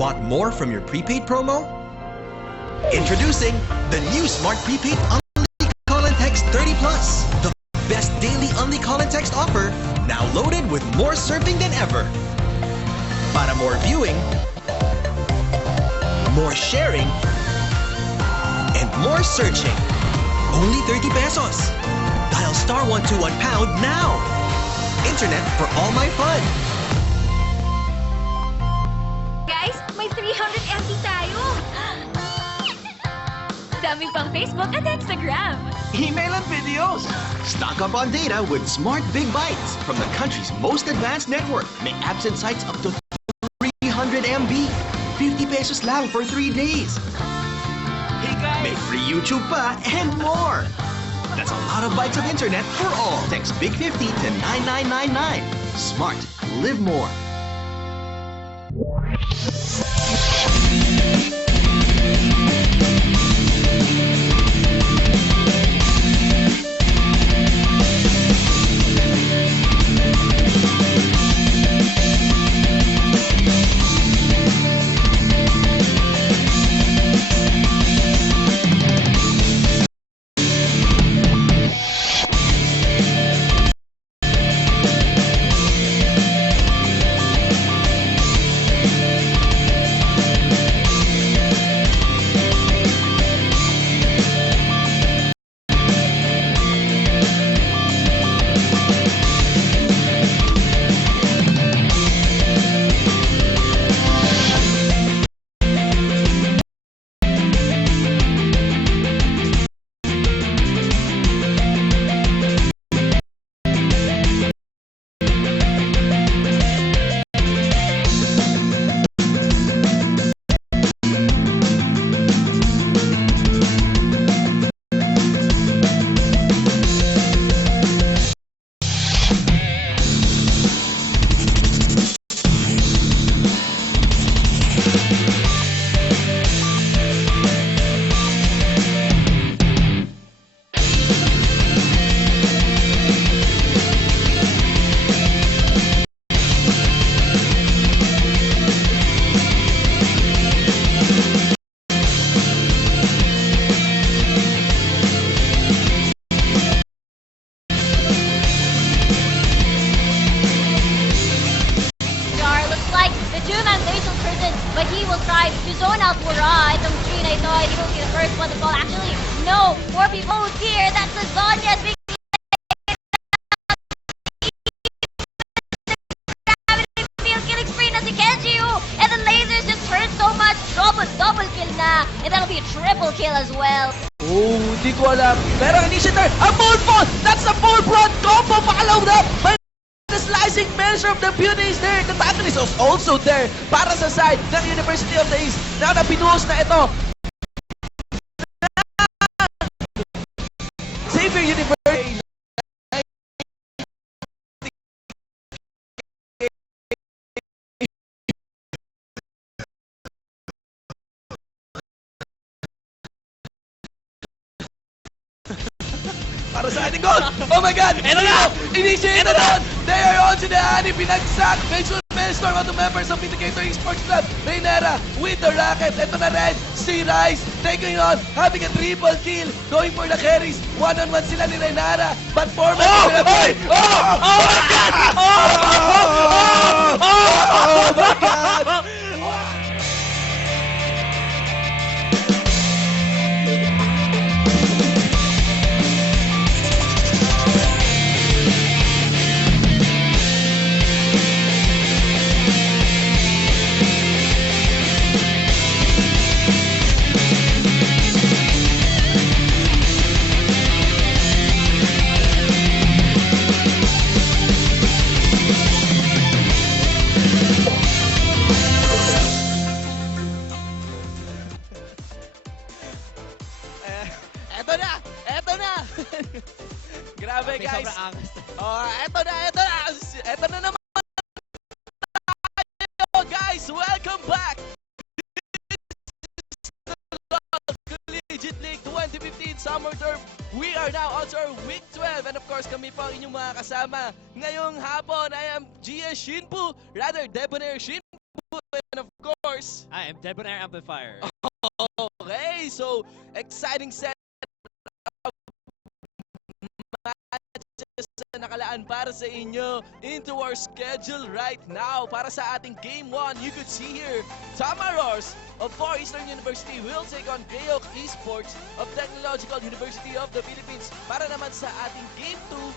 Want more from your prepaid promo? Introducing the new Smart Prepaid Unli Call and Text 30 Plus. The best daily Unli Call and Text offer, now loaded with more surfing than ever. Para more viewing, more sharing, and more searching. Only 30 pesos. Dial *121# now. Internet for all my fun. May 300 MB tayo! Dami pang Facebook at Instagram. Email and videos. Stock up on data with Smart Big Bytes from the country's most advanced network. May apps and sites up to 300 MB. 50 pesos lang for 3 days. Hey guys! May free YouTube pa and more. That's a lot of bytes of internet for all. Text Big 50 to 9999. Smart. Live more. but he will try to zone out Mura. Itong 3 na ito, he will be the first one to fall. Actually, no, 4 people here. That's the Zonia's big killing spree na si Kenjiu, and the lasers just hurt so much. Double kill na, and that'll be a triple kill as well. Oh, hindi ko alam. Pero initiator, a full fall! That's a full front combo! Pakalaw na! But the slicing measure of the beauty is there. The antagonist is also there para sa side ng University of the East. Now na pinuhos na ito. Xavier University. Para sa ating goal! Oh my God! Ito na! Initiate na doon! They are on to the honey! Pinagsak! Visual Maelstrom of the members of Vindicator Esports Club! Reynera with the racket! Ito na rin! Si Rice taking on! Having a triple kill! Going for the carries! One-on-one sila ni Reynera! But format Oh! sila play! Oh! Oh my God! Oh my God! Eto na! Eto na! Grabe guys! Sobrang angas. Oh, eto na! Eto na! Eto na naman tayo, guys! Welcome back! Collegiate League 2015 Summer Term. We are now on to our week 12 and of course kami po ang inyong mga kasama. Ngayong hapon, I am GS Shinpu, rather Debonair Shinpu, and of course, I am Debonair Amplifier. okay, so exciting set matches na nakalaan para sa inyo into our schedule right now. Para sa ating Game 1, you could see here, Tamaros of Far Eastern University will take on Gayok Esports of Technological University of the Philippines. Para naman sa ating Game 2,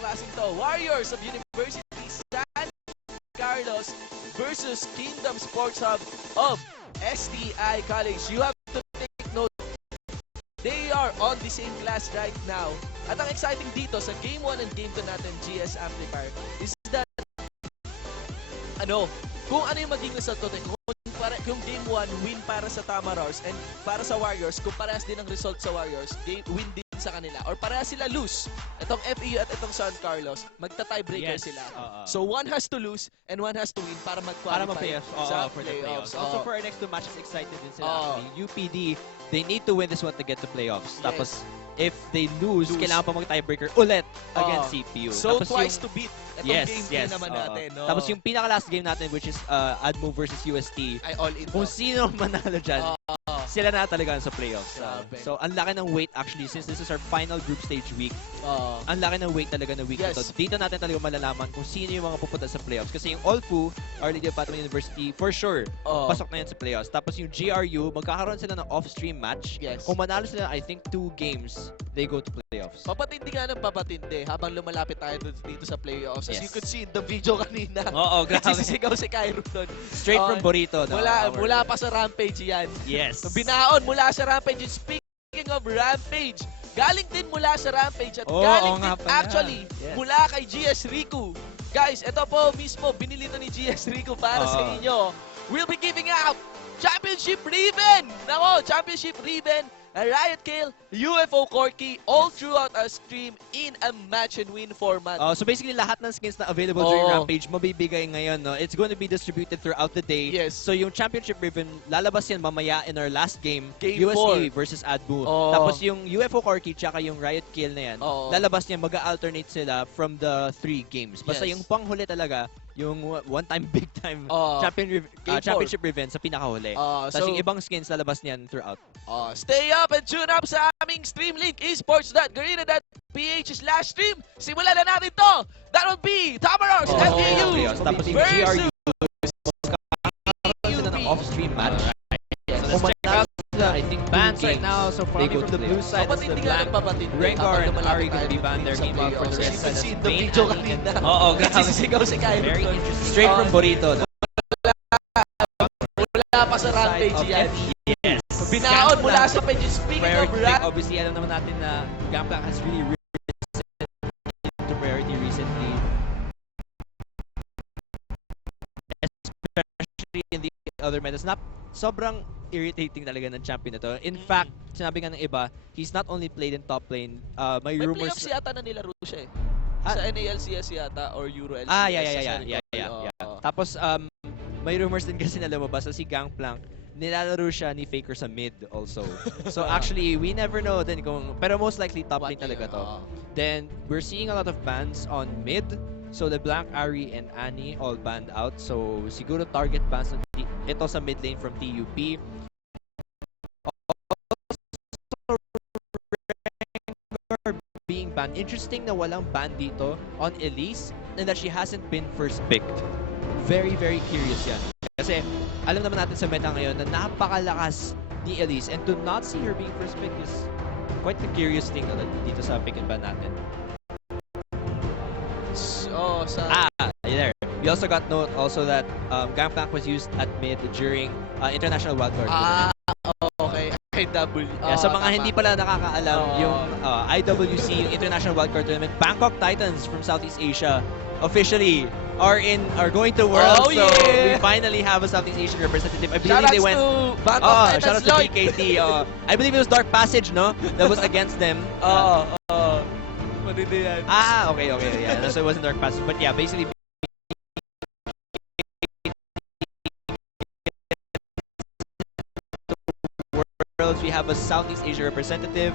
klaseng to. Warriors of University San Carlos versus Kingdom Sports Hub of STI College. You have to take note, they are on the same class right now. At ang exciting dito sa Game 1 and Game 2 natin, GS Amplifier, is that kung ano yung magiging result natin, kung Game 1 win para sa Tamarors and para sa Warriors, kung parehas din ang result sa Warriors, win din sa kanila, or parehas sila lose, itong FEU at itong San Carlos, magta-tiebreaker sila. So one has to lose and one has to win para mag-qualify sa for the playoffs. playoffs. Also for our next two matches, excited din sila. UPD, they need to win this one to get to playoffs. Tapos, if they lose, kailangan pa mag-tiebreaker ulit against CPU. So tapos twice to beat itong Game 3 naman natin. No? Tapos yung pinaka-last game natin, which is Admo versus UST, ay all in. kung sino manalo dyan, sila na talaga sa playoffs. So, ang laki ng weight actually, since this is our final group stage week, ang laki ng weight talaga ng week na to. Dito natin talaga malalaman kung sino yung mga pupunta sa playoffs. Kasi yung Olfu, Our Lady of Batman University, for sure, pasok na yan sa playoffs. Tapos yung GRU, magkakaroon sila ng off-stream match. Kung manalo sila, I think 2 games, they go to playoffs. Papatindi nga ng papatindi habang lumalapit tayo dito sa playoffs. As you could see in the video kanina. Oo, grabe. Nagsisigaw si Cairo doon. Straight from Burrito. No? Mula pa sa Rampage yan. Yes. Binaon mula sa Rampage. Speaking of Rampage, galing din mula sa Rampage at galing din actually mula kay GS Riku. Guys, ito po mismo, binili to ni GS Riku para sa inyo. We'll be giving out Championship Ribbon! Nako, Championship Ribbon a Riot Kill, UFO Corki, all throughout our stream in a match and win format. So basically, lahat ng skins na available during Rampage, mabibigay ngayon, no? It's going to be distributed throughout the day. Yes. So yung championship ribbon, lalabas yan mamaya in our last game, Game USA 4 versus Adbu. Tapos yung UFO Corki tsaka yung Riot Kill na yan, lalabas niya, mag-alternate sila from the 3 games. Basta yung panghuli talaga, yung one-time, big-time championship ribbon sa pinakahuli. Tapos yung ibang skins lalabas niyan throughout. Stay up and tune up sa aming stream link, esports.garena.ph/stream. Simulan na natin to! That would be Tamaros, FAU Tapos yung versus sila ng off-stream match. So let's check out I think bans right now. So far from the blue side, it's the black. Rengar and Ari gonna be banned there. Game out for the rest of the main. Oo, nagsisigaw si Kylo. Very interesting. Straight from Burrito. Wala pa sa Rampage yan. Yes. Binaon mula sa page. Speaking of Rampage, obviously, alam naman natin na Gangplank has really risen into priority recently. Especially in the other metas. Sobrang irritating talaga ng champion na to. In fact, sinabi nga ng iba, he's not only played in top lane, may rumors... playoffs yata na nilaro siya eh. Sa NALCS yata or Euro LCS. Yeah. Tapos, may rumors din kasi na lumabas na si Gangplank, nilalaro siya ni Faker sa mid also. So actually, we never know din kung... Pero most likely top lane talaga to. Then, we're seeing a lot of bans on mid. So the Blank, Ari, and Annie all banned out. So siguro target bans ito sa mid lane from TUP. Also, being banned. Interesting na walang ban dito on Elise and that she hasn't been first picked. Very, very curious yan. Kasi alam naman natin sa meta ngayon na napakalakas ni Elise and to not see her being first picked is quite the curious thing dito sa pick and ban natin. There. We also got note also that Gangplank was used at mid during International Wildcard. Okay. IW. Sa mga hindi pala nakakaalam, yung IWC, yung International Wildcard Tournament, Bangkok Titans from Southeast Asia officially are going to Worlds. So we finally have a Southeast Asian representative. I believe they went. Shout out to BKT. I believe it was Dark Passage, no? That was against them. Okay. Yeah, so it wasn't Dark Passage, but yeah, basically. We have a Southeast Asia representative.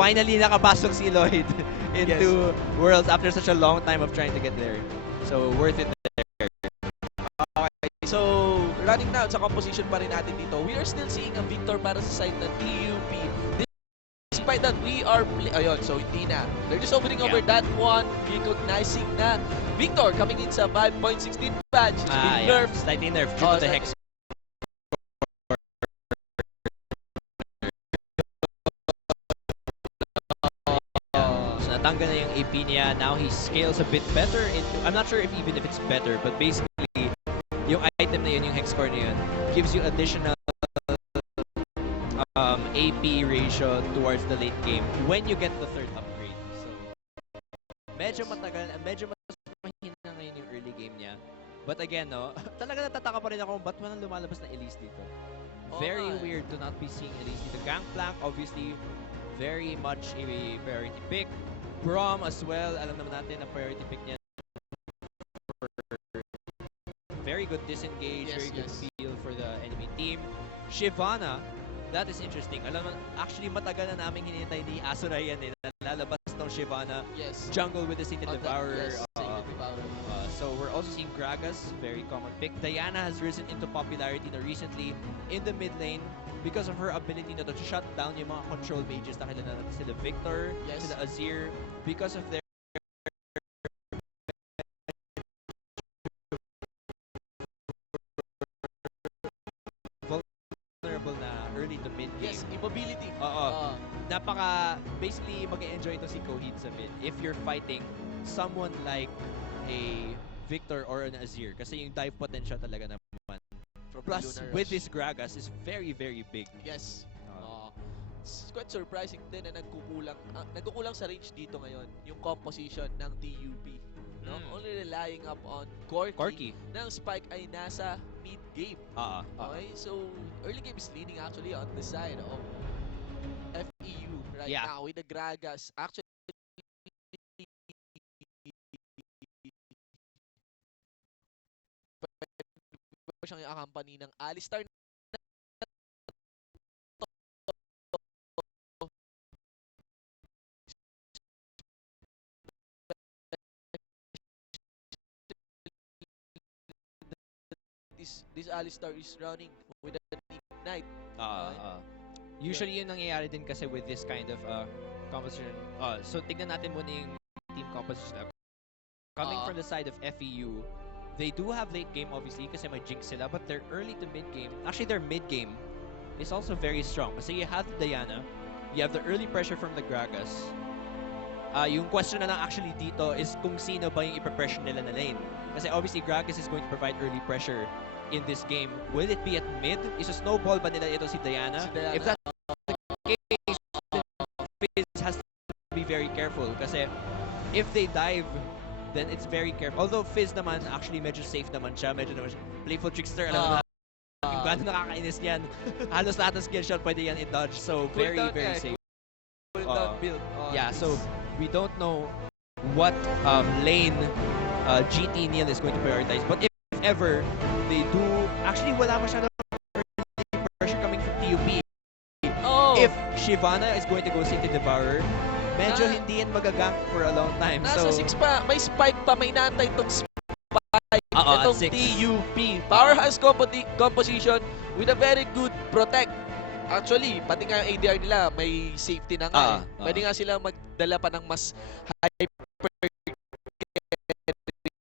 Finally, nakapasok si Lloyd into Worlds after such a long time of trying to get there. So, worth it there. Okay, so running down sa composition pa rin natin dito. We are still seeing a victor para sa side ng TUP. Despite that, we are ayun, so hindi na. They're just opening over that one, recognizing na Victor coming in sa 5.16 badge. Nerf. Slightly nerfed due to the Hex. Natanggal na yung AP niya. Now he scales a bit better into, I'm not sure if it's better, but basically yung item na yun, yung Hex core na yun, gives you additional AP ratio towards the late game when you get the third upgrade. So medyo matagal, medyo mas mahina ngayon yung early game niya. But again, no, talaga natataka pa rin ako ba't walang lumalabas na Elise dito. Very weird to not be seeing Elise dito. Gangplank, obviously, very much a priority pick. Braum as well, alam naman natin na priority pick niya. Very good disengage, very good feel for the enemy team. Shyvana, that is interesting. Alam mo, actually matagal na namin hinihintay ni Azuray yan lalabas ng Shyvana. Jungle with the Signet Devourer. So we're also seeing Gragas, very common pick. Diana has risen into popularity recently in the mid lane because of her ability to shut down yung mga control mages na kilala natin sila Victor, sila Azir, because of their vulnerable na early to mid game. Immobility. Basically mag-enjoy ito si Coheed sa mid if you're fighting someone like a Victor or an Azir kasi yung dive potential talaga naman. Plus, with this Gragas is very, very big. It's quite surprising din na nagkukulang sa range dito ngayon yung composition ng TUP. No? Only relying up on Corki. Ng Spike ay nasa mid game. Okay, so early game is leaning actually on the side of FEU right now with the Gragas. Actually, siyang i-accompany ng Alistar na this Alistar is running with a Team Knight. Usually yun nangyayari din kasi with this kind of composition. So tignan natin muna yung team composition. Coming from the side of FEU, they do have late game obviously kasi may Jinx sila, but their early to mid game, actually their mid game is also very strong. Kasi you have the Diana, you have the early pressure from the Gragas. Yung question na lang actually dito is kung sino ba yung ipa-pressure nila na lane. Kasi obviously Gragas is going to provide early pressure in this game. Will it be at mid? Is a snowball ba nila ito si Diana? If that's the case, Fizz has to be very careful kasi if they dive, then it's very careful. Although Fizz naman, actually medyo safe naman siya. Medyo naman siya. Playful trickster, alam naman yung gano'n nakakainis yan. Halos lahat ng skill shot pwede yan i-dodge. So very, very safe. Build. Yeah, so we don't know what lane GT Neil is going to prioritize. But if ever they do, actually wala masyadong pressure coming from TUP. If Shyvana is going to go City Devourer, medyo hindi yan magagank for a long time. Nasa 6 pa, may spike pa, may naantay itong spike, itong TUP. Powerhouse composition with a very good protect. Actually, pati nga yung ADR nila, may safety na nga. Pwede nga sila magdala pa ng mas hyper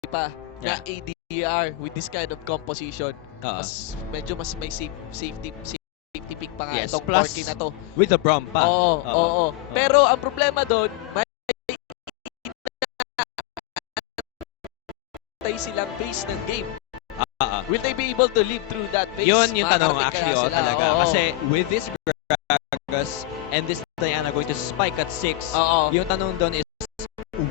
pa na ADR with this kind of composition. Medyo mas may safety pick pa nga itong Porky na to. With the Braum pa. Oo. Pero ang problema doon, may silang phase ng game. Will they be able to live through that phase? Yun yung tanong actually talaga. Kasi with this Gragas and this Diana going to spike at 6, yung tanong doon is,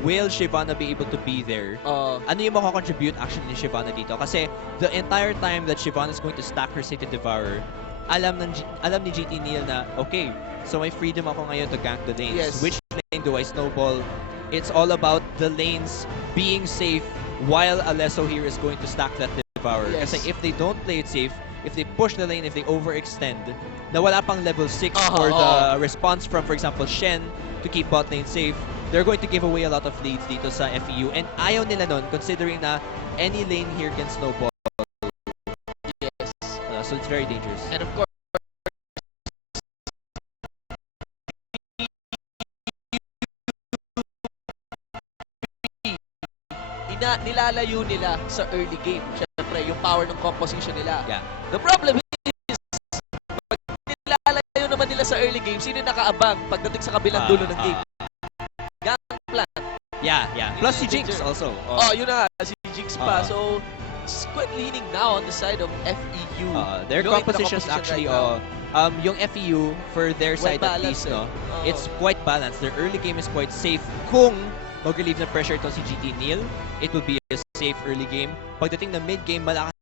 will Shyvana be able to be there? Ano yung makakontribute actually ni Shyvana dito? Kasi the entire time that Shyvana is going to stack her City Devourer, alam ni GT Neil na, okay, so may freedom ako ngayon to gank the lanes. Yes. Which lane do I snowball? It's all about the lanes being safe while Alesso here is going to stack that Devourer. Yes. Kasi if they don't play it safe, if they push the lane, if they overextend, na wala pang level 6 for the response from, for example, Shen to keep bot lane safe, they're going to give away a lot of leads dito sa FEU. And ayaw nila nun, considering na any lane here can snowball. So it's very dangerous. And of course, nilalayo nila sa early game. Siyempre, yung power ng composition nila. The problem is, pag nilalayo naman nila sa early game, sino nakaabang pagdating sa kabilang dulo ng game? Gangplank. Yeah. Plus si Jinx also. Yun na, si Jinx pa. So, it's quite leaning now on the side of FEU. Their compositions actually, yung FEU, for their side at least, it's quite balanced. Their early game is quite safe. Kung mag-relieve ng pressure to si GT Neil, it will be a safe early game. Pagdating na mid-game, malakas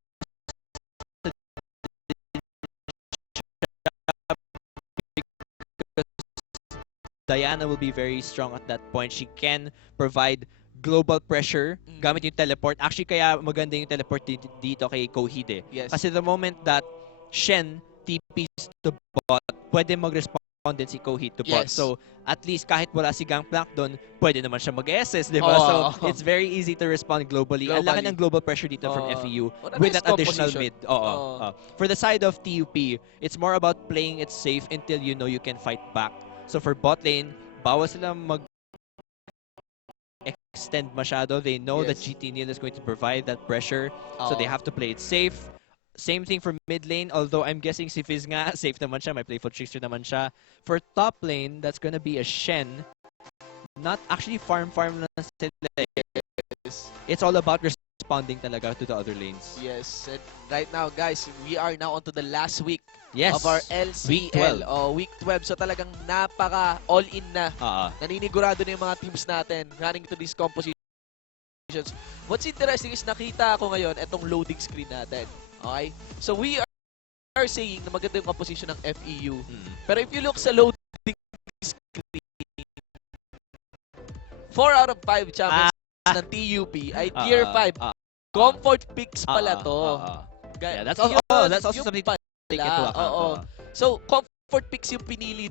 Diana will be very strong at that point. She can provide global pressure gamit yung teleport. Actually, kaya maganda yung teleport dito kay Kohide. Kasi the moment that Shen TPs to bot, pwede mag-respond din si Kohide to bot. So, at least kahit wala si Gangplank doon, pwede naman siya mag-SS, di ba? So, it's very easy to respond globally. Ang laki ng global pressure dito from FEU with that additional mid. For the side of TUP, it's more about playing it safe until you know you can fight back. So, for bot lane, bawal sila extend masyado. They know that GT Neil is going to provide that pressure. So they have to play it safe. Same thing for mid lane, although I'm guessing si Fizz nga, safe naman siya. May playful trickster naman siya. For top lane, that's gonna be a Shen. Not actually farm na sila. It's all about responding talaga to the other lanes. Yes, and right now guys, we are now onto the last week of our LCL. Week 12. So talagang napaka all-in na. Naninigurado na yung mga teams natin running to these compositions. What's interesting is nakita ko ngayon itong loading screen natin. Okay? So we are saying na maganda yung composition ng FEU. Pero if you look sa loading 4 out of 5 champions ng TUP ay Tier 5. Comfort picks pala to. Yeah, that's also something to take into account. So, comfort picks yung pinili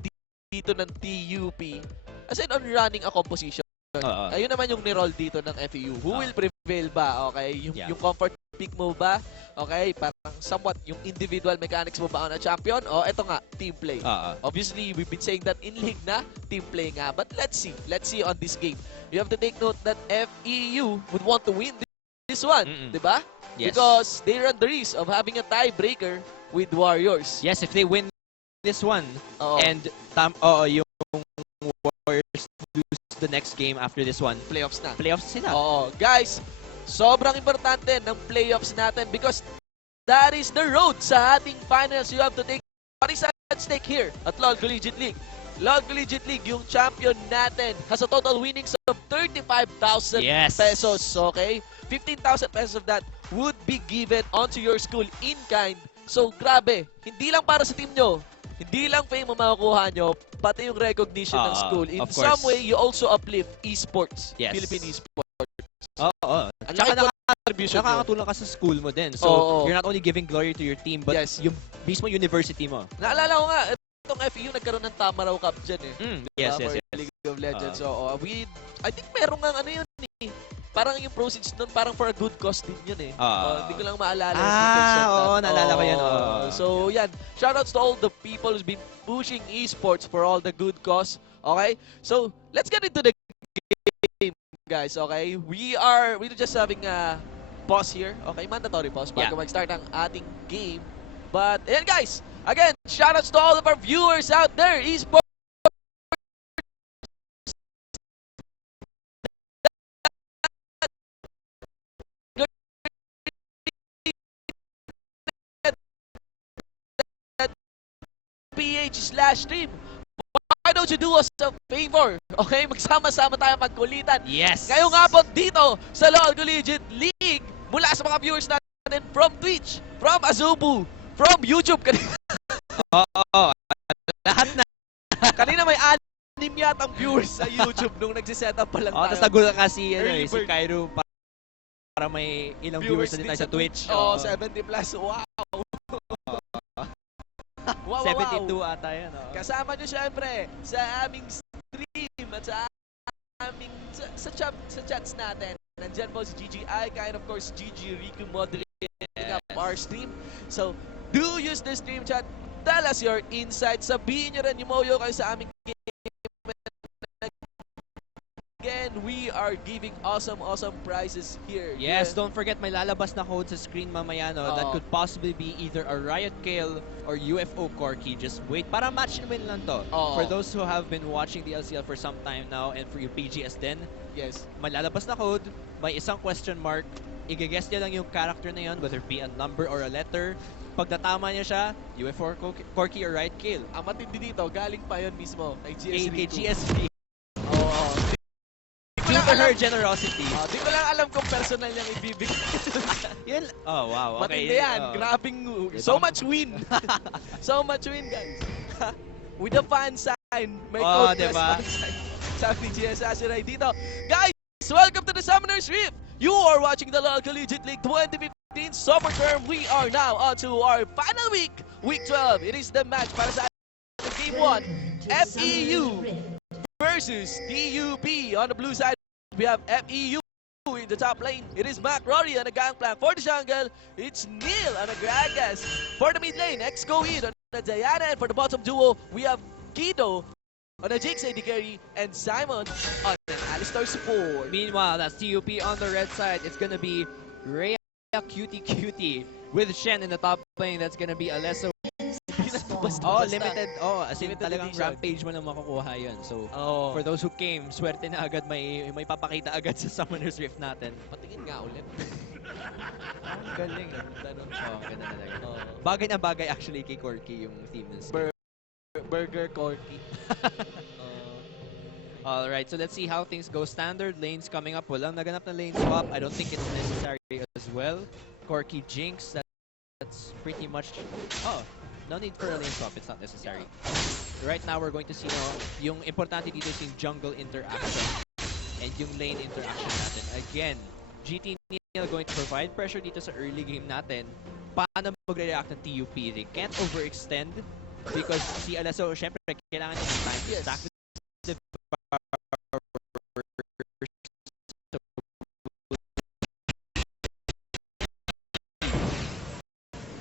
dito ng TUP. As in, on running a composition. Ayun naman yung ni-roll dito ng FEU. Who will prevail ba? Okay, yung comfort pick mo ba? Okay, parang somewhat yung individual mechanics mo ba on a champion? O, eto nga, team play. Obviously, we've been saying that in league na, team play nga. But let's see. Let's see on this game. You have to take note that FEU would want to win this one. Diba? Yes. Because they run the risk of having a tiebreaker with Warriors. Yes, if they win this one, and yung Warriors lose the next game after this one, Playoffs na. Playoffs sila. Guys, sobrang importante ng playoffs natin because that is the road sa ating finals. You have to take what is at stake here at LoL Collegiate League. LoL Collegiate League, yung champion natin, has a total winnings of 35,000 pesos. Okay? 15,000 pesos of that would be given onto your school in kind. So, grabe. Hindi lang para sa team nyo. Hindi lang fame ang makukuha nyo, pati yung recognition ng school. In some way, you also uplift esports. Philippine esports. At saka nakakatulong ka sa school mo din. So, you're not only giving glory to your team, but yung mismo university mo. Naalala ko nga, itong FEU nagkaroon ng Tamaraw Cup dyan eh. Yes. League of Legends. I think meron nga ano yun eh. Parang yung proceeds nun, parang for a good cause din yun eh. Hindi ko lang maalala. Naalala ko yan. So, yan. Shoutouts to all the people who's been pushing esports for all the good cause. Okay? So, let's get into the game, guys. Okay? We're just having a pause here. Okay? Mandatory pause bago mag-start ang ating game. But, ayan guys. Again, shoutouts to all of our viewers out there. Esports. PH/stream. Why don't you do us a favor? Okay, magsama-sama tayo magkulitan. Yes. Ngayong hapon dito sa LoL Collegiate League mula sa mga viewers natin from Twitch, from Azubu, from YouTube. Lahat na. Kanina may 6 yatang viewers sa YouTube nung nagsiset up pa lang tayo. Tapos nagulat kasi si Cairo para may ilang viewers na din tayo sa Twitch. 70 plus. Wow. 72 ata yan. Kasama nyo syempre sa aming stream at sa aming sa chats natin. Nandyan po si GG Aika and of course GG Riku moderating up our stream. So, do use the stream chat. Tell us your insights. Sabihin nyo rin yung moyo kayo sa aming game. Again, we are giving awesome prizes here. Yes, don't forget may lalabas na code sa screen mamaya that could possibly be either a Riot Kale or UFO Corky. Just wait. Para match and win lang to. For those who have been watching the LCL for some time now and for your PGS din, may lalabas na code, may isang question mark, i-guess niya lang yung character na yun, whether it be a number or a letter. Pag natama niya siya, UFO Corky or Riot Kale. Ang matindi dito, galing pa yun mismo kay GS Riku. Due to her generosity. Di ko lang alam kung personal niyang ibibigay. Yun. Wow. Okay. Matindi yan. Grabing. So much win. So much win, guys. With the fan sign. May code diba? Sabi ni GS Asiray dito. Guys, welcome to the Summoner's Rift. You are watching the LoL Collegiate League 2015 Summer Term. We are now on to our final week. Week 12. It is the match para sa Game 1. FEU versus TUP. On the blue side, we have FEU in the top lane. It is Mac Rory on the gangplank. For the jungle, it's Neil on the Gragas. For the mid lane, Exco in on the Diana. And for the bottom duo, we have Kido on the Jinx AD carry and Simon on the Alistar support. Meanwhile, that's TUP on the red side. It's gonna be Rhea Cutie with Shen in the top lane. That's gonna be Alesso. Limited. As in talagang rampage mo lang makukuha yun. So, for those who came, swerte na agad, may papakita agad sa Summoner's Rift natin. Patingin nga ulit. Ang galing. Ganda talaga. Bagay na bagay actually kay Corky yung theme ng Burger Corky. Alright, so let's see how things go. Standard lanes coming up. Walang naganap na lane swap. I don't think it's necessary as well. Corky Jinx, that's pretty much... no need for a lane swap, it's not necessary. Right now, we're going to see yung importante dito is yung jungle interaction. and yung lane interaction natin. Again, GT Neil going to provide pressure dito sa early game natin. Paano magre-react ng TUP? They can't overextend because si Alesso, syempre, kailangan niya ng time to stack the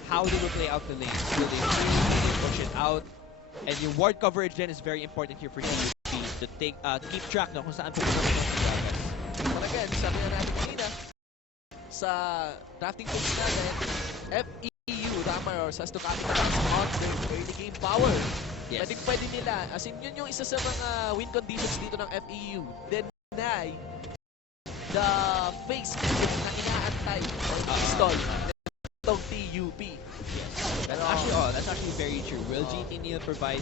how they will play out the lane. Will they push it out? And yung ward coverage then is very important here for TUP to take keep track na kung saan pupunta ng Dragas. But again, sabi na natin kanina, sa drafting coach natin, FEU, Ramarors has to capitalize on their early game power. Yes. Pwede nila, as in yun yung isa sa mga win conditions dito ng FEU. Deny the face na inaantay or install itong TUP. Yes. That's actually very true. Will GT Neil provide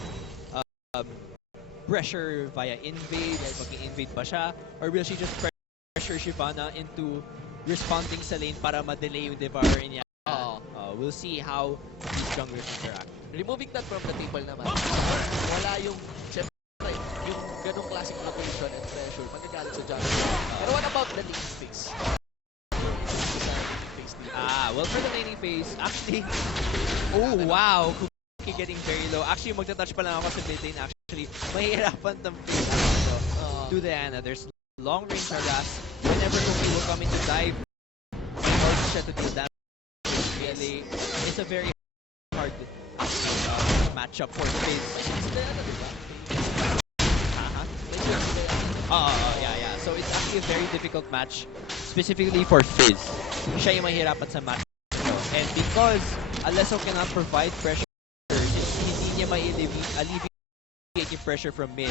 pressure via invade? Mag-invade ba siya? Or will she just pressure Shyvana into responding sa lane para ma-delay yung Devourer niya? We'll see how these junglers interact. Removing that from the table naman, wala yung, syempre, yung ganong classic rotation and pressure, magagalit sa jungle. Pero what about the lane space? Well, for the laning phase, actually, oh wow, Cookie getting very low. Actually, magta-touch pa lang ako sa mid lane. Actually, mahihirapan tong phase to Diana. There's long range harass. Whenever Cookie will come in to dive, order siya to deal damage. Really, it's a very hard matchup for the phase. Yeah. So it's actually a very difficult match, specifically for Fizz. Siya yung mahirapan sa match. And because Alesso cannot provide pressure, hindi niya alleviate yung pressure from mid,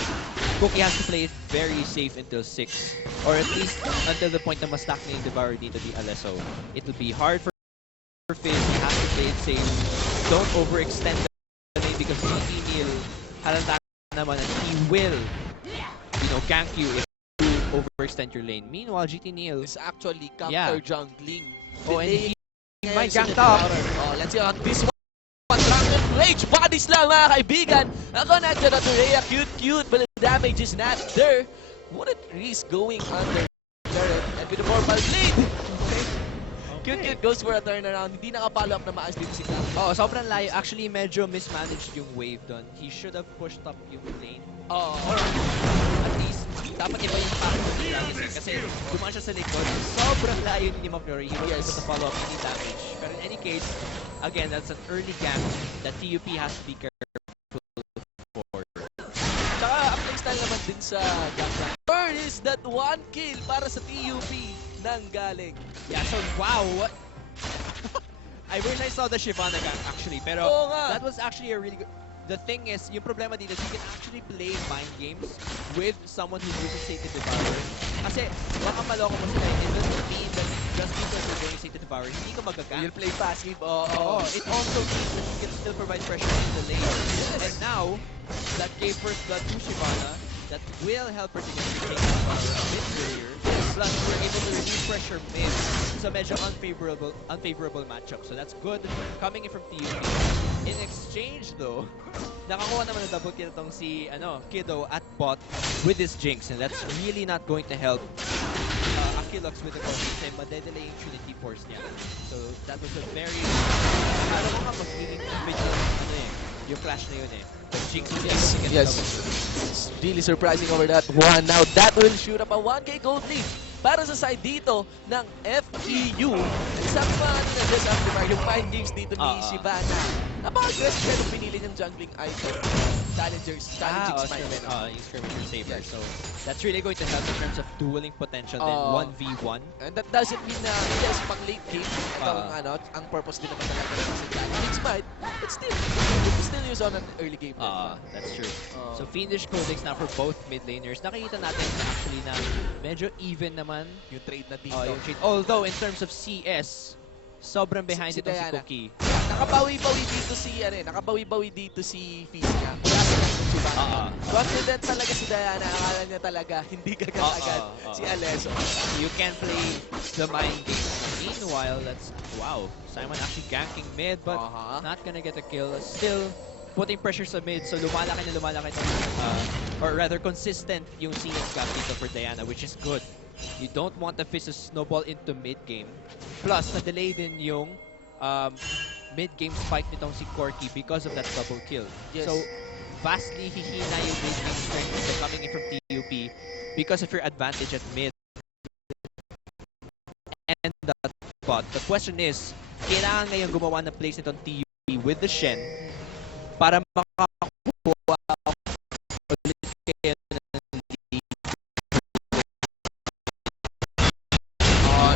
Cookie has to play it very safe until 6. Or at least until the point na ma-stack na yung Devourer dito di Alesso. It will be hard for Fizz. He has to play it safe. Don't overextend the lane because GT Neil halata naman and he will, gank you if you overextend your lane. Meanwhile, GT Neil is actually counter jungling. And he might gank top. Let's see on this one. Drunken Rage bodies lang mga kaibigan. Ako nandiyan na to Rhea. Cute, but the damage is not there. What is going under there? And with the normal lead. Cute goes for a turnaround. Hindi nakapollow up na maayos dito si Cloud. Sobrang layo. Actually, medyo mismanaged yung wave doon. He should have pushed up yung lane. Or at least, dapat iba yung path ng Cloud kasi dumaan siya sa likod. Sobrang layo ni McFlurry. He was able to follow up any damage. But in any case, again, that's an early gank that TUP has to be careful for. Saka, ang playstyle naman din sa gank. Where is that one kill para sa TUP nang galing? Yeah, so wow, what? I wish I saw the Shyvana gank actually, pero that was actually a really good. The thing is, yung problema dito is you can actually play mind games with someone who uses Sated Devourer. Kasi baka maloko mo sila. It doesn't mean that just because you're going Sated Devourer, hindi ka magagamit. You'll play passive. It also means that you can still provide pressure in the lane. And now, that gave first blood to Shyvana. That will help her to get the take a bit earlier. Plus, we're able to reduce pressure mid. So medyo unfavorable matchup. So that's good coming in from TUP. In exchange though, nakakuha naman ng double kill itong si Kiddo at bot with this Jinx. And that's really not going to help Akilux with the course. Kasi madedelay yung Trinity Force niya. So that was a very... Alam mo nga mag-healing video yung flash na yun But Jinx was able to get the double kill. It's really surprising over that one. Now that will shoot up a 1K gold lead para sa side dito ng FEU. Sabi pa kanina just after yung mind games dito ni Shyvana. Napaka-aggressive siya nung pinili niyang jungling item. Challenging Smite. Yung Skirmisher Saber. So that's really going to help in terms of dueling potential then 1v1. And that doesn't mean na yes, pang late game. Ito ang purpose din naman talaga ng Challenging Smite. But still, you can still use on an early game. That's true. So Fiendish Codex now for both mid laners. Nakikita natin actually na medyo even naman yung trade na dito. Although in terms of CS, sobrang behind si itong si Cookie. Nakabawi-bawi dito si Fizz niya. Confident talaga si Diana. Akala niya talaga hindi agad si Alesso. You can play the mind game. Meanwhile, Simon actually ganking mid but not gonna get a kill. Still putting pressure sa mid, so lumalaki itong, or rather consistent yung CX gap dito for Diana, which is good. You don't want the Fizz to snowball into mid-game. Plus, na-delay din yung mid-game spike nitong si Corky because of that double kill. Yes. So, vastly hihina yung mid-game strength nito coming in from TUP because of your advantage at mid. And that bot. The question is, kailangan ngayon gumawa ng plays nitong TUP with the Shen para makakuha ulit kayo ng lead.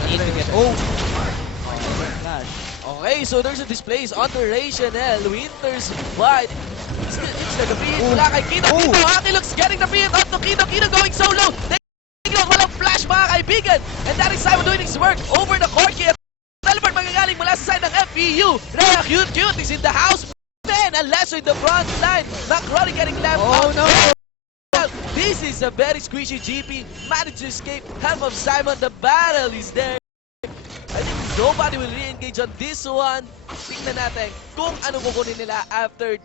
Need to get... Flash. Okay, so there's a displays on the Rationel. Winter's Bite. It's the defeat. Wala kay Kino. Kino, Aki looks getting the beat up to Kino. Kino going solo. Tingnan, walang flash mga kaibigan. And that is Simon doing his work over the Corky. At teleport magagaling mula sa side ng FEU. Rhea Cute is in the house. Man, unless with the front line. Macaroni getting left out. no! This is a very squishy GP. Managed to escape. Help of Simon. The battle is there. I think nobody will re-engage on this one. Tingnan natin kung ano kukunin nila after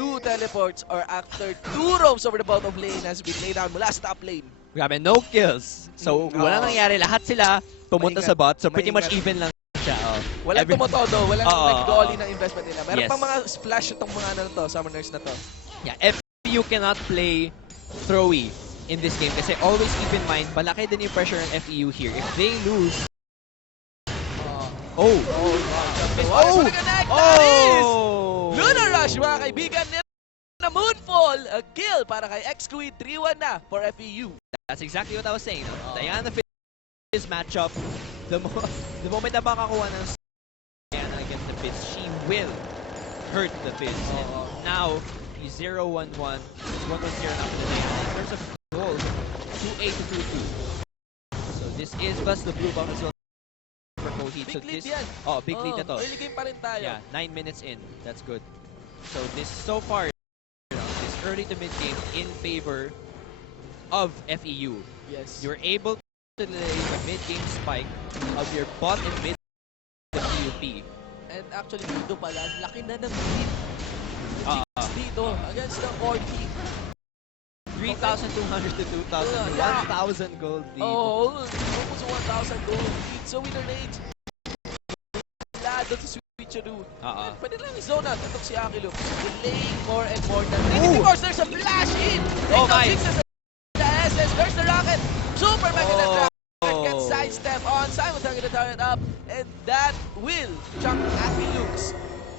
2 teleports or after 2 roams over the bottom lane has been laid down mula sa top lane. Grabe, no kills. So, walang nangyari. Lahat sila pumunta sa bot. So, pretty much even lang siya. Walang tumotodo. Walang nag-dolly ng investment nila. Meron Yes. pang mga splash itong mga ano to, summoners na to. Yeah, if you cannot play throwy in this game, kasi always keep in mind, malaki din yung pressure ng FEU here. If they lose... Lunar Rush mga kaibigan na Moonfall. A kill para kay X-Queen. 3-1 na for FEU. That's exactly what I was saying. Diana Fizz matchup, the moment na makakuha ng Diana against the Fizz, she will hurt the Fizz. And now, he's 0-1-1. 1-1-0 now for the Diana. In terms of goals, 2-8 to 2-2. So this is plus the blue bomb as well for Coheed. So Big lead this, yan. big lead na to. Early game pa rin tayo. Yeah, 9 minutes in. That's good. So this so far, this early to mid game in favor of FEU. Yes. You're able to delay the mid game spike of your bot and mid TUP. And actually dito pala, laki na ng lead. Dito against the Corky. 3,200 to 2,000. Yeah. 1,000 gold lead. Almost 1,000 gold lead. So winner rage. Lado to switcheroo. Pwede lang i-zone out. Ito si Akilo. Delaying more and more than 3. Of course, there's a flash in. The SS. There's the rocket. Super mega rocket. Gets sidestep on. Simon target the target up. And that will jump Akilux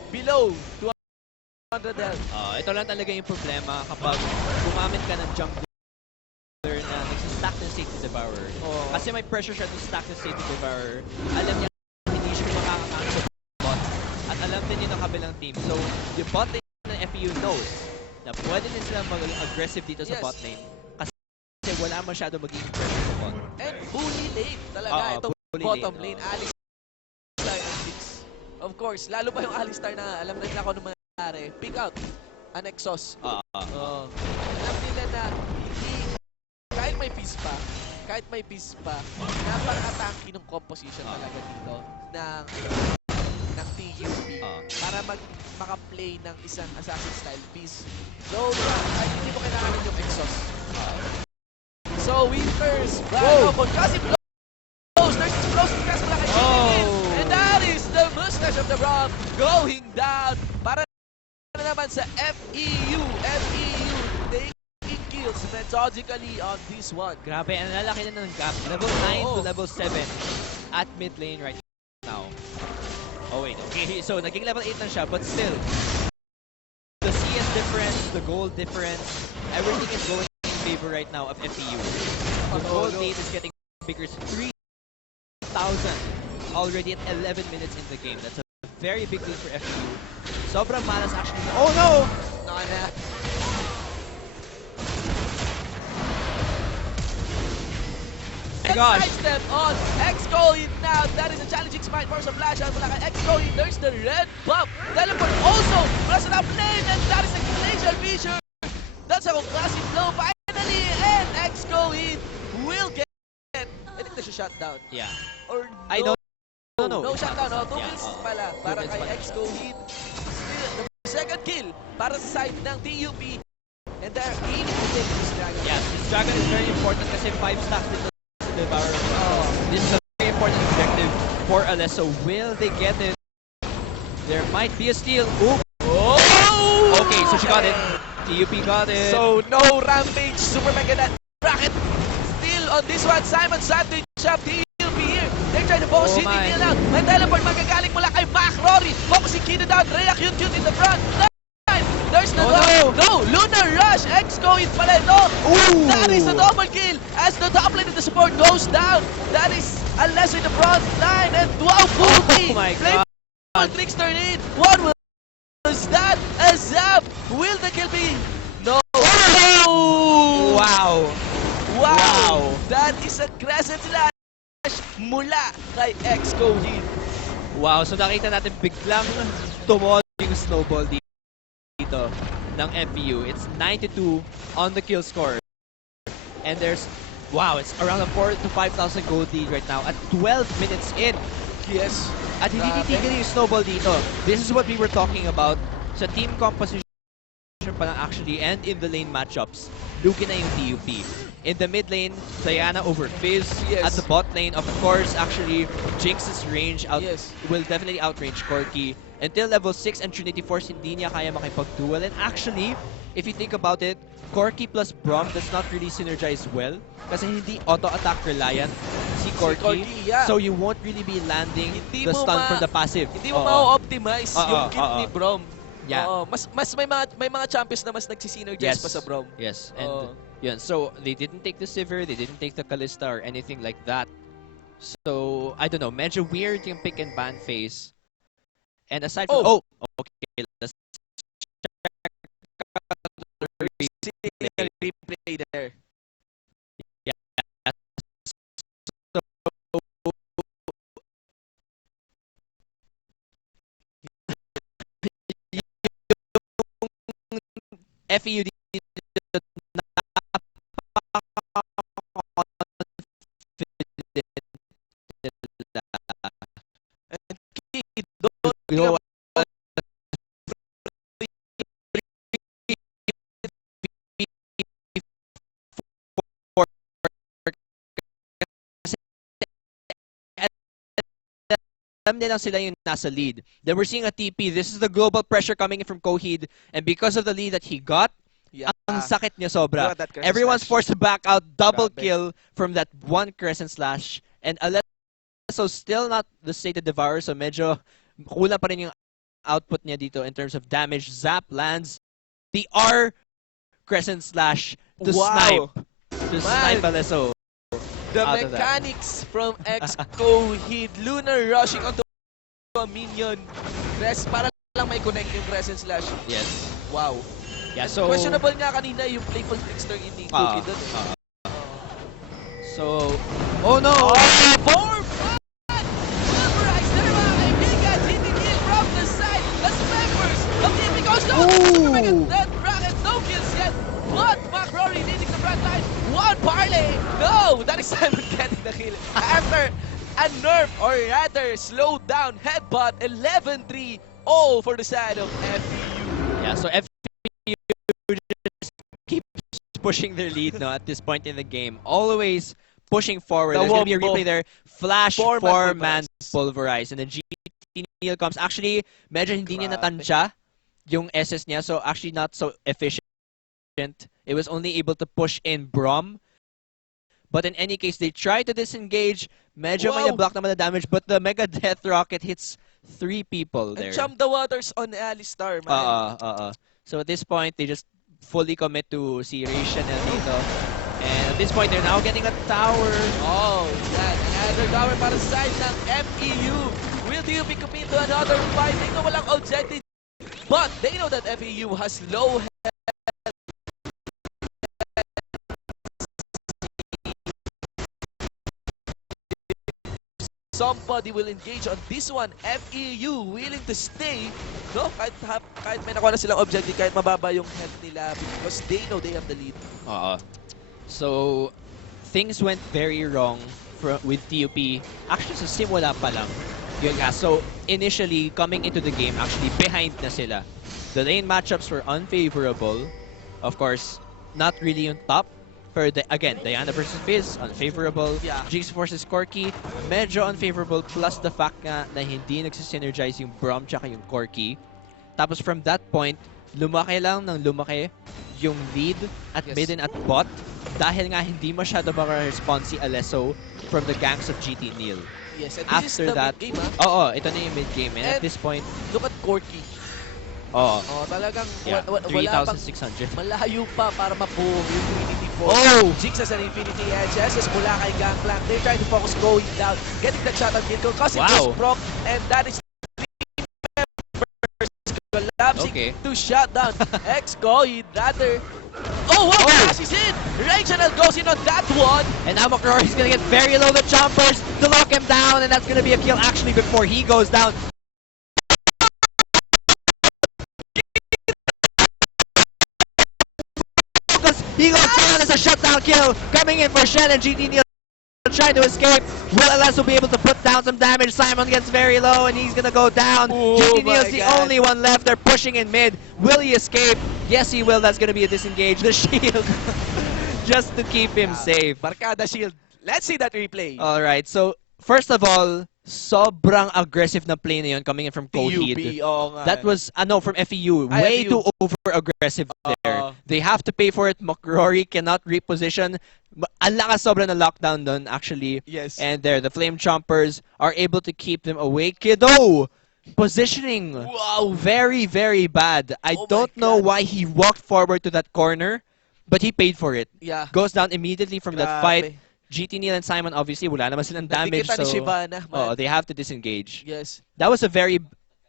below 200 health. Ito lang talaga yung problema kapag gumamit ka ng jungler na nagsistack ng Safety Devourer. Kasi may pressure siya to stack ng Safety Devourer. Alam niya hindi siya makakakang sa bot. At alam din yun ng kabilang team. So, yung bot lane ng FEU knows na pwede din sila mag-aggressive dito sa bot lane. Kasi wala masyado magiging pressure sa bot. And bully lane talaga. Itong bottom lane. Alistar and Six. Of course, lalo pa yung Alistar na alam na nila kung ano mangyari. Pick out an exhaust. Alam nila na hindi, kahit may piece pa, napaka-tanky ng composition talaga dito ng TUP para maka-play ng isang assassin style piece. So, hindi mo kailangan yung exhaust. So, Winters, concussive blows, there's explosive cast mula kay Chicken, and that is the mustache of the Braum going down para naman sa FEU taking kills methodically on this one. Grabe, ang lalaki na ng gap. Level 9 to level 7 at mid lane right now. Oh wait, okay, so naging level 8 na siya, but still, the CS difference, the gold difference, everything is going in favor right now of FEU. The gold lead is getting bigger, 3,000 already at 11 minutes in the game. That's a very big deal for FEU. Sobrang malas actually. Oh no! Gosh. Sidestep on X-Coin now. That is a challenging smite for some flash out mula kay X-Coin. There's the red buff. Teleport also mula sa top lane, and that is a glacial feature. That's a classic blow finally, and X-Coin will get. I think there's a shutdown. Yeah. Or I don't. No shutdown. 2 kills pala para kills kay pala X-Coin. Still, the second kill para sa side ng TUP. And they're aiming to take this dragon. Yeah, this dragon is very important kasi 5 stacks dito sa Devour. This is a very important objective for Alesso. Will they get it? There might be a steal. Ooh. Oh! Okay, so she got it. TUP got it. So no Rampage, Super Mega that bracket. Still on this one, Simon Santos up TUP here. They're trying to focus hitting Neil out. May teleport magagaling mula kay Mac Rory. Focusing Kino down, Rhea cute in the front. There's the no! Lunar Rush! X-Go is pala ito! Ooh. That is a double kill as the top lane of the support goes down. That is Alesso in the front line and wow, Cookie! Oh my god! Tricks turn in. What was that? A zap! Will the kill be? No! Oh! Wow! Wow! That is a crescent slash mula kay X-Go hit. Wow, so nakita natin biglang tumol yung snowball dito ng FPU. It's 9-2 on the kill score. And there's, wow, it's around a 4,000 to 5,000 gold lead right now at 12 minutes in. Yes. At hindi titigil yung snowball dito. This is what we were talking about sa team composition pa lang actually and in the lane matchups. Lugi na yung TUP. In the mid lane, Diana over Fizz. Yes. At the bot lane, of course, actually, Jinx's range will definitely outrange Corki. Until level 6 and Trinity Force, hindi niya kaya makipag-duel. And actually, if you think about it, Corki plus Braum does not really synergize well kasi hindi auto-attack reliant si Corki. So you won't really be landing the stun from the passive. Hindi mo ma-optimize yung kill ni Braum. Yeah. Mas may mga champions na mas nagsisynergize pa sa Braum. Yes. And yun, so they didn't take the Sivir, they didn't take the Kalista or anything like that. So I don't know, medyo weird yung pick and ban phase. And aside from okay, let's check replay there. Yeah. FEU alam nilang sila yung nasa lead. Then we're seeing a TP. This is the global pressure coming in from Coheed. And because of the lead that he got, ang sakit niya sobra. Everyone's forced to back out. Double kill from that one crescent slash. And Alesso still not the stated devourer. So medyo kulang pa rin yung output niya dito in terms of damage. Zap lands the R crescent slash to snipe. To snipe Alesso. The mechanics from X-Coheed. Lunar rushing onto a minion. Para lang may connect yung crescent slash. Yes. Wow. Yeah, so questionable nga kanina yung playful trickster in Cookie doon. So, oh no! For fun! Pulverize there mga kaibigan! Hitting in from the side! The snipers of the Epic goes down! That bracket, no kills yet! But Mac Rory leading the front line! One parlay! No! That is Simon getting the kill after a nerf or rather slowed down headbutt 11-3-0 for the side of FEU. Yeah, so FEU just keeps pushing their lead at this point in the game. Always pushing forward. There's going to be a replay there. Flash 4-man pulverize. And then GT Neil comes. Actually, medyo hindi niya natansya yung SS niya. So actually not so efficient. It was only able to push in Braum. But in any case, they try to disengage. Medyo may na-block naman the damage. But the Mega Death Rocket hits 3 people there. And chum the waters on Alistar, man. So at this point, they just fully commit to si Rachel dito. And at this point, they're now getting a tower. Oh, that another tower para sa side ng FEU. Will TUP compete to another fight? They know walang objective. But they know that FEU has low health. Somebody will engage on this one. FEU willing to stay. No, kahit may nakuha na silang objective, kahit mababa yung health nila because they know they have the lead. So, things went very wrong with TUP. Actually, sa simula pa lang. Yun nga. So, initially, coming into the game, actually, behind na sila. The lane matchups were unfavorable. Of course, not really on top. For again, Diana versus Fizz, unfavorable. Yeah. Jinx versus Corki, medyo unfavorable. Plus the fact nga na hindi nagsisynergize yung Braum tsaka yung Corki. Tapos from that point, lumaki lang ng lumaki yung lead at mid and at bot. Dahil nga hindi masyado maka-respond si Alesso from the ganks of GT Neil. Yes, and this After is the that, mid-game, ha? oo, ito na yung mid-game. And at this point, look at Corki. oo. Oh, talagang Yeah, wala pang 3,600. malayo pa para mapuho yung Infinity Force. Oh! Jinx has an Infinity Edges mula kay Gangplank. They're trying to focus going down, getting the shot on kill, causing this proc, and that is collapsing to shut down Exco. He'd rather... Oh, wow! Flash is in! Reginald goes in on that one! And now McCrory's gonna get very low the chompers to lock him down, and that's gonna be a kill actually before he goes down. He goes down as a shutdown kill, coming in for Shen and GT Neil trying to escape. Will Alesso be able to put down some damage? Simon gets very low and he's gonna go down. GT Neil's the only one left. They're pushing in mid. Will he escape? Yes, he will. That's gonna be a disengage. The shield just to keep him safe. Barkada shield. Let's see that replay. Alright, so first of all, sobrang aggressive na play na yun coming in from Coheed. That was, no, from FEU. Way too over-aggressive there. They have to pay for it. McCrory cannot reposition. Ang lakas sobra na lockdown dun, actually. Yes. And there, the Flame Chompers are able to keep them away. Kiddo! Positioning. Wow. Very, very bad. I don't know why he walked forward to that corner, but he paid for it. Yeah. Goes down immediately from that fight. GT Neil and Simon, obviously, wala naman silang damage, so they have to disengage. Yes. That was a very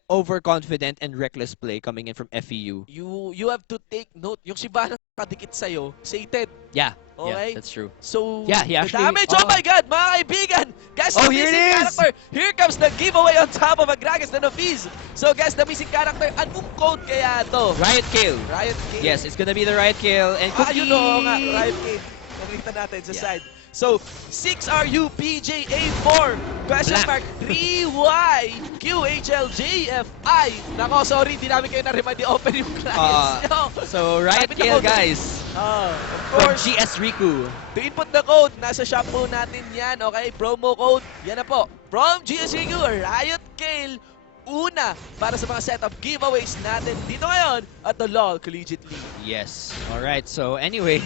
overconfident and reckless play coming in from FEU. You have to take note. Yung Shyvana nakadikit sa'yo, sated. Yeah. Okay? Yeah, that's true. So, yeah, he actually, the damage, oh my God, mga kaibigan! Guys, the here missing it is! character. Here comes the giveaway on top of Agragas na Fizz. So, guys, the missing character, anong code kaya to? Riot Kill. Riot Kill. Yes, it's gonna be the Riot Kill. And Cookie! Yun o nga, Riot Kill. Nakita natin sa side. So, 6RUPJA4, question mark, 3YQHLJFI. Nako, sorry, hindi namin kayo na-remind i-open yung clients nyo. So, Riot Kill, guys. Of From course. GS Riku. To input the code, nasa shop po natin yan, okay? Promo code, yan na po. From GS Riku, Riot Kill, una para sa mga set of giveaways natin dito ngayon at the LOL Collegiate League. Yes. Alright, so anyway.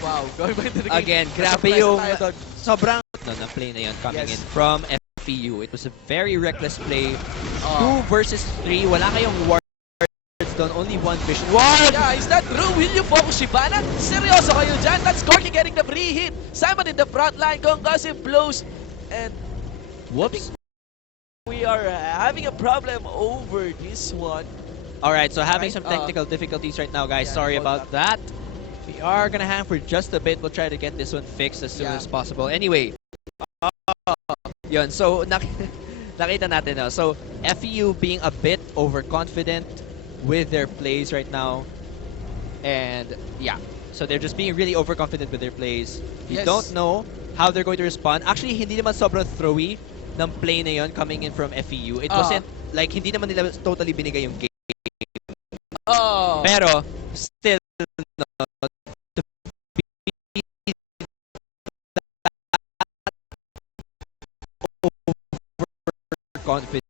Wow, going back to the game. Again, grabe yung sobrang na play na yun coming in from FEU. It was a very reckless play. 2 versus 3. Wala kayong wards doon. Only one vision. Ward! Yeah, is that true? Will you focus Shyvana? Seryoso kayo dyan? That's Corky getting the free hit. Simon in the front line. Concussive blows. And whoops. We are having a problem over this one. Alright, so having some technical difficulties right now, guys. Sorry about that. We are gonna hang for just a bit. We'll try to get this one fixed as soon as possible. Anyway, yun. So nakita natin na. So FEU being a bit overconfident with their plays right now, and yeah, so they're just being really overconfident with their plays. We don't know how they're going to respond. Actually, hindi naman sobrang throwy ng play na yun coming in from FEU. It wasn't like hindi naman nila totally binigay yung game. Pero still, no, confident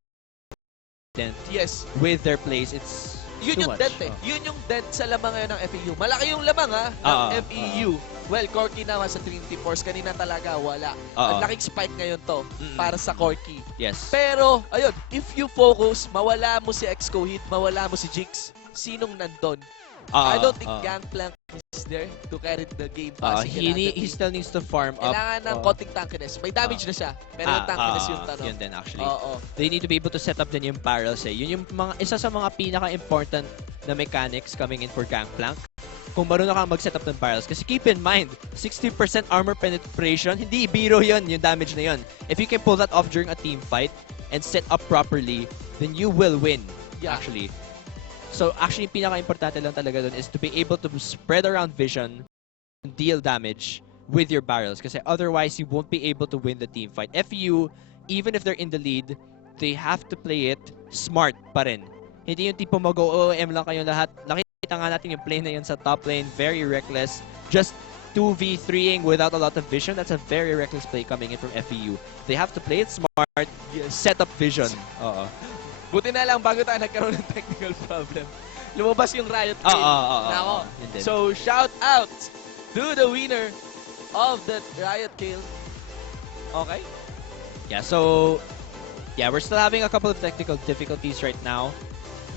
with their plays. It's yun yung dent Yun yung dent sa lamang ngayon ng FEU. Malaki yung lamang ng FEU. Well, Corky naman sa Trinity Force. Kanina talaga wala. Ang laking spike ngayon to para sa Corky. Yes. Pero, ayun, if you focus, mawala mo si Excoheed, mawala mo si Jinx, sinong nandun? I don't think Gangplank is there to carry the game. He still needs to farm up. Kailangan ng konting tankiness. May damage na siya, pero yung tankiness yung tanong. Yun din actually. They need to be able to set up din yung barrels eh. Yun yung isa sa mga pinaka-important na mechanics coming in for Gangplank. Kung marunong kang mag-set up ng barrels. Kasi keep in mind, 60% armor penetration, hindi biro yun, yung damage na yun. If you can pull that off during a team fight and set up properly, then you will win, actually. So actually, pinaka-importante lang talaga dun is to be able to spread around vision and deal damage with your barrels. Kasi otherwise, you won't be able to win the team fight. FEU, even if they're in the lead, they have to play it smart pa rin. Hindi yung tipo mag-OOM lang kayo lahat. Nakita nga natin yung play na yun sa top lane. Very reckless. Just 2v3ing without a lot of vision. That's a very reckless play coming in from FEU. They have to play it smart. Set up vision. Buti na lang bago tayo nagkaroon ng technical problem. Lumabas yung Riot Kill. Nako. So, shout out to the winner of the Riot Kill. Okay? Yeah, so... Yeah, we're still having a couple of technical difficulties right now.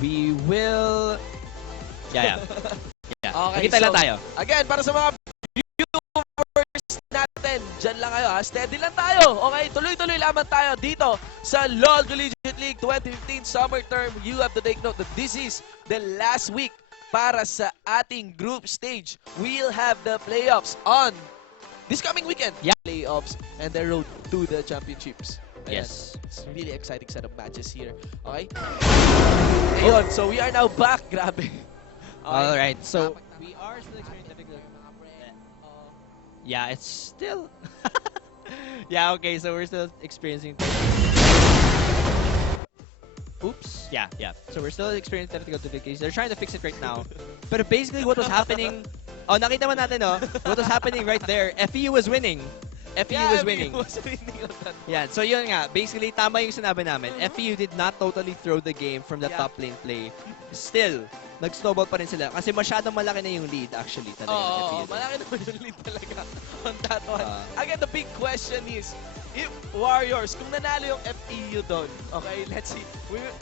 We will... Yeah. Okay, Nakita lang tayo. Again, para sa mga viewers natin, dyan lang kayo ha. Steady lang tayo. Okay, tuloy-tuloy lamang tayo dito sa LoL Collegiate League 2015 Summer Term. You have to take note that this is the last week para sa ating group stage. We'll have the playoffs on this coming weekend. Yeah. Playoffs and the road to the championships. Ayan. Yes. It's really exciting set of matches here. Okay? Ayun, so we are now back. Grabe. Alright, so we are still experiencing difficulty. Yeah, it's still... yeah, okay, so we're still experiencing... Oops. Yeah. So we're still experiencing technical difficulties. They're trying to fix it right now. But basically what was happening... Oh, nakita man natin, no? What was happening right there, FEU was winning. FEU was winning. Yeah, so yun nga. Basically, tama yung sinabi namin. FEU did not totally throw the game from the top lane play. Still, nag-snowball pa rin sila. Kasi masyadong malaki na yung lead actually talaga. Oo, malaki naman yung lead talaga on that one. Again, the big question is, if Warriors, kung nanalo yung FEU doon, okay, let's see.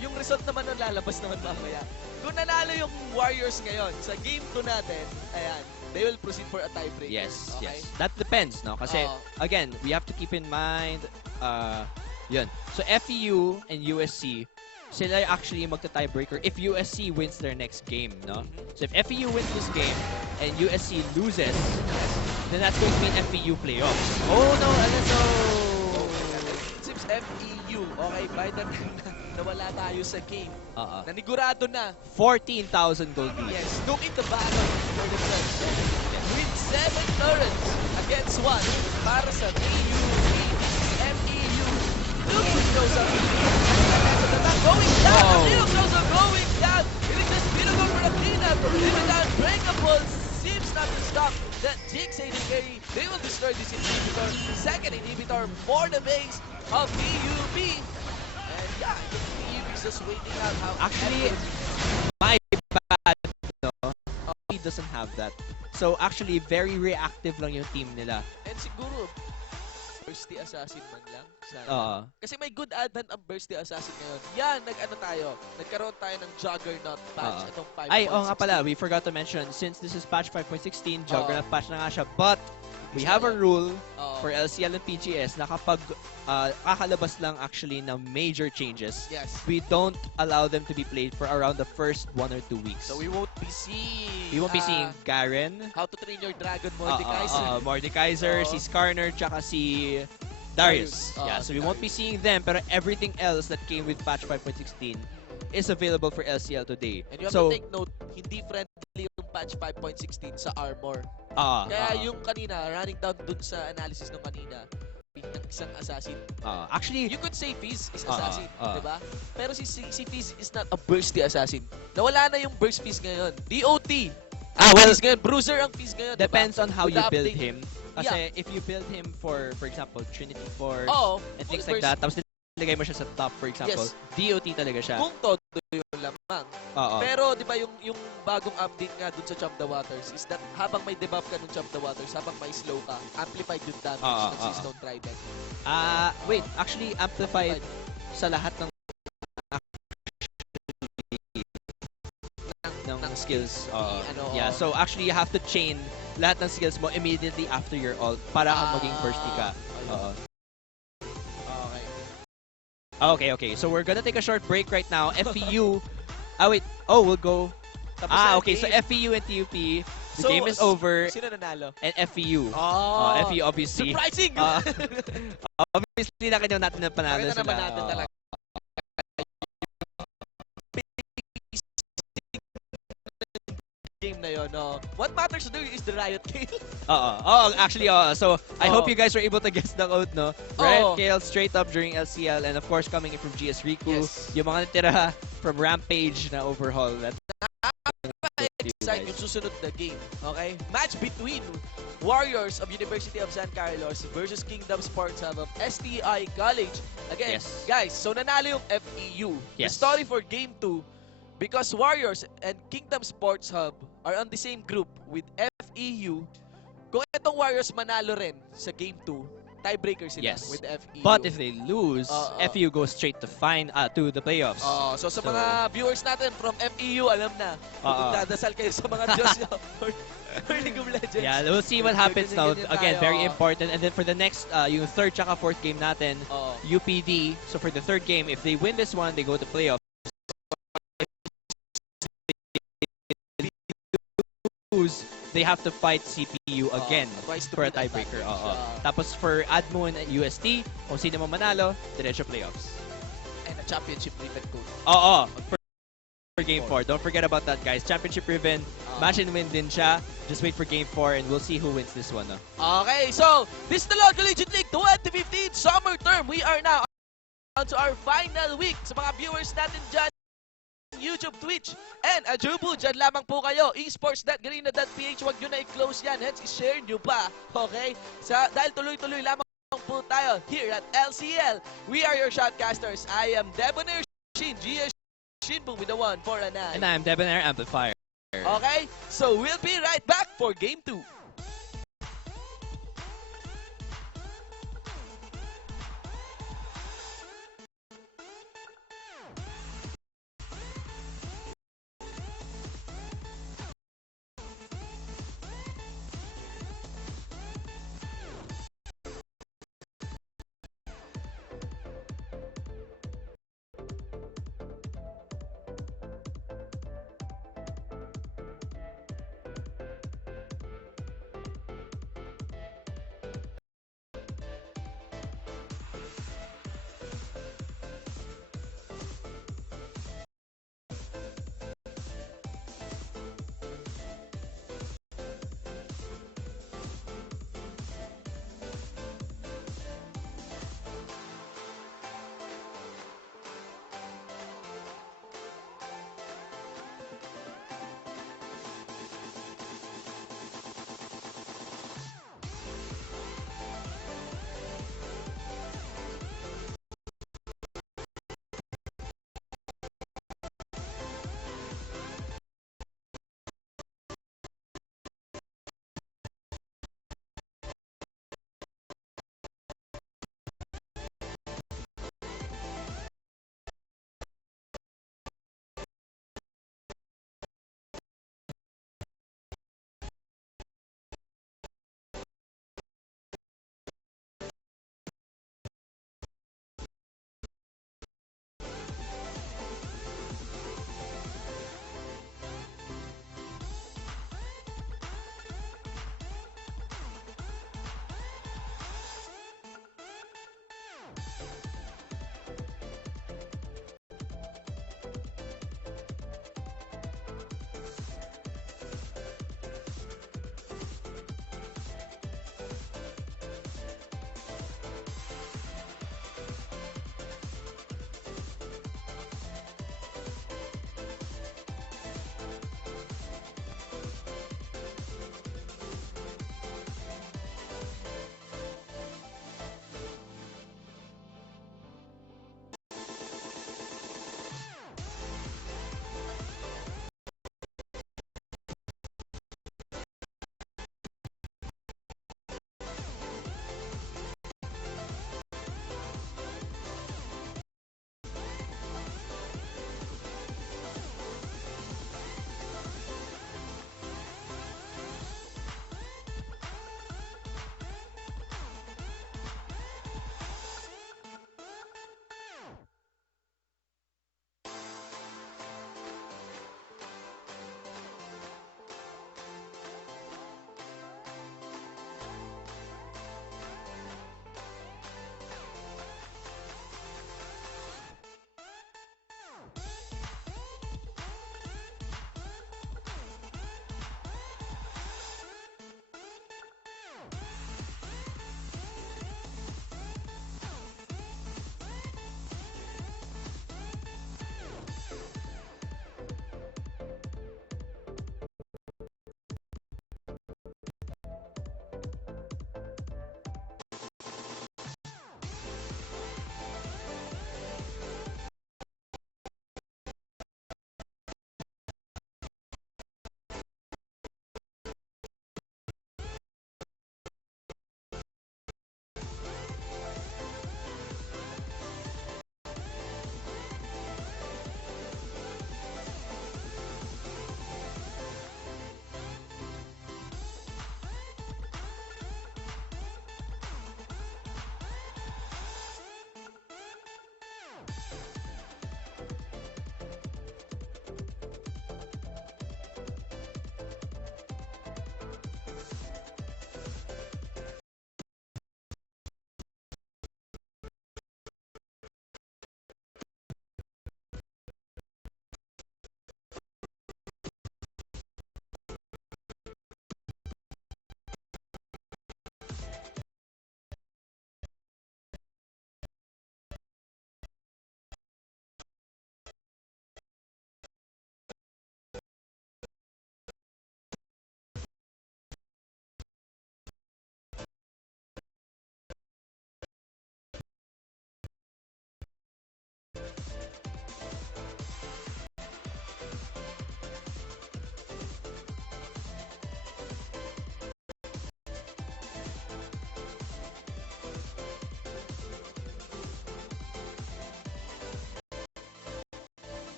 Yung result naman nun lalabas naman mamaya. Kung nanalo yung Warriors ngayon, sa game 2 natin, ayan, they will proceed for a tiebreak. Yes, okay? yes. That depends, no? Kasi, again, we have to keep in mind, yun. So, FEU and USC, sila actually magta-tiebreaker if USC wins their next game, no? So, if FEU wins this game and USC loses, then that's going to mean FEU playoffs. Oh, no, Alesso! It seems FEU, okay, by the time nawala tayo sa game, nanigurado na 14,000 gold lead. Yes, look in the battle for the French. With 7 turrets against 1 para sa FEU. Look at those up. Going down. Those are going down. It is just beautiful for the cleanup. Even the unbreakable seems not to stop. The Jinx AD carry, they will destroy this inhibitor. Second inhibitor for the base of PUB. And yeah, I think PUB is just waiting out how... Actually, my bad, no? He doesn't have that. So actually, very reactive lang yung team nila. And siguro, Bursty Assassin man lang. Sana. Kasi may good advent ang Bursty Assassin ngayon. Yan, nagkaroon tayo ng Juggernaut patch itong 5.16. Ay, nga pala, we forgot to mention, since this is patch 5.16, Juggernaut patch na nga siya. But, we have a rule for LCL and PGS na kapag kakalabas lang actually ng major changes, we don't allow them to be played for around the first 1 or 2 weeks. So we won't be seeing... We won't be seeing Garen. How to Train Your Dragon, Mordekaiser. Mordekaiser, si Skarner, tsaka si Darius. Yeah, so we won't be seeing them, pero everything else that came with patch 5.16 is available for LCL today. And you have to take note, hindi friendly yung patch 5.16 sa armor. Kaya yung kanina, running down dun sa analysis ng kanina, ng isang assassin. Actually, you could say Fizz is assassin, diba? Pero si Fizz is not a bursty assassin. Nawala na yung burst Fizz ngayon. DOT! Fizz ngayon. Bruiser ang Fizz ngayon. Depends on how you build him. Kasi if you build him for example, Trinity Force and things like that, tapos nilagay mo siya sa top, for example, DOT talaga siya. Kung todo yung lamang. Pero di ba yung bagong update nga dun sa Chop the Waters is that habang may debuff ka nung Chop the Waters, habang may slow ka, amplified yung damage ng Stone Trident. Wait, actually amplified sa lahat ng skills. Yeah, so actually you have to chain lahat ng skills mo immediately after your ult para maging bursty ka. Okay. So we're gonna take a short break right now. FEU. We'll go. Okay. So FEU and TUP. The game is over. Sino nanalo? And FEU. FEU obviously. Surprising! Obviously, nakita natin na panalo sila. Naman natin talaga. Game na yun, What matters to do is the Riot Kill. Actually, so I hope you guys were able to guess the code, no? Riot Kill straight up during LCL, and of course coming in from GS Riku. Yung mga natira from Rampage na overhaul. That Excite yung susunod na game. Okay? Match between Warriors of University of San Carlos versus Kingdom Sports Hub of STI College. Again, guys, so nanalo yung FEU. The story for Game 2, because Warriors and Kingdom Sports Hub are on the same group with FEU, kung itong Warriors manalo rin sa Game 2, tiebreaker sila with FEU. But if they lose, FEU goes straight to the playoffs. So sa mga viewers natin from FEU, alam na, magdadasal kayo sa mga Diyos nyo for League of Legends. Yeah, we'll see what happens now. Again, very important. And then for the next, yung third tsaka fourth game natin, UPD. So for the third game, if they win this one, they go to playoffs. They have to fight CPU again for a tiebreaker. Tapos for Admo and UST, kung sino man manalo, diretso playoffs. And a championship ribbon code. For Game 4. Don't forget about that, guys. Championship ribbon, match and win din siya. Just wait for Game 4 and we'll see who wins this one. Okay, so this is the Lcl Collegiate League 2015 Summer Term. We are now on to our final week. Sa mga viewers natin dyan, YouTube, Twitch, and Ajubu, dyan lamang po kayo. esports.garena.ph, wag nyo na i-close yan. Hence, i-share nyo pa. Okay? Dahil tuloy-tuloy lamang po tayo here at LCL. We are your shotcasters. I am Debonair Shin, GS Shinbong with the 1 for a 9. And I am Debonair Amplifier. Okay? So, we'll be right back for Game 2.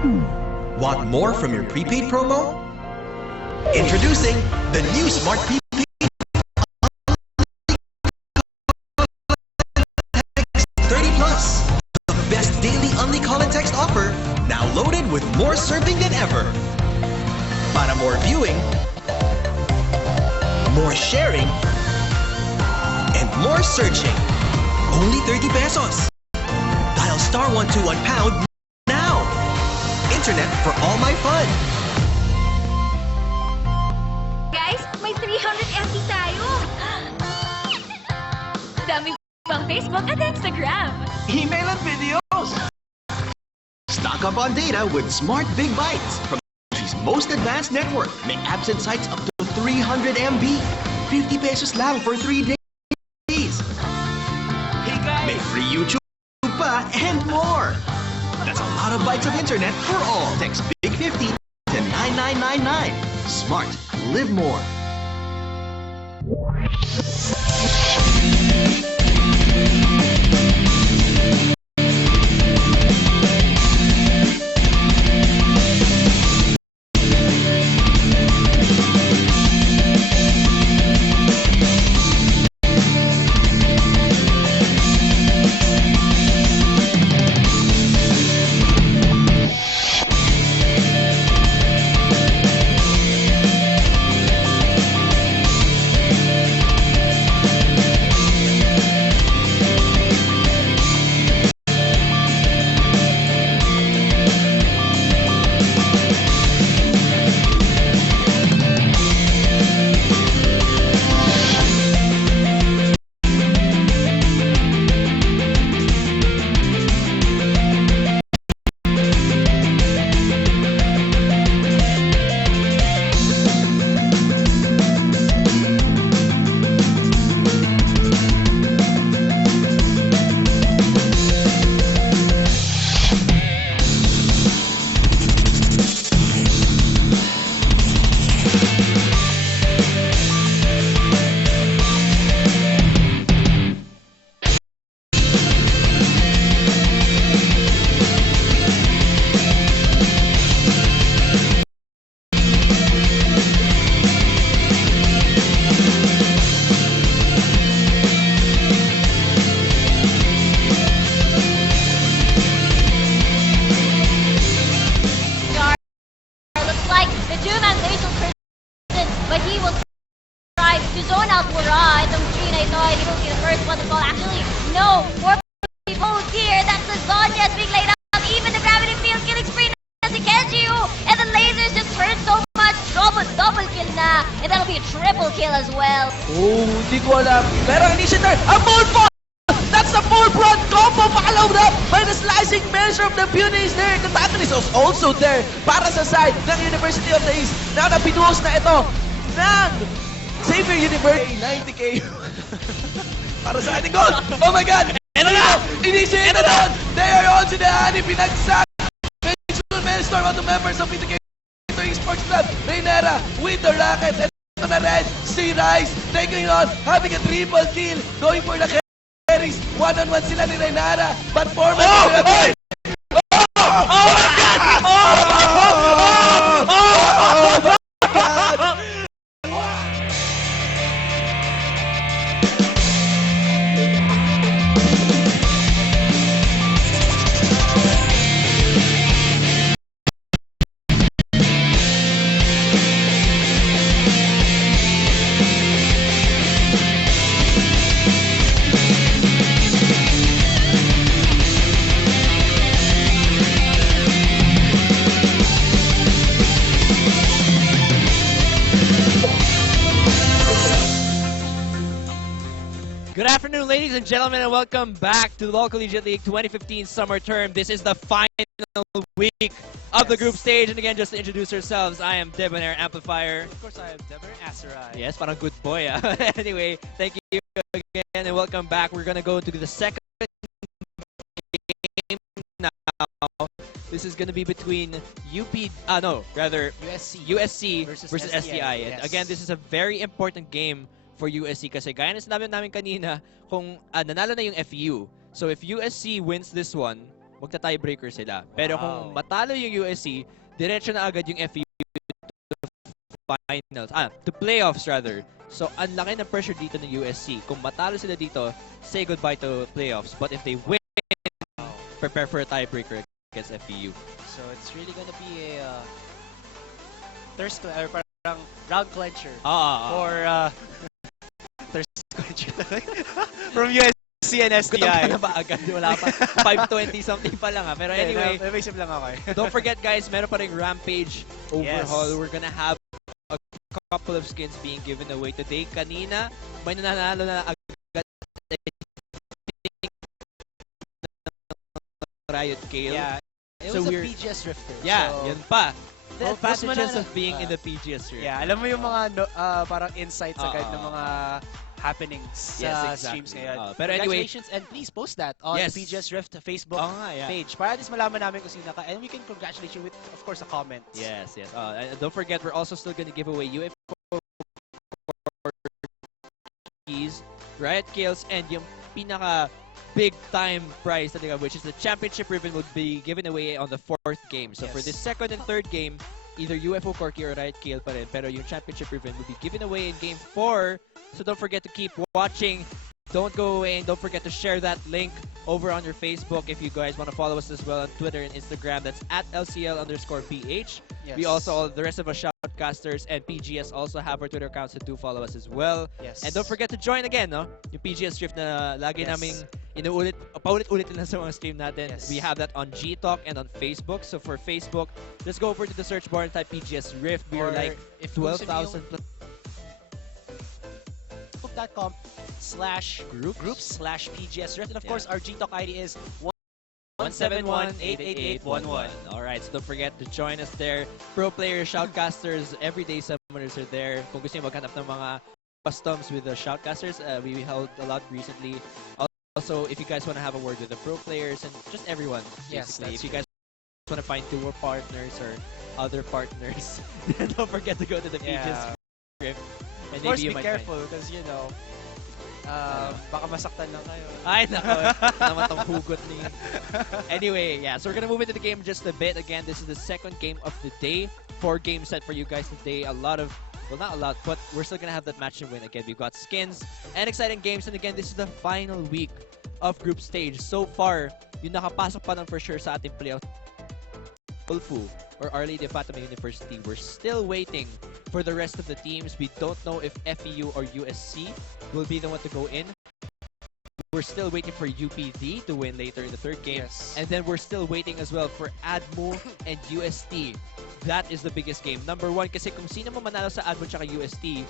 Want more from your prepaid promo? Introducing the new Smart Prepaid 30 Plus. The best daily only call and text offer, now loaded with more surfing than ever. Para more viewing, more sharing, and more searching. Only 30 pesos. Dial *121# now. Internet for all my fun. Guys, may 300 MB tayo! Dami pang Facebook at Instagram. Email and videos. Stock up on data with Smart Big Bites from the country's most advanced network. May apps and sites up to 300 MB. 50 pesos lang for 3 days. Hey guys! May free YouTube pa and more. That's a lot of bytes of internet for all. Text Big 50 to 9999. Smart. Live more. Hindi ko alam. Pero initiator, a full fall! That's a full front combo! Pakalaw na by the slicing measure of the Pune is there. The Titan is also there para sa side ng University of the East. Now napinuhos na ito ng Xavier University. 90k. Para sa ating goal. Oh my God! Ito na! Initiator down! They are on to the honey. Pinagsak. Maelstrom out to members of PTK Sports Club. Reynera with the racket. Ito na rin, si Rice taking on, having a triple kill, going for the carries. One-on-one sila ni Reynera, but format... Oh my God! Good afternoon, ladies and gentlemen, and welcome back to the Lcl Collegiate League 2015 Summer Term. This is the final week of the group stage. And again, just to introduce ourselves, I am Debonair Amplifier. Of course, I am Debonair Asarai. Yes, parang good boy. Anyway, thank you again and welcome back. We're going to go into the second game now. This is going to be between USC versus STI. Yes. And again, this is a very important game for USC kasi gaya na sinabi namin kanina, kung nanalo na yung FU. So if USC wins this one, magta-tiebreaker sila. Pero kung matalo yung USC, diretso na agad yung FEU finals. To playoffs rather. So, ang laki ng pressure dito ng USC. Kung matalo sila dito, say goodbye to playoffs. But if they win, prepare for a tiebreaker against FEU. So, it's really gonna be a parang round clincher for thirst quencher from USC and STI. Gutom ka na ba agad? Wala pa. 5:20 something pa lang Pero anyway, naisip lang ako don't forget guys, meron pa ring Rampage overhaul. Yes. We're gonna have a couple of skins being given away today. Kanina, may nanalo na agad Riot Gale. Yeah, it So was a we're- PGS Rifter. Yeah, so, yun pa. The Mas advantages manana- of being in the PGS Rift. Yeah, alam mo yung mga parang insights agad ng mga happenings Yes, sa exactly. streams ngayon. Pero anyway, Congratulations and please post that on Yes. the PGS Rift Facebook yeah. page para at least malaman namin kung sino ka and we can congratulate you with, of course, a comment. Yes. And don't forget, we're also still gonna give away UFO keys, Riot Kills, and yung pinaka big time prize talaga, which is the championship ribbon, will be given away on the 4th game. So for Yes. this 2nd and 3rd game, either UFO Corky or Riot Kill pa rin, pero yung championship ribbon will be given away in game 4. So don't forget to keep watching. Don't go away, and don't forget to share that link over on your Facebook if you guys want to follow us as well on Twitter and Instagram. That's at LCL_PH. Yes. We also, the rest of us shoutcasters and PGS also have our Twitter accounts, so do follow us as well. Yes. And don't forget to join again, no? Yung PGS Drift na lagi Yes. naming paulit-ulit na sa mga stream natin. Yes. We have that on G-Talk and on Facebook. So for Facebook, just go over to the search bar and type PGS Rift. We are Or like if 12,000 plus facebook.com/groups/PGS Rift. And of course, our G-Talk ID is 171-888-11. Alright, so don't forget to join us there. Pro players, shoutcasters, everyday summoners are there. Kung gusto nyo maghanap ng mga customs with the shoutcasters, we held a lot recently. Also, if you guys want to have a word with the pro players and just everyone, Yes, basically. that's If you guys want to find duo partners or other partners, then don't forget to go to the PGS Rift. And Of course, maybe you be might careful because, you know, baka masaktan lang kayo. Ay, nako. Naman tong hugot ni. Anyway, yeah. So we're gonna move into the game just a bit. Again, this is the 2nd game of the day. 4-game set for you guys today. A lot of, well, not a lot, but we're still gonna have that match and win. Again, we've got skins and exciting games. And again, this is the final week of group stage. So far, yung nakapasok pa ng for sure sa ating playoff, Ulfu or Our Lady of Fatima University. We're still waiting for the rest of the teams. We don't know if FEU or USC will be the one to go in. We're still waiting for UPD to win later in the 3rd game. Yes. And then we're still waiting as well for ADMO and UST. That is the biggest game. Number 1, kasi kung sino mo manalo sa ADMO at UST,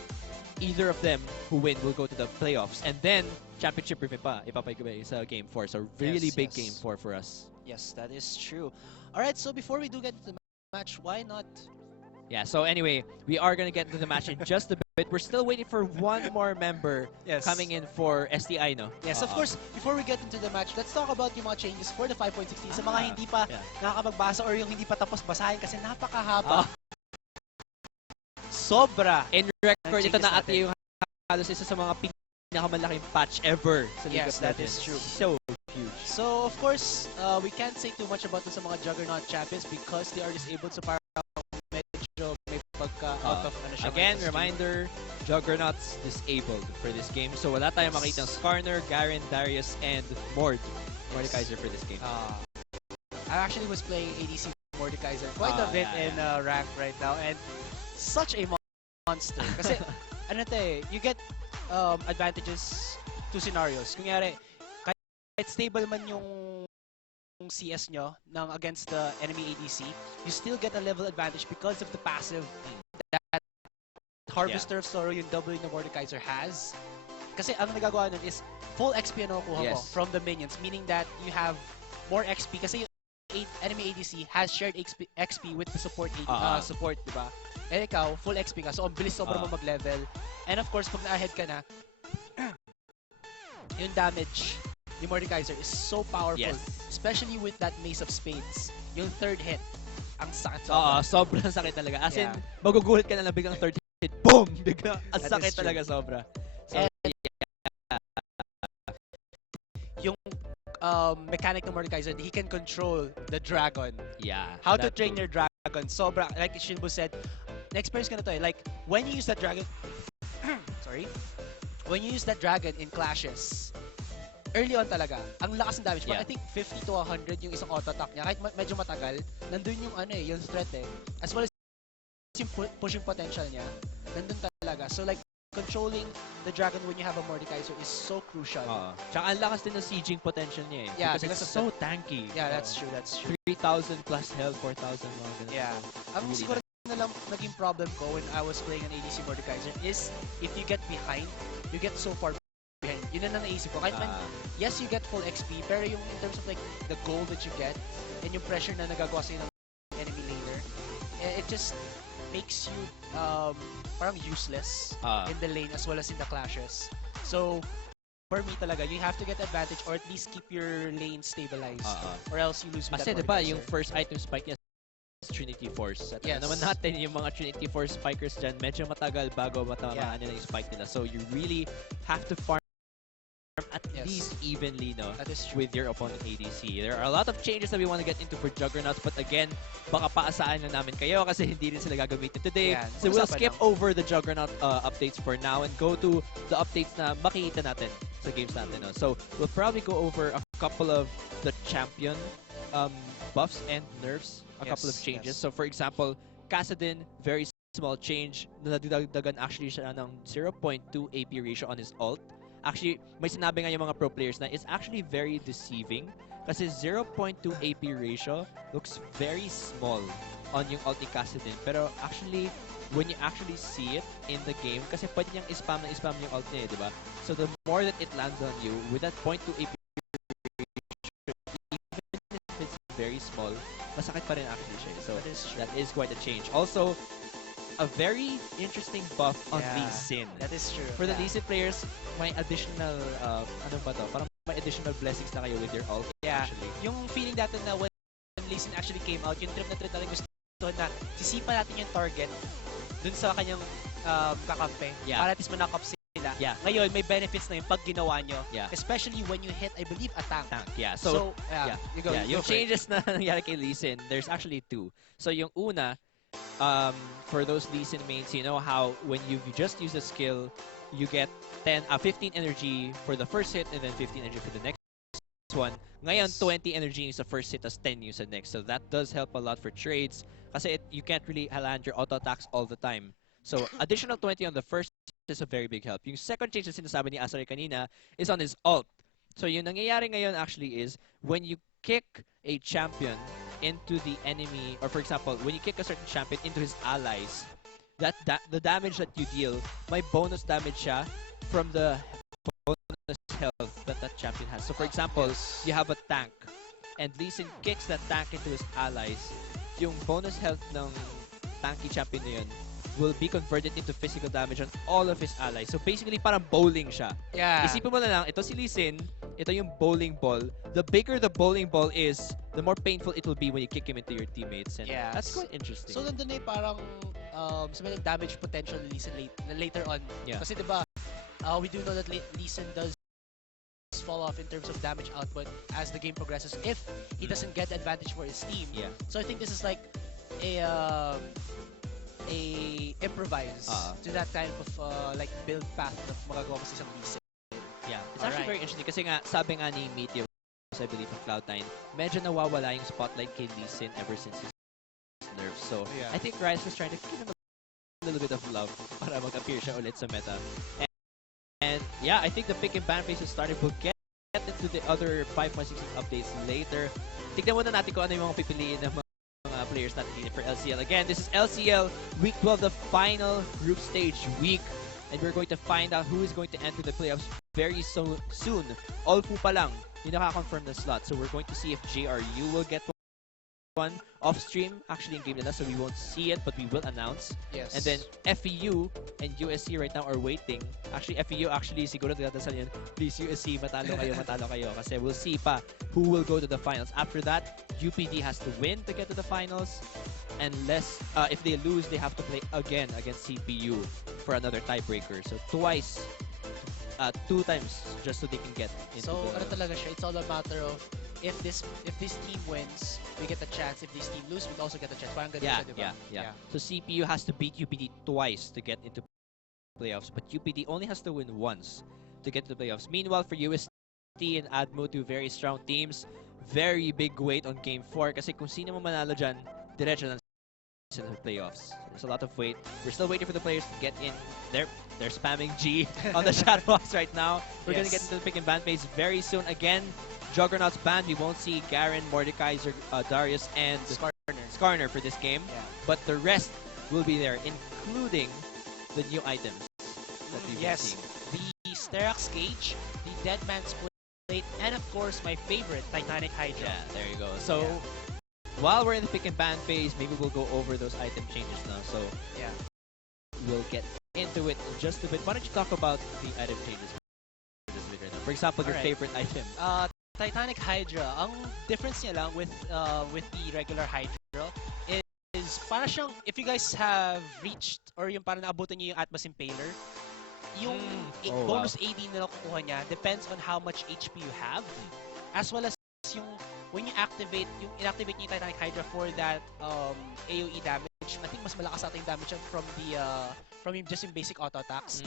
either of them who win will go to the playoffs. And then, championship ribbon pa, ipapagay sa game 4. So really big game 4 for us. Yes, that is true. Alright, so before we do get to the match, why not? Yeah, so anyway, we are going to get into the match in just a bit. We're still waiting for one more member coming in for STI, no? Yes, of course, before we get into the match, let's talk about yung mga changes for the 5.16. Sa mga hindi pa nakakapagbasa or yung hindi pa tapos basahin kasi napakahaba. Sobra. In record, ito na ate yung halos isa sa mga pinakamalaking patch ever sa League of Yes, that Legends. is true. So huge. So, of course, we can't say too much about sa mga Juggernaut champions because they are disabled. So, parang medyo may pagka out of ano siya. Again, reminder, Juggernauts disabled for this game. So wala tayong makitang Skarner, Garen, Darius, and Mordekaiser for this game. I actually was playing ADC Mordekaiser quite a bit in rank right now and such a monster. Kasi, ano you get advantages to scenarios. Kunyari, kahit stable man yung CS nyo against the enemy ADC, you still get a level advantage because of the passive that Harvester of Sorrow, yung W na Mordekaiser has. Kasi ang nagagawa nun is full XP na nakukuha mo from the minions, meaning that you have more XP kasi yung enemy ADC has shared XP with the support, support, diba? Eh ikaw, full XP ka, so ang bilis sobrang mo mag-level. And of course, pag na-ahead ka na, yung damage, yung Mordekaiser is so powerful. Especially with that Mace of Spades. Yung 3rd hit, ang sakit sobra. Sobrang sakit talaga. As in, magugulat ka na lang biglang 3rd hit, boom! Biglang, ang sakit talaga sobra. So, yung mechanic ng Mordekaiser, he can control the dragon. Yeah. How to train your dragon. Sobra, like Shinbu said, na-experience ko na to eh. Like, when you use that dragon, sorry, when you use that dragon in clashes, early on talaga, ang lakas ng damage. Yeah. I think 50 to 100 yung isang auto attack niya. Kahit medyo matagal, nandun yung yung threat eh. As well as yung pushing potential niya, nandun talaga. So like, controlling the dragon when you have a Mordekaiser is so crucial. Tsaka ang lakas din ng sieging potential niya eh. Yeah, because it's so tanky. Yeah, that's true, that's true. 3,000 plus health, 4,000 mga ganun. Yeah. Ang Really siguro na lang naging problem ko when I was playing an ADC Mordekaiser is if you get behind, you get so far behind. Yun na naisip ko. Kahit man, yes, you get full XP, pero yung in terms of like the gold that you get and yung pressure na nagagawa sa'yo ng enemy laner, it just makes you parang useless in the lane as well as in the clashes. So, for me talaga, you have to get advantage or at least keep your lane stabilized or else you lose with Kasi that diba, Mordekaiser. yung first item spike niya is Trinity Force. At Yes. naman natin yung mga Trinity Force spikers dyan, medyo matagal bago matamaan nila yung spike nila. So, you really have to farm at least evenly, no? That is true. With your opponent ADC. There are a lot of changes that we want to get into for Juggernauts, but again, baka paasaan na namin kayo kasi hindi rin sila gagamitin today. Yeah, so we'll skip over the Juggernaut updates for now and go to the updates na makikita natin sa games natin. No? So we'll probably go over a couple of the champion buffs and nerfs, a couple of changes. So for example, Kassadin, very small change. Nadagdagan actually siya ng 0.2 AP ratio on his ult. Actually, may sinabi nga yung mga pro players na it's actually very deceiving kasi 0.2 AP ratio looks very small on yung ult ni Kassadin. Pero actually, when you actually see it in the game, kasi pwede niyang i-spam yung ult niya, di ba? So the more that it lands on you, with that 0.2 AP ratio, even if it's very small, masakit pa rin actually siya. So that is quite a change. Also, a very interesting buff on Lee Sin. That is true. For the Lee Sin players, may additional, ano ba to? Parang may additional blessings na kayo with your ult. Yeah. Actually. Yung feeling natin na when Lee Sin actually came out, yung trip na talagang gusto na sisipa natin yung target dun sa kanyang kakampi. Para at least manakap sila. Yeah. Ngayon, may benefits na yung pag ginawa nyo. Yeah. Especially when you hit, I believe, a tank. Yeah. So you go, yung changes na nangyari kay Lee Sin, there's actually two. So yung una, for those Lee Sin mains, you know how when you just use a skill, you get 15 energy for the first hit and then 15 energy for the next one. Ngayon, 20 energy is the first hit as 10 use the next. So that does help a lot for trades kasi you can't really land your auto attacks all the time. So additional 20 on the first is a very big help. Yung second change na sinasabi ni Asari kanina is on his ult. So yung nangyayari ngayon actually is when you kick a champion into the enemy, or for example, when you kick a certain champion into his allies, the damage that you deal, may bonus damage siya from the bonus health that champion has. So for example, you have a tank, and Lee Sin kicks that tank into his allies, yung bonus health ng tanky champion na yun will be converted into physical damage on all of his allies. So basically, parang bowling siya. Yeah. Isipin mo na lang, ito si Lee Sin, ito yung bowling ball. The bigger the bowling ball is, the more painful it will be when you kick him into your teammates. And that's quite interesting. So nandun na yung parang sabi ng damage potential ni Lee Sin later on. Yeah. Kasi diba, we do know that Lee Sin does fall off in terms of damage output as the game progresses if he doesn't get the advantage for his team. Yeah. So I think this is like a improvise to that kind of like build path na magagawa mo sa isang Lee Sin. Yeah, it's actually very interesting kasi nga, sabi nga ni Meteor, I believe, of Cloud9, medyo nawawala yung spotlight kay Lee Sin ever since his nerfs. So, I think Rise was trying to give him a little bit of love para mag-appear siya ulit sa meta. And yeah, I think the pick and ban phase is starting. We'll get into the other 5.6 updates later. Tignan muna natin kung ano yung mga pipiliin ng mga players natin for LCL. Again, this is LCL Week 12, the final group stage week. And we're going to find out who is going to enter the playoffs very soon. Olfu pa lang yung nakakonfirm the slot. So we're going to see if JRU will get one off stream, actually in game nila, so we won't see it, but we will announce. Yes. And then FEU and USC right now are waiting. Actually, FEU siguro nagdadasal yan, please USC, matalo kayo. Kasi we'll see pa who will go to the finals. After that, UPD has to win to get to the finals. Unless, if they lose, they have to play again against CPU for another tiebreaker. So twice 2 times just so they can get into So, the... ano talaga siya, it's all a matter of if this team wins, we get a chance. If this team loses, we also get a chance. Parang ganun Yeah, siya, diba? yeah. So CPU has to beat UPD twice to get into playoffs, but UPD only has to win once to get to the playoffs. Meanwhile, for UST and ADMO, 2 very strong teams, very big weight on Game 4 kasi kung sino mo manalo dyan, diretso na sila sa playoffs. There's a lot of weight. We're still waiting for the players to get in. They're spamming G on the chat box right now. We're gonna get into the pick and ban phase very soon. Again, Juggernaut's banned. We won't see Garen, Mordekaiser, Darius, and Skarner for this game. Yeah. But the rest will be there, including the new items that we've been Yes, seeing. the Sterax Cage, the Deadman's Plate, and of course my favorite, Titanic Hydra. Yeah, there you go. So while we're in the pick and ban phase, maybe we'll go over those item changes now. So Yeah. we'll get into it in just a bit. Why don't you talk about the item changes for this video right now? For example, your Alright. favorite item. Titanic Hydra, ang difference niya lang with the regular Hydra is para siyang, if you guys have reached or yung parang naabutan niyo yung Atmos Impaler, yung bonus AD na nakukuha niya depends on how much HP you have, as well as yung when you inactivate niyo yung Titanic Hydra for that AoE damage. I think mas malakas ating damage from yung just yung basic auto attacks.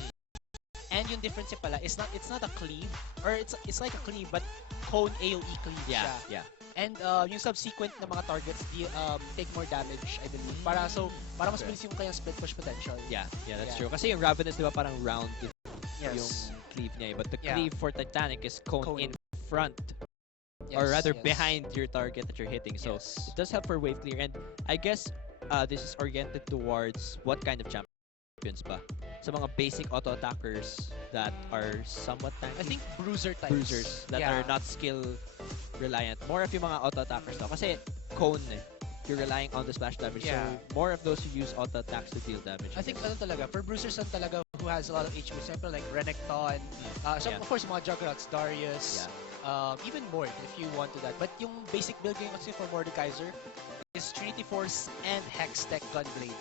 And yung difference niya pala is it's not a cleave, or it's like a cleave but cone AoE cleave siya. Yeah. And yung subsequent na mga targets take more damage, I believe. Para mas bilis yung kanyang split push potential. Yeah, that's true. Kasi yung Ravenous, di ba, parang round yung Yes. cleave niya. But the cleave for Titanic is cone in front. Yes, Or rather, yes. behind your target that you're hitting. So Yes. it does help for wave clear. And I guess this is oriented towards what kind of champions ba? Sa mga basic auto attackers that are somewhat tanky. I think bruiser types. Bruisers that are not skill reliant. More of yung mga auto attackers daw. Kasi cone, you're relying on the splash damage. Yeah. So more of those who use auto attacks to deal damage. I think ano talaga, for bruisers lang talaga who has a lot of HP, for example like Renekton, of course mga Juggernauts, Darius, even more if you want to that. But yung basic build game kasi for Mordekaiser is Trinity Force and Hextech Gunblade.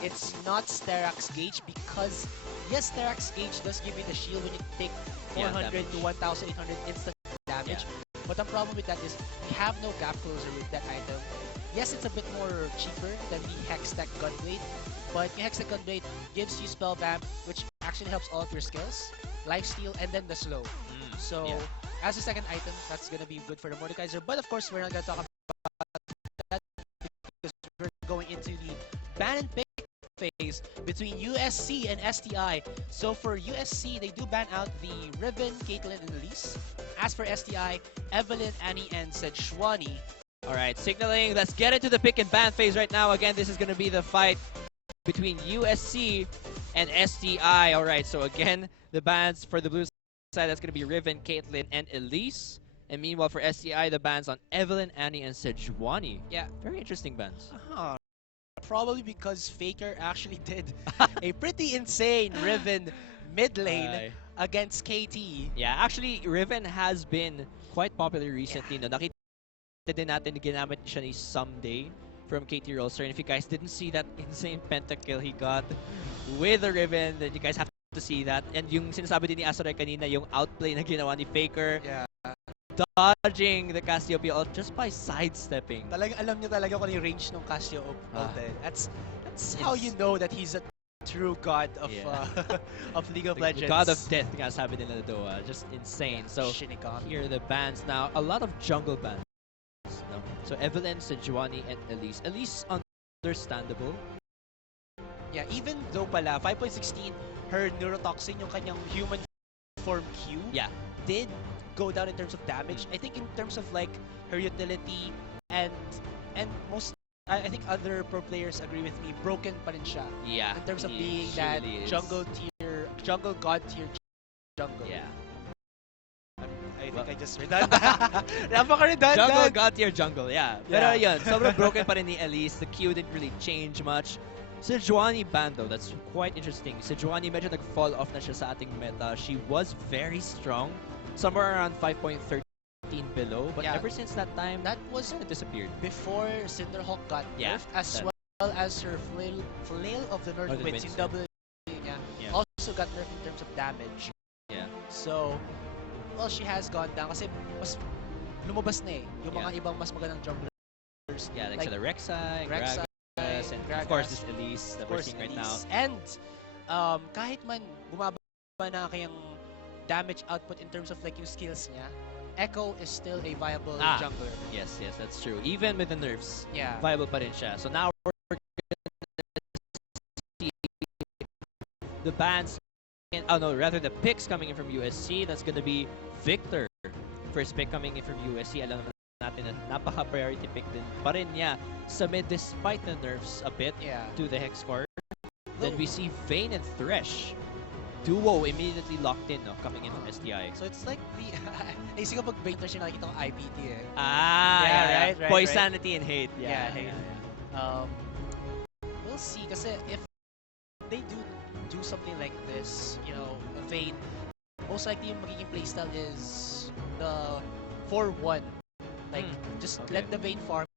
It's not Sterax Gauge because yes, Sterax Gauge does give you the shield when you take 400 to 1,800 instant damage. But the problem with that is we have no gap closer with that item. Yes, it's a bit more cheaper than the Hextech Gunblade, but the Hextech Gunblade gives you Spell Vamp, which actually helps all of your skills, Lifesteal, and then the slow. So as a second item, that's gonna be good for the Mordekaiser. But of course, we're not gonna talk about that because we're going into the ban and pick phase between USC and STI. So for USC, they do ban out the Riven, Caitlyn, and Elise. As for STI, Evelyn, Annie, and Sejuani. Alright, signaling. Let's get into the pick and ban phase right now. Again, this is going to be the fight between USC and STI. Alright, so again, the bans for the blue side, that's going to be Riven, Caitlyn, and Elise. And meanwhile, for STI, the bans on Evelyn, Annie, and Sejuani. Yeah. Very interesting bans. Probably because Faker actually did a pretty insane Riven mid lane against KT. Yeah, actually, Riven has been quite popular recently. No? Nakita din natin ginamit siya ni Someday from KT Rolster. And if you guys didn't see that insane pentakill he got with the Riven, then you guys have to see that. And yung sinasabi din ni Azurai kanina, yung outplay na ginawa ni Faker. Yeah. Dodging the Cassiopeia ult just by sidestepping. Talagang alam niya talaga kung ano yung range ng Casio ult. That's how you know that he's a true god of of League of Legends. The god of death, nga sabi nila doon. Just insane. So Shinigami. here are the bans now. A lot of jungle bans. No? So Evelyn, Sejuani, and Elise. Elise understandable. Yeah, even though pala 5.16 her neurotoxin, yung kanyang human form Q, did go down in terms of damage. I think in terms of like her utility and most I think other pro players agree with me, broken pa rin siya. Yeah. In terms of being that really jungle god tier jungle. Yeah. I think I just redundant. Napaka-redundant. Jungle got your jungle, Pero yun, sobrang broken pa rin ni Elise. The Q didn't really change much. Sejuani ban though, that's quite interesting. Sejuani medyo nag-fall off na siya sa ating meta. She was very strong, somewhere around 5.13 below, but ever since that time, that was it disappeared. Before Cinderhawk got nerfed, as well as her Flail of the Northern Winds, yung double niya, also got nerfed in terms of damage. Yeah. So, well, she has gone down kasi mas lumabas na eh. Yung mga ibang mas magandang junglers. Yeah, like the Rek'Sai, Rek'Sai, Gragas, and of course this Elise that we're seeing right now. And kahit man bumaba na kayang damage output in terms of like yung skills niya, Echo is still a viable jungler. Yes, that's true. Even with the nerfs, yeah, viable pa rin siya. So now we're gonna see the bans, rather the picks coming in from USC. That's gonna be Victor. First pick coming in from USC. Alam natin na napaka-priority pick din pa rin niya sa mid despite the nerfs a bit to the Hex core. Then we see Vayne and Thresh. Duo immediately locked in, coming in from STI. So it's like the... Naisip ko pag Vayne Thresh yung nakikita ko IPT eh. Right. Poisanity and hate. Yeah, hate. We'll see kasi if they do something like this, Vayne, most likely yung magiging playstyle is the 4-1. Like, just let the Vayne farm,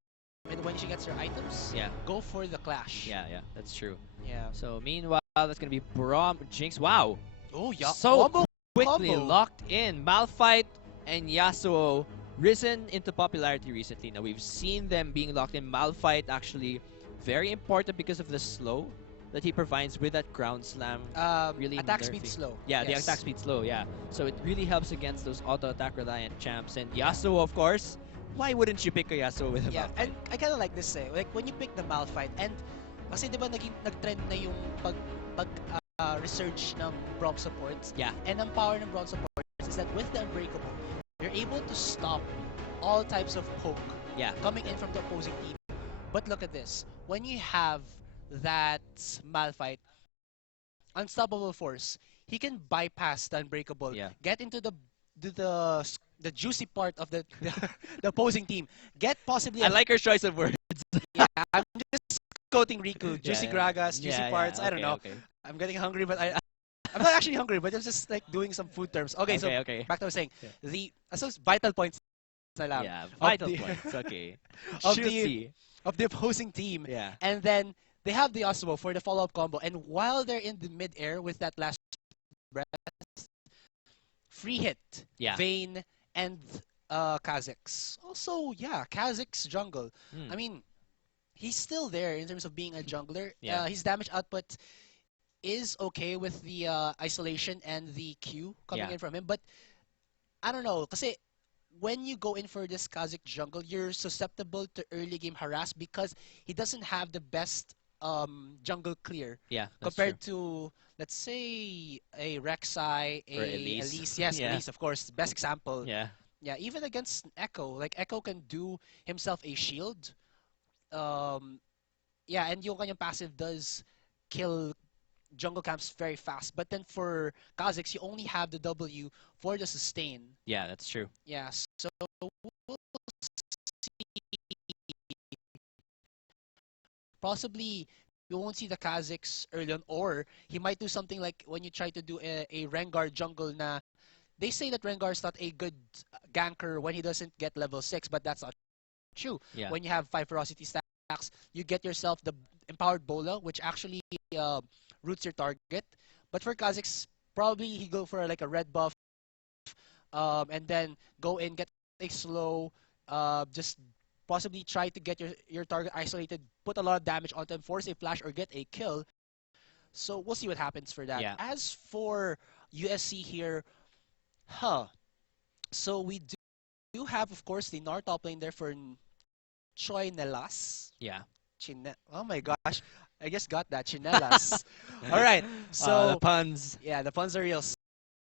and when she gets her items, go for the clash. Yeah, that's true. Yeah. So meanwhile, that's gonna be Braum Jinx. Wow. Oh yeah. So quickly locked in. Malphite and Yasuo risen into popularity recently. Now we've seen them being locked in. Malphite actually very important because of the slow that he provides with that ground slam. Really attack speed slow. Yeah, the attack speed slow. Yeah. So it really helps against those auto attack reliant champs. And Yasuo, of course. Why wouldn't you pick a Yasuo with a Malphite? And I kind of like this like when you pick the Malphite and kasi di ba nag-trend na yung research ng Braum supports. Yeah. And ang power ng Braum supports is that with the Unbreakable, you're able to stop all types of poke coming in from the opposing team. But look at this. When you have that Malphite, unstoppable force, he can bypass the Unbreakable, get into the juicy part of the opposing team, get possibly... I like your choice of words. Yeah, I'm just quoting Riku. Juicy Gragas, juicy parts, I don't know. Okay. I'm getting hungry, but I'm not actually hungry, but I'm just like doing some food terms. Okay, so back to what I was saying. So vital points na lang. Yeah, vital points. Okay. Of the opposing team. Yeah. And then they have the Yasuo for the follow-up combo. And while they're in the mid-air with that last breath, free hit, Vayne and Kha'Zix. Also, Kha'Zix jungle. I mean, he's still there in terms of being a jungler. His damage output is okay with the isolation and the Q coming in from him. But I don't know, kasi when you go in for this Kha'Zix jungle, you're susceptible to early game harass because he doesn't have the best jungle clear compared to, let's say, a Rek'Sai, a Elise. Yes, Elise, of course, best example. Yeah, even against Echo, like Echo can do himself a shield. And yung kanyang passive does kill jungle camps very fast. But then for Kha'Zix, you only have the W for the sustain. Yeah, that's true. Yeah, so we'll see. Possibly you won't see the Kha'Zix early on, or he might do something like when you try to do a Rengar jungle na. They say that Rengar is not a good ganker when he doesn't get level 6, but that's not true. When you have 5 ferocity stacks, you get yourself the empowered Bola, which actually roots your target. But for Kha'Zix, probably he go for like a red buff, and then go in, get a slow, just possibly try to get your target isolated, put a lot of damage onto him, force a flash, or get a kill. So we'll see what happens for that. As for USC here, so we do have, of course, the Nart top lane there for Choi Nelas. Oh my gosh. I just got that. Chinelas. All right. So the puns. Yeah, the puns are real.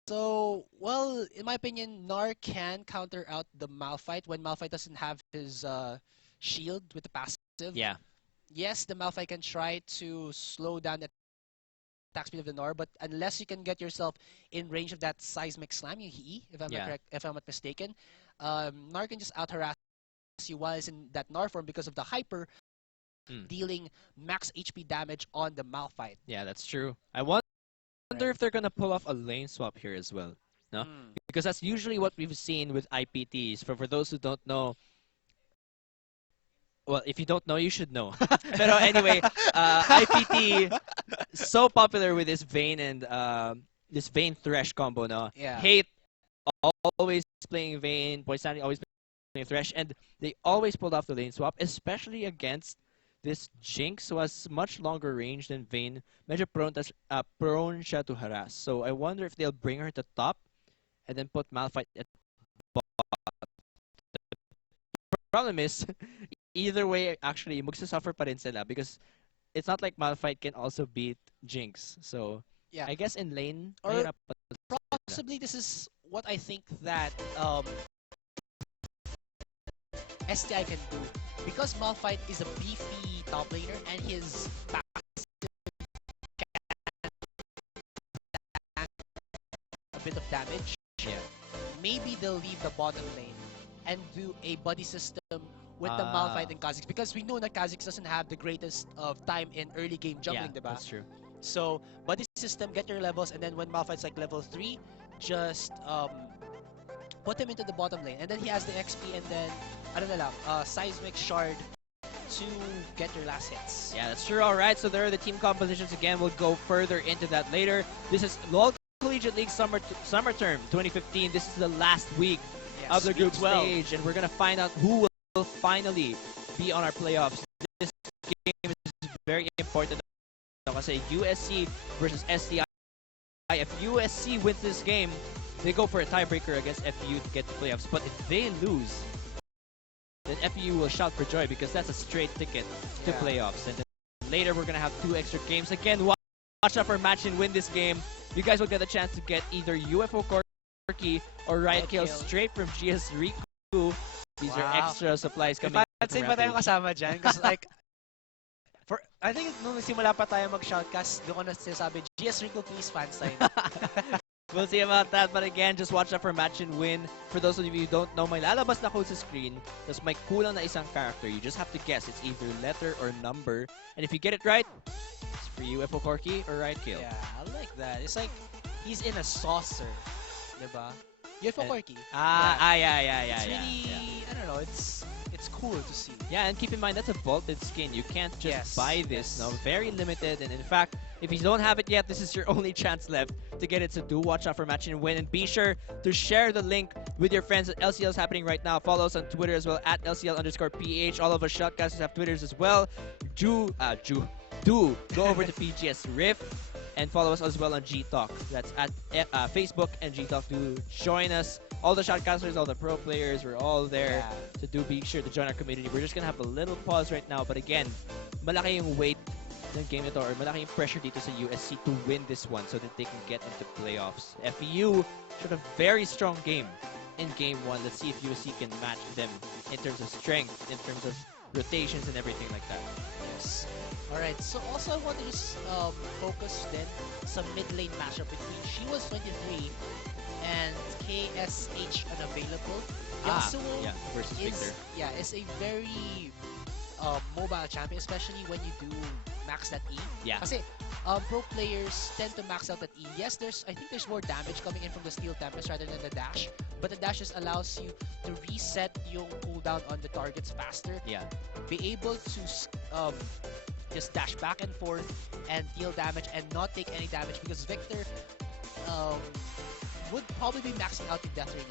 So, well, in my opinion, Nar can counter out the Malphite when Malphite doesn't have his shield with the passive. Yes, the Malphite can try to slow down the attack speed of the Nor, but unless you can get yourself in range of that seismic slam, if I'm not correct, if I'm not mistaken, Nar can just out harass you while it's in that Nar form because of the hyper, dealing max HP damage on the Malphite. Yeah, that's true. I wonder if they're gonna pull off a lane swap here as well. No, because that's usually what we've seen with IPTs. For those who don't know. Well, if you don't know, you should know. But anyway, IPT so popular with this Vayne and this Vayne Thresh combo, no? Yeah. Hate always playing Vayne, Poisani always playing Thresh, and they always pulled off the lane swap, especially against this Jinx, who has much longer range than Vayne. Medyo prone siya to harass. So I wonder if they'll bring her to top and then put Malphite at bot. The problem is, either way, actually, magsasuffer pa rin sila because it's not like Malphite can also beat Jinx. So Yeah. I guess in lane, Or mahirap pa sila. possibly this is what I think that STI can do. Because Malphite is a beefy top laner and his passive can a bit of damage, Yeah. maybe they'll leave the bottom lane and do a buddy system with the Malphite and Kha'Zix, because we know that Kha'Zix doesn't have the greatest of time in early game jungling, Yeah, diba? that's true. So buddy system, get your levels, and then when Malphite's like level 3, just put him into the bottom lane, and then he has the XP, and then ano na lang, seismic shard to get your last hits. Yeah, that's true. All right, so there are the team compositions again. We'll go further into that later. This is LoL Collegiate League Summer Term 2015. This is the last week of the group stage, and we're gonna find out who will finally be on our playoffs. This game is very important kasi USC versus STI. If USC wins this game, they go for a tiebreaker against FEU to get the playoffs. But if they lose, then FEU will shout for joy because that's a straight ticket to playoffs. And then later we're gonna have 2 extra games. Again, watch out for match and win this game. You guys will get a chance to get either UFO Corki or Riot Kill straight from GS Riku. These are extra supplies coming. I'd say ba tayong kasama dyan? Because like, I think nung simula pa tayo mag-shoutcast, doon ko na sinasabi, GS Rico please fan sign. We'll see about that, but again, just watch out for match and win. For those of you who don't know, may lalabas na code sa screen, tapos may kulang na isang character. You just have to guess. It's either letter or number. And if you get it right, it's for UFO Corki or Riot Kill. Yeah, I like that. It's like, he's in a saucer. Diba? UFO Corki. Yeah. It's really, I don't know, it's cool to see. Yeah, and keep in mind, that's a vaulted skin. You can't just buy this. No, very limited. And in fact, if you don't have it yet, this is your only chance left to get it. So do watch out for match and win. And be sure to share the link with your friends. LCL is happening right now. Follow us on Twitter as well, at LCL_PH. All of us Shotcasters have Twitters as well. Do go over to PGS Rift and follow us as well on G-Talk. That's at Facebook and G-Talk. Do join us. All the Shotcasters, all the pro players, we're all there. So do be sure to join our community. We're just gonna have a little pause right now. But again, malaki yung weight ng game ito, or malaki yung pressure dito sa USC to win this one so that they can get into playoffs. FEU showed a very strong game in game 1. Let's see if USC can match them in terms of strength, in terms of rotations and everything like that. Yes. Alright, so also I want to just focus then sa mid lane matchup between She Was 23 and KSH Unavailable. Yasuo versus Victor. Is a very mobile champion, especially when you do max that E. Yeah. Kasi pro players tend to max out that E. Yes, I think there's more damage coming in from the Steel Tempest rather than the dash, but the dash just allows you to reset yung cooldown on the targets faster. Yeah. Be able to just dash back and forth and deal damage and not take any damage, because Victor would probably be maxing out in Death Ring.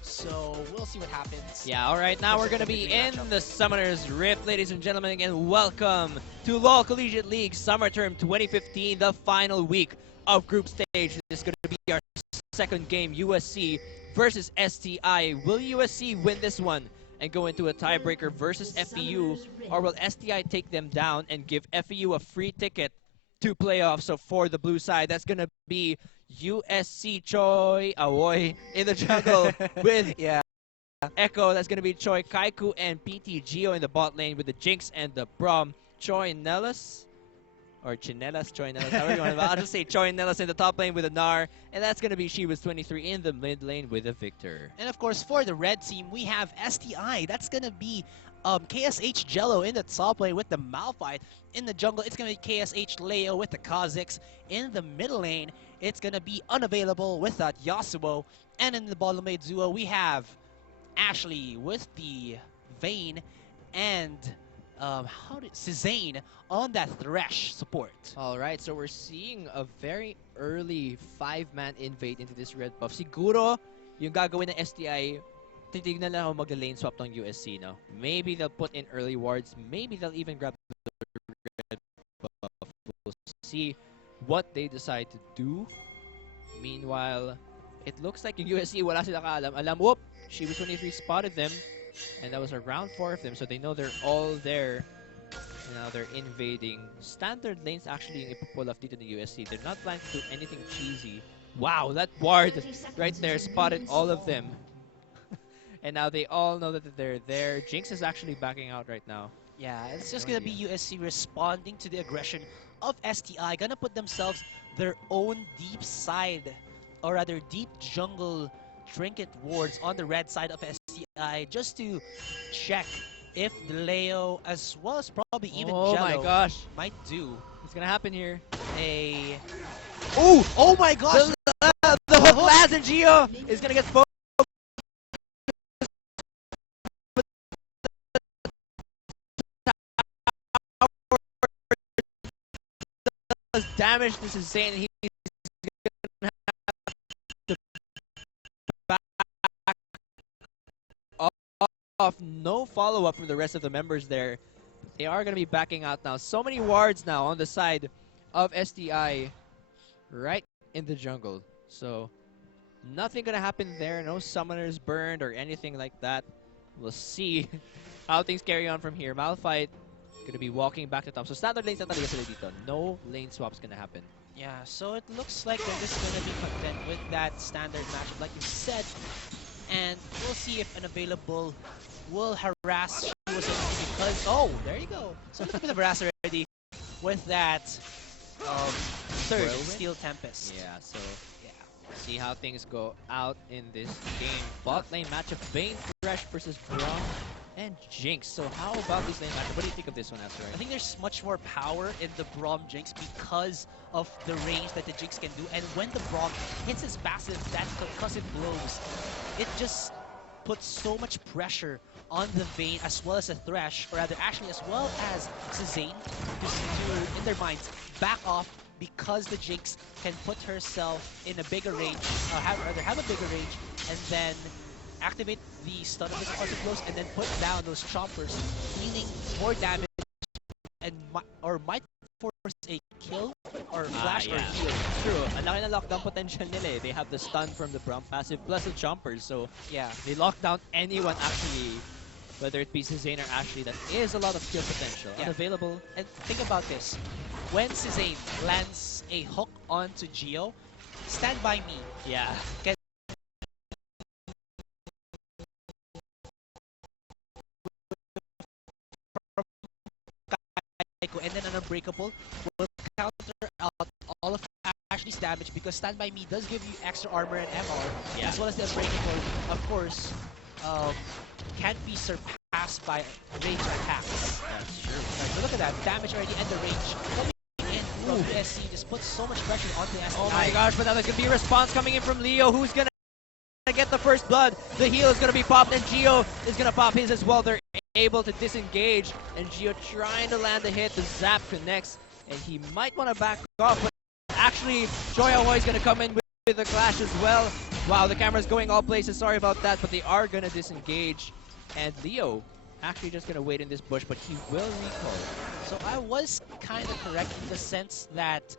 So we'll see what happens. Yeah, alright, now we're gonna be in the Summoner's Rift, ladies and gentlemen, again, welcome to LoL Collegiate League Summer Term 2015, the final week of group stage. This is gonna be our second game, USC versus STI. Will USC win this one and go into a tiebreaker versus FEU, or will STI take them down and give FEU a free ticket to playoffs? So for the blue side, that's gonna be USC Choi Awoy in the jungle with Echo. That's gonna be Choi Kaiku and PT Geo in the bot lane with the Jinx and the Braum. Choi Nellis or Chinellas, Choi Nellis, however you want to. I'll just say Choi Nellis in the top lane with a Gnar, and that's gonna be She Was 23 in the mid lane with a Victor. And of course, for the red team, we have STI. That's gonna be KSH Jello in the top lane with the Malphite. In the jungle, it's gonna be KSH Leo with the Kha'Zix. In the middle lane, it's gonna be Unavailable with that Yasuo. And in the bottom lane duo, we have Ashley with the Vayne and Suzanne on that Thresh support. Alright, so we're seeing a very early 5-man invade into this red buff. Siguro, yung gagawin ng STI, titignan lang ako mag-lane swap ng USC, no? Maybe they'll put in early wards, maybe they'll even grab the red buff. We'll see what they decide to do. Meanwhile, it looks like yung USC, wala sila kaalam. Whoop! She was 23 spotted them, and that was around 4 of them, so they know they're all there. Now they're invading. Standard lanes actually yung ipupull off dito ng USC. They're not planning to do anything cheesy. Wow, that ward right there spotted all of them. And now they all know that they're there. Jinx is actually backing out right now. Yeah, it's just gonna be USC responding to the aggression of STI. Gonna put themselves their own deep side, or rather deep jungle trinket wards on the red side of STI just to check if Leo, as well as probably even Oh Jello, my gosh. might do What's gonna happen here? a... Oh my gosh! The hook lands and Gio is gonna get focused. Damage. This is insane. He's gonna have to back off. No follow-up from the rest of the members there. They are gonna be backing out now. So many wards now on the side of STI, right in the jungle. So nothing gonna happen there. No summoners burned or anything like that. We'll see how things carry on from here. Malphite gonna be walking back to top. So standard lanes na talaga sila dito. No lane swaps gonna happen. Yeah, so it looks like they're just gonna be content with that standard matchup, like you said. And we'll see if an available will harass because there you go. So a little bit of harass already with that third Steel Tempest. Yeah, so see how things go out in this game. Bot lane matchup, Bane Thresh versus Braum and Jinx. So how about this lane matchup? What do you think of this one, Astro? I think there's much more power in the Braum Jinx because of the range that the Jinx can do. And when the Braum hits his passive, that concussive blows, it just puts so much pressure on the Vayne as well as the Thresh, or rather actually as well as Suzanne, to in their minds, back off because the Jinx can put herself in a bigger range, have a bigger range, and then activate the stun of the concussive blows, and then put down those chompers, dealing more damage, and might force a kill or flash or heal. True. Ang laki na lockdown potential nila eh. They have the stun from the Braum passive plus the chompers, so yeah, they lock down anyone actually, whether it be Suzanne or Ashley. That is a lot of skill potential unavailable. And think about this. When Suzanne lands a hook onto Gio, Stand By Me. Yeah. And then an Unbreakable will counter out all of Ashley's damage because Stand By Me does give you extra armor and MR, as well as the Unbreakable, of course, can't be surpassed by range attacks. That's true. So look at that, damage already and the range coming in from USC just puts so much pressure on the STI. Oh my gosh, but now there's gonna be a response coming in from Leo, who's gonna get the first blood. The heal is gonna be popped, and Gio is gonna pop his as well. They're able to disengage, and Gio trying to land the hit. The zap connects, and he might want to back off, but actually Joy Ahoy is going to come in with the clash as well. Wow, the camera's going all places. Sorry about that, but they are going to disengage, and Leo actually just going to wait in this bush, but he will recall. So I was kind of correct in the sense that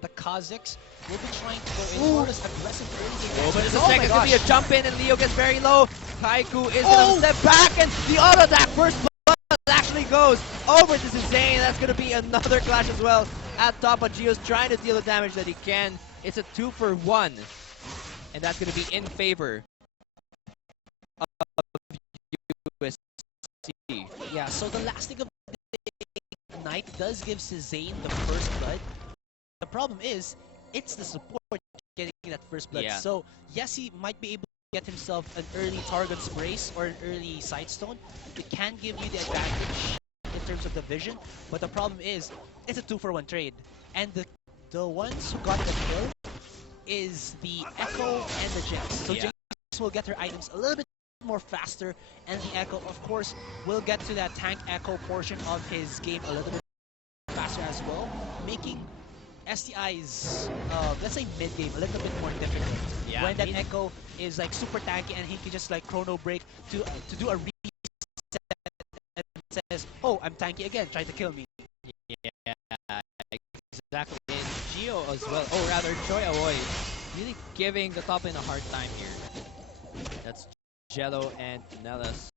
the Kazakhs will be trying to go in more as aggressive early. Oh, but it's a second to be a jump in, and Leo gets very low. Haiku is going to step back, and the auto attack first blood actually goes over to Suzanne. That's going to be another clash as well at top, but Gio's trying to deal the damage that he can. It's a 2-for-1, and that's going to be in favor of USC. Yeah, so the last thing of the night does give Suzanne the first blood. The problem is, it's the support getting that first blood. Yeah. So yes, he might be able to get himself an early Targon's Brace or an early Sightstone. It can give you the advantage in terms of the vision, but the problem is, it's a 2-for-1 trade. And the ones who got the kill is the Echo and the Jinx. So Jinx will get her items a little bit more faster, and the Echo, of course, will get to that tank Echo portion of his game a little bit faster as well, making STI's, let's say mid-game, a little bit more difficult. Yeah, when that Echo is like super tanky and he can just like chrono break to do a reset and says, oh, I'm tanky again, try to kill me. Yeah, exactly. And Gio as well. Oh, rather, Choi Aoi really giving the top lane a hard time here. That's Jello and Nellis.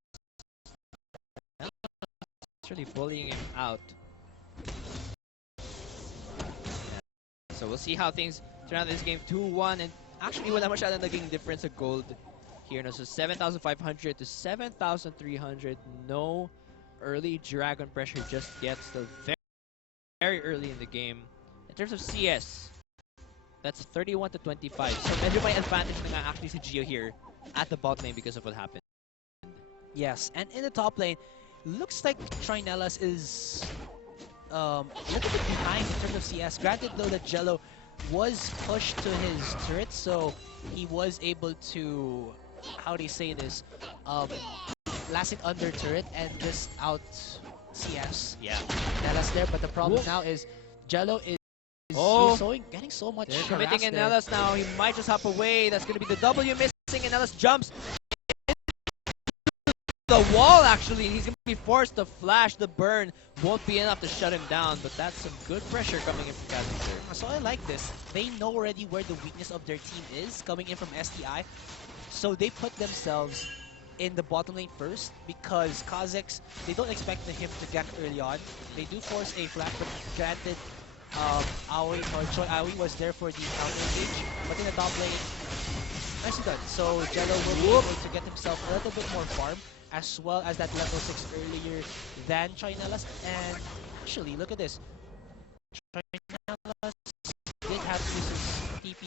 It's really bullying him out. So we'll see how things turn out in this game. 2-1, and actually wala masyadong naging difference sa gold here. No? So 7,500 to 7,300. No early dragon pressure just yet. Still very, very early in the game. In terms of CS, that's 31 to 25. So medyo may advantage na nga actually si Gio here at the bot lane because of what happened. Yes, and in the top lane, looks like Trinellas is a little bit behind in terms of CS. Granted though that Jello was pushed to his turret, so he was able to, how do you say this, last it under turret and just out CS. Yeah. Nellas there, but the problem now is Jello is getting so much They're harassed committing in there. Nellis now. He might just hop away. That's going to be the W missing, and Nellis jumps the wall actually. He's going to be forced to flash. The burn won't be enough to shut him down, but that's some good pressure coming in from Kazakh. So I like this. They know already where the weakness of their team is coming in from STI. So they put themselves in the bottom lane first because Kazakhs, they don't expect him to gank early on. They do force a flash, but granted, Aoi or Choi Aoi was there for the counter engage, but in the top lane, nicely done. So Jello will be able to get himself a little bit more farm, as well as that level 6 earlier than Trinellas. And actually, look at this. Trinellas did have to use his TP,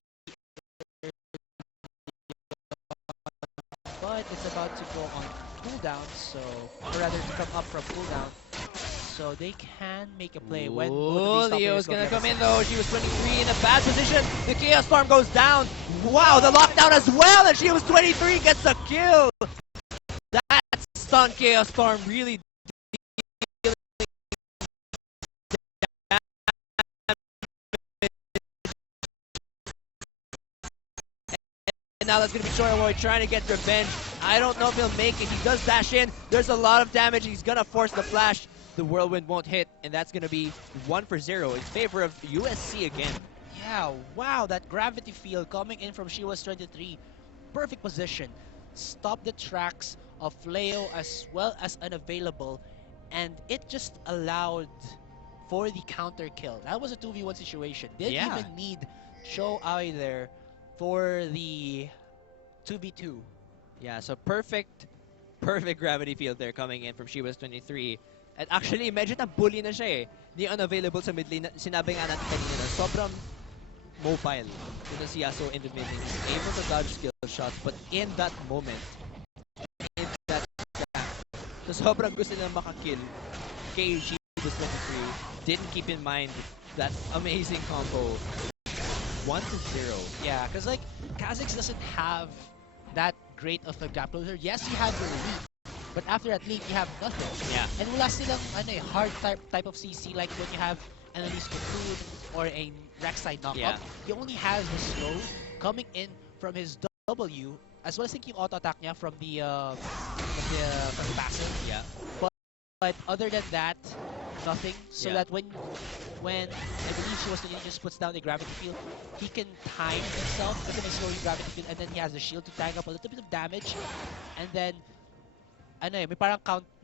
but it's about to go on cooldown, so, or rather to come up from cooldown. So they can make a play when both of these Leo's top gonna players come go in though. She was 23 in a bad position. The Chaos Storm goes down. Wow, the lockdown as well, and she was 23, gets the kill. That stun Chaos Storm really and now that's going to be Chorowoy trying to get revenge. I don't know if he'll make it. He does dash in. There's a lot of damage. He's going to force the flash. The whirlwind won't hit, and that's going to be 1-0 in favor of USC again. Yeah, wow, that gravity field coming in from Shiwas 23. Perfect position. Stop the tracks of Leo as well as unavailable, and it just allowed for the counter kill. That was a 2v1 situation. Didn't even need Cho Ai there for the 2v2. Yeah, so perfect gravity field there coming in from Shiwas 23. And actually, medyo na-bully na siya eh. Di unavailable sa mid lane. Sinabi nga natin kanina na sobrang mobile. Kung si Yasuo in the mid lane. He's able to dodge skill shots, but in that moment, in that trap, so sobrang gusto nilang makakill kay Shiwas 23. Didn't keep in mind that amazing combo. 1-0. Yeah, because like, Kazakhs doesn't have that great of a gap closer. Yes, you have your lead, but after that lead, you have nothing. Yeah. And wala silang hard type of CC like when you have Annalise Cocoon or a Rek'Sai knockup. Yeah. He only has the slow coming in from his W, as well as yung auto attack niya from the passive. Yeah. But other than that, nothing. So that when I believe he just puts down the gravity field, he can time himself within a slowing gravity field, and then he has the shield to tank up a little bit of damage, and then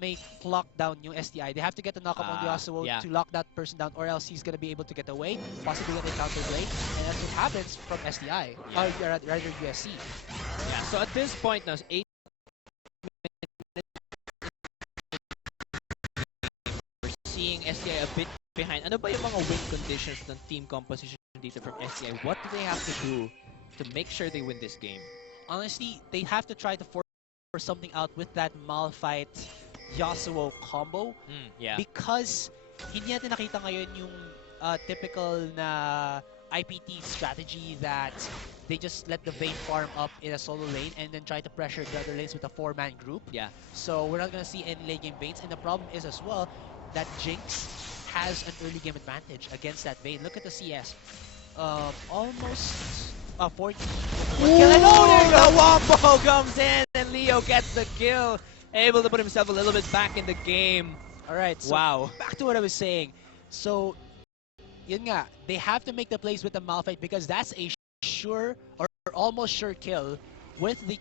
may clock down yung STI. They have to get the knockup on the Yasuo to lock that person down, or else he's gonna be able to get away, possibly get a counter blade, and that's what happens from STI, or rather USC. Yeah. So at this point now, 8 we're seeing STI a bit behind. Ano ba yung mga win conditions ng team composition dito from STI? What do they have to do to make sure they win this game? Honestly, they have to try to force something out with that Malphite Yasuo combo. Because hindi natin nakita ngayon yung typical na IPT strategy that they just let the Vayne farm up in a solo lane and then try to pressure the other lanes with a 4-man group. Yeah. So we're not going to see any late game Vaynes. And the problem is as well that Jinx has an early game advantage against that Vayne. Look at the CS. Almost 40. The Wombo comes in and Leo gets the kill. Able to put himself a little bit back in the game. Alright, so Wow. back to what I was saying. So, yun nga, they have to make the plays with the Malphite because that's a sure or almost sure kill with the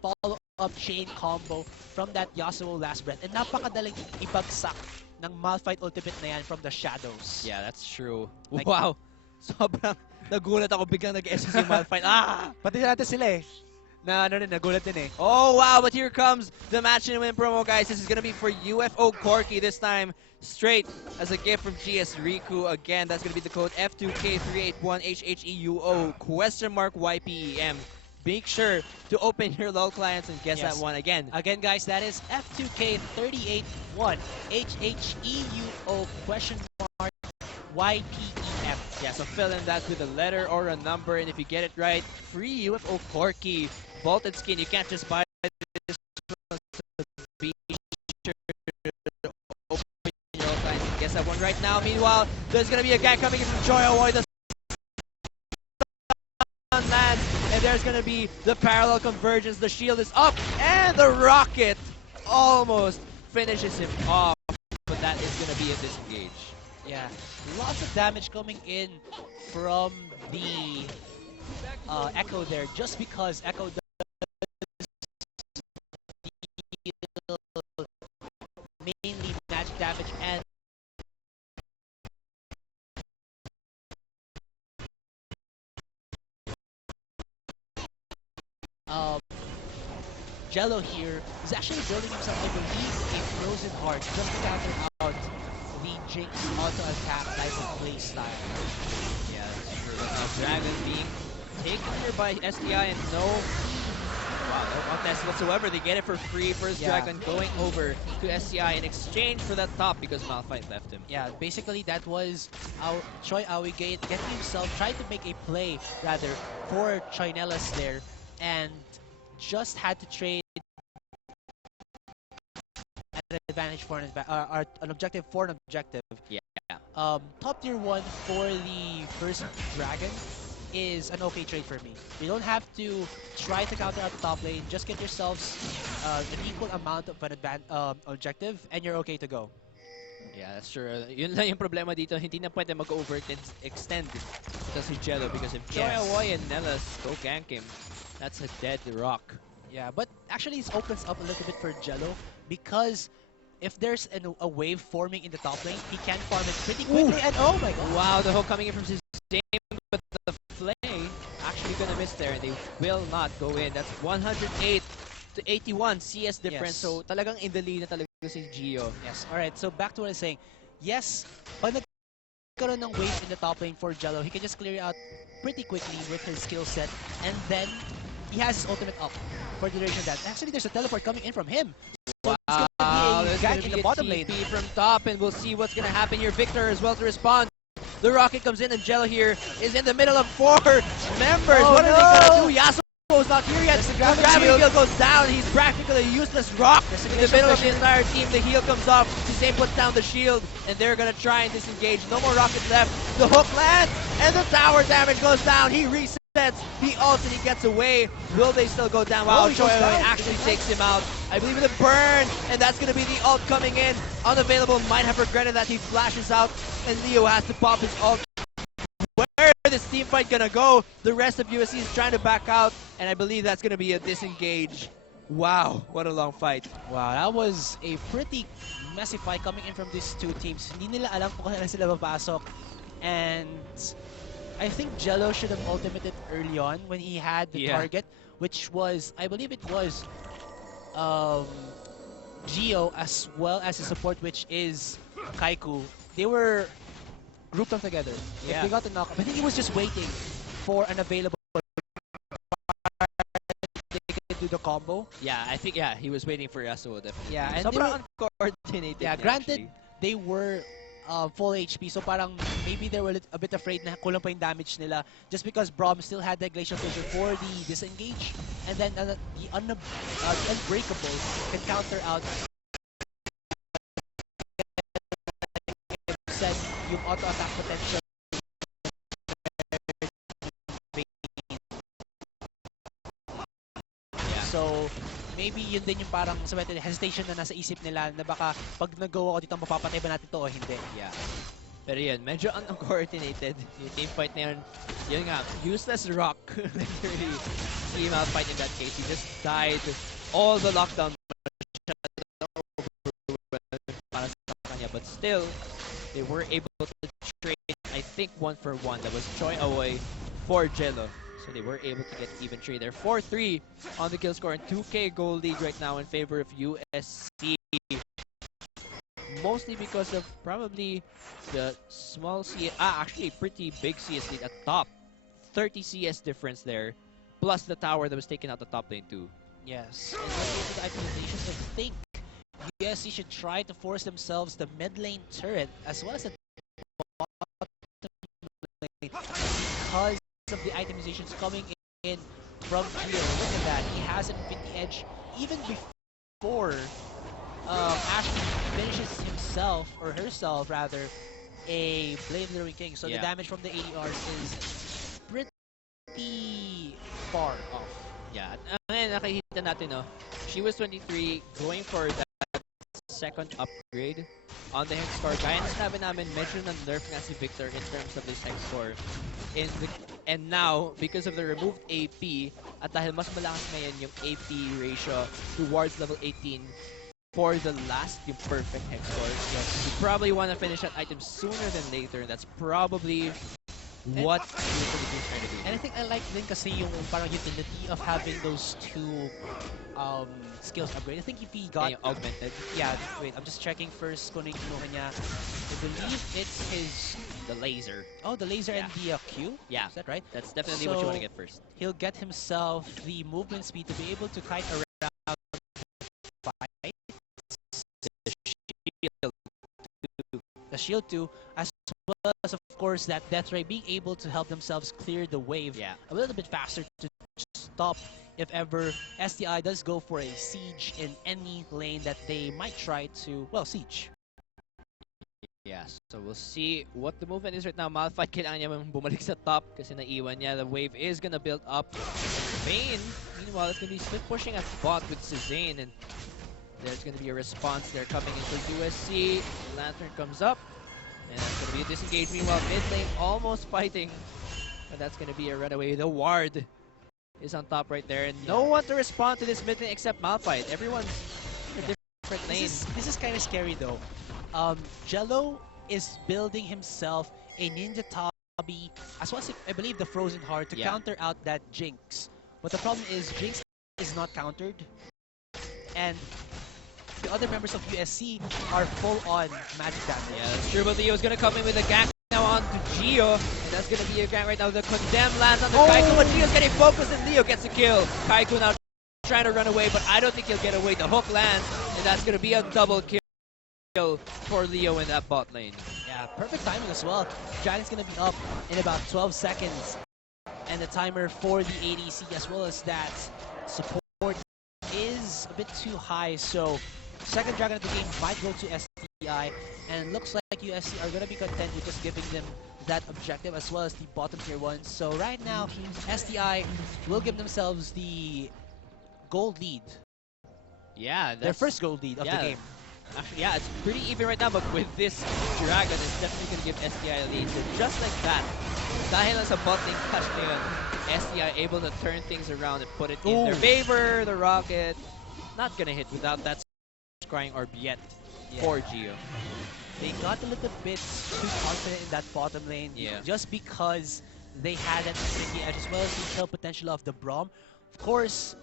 follow-up chain combo from that Yasuo last breath. And napakadaling ibagsak ng Malphite ultimate na yan from the shadows. Yeah, that's true. Like, wow. Sobrang nagulat ako biglang nag-SSC Malphite. Ah! Pati natin sila eh. Nagulat din eh. Oh, wow, but here comes the match and win promo, guys. This is going to be for UFO Corky this time, straight as a gift from GS Riku. Again, that's going to be the code F2K381HHEUO !YPEM. Make sure to open your LOL clients and guess that one again. Again, guys, that is F2K381HHEUO !YPEM. Yeah, so fill in that with a letter or a number, and if you get it right, free UFO Corky vaulted skin. You can't just buy this one, so be sure to open your own clients and guess that one right now. Meanwhile, there's gonna be a guy coming in from Joy Awoy, the sun lands, and there's gonna be the parallel convergence. The shield is up, and the rocket almost finishes him off, but that is gonna be a disengage. Yeah, lots of damage coming in from the Echo there, just because Echo does deal mainly magic damage and Jello here is actually building himself, I believe, a Frozen Heart just to counter out the Jinx auto-attack type of play style. Yeah, that's true. Dragon being taken here by STI and no contest whatsoever. They get it for free. First Dragon going over to STI in exchange for that top because Malphite left him. Yeah, basically that was Choi Aoi getting himself, trying to make a play rather for Choinelas there, and just had to trade an advantage for an objective for an objective. Yeah. Top tier 1 for the first Dragon is an okay trade for me. You don't have to try to counter out the top lane. Just get yourselves an equal amount of an objective and you're okay to go. Yeah, that's true. Yun lang yung problema dito. Hindi na pwede mag-overextend ito si Jello because if Joy Awoy and Nellas go gank him, that's a dead rock. Yeah, but actually it opens up a little bit for Jello because if there's a wave forming in the top lane, he can farm it pretty quickly. And oh my god! Wow, the hook coming in from his game, but the flay actually gonna miss there, and they will not go in. That's 108 to 81 CS difference. So talagang in the lead na talaga si Gio. Yes. All right. So back to what I was saying. Yes, pag nagkaroon ng wave in the top lane for Jello, he can just clear it out pretty quickly with his skill set, and then he has his ultimate up for the duration of that. Actually, there's a teleport coming in from him. So it's gonna be a gank in the bottom lane. From top, and we'll see what's gonna happen here. Victor as well to respond. The rocket comes in, and Jello here is in the middle of 4 members. What are they gonna do? Yasuo's not here yet. The gravity field goes down. He's practically a useless rock in the middle of the entire team. The heal comes off. Hussein puts down the shield, and they're gonna try and disengage. No more rockets left. The hook lands, and the tower damage goes down. He resets. He ults and he gets away. Will they still go down? Wow, Choi actually takes him out. I believe in the burn, and that's going to be the ult coming in. Unavailable, might have regretted that. He flashes out, and Leo has to pop his ult. Where is this team fight going to go? The rest of USC is trying to back out, and I believe that's going to be a disengage. Wow, what a long fight. Wow, that was a pretty messy fight coming in from these two teams. Hindi nila alam kung kailan sila papasok. And I think Jello should have ultimated early on when he had the target, which was, I believe it was Gio as well as his support, which is Kaiku. They were grouped up together. If they got the knock, I think he was just waiting for an available they could do the combo. Yeah, I think he was waiting for Yasuo definitely. Yeah, and sobrang uncoordinated. Yeah, granted they were full HP. So parang maybe they were a bit afraid na kulang pa yung damage nila just because Braum still had the Glacial Fissure for the disengage. And then the Unbreakable can counter out yung auto-attack potential. So, maybe yun din yung parang hesitation na nasa isip nila na baka pag nag-go ako dito, mapapatay ba natin to o hindi. Yeah. Pero yun, medyo uncoordinated yung team fight na yun. Yun nga, useless rock. Literally, team out fight in that case. He just died. All the lockdown para sa kanya. But still, they were able to trade, I think, 1-for-1. That was Choi away for Jello. So they were able to get even trade there. 4-3 on the kill score and 2K goal lead right now in favor of USC. Mostly because of probably the small CS, actually pretty big CS lead at top. 30 CS difference there, plus the tower that was taken out the top lane too. Yes, and with the itemizations, I think USC should try to force themselves the mid lane turret as well as the bottom lane because of the itemizations coming in from Gio. Look at that, he has an infinity edge even before Ashley finishes himself, or herself rather, a Blade Blowing King. So the damage from the ADR is pretty far off. Yeah, and nakikita natin, no, she was 23, going for that second upgrade on the hex score. Gaya na sinabi namin, medyo na-nerf nga si Victor in terms of this hex score. And now, because of the removed AP, at dahil mas malakas ngayon yung AP ratio towards level 18, for the last, yung perfect hex score. You probably want to finish that item sooner than later, and that's probably what you're trying to do. And I think I like din kasi yung parang utility of having those two skills upgrade. I think if he got augmented. Yeah, wait, I'm just checking first kung ano yung kinuha niya. I believe it's the laser. Oh, the laser and the Q? Yeah. Is that right? That's definitely what you want to get first. He'll get himself the movement speed to be able to kite around the shield 2, as well as of course that death ray being able to help themselves clear the wave a little bit faster to stop if ever STI does go for a siege in any lane that they might try to, well, siege. Yeah, so we'll see what the movement is right now. Malphite, kailangan niya bumalik sa top kasi naiwan niya. The wave is gonna build up. Vayne, meanwhile, it's gonna be split pushing at bot with Suzanne, and there's going to be a response there coming in for USC. Lantern comes up, and that's going to be a disengage. Meanwhile, mid lane almost fighting, and that's going to be a runaway. The ward is on top right there, and no one to respond to this mid lane except Malphite. Everyone's in a different lane. This is kind of scary though. Jello is building himself a Ninja Tabi, as well as I believe the Frozen Heart to counter out that Jinx. But the problem is Jinx is not countered, and the other members of USC are full-on magic damage. Yeah, that's true, but Leo's gonna come in with a gank now on to Gio. And that's gonna be a gank right now. The Condemn lands on the Kaiku, but Gio's getting focused and Leo gets a kill. Kaiku now trying to run away, but I don't think he'll get away. The hook lands, and that's gonna be a double kill for Leo in that bot lane. Yeah, perfect timing as well. Dragon's gonna be up in about 12 seconds. And the timer for the ADC as well as that support is a bit too high, so second Dragon of the game might go to STI, and looks like USC are going to be content with just giving them that objective as well as the bottom tier ones. So right now, STI will give themselves the gold lead. Yeah, their first gold lead of the game. Actually, yeah, it's pretty even right now, but with this Dragon, it's definitely going to give STI a lead. So just like that, dahil sa bot lane touch na yun, STI able to turn things around and put it in their favor. The rocket, not going to hit without that scrying orb yet for Gio. They got a little bit too confident in that bottom lane just because they had that infinity edge as well as the kill potential of the Braum. Of course,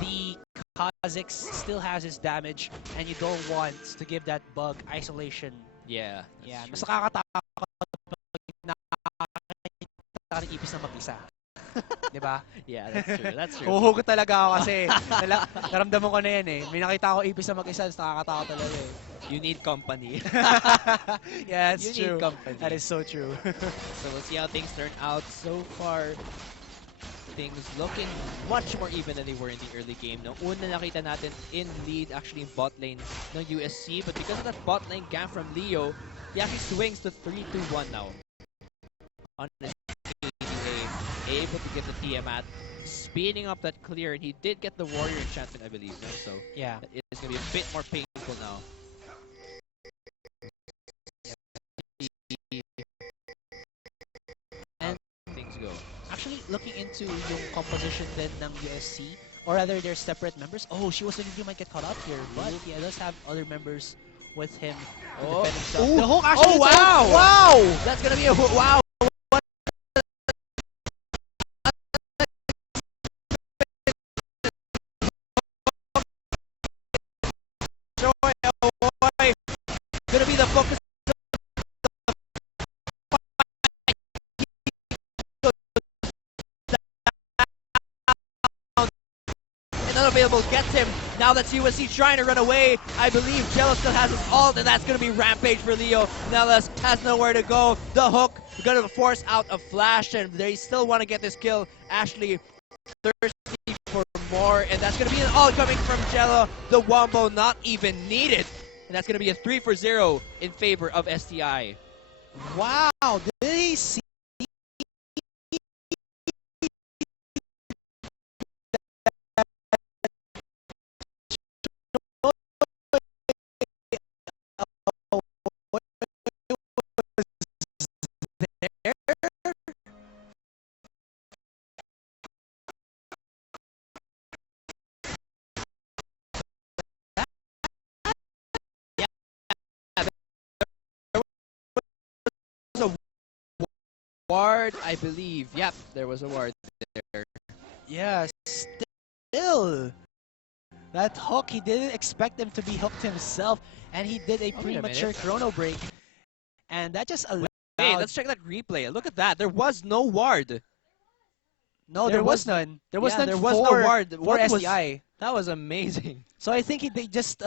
the Kha'Zix still has his damage, and you don't want to give that bug isolation. Yeah. Mas nakakatakot pag nakakita ka ng ipis na mag-isa. Di ba? Yeah, that's true. That's true. Huhugot talaga ako kasi naramdaman ko na yan eh. May nakita ako ipis na mag-isa, nakakatakot talaga eh. You need company. Yeah, that's You true. need company. That is so true. So we'll see how things turn out. So far, things looking much more even than they were in the early game. No, una nakita natin in lead actually in bot lane ng USC, but because of that bot lane gank from Leo, he actually swings to 3-2-1 now. On his able to get the Tiamat, speeding up that clear, and he did get the Warrior enchantment, I believe. No? So Yeah. it's gonna be a bit more painful now. And things go. actually, looking into yung composition then ng USC, or rather their separate members, oh, she was you might get caught up here, but he does have other members with him to Oh. defend himself. Ooh. The hook actually Oh, wow! Wow! That's gonna be a wow. Gonna be the focus. And unavailable gets him. Now that's USC trying to run away. I believe Jello still has his ult, and that's gonna be Rampage for Leo. Nellis has nowhere to go. The hook gonna force out a flash, and they still want to get this kill. Ashley thirsty for more, and that's gonna be an ult coming from Jello. The wombo not even needed. And that's going to be a 3-for-0 in favor of STI. Wow! Did he see? Ward, I believe. Yep, there was a ward there. Yeah, still. That hook, he didn't expect him to be hooked himself, and he did a premature chrono break. And that just allowed... Hey, let's check that replay. Look at that. There was no ward. No, there was none. There was none there was for, no ward. for What was, SDI. that was amazing. So I think they just...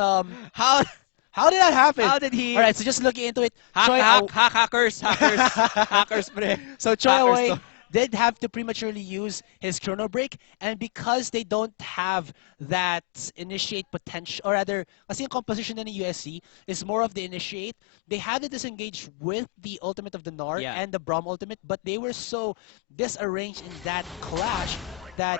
How did that happen? How did he... Alright, so just looking into it, hackers, hackers, pre. So Choi Hackers, did have to prematurely use his chrono break, and because they don't have that initiate potential, or rather, kasi yung composition in the USC is more of the initiate, they had to disengage with the ultimate of the Nord and the Braum ultimate, but they were so disarranged in that clash that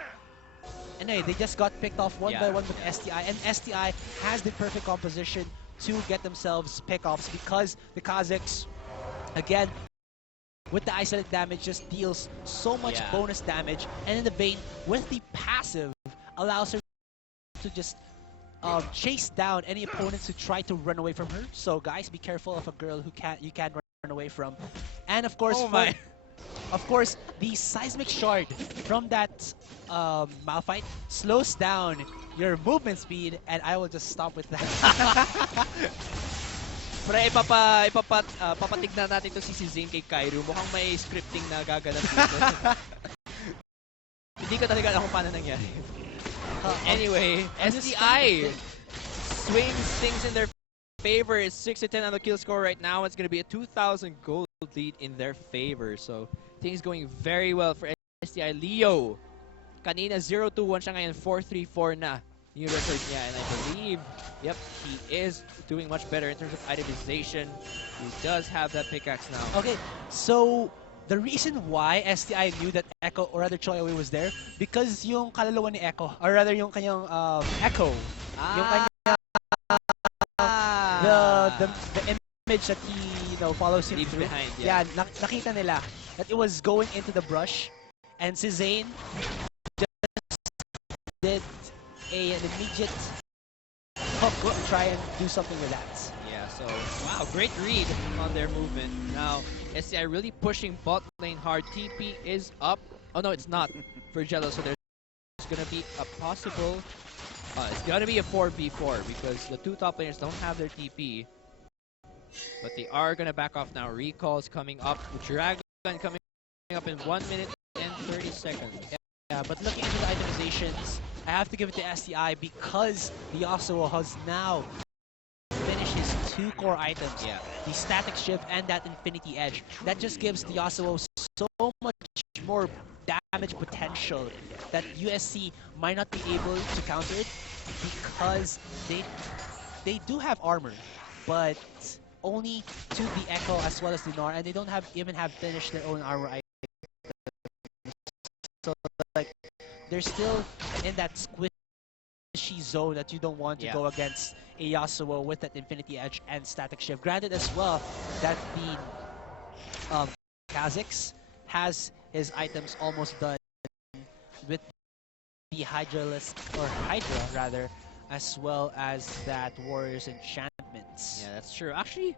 anyway, they just got picked off one by one with STI, and STI has the perfect composition to get themselves pickoffs because the Kazakhs, again, with the isolate damage, just deals so much bonus damage, and in the vein, with the passive, allows her to just chase down any opponents who try to run away from her. So guys, be careful of a girl who you can run away from. And of course, of course, the seismic shard from that Malphite slows down your movement speed, and I will just stop with that. Pre, papatignan natin to si Zane kay Kairu. Mukhang may scripting na gaganap dito. Hindi ko talaga alam kung paano nangyari. Anyway, STI swings things in their favor. It's 6-10 on the kill score right now. It's going to be a 2,000 gold lead in their favor. So things going very well for STI. Leo, kanina 0-2-1 siya ngayon, 4-3-4 na new record niya. And I believe, yep, he is doing much better in terms of itemization. He does have that pickaxe now. Okay, so the reason why STI knew that Echo, or rather Choi Away was there, because yung kaluluwa ni Echo, or rather yung kanyang Echo, yung kanyang the image that he follows him through. Behind, nakita nila that it was going into the brush, and si Zane just did an immediate hook to try and do something with that. Yeah, so wow, great read on their movement. Now STI really pushing bot lane hard. TP is up. Oh no, it's not for Jello. So there's gonna be a possible. It's gonna be a 4v4 because the two top laners don't have their TP, but they are gonna back off now. Recalls coming up. Dragon coming up in 1 minute and 30 seconds. Yeah, but looking into the itemizations, I have to give it to STI because the Yasuo has now finished his 2 core items. Yeah. The static shift and that infinity edge. That just gives the Yasuo so much more damage potential that USC might not be able to counter it because they do have armor, but only to the Echo as well as the Nor, and they don't even have finished their own armor items. So like they're still in that squishy zone that you don't want to go against a Yasuo with that infinity edge and static shift. Granted as well that the Kha'Zix has his items almost done with the Hydra rather, as well as that Warrior's enchantments. Yeah, that's true. Actually,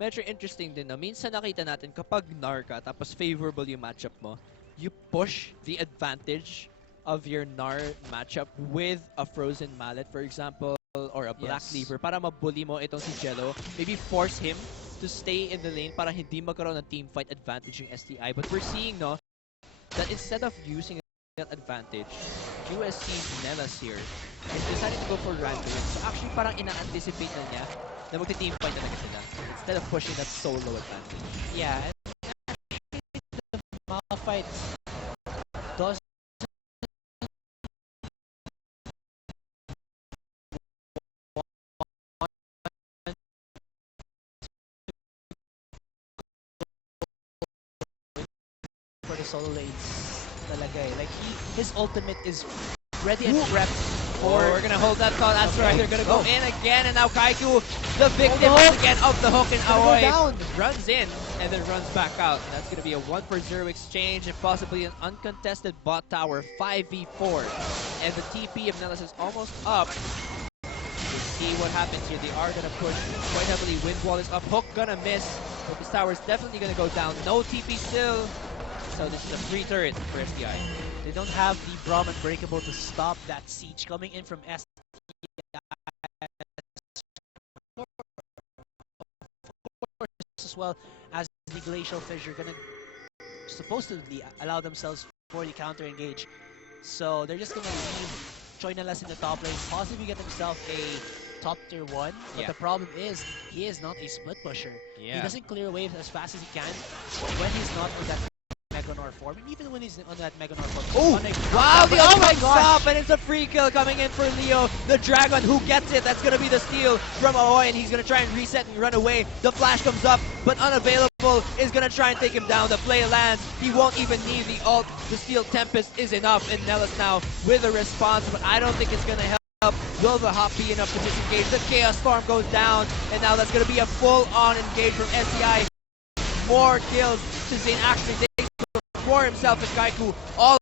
medyo interesting din na minsan nakita natin kapag Nar ka tapos favorable yung matchup mo, you push the advantage of your Nar matchup with a Frozen Mallet, for example, or a Black Cleaver para mabully mo itong si Jello. Maybe force him to stay in the lane para hindi magkaroon ng team fight advantage yung STI. But we're seeing, no, that instead of using that advantage, USC's Nelas here is deciding to go for random. So actually parang ina-anticipate na niya na magti-team fight talaga sila instead of pushing that solo advantage. Yeah, and the Malphite does for the solo lanes talaga eh. Like his ultimate is ready and prepped for... We're gonna hold that thought. That's right. They're gonna go in again, and now Kaiku, the victim once again of the hook, and Aoi runs in and then runs back out. And that's gonna be a 1-for-0 exchange and possibly an uncontested bot tower 5v4. And the TP of Nelas is almost up. We'll see what happens here. They are gonna push quite heavily. Wind wall is up. Hook gonna miss. But this tower is definitely gonna go down. No TP still. So this is a free turret for STI. They don't have the Braum Unbreakable to stop that siege coming in from STI. As well as the Glacial Fissure gonna supposedly allow themselves for the counter engage. So they're just gonna leave Choinelas in the top lane, possibly get themselves a top tier 1. But the problem is he is not a split pusher. He doesn't clear waves as fast as he can when he's not on that Meganor form, and even when he's on that Meganor form. Oh, wow, the ultimate stop, and it's a free kill coming in for Leo. The Dragon, who gets it? That's going to be the steal from Aoi, and he's going to try and reset and run away. The flash comes up, but unavailable, is going to try and take him down. The play lands. He won't even need the ult. The Steel Tempest is enough, and Nelas now with a response, but I don't think it's going to help. Will the Hop be enough to disengage? The Chaos Storm goes down, and now that's going to be a full-on engage from STI. More kills. Zane actually takes for himself and Kaiku all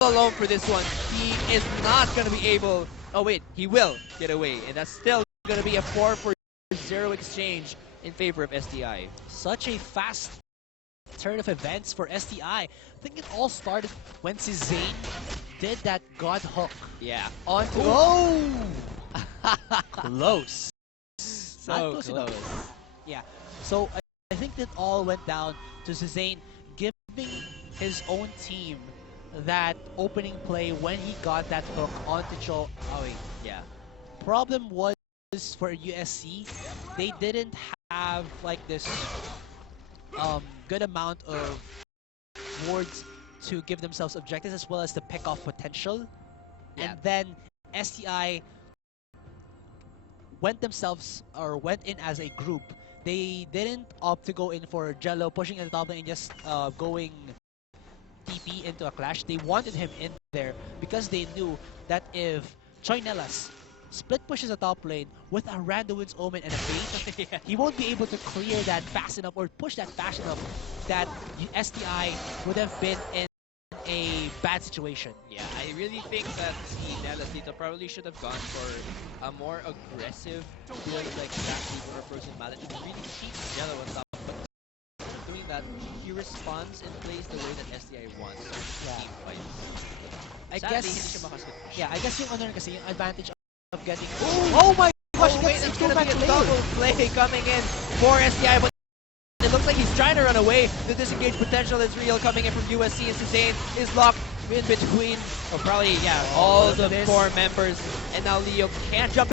alone for this one. He is not going to be able... Oh wait, he will get away, and that's still going to be a 4-for-0 exchange in favor of STI. Such a fast turn of events for STI. I think it all started when Zane did that God Hook. Yeah. Onto... Close. So close. Yeah. So I think that all went down to Zane giving his own team that opening play when he got that hook onto Cho Aoi. Yeah. Problem was for USC, they didn't have like this good amount of wards to give themselves objectives as well as the pick off potential. And then STI went in as a group. They didn't opt to go in for Jello pushing at the top lane and just going TP into a clash. They wanted him in there because they knew that if Choinelas split pushes the top lane with a Random Wind's Omen and a bait, he won't be able to clear that fast enough or push that fast enough that STI would have been in a bad situation. Yeah, I really think that the Nelas dito probably should have gone for a more aggressive build like Black Cleaver or Frozen Mallet and really cheat Jello on top. But doing that, he responds and plays the way that STI wants. Team fight. I guess yung ano kasi yung advantage of getting... Oh my gosh, it's gonna be a double play coming in for STI, but looks like he's trying to run away. The disengage potential is real coming in from USC, and Suzanne is locked in between, or probably, yeah, all the four members. And now Leo can't jump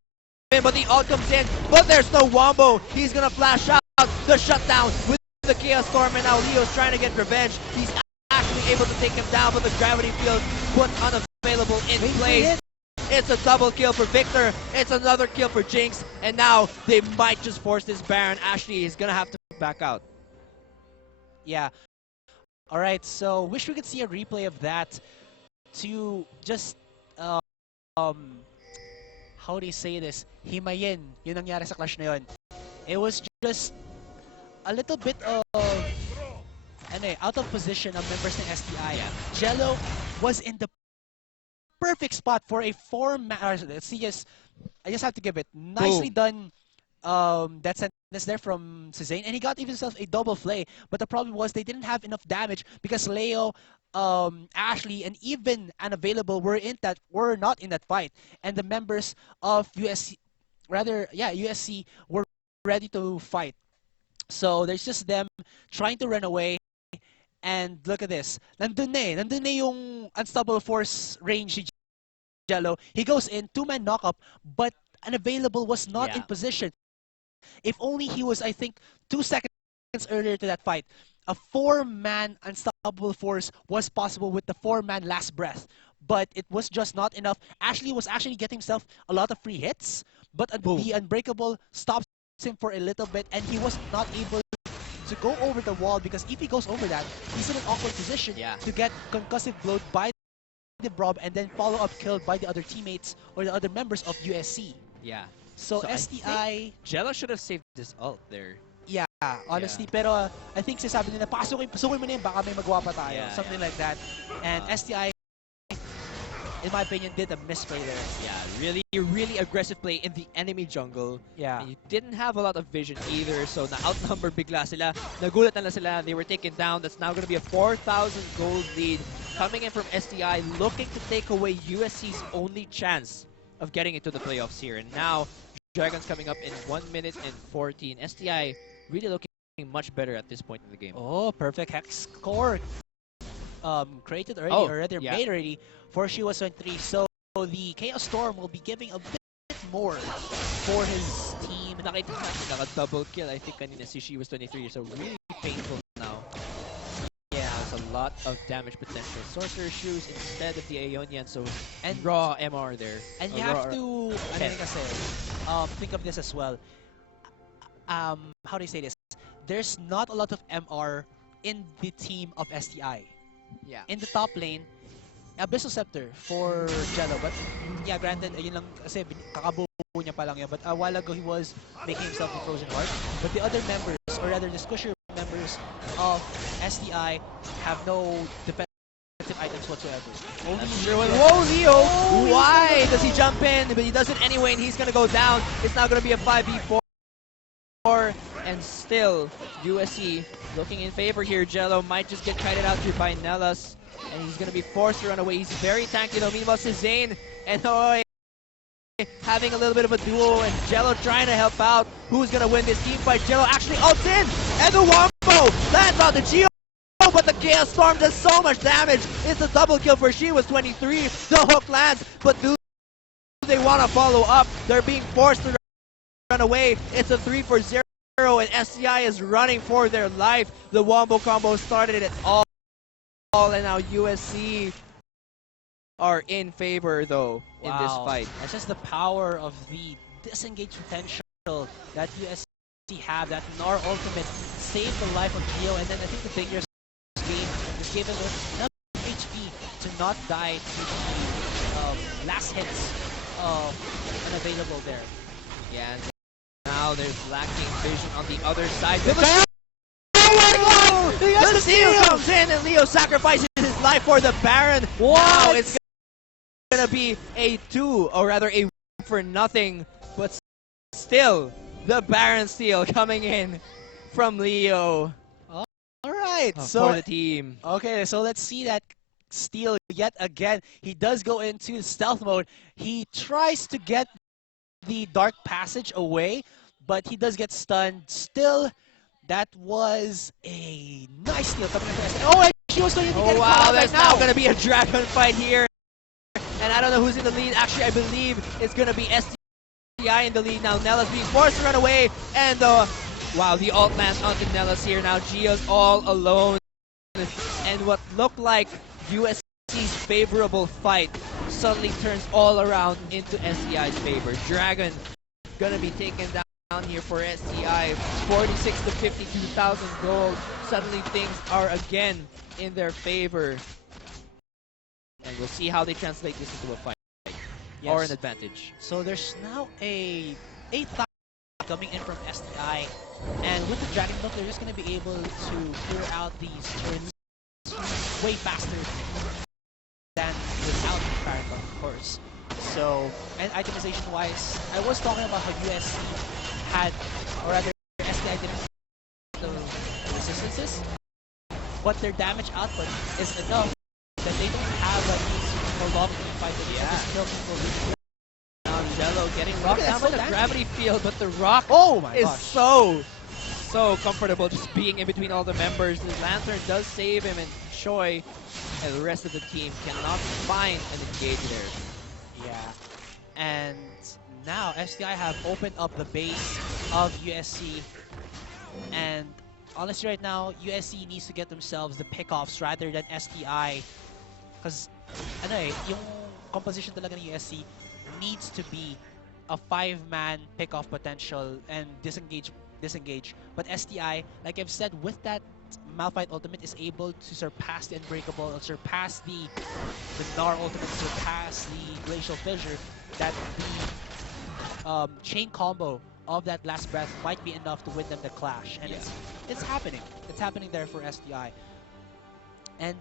in, but the ult comes in. But there's no Wombo. He's gonna flash out the shutdown with the Chaos Storm, and now Leo's trying to get revenge. He's actually able to take him down, but the gravity field put unavailable in place. It's a double kill for Victor. It's another kill for Jinx. And now they might just force this Baron. Ashley is going to have to back out. Yeah. All right, so wish we could see a replay of that to just, how do you say this? Himayin, yun nangyari sa clash na yun. It was just a little bit of out of position of members ng STI. Yeah. Jello was in the perfect spot for a four-man. Let's see, I just have to give it nicely done. That sentence there from Suzanne, and he got even himself a double flay. But the problem was they didn't have enough damage because Leo, Ashley, and even Unavailable were not in that fight, and the members of USC were ready to fight. So there's just them trying to run away. And look at this. Nandun na yung unstoppable force range si Jello. He goes in, two-man knock-up, but Unavailable was not in position. If only he was, I think, 2 seconds earlier to that fight, a four-man unstoppable force was possible with the four-man last breath. But it was just not enough. Ashley was actually getting himself a lot of free hits, but the Unbreakable stops him for a little bit, and he was not able to go over the wall, because if he goes over that, he's in an awkward position to get concussive blowed by the Brob and then follow-up killed by the other teammates or the other members of USC. Yeah. So STI... Jello should have saved this ult there. Yeah, honestly. Pero I think sasabi nila, pasukin mo na yun, baka may magawa pa tayo. Something like that. And STI, in my opinion, did a misplay there. Yeah, really aggressive play in the enemy jungle. Yeah. And you didn't have a lot of vision either, so na-outnumbered bigla sila. Nagulat na lang sila. They were taken down. That's now going to be a 4,000 gold lead coming in from STI, looking to take away USC's only chance of getting into the playoffs here. And now, Dragons coming up in 1 minute and 14. STI really looking much better at this point in the game. Oh, perfect hex score. Created already, or rather made already for Shiwa 23. So the Chaos Storm will be giving a bit more for his team. Nakita natin naka-double kill. I think kanina si Shiwa 23. So really painful now. Yeah, there's a lot of damage potential. Sorcerer Shoes instead of the Aeonian. So and raw MR there. And you have to think of this as well. How do you say this? There's not a lot of MR in the team of STI. Yeah. In the top lane, Abyssal Scepter for Jello. But yeah, granted, yun lang kasi kakabuo niya pa lang yun. But a while ago, he was making himself a Frozen Heart. But the other members, or rather the Squisher members of STI, have no defensive items whatsoever. Whoa, Leo! Why does he jump in? But he does it anyway, and he's going to go down. It's now going to be a 5v4. And still, USC looking in favor here. Jello might just get kited out here by Nellas, and he's going to be forced to run away. He's very tanky though. Meanwhile, Suzanne and Hoy having a little bit of a duo, and Jello trying to help out. Who's going to win this team fight? Jello actually ults in, and the Wombo lands on the Geo, but the Chaos Storm does so much damage. It's a double kill for Shiwas 23. The hook lands, but do they want to follow up? They're being forced to run away. It's a 3-for-0. And SCI is running for their life. The Wombo combo started it all, and now USC are in favor though in this fight. That's just the power of the disengage potential that USC have. That Nor ultimate saved the life of Geo, and then I think the dangerous game is given enough HP to not die to the last hits of Unavailable there. Yeah. Now there's lacking vision on the other side. Oh my God! The steal comes in, and Leo sacrifices his life for the Baron. Now it's gonna be a 2, or rather a 1-for-0, but still the Baron steal coming in from Leo. All right, for the team. Okay, so let's see that steal yet again. He does go into stealth mode. He tries to get the Dark Passage away, but he does get stunned. Still, That was a nice steal coming from STI. Oh, and she was going to get Oh caught wow, out there's right now now. gonna be a dragon fight here. And I don't know who's in the lead. Actually, I believe it's gonna be STI in the lead now. Nella's being forced to run away. And wow, the ult lands onto Nella's here now. Gia's all alone. And what looked like USC's favorable fight suddenly turns all around into STI's favor. Dragon gonna be taken down here for STI. 46 to 52,000 gold. Suddenly things are again in their favor. And we'll see how they translate this into a fight. Yes. Or an advantage. So there's now a 8,000 coming in from STI. And with the Dragon Book, they're just going to be able to clear out these turns way faster than without the Dragon Book, of course. So, and itemization wise, I was talking about how USC had, or rather STI didn't have the resistances, but their damage output is enough that they don't have a need to prolong the fight. Now Jello getting rocked down by the gravity field, but the rock Oh my is gosh. so comfortable just being in between all the members. The Lantern does save him, and Choi and the rest of the team cannot find an engage there. Yeah. And now STI have opened up the base of USC. And honestly right now, USC needs to get themselves the pickoffs rather than STI. Because ano eh, yung composition talaga ng USC needs to be a 5-man pickoff potential and disengage. But STI, like I've said, with that Malphite ultimate is able to surpass the Unbreakable, surpass the Gnar ultimate, surpass the Glacial Fissure, that the chain combo of that last breath might be enough to win them the clash. And it's happening. It's happening there for STI. And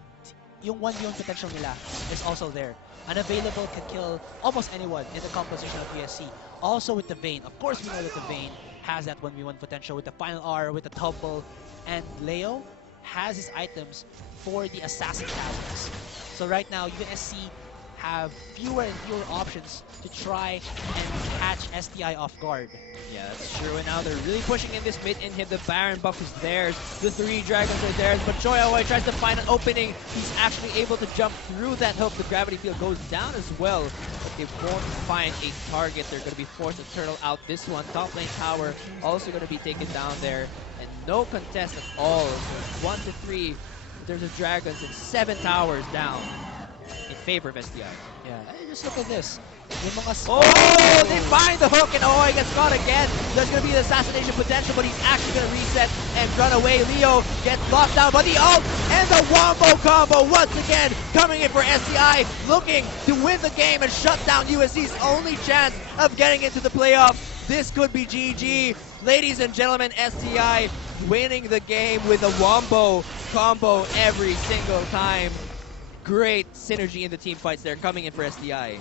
yung 1v1 potential nila is also there. Unavailable can kill almost anyone in the composition of USC. Also with the Vayne. Of course we know that the Vayne has that 1v1 potential with the final R, with the tumble. And Leo has his items for the Assassin Towers. So right now USC have fewer and fewer options to try and catch STI off guard. Yeah, that's true. And now they're really pushing in this mid and hit. The Baron buff is theirs. The 3 dragons are theirs. But Choi Aoi tries to find an opening. He's actually able to jump through that hook. The gravity field goes down as well. But they won't find a target. They're going to be forced to turtle out this one. Top lane tower also going to be taken down there. And no contest at all. So 1 to 3. There's the dragons and 7 towers down in favor of STI. Yeah, hey, just look at this. Yung mga Oh, they find the hook and Aoi gets caught again. There's going to be the assassination potential, but he's actually going to reset and run away. Leo gets locked down by the ult and the wombo combo once again coming in for STI, looking to win the game and shut down USC's only chance of getting into the playoffs. This could be GG. Ladies and gentlemen, STI winning the game with a wombo combo every single time. Great synergy in the team fights there coming in for STI.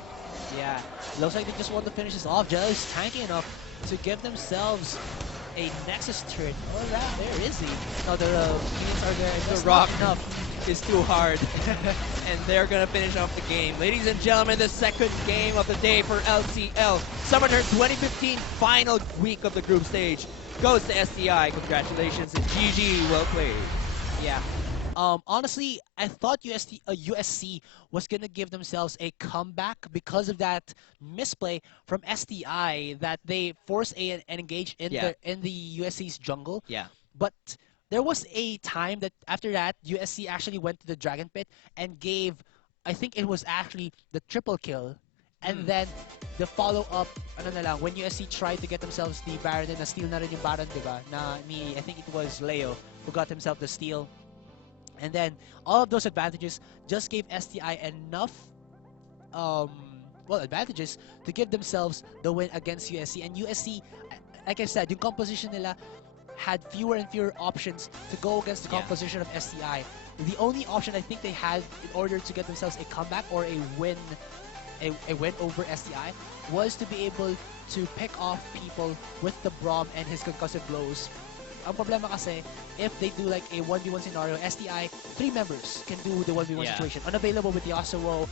Yeah, looks like they just want to finish this off. Jello's tanky enough to give themselves a Nexus turret. Oh, there is he. No, the minions are there. The rock is too hard. And they're going to finish off the game. Ladies and gentlemen, the second game of the day for LCL Summer Term 2015 final week of the group stage goes to STI. Congratulations and GG, well played. Yeah. Honestly, I thought USC was going to give themselves a comeback because of that misplay from STI that they forced an engage in the USC's jungle. Yeah. But there was a time that after that, USC actually went to the Dragon Pit and gave, I think it was actually the triple kill. And then the follow-up, ano na lang, when USC tried to get themselves the Baron and na-steal na rin yung Baron, diba? I think it was Leo who got himself the steal. And then all of those advantages just gave STI enough advantages to give themselves the win against USC. And USC, like I said, yung composition nila had fewer and fewer options to go against the composition of STI. The only option I think they had in order to get themselves a comeback or a win over STI was to be able to pick off people with the Braum and his concussive blows. Ang problema kasi, if they do like a 1v1 scenario, STI, 3 members can do the 1v1 situation. Unavailable with the Yasuo,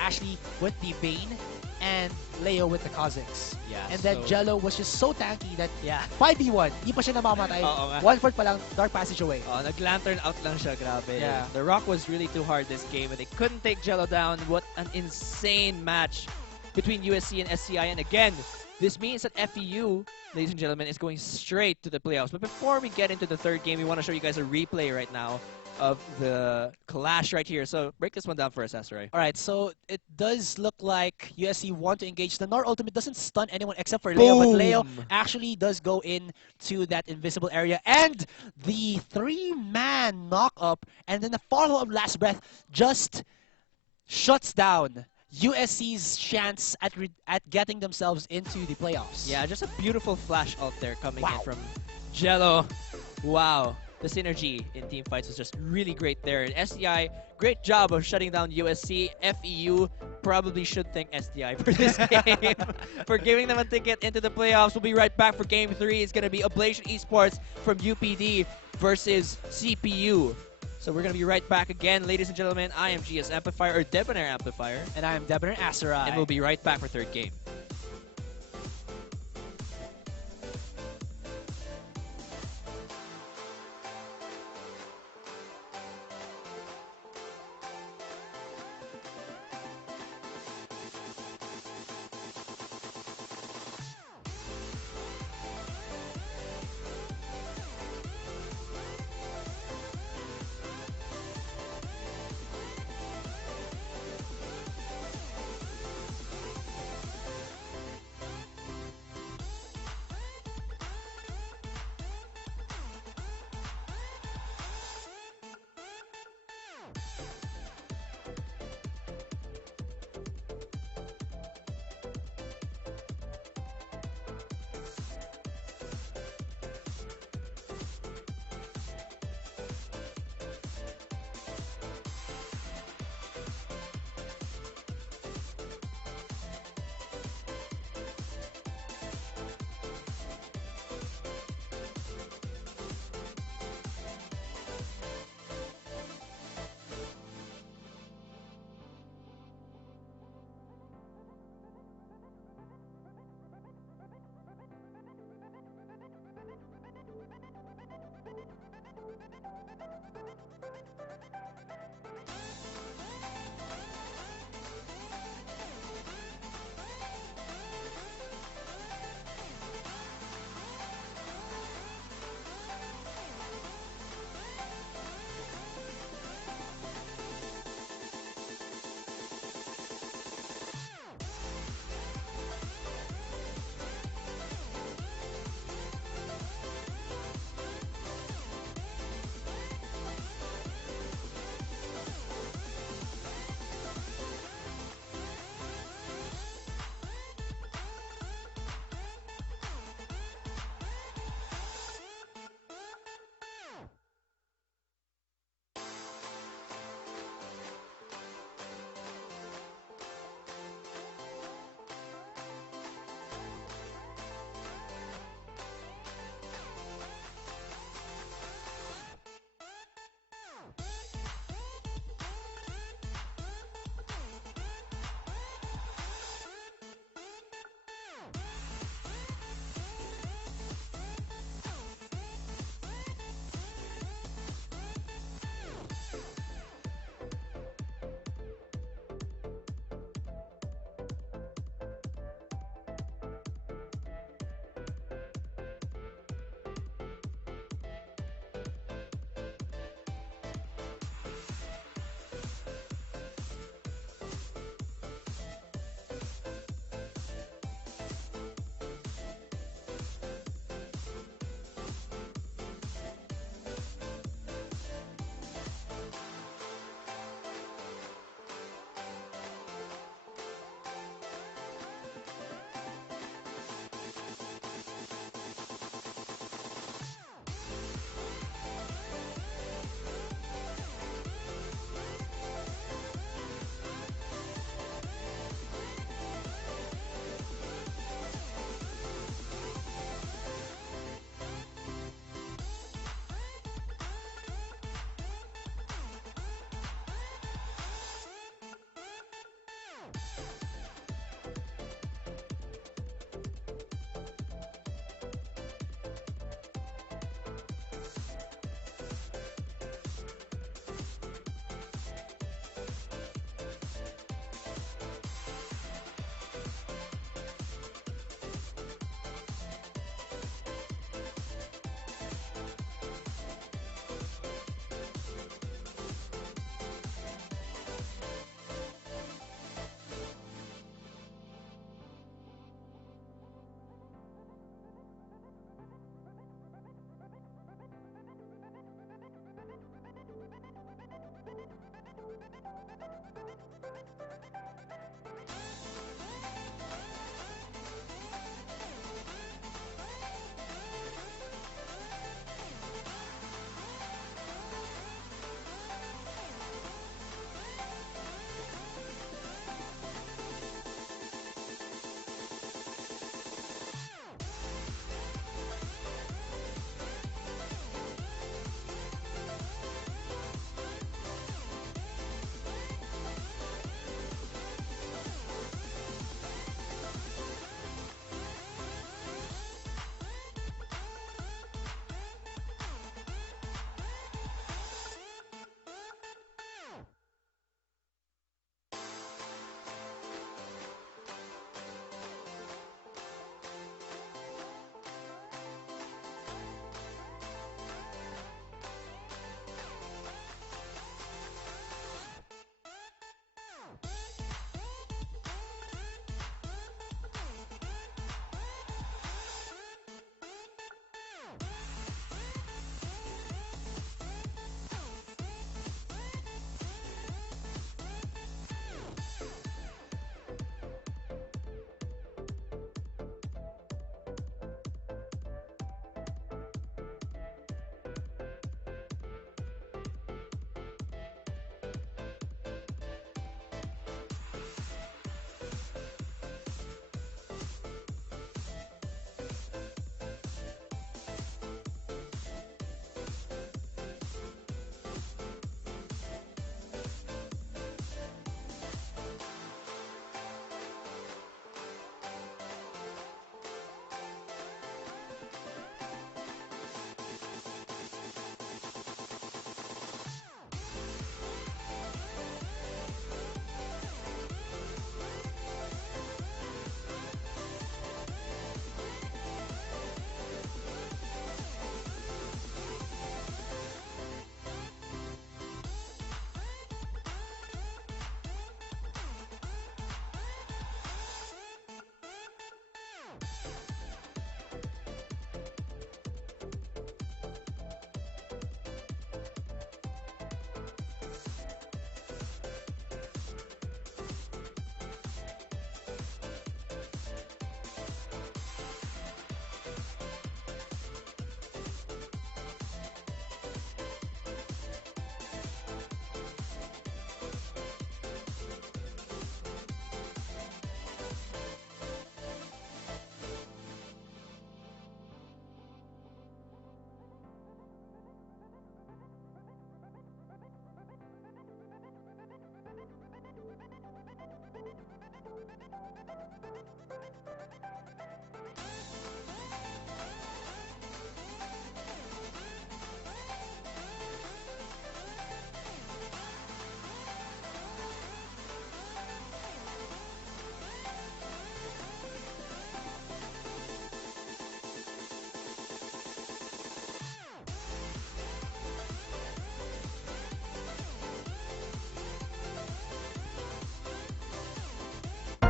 Ashley with the Vayne, and Leo with the Kazakhs. Yeah, And then so- Jello was just so tanky that Yeah. 5v1, di pa siya namamatay. Oo nga. 1/4 pa lang, Dark Passage away. Oh, nag-lantern out lang siya, grabe. Yeah. The Rock was really too hard this game and they couldn't take Jello down. What an insane match between USC and SCI. And again, this means that FEU, ladies and gentlemen, is going straight to the playoffs. But before we get into the third game, we want to show you guys a replay right now of the clash right here. So break this one down for us, Asarai. All right, so it does look like USC want to engage. The Nor ultimate doesn't stun anyone except for Leo, but Leo Boom. actually does go into that invisible area. And the 3-man knock up and then the follow-up last breath just shuts down USC's chance at getting themselves into the playoffs. Yeah, just a beautiful flash out there coming Wow. in from Jello. Wow. The synergy in team fights was just really great there. And SDI, great job of shutting down USC. FEU probably should thank SDI for this game, for giving them a ticket into the playoffs. We'll be right back for Game 3. It's going to be Ablation Esports from UPD versus CPU. So we're going to be right back again. Ladies and gentlemen, I am GS Amplifier, or Debonair Amplifier. And I am Debonair Asarai. And we'll be right back for third game.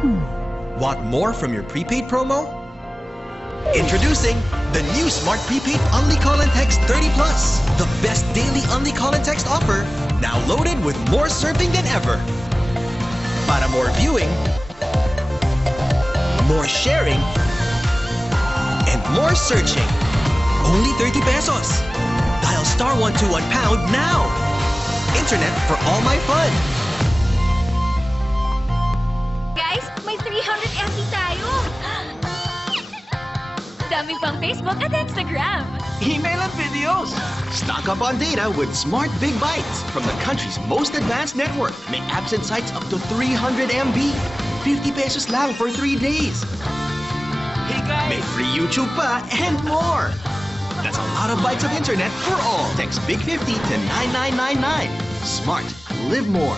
Want more from your prepaid promo? Introducing the new Smart Prepaid Only Call and Text 30 Plus. The best daily Only Call and Text offer, now loaded with more surfing than ever. Para more viewing, more sharing, and more searching. Only 30 pesos. Dial *121# now. Internet for all my fun. Guys, may 300 MB tayo! Daming pang Facebook at Instagram. Email and videos. Stock up on data with Smart Big Bites from the country's most advanced network. May apps and sites up to 300 MB. 50 pesos lang for 3 days. Hey guys! May free YouTube pa and more. That's a lot of bytes of internet for all. Text Big 50 to 9999. Smart. Live more.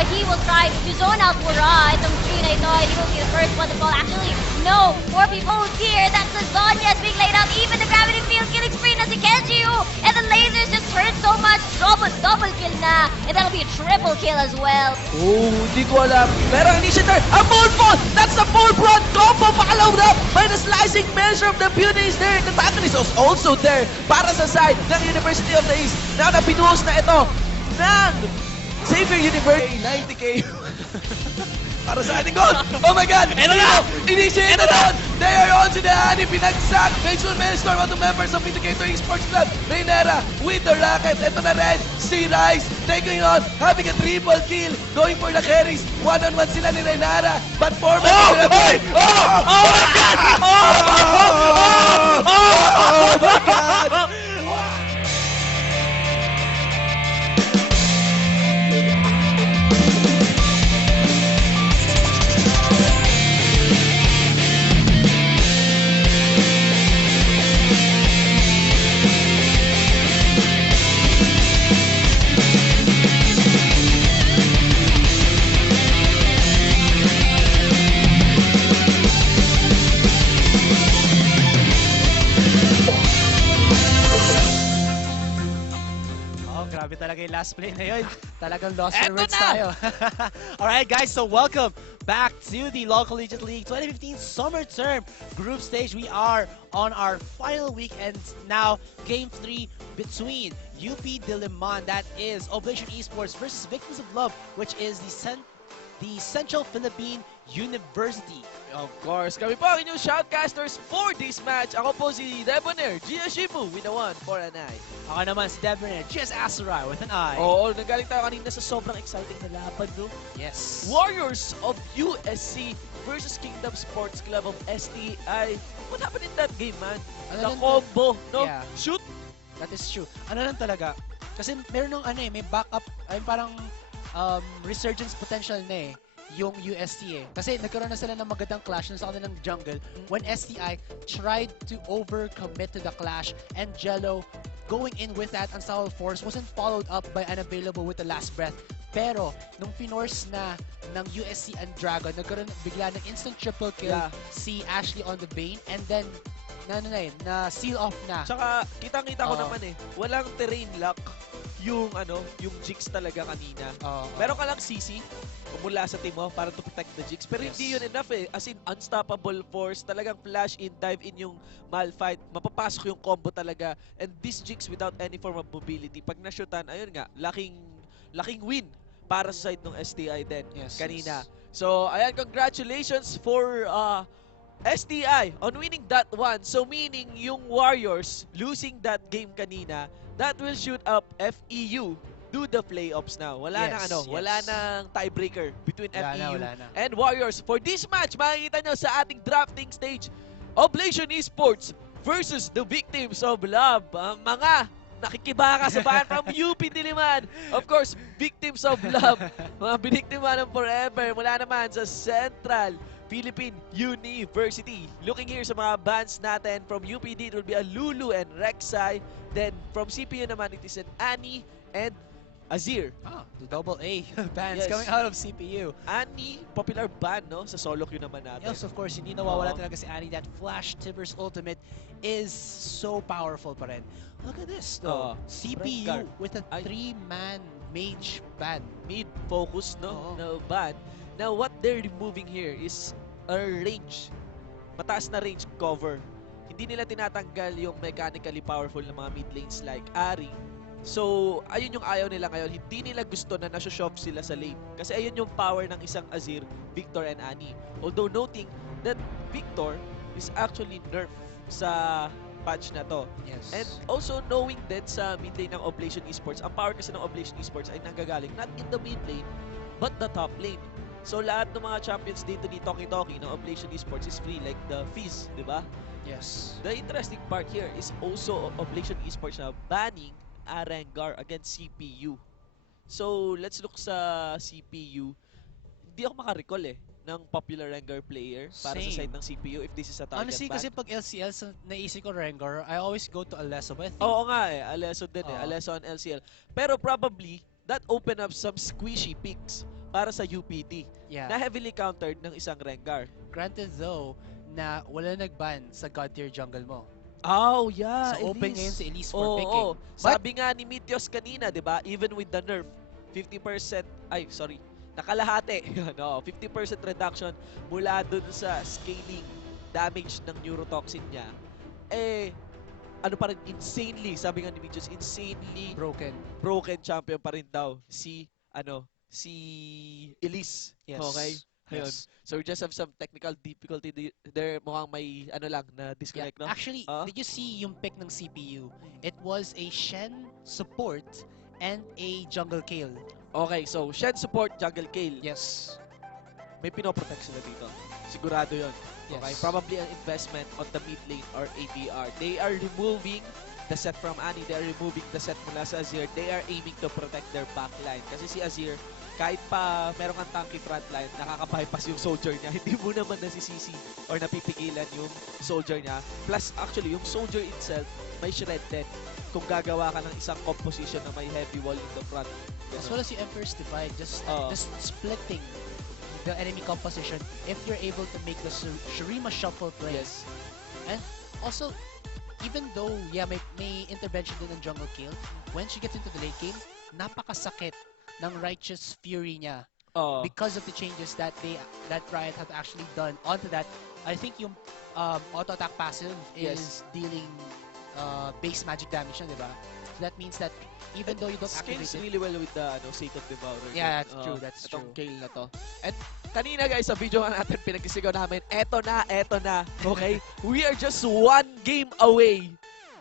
But he will try to zone out Wara. Itong 3 na ito, he will be the first one to fall. Actually, no, 4 people. Oh dear, that's Lasagna being laid out. Even the gravity field killing spree na si Kenji. And the lasers just hurt so much. Double kill na. And that'll be a triple kill as well. Oh, hindi ko alam. Pero initiator, a full fall! That's a full front combo followed up by the slicing measure of the beauty is there. The antagonist was also there para sa side ng University of the East. Na napinuhos na ito ng Xavier University. 90k. Para sa ating goal. Oh my God! Ito na! Initiate na doon! They are on to the honey. Pinagsak. Major Maelstrom out of members of Indicator Esports Club. Reynera with the racket. Ito na rin. Si Rice taking on. Having a triple kill. Going for the carries. One-on-one sila ni Reynera. But Foreman is gonna be... Oh! Oh my God! Oh my God! Grabe talaga yung last play na yun. Talagang lost for words tayo. Alright guys, so welcome back to the Lcl Collegiate League 2015 Summer Term Group Stage. We are on our final week and now Game 3 between UP Diliman, that is Oblation Esports versus Victims of Love, which is the Central Philippine University. Of course, kami po ang inyong shoutcasters for this match. Ako po si Debonair Giashifu with a 1 for an eye. Ako naman si Debonair Gias Asurai with an eye. Oo, nagaling tayo kanina sa sobrang exciting na laban, no? Yes. Warriors of USC versus Kingdom Sports Club of STI. What happened in that game, man? The combo, no? Yeah. Shoot! That is true. Ano lang talaga, kasi meron ng may backup, ay parang resurgence potential na eh. yung UST eh. Kasi nagkaroon na sila ng magandang clash sa kanilang jungle when STI tried to overcommit to the clash and Jello going in with that unstoppable force wasn't followed up by unavailable with the last breath. Pero nung pinorse na ng USC and Dragon, nagkaroon bigla ng instant triple kill si Ashley on the Bane and then na seal off na. Tsaka kitang-kita ko naman eh, walang terrain lock yung yung Jigs talaga kanina. Meron ka lang CC mula sa team mo para to protect the Jigs. Pero hindi yun enough eh. As in, unstoppable force. Talagang flash in, dive in yung Malphite. Mapapasok yung combo talaga. And this Jigs without any form of mobility. Pag na-shootan, ayun nga, laking win para sa side ng STI din kanina. So, ayan, congratulations for STI on winning that one. So, meaning yung Warriors losing that game kanina, that will shoot up FEU to the playoffs now. Wala nang tiebreaker between FEU and Warriors. For this match, makikita nyo sa ating drafting stage, Oblation Esports versus the Victims of Love. Ang mga nakikibaka sa bahan from UP Diliman. Of course, Victims of Love. Mga biniktima ng forever. Mula naman sa Central Philippine University. Looking here sa mga bands natin from UPD, it will be a Lulu and Rek'Sai. Then from CPU naman, it is an Annie and Azir. The double A bands coming out of CPU. Annie, popular band, no? Sa solo queue naman natin. Yes, of course, hindi nawawala talaga si Annie. That Flash Tibbers ultimate is so powerful pa rin. Look at this, though. CPU with a 3-man mage band. Mid-focus, no? No band. Now, what they're removing here is a range. Mataas na range cover. Hindi nila tinatanggal yung mechanically powerful na mga mid lanes like Ari. So, ayun yung ayaw nila ngayon. Hindi nila gusto na nasa-shove sila sa lane. Kasi ayun yung power ng isang Azir, Victor, and Annie. Although noting that Victor is actually nerf sa patch na to. Yes. And also knowing that sa mid lane ng Oblation Esports, ang power kasi ng Oblation Esports ay nanggagaling not in the mid lane, but the top lane. So lahat ng mga champions dito ni Toki Toki ng Oblation Esports is free like the Fizz, di ba? Yes. The interesting part here is also Oblation Esports na banning Arengar against CPU. So let's look sa CPU. Hindi ako makarecall eh ng popular Rengar player para sa side ng CPU if this is a target Honestly, ban. kasi pag LCL, naisip ko Rengar, I always go to Alesso. But I think, Oo nga eh, Alesso din eh. Alesso on LCL. Pero probably, that open up some squishy picks para sa UPT na heavily countered ng isang Rengar. Granted though, na wala nag-ban sa God tier jungle mo. Oh, yeah. So open ngayon si Elise for Oo, picking. Sabi nga ni Meteos kanina, di ba? Even with the nerf, 50%, nakalahati. No, 50% reduction mula dun sa scaling damage ng neurotoxin niya. Eh, ano pa rin, insanely, sabi nga ni Meteos, insanely broken champion pa rin daw si Elise. Yes. Okay? Ayun. Yes. So we just have some technical difficulty there. Mukhang may na disconnect, no? Actually, did you see yung pick ng CPU? It was a Shen support and a jungle kill. Okay, so Shen support, jungle kill. Yes. May pinoprotect sila dito. Sigurado yon. Okay, Yes. probably an investment on the mid lane or ADR. They are removing the set from Annie. They are removing the set mula sa Azir. They are aiming to protect their backline. Kasi si Azir, kahit pa meron kang tanky frontline, nakaka-bypass yung soldier niya. Hindi mo naman nasisisi or napipigilan yung soldier niya. Plus, actually, yung soldier itself, may shred din kung gagawa ka ng isang composition na may heavy wall in the front. As well as yung Emperor's Divide, just splitting the enemy composition if you're able to make the Shurima shuffle play. Yes. And also, even though, may intervention din ng jungle kill, when she gets into the late game, napakasakit ng Righteous Fury niya. Because of the changes that Riot have actually done onto that. I think yung auto-attack passive is dealing base magic damage na, diba? So that means that even though you don't activate Scales it, really well with the Satan Devourer. Yeah, that's true. That's true. Itong kill na to. And kanina guys, sa video nga natin, pinagkisigaw namin, eto na. Okay? We are just one game away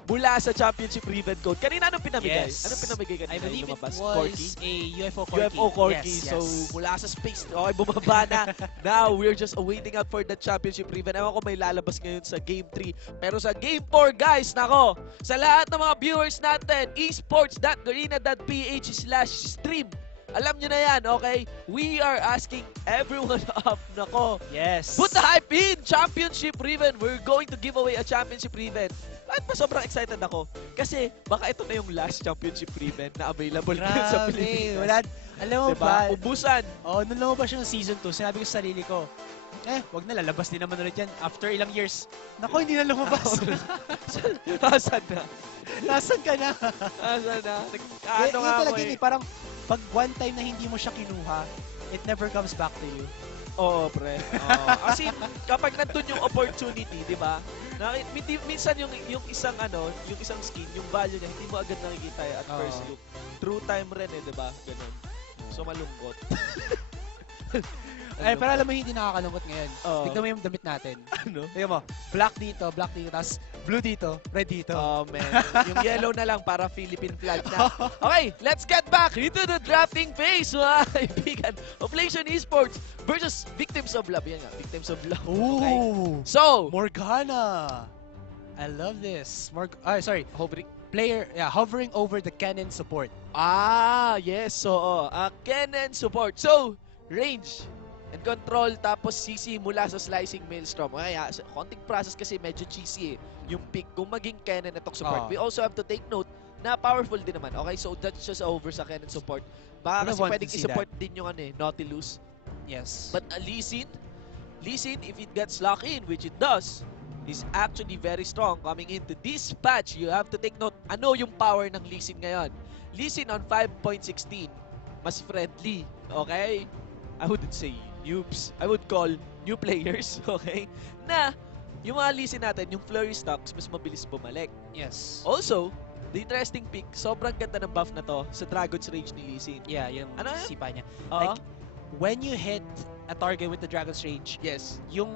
mula sa Championship Ribbon Code. Kanina anong pinamigay? Yes. Anong pinamigay kanina? I believe it lumabas? was Corki? a UFO Corki. UFO Corki. Yes, So, mula sa space, okay, bumaba na. Now, we're just waiting out for the Championship Ribbon. Ewan ko may lalabas ngayon sa Game 3. Pero sa Game 4, guys, nako, sa lahat ng mga viewers natin, esports.garena.ph/stream. Alam nyo na yan, okay? We are asking everyone up. Nako. Yes. Put the hype in! Championship ribbon! We're going to give away a championship ribbon. At pa sobrang excited ako. Kasi baka ito na yung last championship ribbon na available ngayon sa Pilipinas. Wala, alam mo diba? ba? Ubusan. Oh, nung lumabas yung season 2, sinabi ko sa sarili ko, wag na, lalabas din naman ulit yan. After ilang years, nako, hindi na lumabas. Nasaan na? Nasaan ka na? Nasaan na? Ano nga ako eh. Parang, pag one time na hindi mo siya kinuha, it never comes back to you. Oo, pre. Kasi kapag nandun yung opportunity, di ba? Minsan yung isang yung isang skin, yung value niya, hindi mo agad nakikita at first look. True time rin di ba? Ganun. So malungkot. Pero alam mo, hindi nakakalungkot ngayon. Tignan mo yung damit natin. Ano? Tignan mo, black dito, tapos blue dito, red dito. Oh, man. Yung yellow na lang para Philippine flag na. Okay, let's get back into the drafting phase, mga kaibigan. Oblation Esports versus Victims of Love. Yan nga, Victims of Love. Okay. Ooh! So, Morgana! I love this. hovering. Hovering over the cannon support. Yes. So, cannon support. So, range and control tapos CC mula sa slicing maelstrom. Kaya konting process kasi medyo cheesy yung pick kung maging cannon itong support. We also have to take note na powerful din naman. Okay, so that's just over sa cannon support. Baka kasi pwedeng i-support din yung Nautilus. Yes. But Lee Sin, if it gets locked in, which it does, is actually very strong coming into this patch. You have to take note, ano yung power ng Lee Sin ngayon. Lee Sin on 5.16, mas friendly, okay? I wouldn't say noobs. I would call new players, okay? Na yung mga Lee Sin natin, yung flurry stocks, mas mabilis bumalik. Yes. Also, the interesting pick, sobrang ganda ng buff na to sa Dragon's Rage ni Lee Sin. Yeah, yung sipa niya. Like, when you hit a target with the Dragon's Rage, yes. Yung,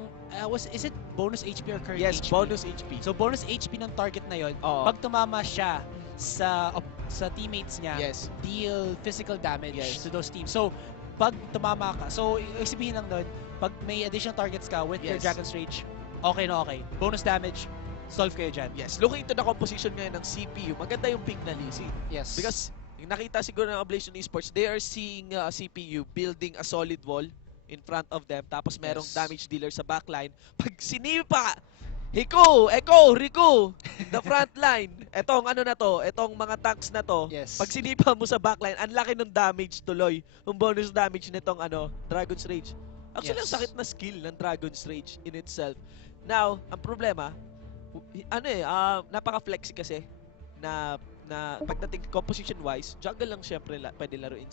is it bonus HP or current yes, HP? Yes, bonus HP. So, bonus HP ng target na yon. Pag tumama siya sa teammates niya, yes. deal physical damage yes. to those teams. So, pag tumama ka, so, sabihin lang doon, pag may additional targets ka with your Dragon's Rage, okay na okay. Bonus damage, solve kayo dyan. Yes, looking into the composition ngayon ng CPU, maganda yung pick na Lee Sin. Yes. Because, yung nakita siguro ng Oblation Esports, they are seeing CPU building a solid wall in front of them, tapos merong damage dealer sa backline. Pag sinipa, Rico, the front line, etong etong mga tanks na to, pag sinipa mo sa backline, ang laki ng damage tuloy, yung bonus damage nitong Dragon's Rage. Actually, ang sakit na skill ng Dragon's Rage in itself. Now, ang problema, napaka-flexy kasi na pagdating composition-wise, jungle lang syempre pwede laruin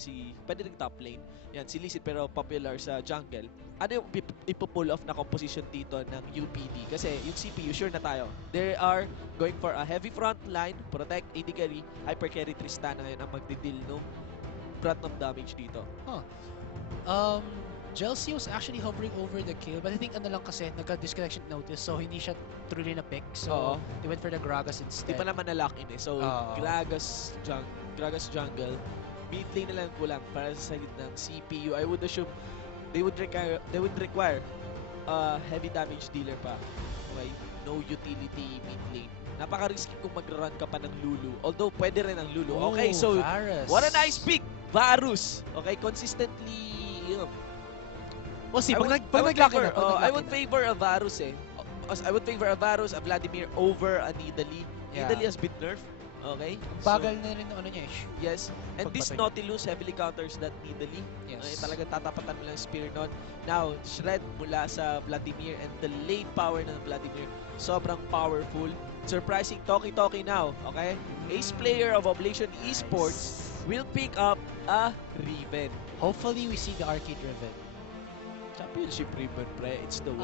pwede rin top lane. Yan, si Lee Sin pero popular sa jungle. Ano yung ipo-pull off na composition dito ng UPD? Kasi yung CPU, sure na tayo. They are going for a heavy front line, protect, AD carry, hyper carry Tristana ngayon ang magdi-deal no front of damage dito. Chelsea was actually hovering over the kill, but I think lang kasi nagka-disconnection notice, so hindi siya truly na-pick. So, they went for the Gragas instead. Di pa naman na-lock in eh. So, Gragas jungle, mid lane na lang kulang para sa side ng CPU. I would assume they would require heavy damage dealer pa. Okay? No utility mid lane. Napaka-risky kung mag-run ka pa ng Lulu. Although, pwede rin ang Lulu. Okay, so, Varus. What a nice pick! Varus! Okay, consistently, We'll see. I would favor a Varus eh. I would favor a Varus, a Vladimir over a Nidalee. Nidalee has been nerfed. Okay? Bagal na rin yung niya eh. Yes. And this Nautilus heavily counters that Nidalee. Yes. Okay, talagang tatapatan mo lang spear nun. Now, shred mula sa Vladimir and the lane power ng Vladimir. Sobrang powerful. Surprising Toki now. Okay? Ace player of Oblation Esports will pick up a Riven. Hopefully, we see the Arcade Riven. Championship Ribbon, pre. It's the way.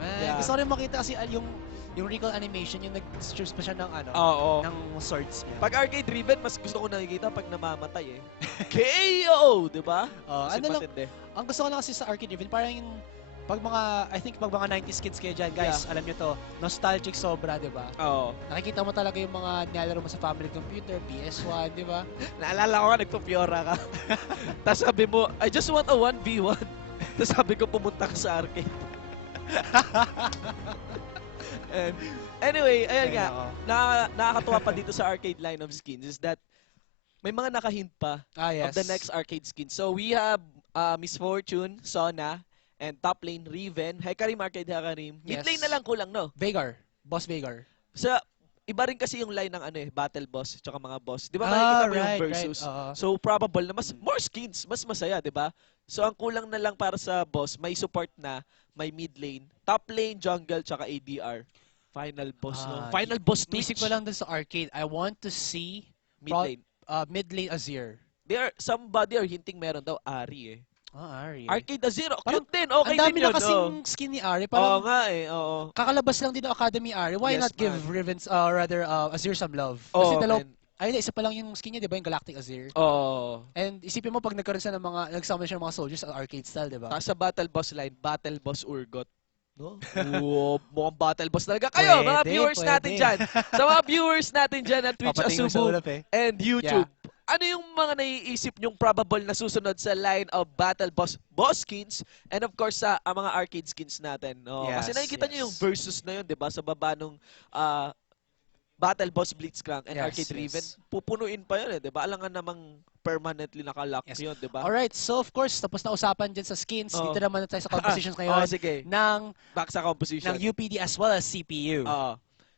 Man. Yeah. Gusto ko rin makita kasi yung recall animation, yung nag-strips pa siya ng ng swords niya. Pag Arcade Ribbon, mas gusto ko nakikita pag namamatay eh. KO! Diba? Ang gusto ko lang kasi sa Arcade Ribbon, parang yung pag mga 90s kids kayo dyan, guys, alam nyo to, nostalgic sobra, di ba? Nakikita mo talaga yung mga nilalaro mo sa family computer, PS1, di ba? Naalala ko nga, nagpa-Fiora ka. Tapos sabi mo, I just want a 1v1. Tapos sabi ko, pumunta ka sa arcade. Anyway, ayun nga, nakakatuwa pa dito sa arcade line of skins is that may mga nakahint pa Yes. of the next arcade skin. So we have Miss Fortune, Sona, and top lane, Riven. Hekarim Arcade Hekarim. Mid lane na lang kulang, no? Veigar. Boss Veigar. Sa iba rin kasi yung line ng battle boss tsaka mga boss. 'Di ba makikita mo yung versus. Right. So probable na more skins, mas masaya, 'di ba? So ang kulang na lang para sa boss, may support na, may mid lane, top lane, jungle tsaka ADR. Final boss, no? Final boss Twitch. Isip ko lang dun sa arcade, I want to see Mid lane. mid lane Azir. Somebody are hinting meron daw Ari eh. Ari. Arcade Azir, Parang cute din. Okay ang dami din yun, na kasing skin ni Ari. Parang nga eh, oo. kakalabas lang din ng Academy Ari. Why Yes, not give man. Riven's, Azir some love? Kasi isa pa lang yung skin niya, di ba? Yung Galactic Azir. Oo. And isipin mo, pag nagkaroon siya ng nagsummon siya ng mga soldiers sa arcade style, di ba? Sa battle boss line, battle boss Urgot. No? Mukhang battle boss talaga kayo, mga viewers natin dyan. Sa mga viewers natin dyan at Twitch Asubu and YouTube. Ano yung mga naiisip nyong probable na susunod sa line of battle boss skins and of course sa mga arcade skins natin? No? Kasi nakikita nyo yung versus na yun, di ba? Sa baba nung Battle Boss Blitzcrank and Arcade Riven, pupunuin pa yun eh, di ba? Alangan namang permanently nakalock yun, di ba? Alright, so of course, tapos na usapan dyan sa skins. Dito naman na tayo sa compositions ngayon. Sige. Back sa composition. Ng UPD as well as CPU.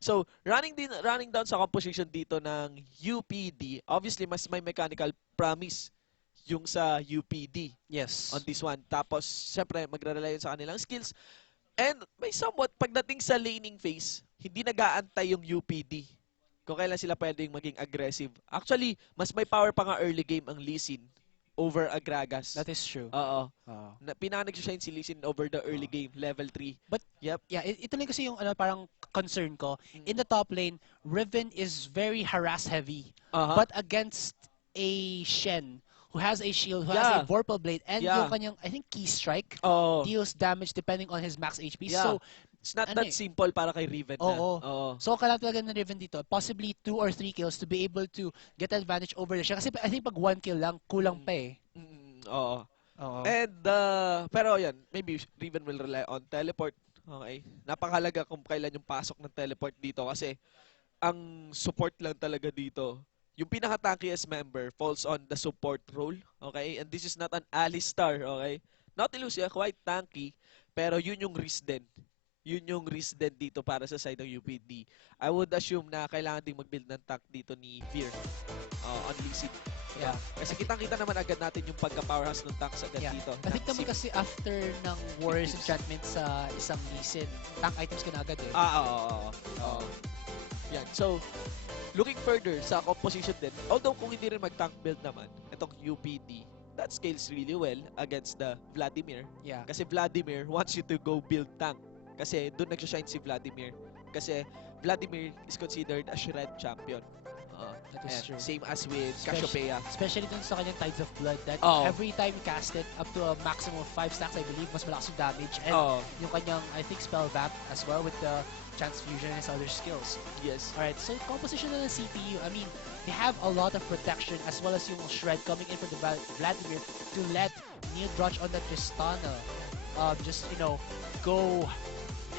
So, running down sa composition dito ng UPD, obviously, mas may mechanical promise yung sa UPD. Yes. On this one. Tapos, syempre, magre-rely yun sa kanilang skills. And may somewhat, pagdating sa laning phase, hindi nag-aantay yung UPD kung kailan sila pwedeng maging aggressive. Actually, mas may power pa nga early game ang Lee Sin over Agragas. That is true. Pinaka-nag-shine si Lee Sin over the early game, level 3. But, ito lang kasi yung parang concern ko. In the top lane, Riven is very harass heavy. But against a Shen, who has a shield, who has a Vorpal Blade, and yung kanyang, I think, Key Strike deals damage depending on his max HP. So, it's not that simple para kay Riven na. So, kailangan talaga ng Riven dito, possibly 2 or 3 kills to be able to get advantage over the Shen. Kasi I think pag 1 kill lang, kulang pa eh. And, pero yan, maybe Riven will rely on teleport. Okay. Napakahalaga kung kailan yung pasok ng teleport dito kasi ang support lang talaga dito. Yung pinaka-tankiest member falls on the support role, okay? And this is not an Alistar, okay? Nautilus, quite tanky, pero yun yung risk din. Yun yung risk din dito para sa side ng UPD. I would assume na kailangan ding mag-build ng tank dito ni Fear on Lee Sin. Kasi kitang-kita naman agad natin yung pagka-powerhouse ng tanks agad dito. I think naman kasi after ng Warriors Enchantment sa isang Lee Sin, tank items ka na agad eh. Yan. So, looking further sa composition din, although kung hindi rin mag-tank build naman, itong UPD, that scales really well against the Vladimir. Kasi Vladimir wants you to go build tank. Kasi doon nag-shine si Vladimir. Kasi Vladimir is considered a shred champion. That is true. Same as with Cassiopeia. Especially dun sa kanyang Tides of Blood that every time you cast it up to a maximum of 5 stacks, I believe, mas malakas yung damage. And yung kanyang, I think, spell vamp as well with the transfusion and his other skills. Yes. Alright, so composition ng CPU, I mean, they have a lot of protection as well as yung shred coming in for the Vladimir to let Neil Drudge on that Tristana just, go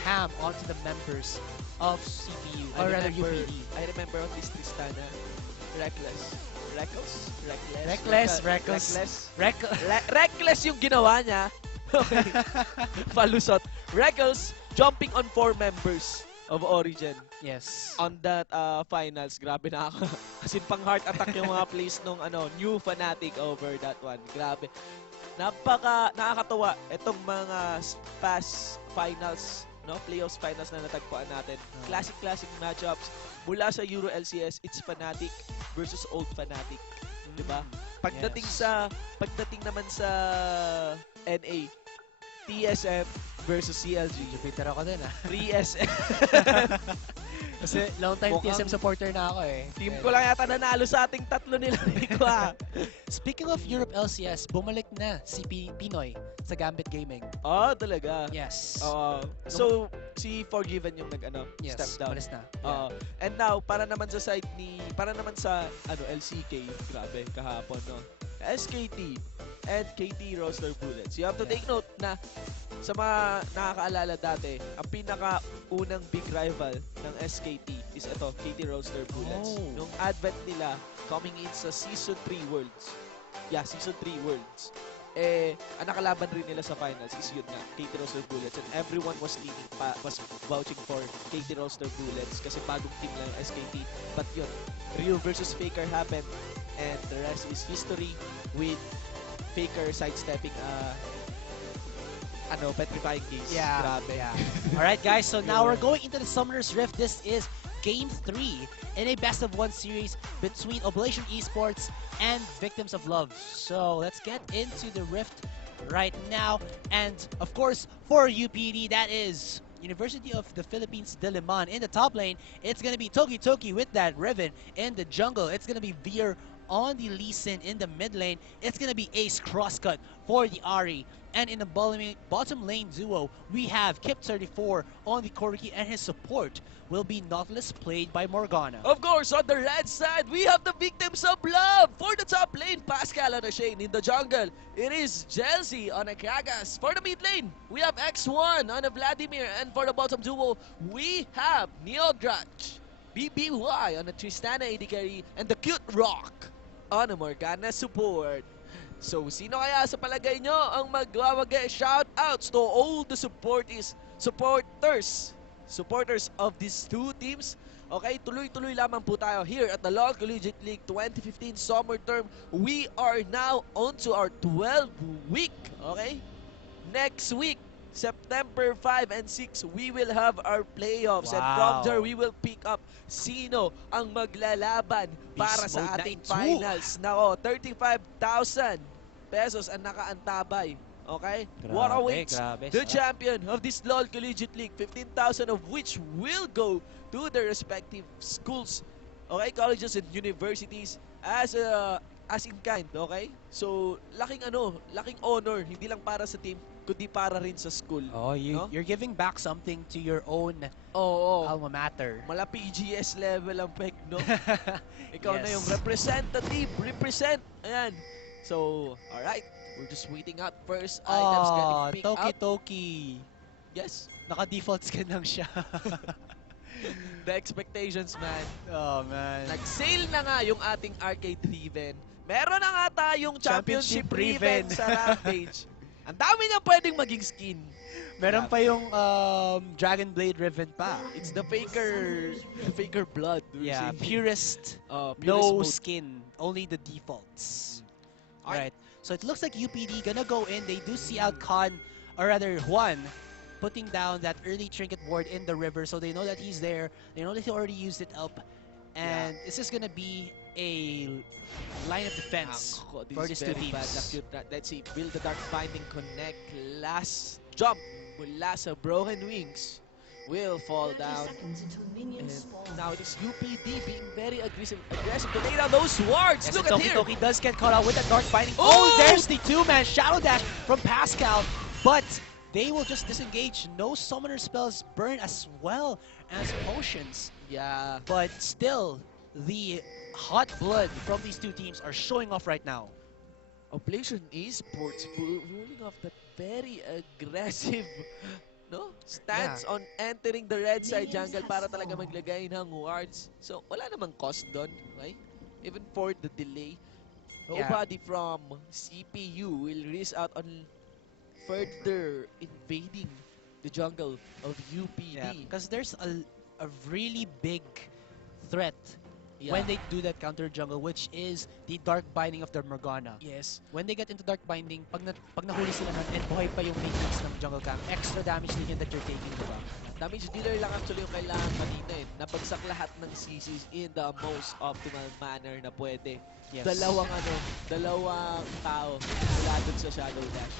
ham onto the members of CPU, or rather UPD. I remember on this Tristana, Reckless yung ginawa niya. Okay. Palusot. Reckless jumping on 4 members of Origin. Yes. On that finals, grabe na ako. Kasi pang heart attack yung mga plays nung new Fnatic over that one. Grabe. Nakakatawa itong mga past finals, playoffs finals na natagpuan natin. Classic matchups mula sa Euro LCS, it's Fnatic versus old Fnatic. Diba? Pagdating naman sa NA, TSM versus CLG. Jupiter ako din 3SM. Kasi long time TSM supporter na ako eh. Team ko lang yata nanalo sa ating tatlo nila. Speaking of Europe LCS, bumalik na si Pinoy sa Gambit Gaming. Talaga? Yes. So, si Forgiven yung step down. Malis na. And now, para naman sa LCK, grabe, kahapon, SKT and KT Roster Bullets. You have to take note na sa mga nakakaalala dati, ang pinaka-unang big rival ng SKT is ito, KT Roster Bullets. Nung advent nila coming in sa Season 3 Worlds. Yeah, Season 3 Worlds. Ang nakalaban rin nila sa finals is yun nga, KT Roster Bullets, and everyone was vouching for KT Roster Bullets kasi bagong team lang yung SKT. But yun, Ryu versus Faker happened, and the rest is history with Faker sidestepping petrifying gaze. Yeah. Grabe. Yeah. Alright guys, so now we're going into the Summoner's Rift. This is Game 3 in a best-of-1 series between Oblation Esports and Victims of Love. So let's get into the Rift right now. And of course, for UPD, that is University of the Philippines Diliman in the top lane. It's going to be Toki with that Riven in the jungle. It's going to be Veer on the Lee Sin in the mid lane. It's going to be Ace Crosscut for the Ahri. And in the bottom lane duo, we have Kip34 on the Corki, and his support will be Nautilus, played by Morgana. Of course, on the red side, we have the Victims of Love. For the top lane, Pascal on a Shane. In the jungle, it is Chelsea on a Kagas. For the mid lane, we have X1 on a Vladimir. And for the bottom duo, we have Neograch, BBY on a Tristana AD carry, and the Cute Rock on a Morgana support. So, sino kaya sa palagay nyo ang magwawagi? Shoutouts to all the supporters of these two teams. Okay, tuloy-tuloy lamang po tayo here at the Lcl Collegiate League 2015 Summer Term. We are now on to our 12th week. Okay, next week, September 5 and 6, we will have our playoffs. Wow. And from there, we will pick up sino ang maglalaban para sa ating finals. Nako, 35,000 pesos ang nakaantabay. Okay? What awaits the champion of this LOL Collegiate League? 15,000 of which will go to the respective schools, okay, colleges and universities as in kind, okay? So, laking honor, hindi lang para sa team, kundi para rin sa school. Oh, you're giving back something to your own alma mater. Mala PGS level ang peg, no? Ikaw na yung representative, represent. Ayan. So, alright. We're just waiting out first items getting picked up. Toki. Yes. Naka-default skin lang siya. The expectations, man. Oh, man. Nag-sale na nga yung ating arcade Riven. Meron na nga tayong championship Riven sa Rampage. Ang dami niya pwedeng maging skin. Meron pa yung Dragon Blade Riven pa. It's the faker blood. Yeah, purest no mode. skin, only the defaults. Alright, so it looks like UPD gonna go in. They do see out Khan, or rather Juan, putting down that early trinket ward in the river, so they know that he's there. They know that he already used it up, and this is gonna be a line of defense for these two teams. Let's see, will the Dark Binding connect? Last jump mula sa Broken Wings will fall down. And now it is UPD being very aggressive to lay down those wards. Yes, Look at here. Toki does get caught out with that Dark Binding. Oh! Oh, there's the two-man Shadow Dash from Pascal, but they will just disengage. No summoner spells burn as well as potions. Yeah. But still, the hot blood from these two teams are showing off right now. Oblation Esports pulling off that very aggressive stance on entering the red side jungle para talaga maglagay ng wards. So, wala namang cost doon, right? Even for the delay. Nobody from CPU will risk out on further invading the jungle of UPD. Yeah, because there's a really big threat when they do that counter jungle, which is the Dark Binding of the Morgana. Yes. When they get into Dark Binding, pag nahuli sila nun, and buhay pa yung maintenance ng jungle camp, extra damage din yun that you're taking, diba? Damage dealer lang actually yung kailangan kanina eh. Nabagsak lahat ng CCs in the most optimal manner na pwede. Yes. Dalawang tao mula dun sa Shadow Dash.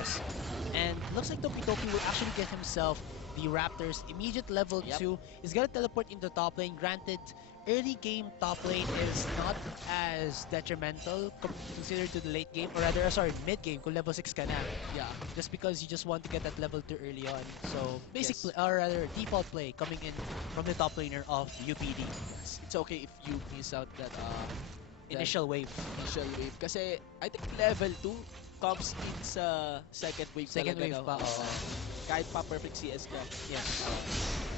Yes. And looks like Toki will actually get himself the Raptors immediate level 2. He's gonna teleport into top lane. Granted, early game top lane is not as detrimental considered to the late game, or rather, sorry, mid game kung level 6 ka na. Yeah. Just because you just want to get that level 2 early on. So basic play, or rather default play coming in from the top laner of UPD. It's okay if you miss out that initial wave. Kasi I think level 2 comes in sa second wave. Second wave pa. Kahit pa perfect CS ka. Yeah.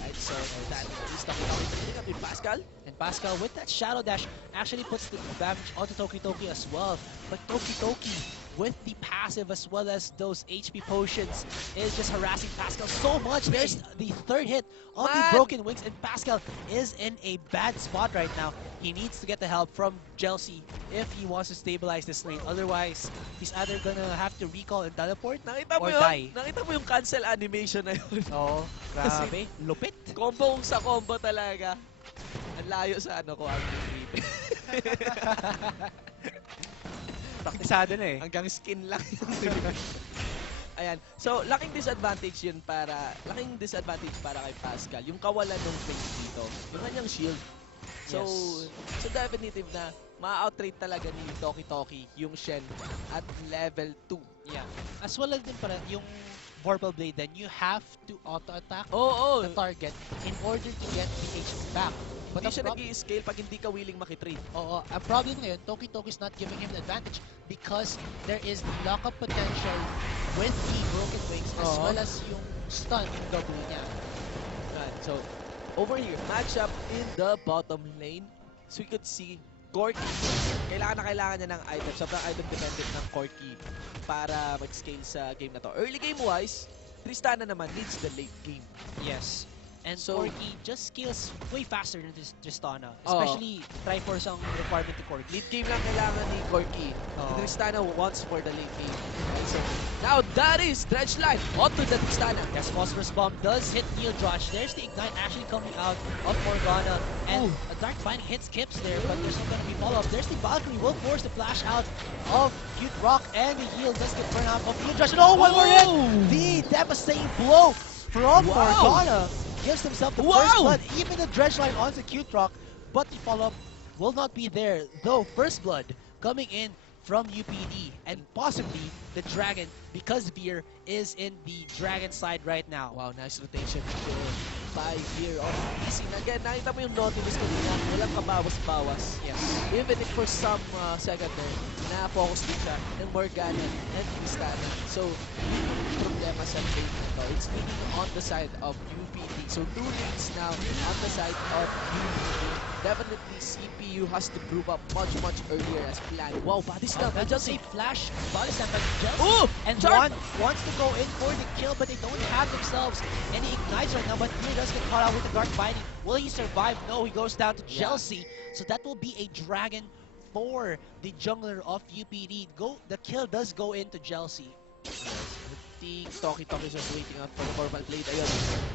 Right? Alright, so that is Toki up with Pascal. And Pascal, with that Shadow Dash, actually puts the damage onto Toki Toki as well. But Toki Toki, with the passive as well as those HP potions, is just harassing Pascal so much. There's the third hit on the Broken Wings, and Pascal is in a bad spot right now. He needs to get the help from Chelsea if he wants to stabilize this lane. Otherwise, he's either gonna have to recall and teleport or die. Nakita mo yung cancel animation na yun. Oo, grabe. Lupit. Combo sa combo talaga. Ang layo sa ano ko, ang Praktisado na eh. hanggang skin lang yun. Ayan. So, laking disadvantage para kay Pascal. Yung kawalan ng face dito. Yung kanyang shield. So, so definitive na ma-outrate talaga ni Toki Toki yung Shen at level 2. Yeah. As well as din pala, yung Vorpal Blade, then you have to auto-attack Oo. the target in order to get the HP back. But Hindi siya nag-i-scale pag hindi ka willing makitrade. Oo, ang problem ngayon, Toki Toki is not giving him the advantage because there is the lock-up potential with the Broken Wings as well as yung stun yung W niya. Right. So, over here, matchup in the bottom lane. So we could see Corki. Kailangan niya ng item. Sobrang item dependent ng Corki para mag-scale sa game na to. Early game-wise, Tristana naman needs the late game. Yes. And So- Corki just scales way faster than Tristana. Especially Triforce ang requirement ni Corki. Lead game lang kailangan ni Corki. Oo. Tristana wants for the late game. So, now that is Dredge Line onto the Tristana. Yes, Phosphorus Bomb does hit Neil Josh. There's the Ignite actually coming out of Morgana. And a Dark Bind hits Kips there, but there's not going to be follow-up. There's the Valkyrie, will force the flash out of Cute Rock, and the heal does get burned out of Neil Josh. And one more hit! The devastating blow from Morgana gives himself the first blood, even the Dredge Line onto Cute Rock, but the follow-up will not be there, though first blood coming in from UPD, and possibly the Dragon, because Veer is in the Dragon side right now. Wow, nice rotation by here on PC. Again, nakita mo yung Nautilus kanina, walang kabawas-bawas. Yes. Even if for some second there, na-focus din siya ng Morgana and Tristana. So, yung problema sa lane na to, it's leaning on the side of UPD. So, 2 lanes now on the side of UPD. Definitely, CPU has to prove up much earlier as planned. Wow, body slam. That's just a flash body slam by Ooh! and Charge! one wants to go in for the kill, but they don't have themselves any ignites right now. But Veer does get caught out with the Dark Binding. Will he survive? No, he goes down to Chelsea. So that will be a Dragon for the jungler of UPD. The kill does go into Chelsea. Toki is just waiting out for the Vorpal Blade. Ayun.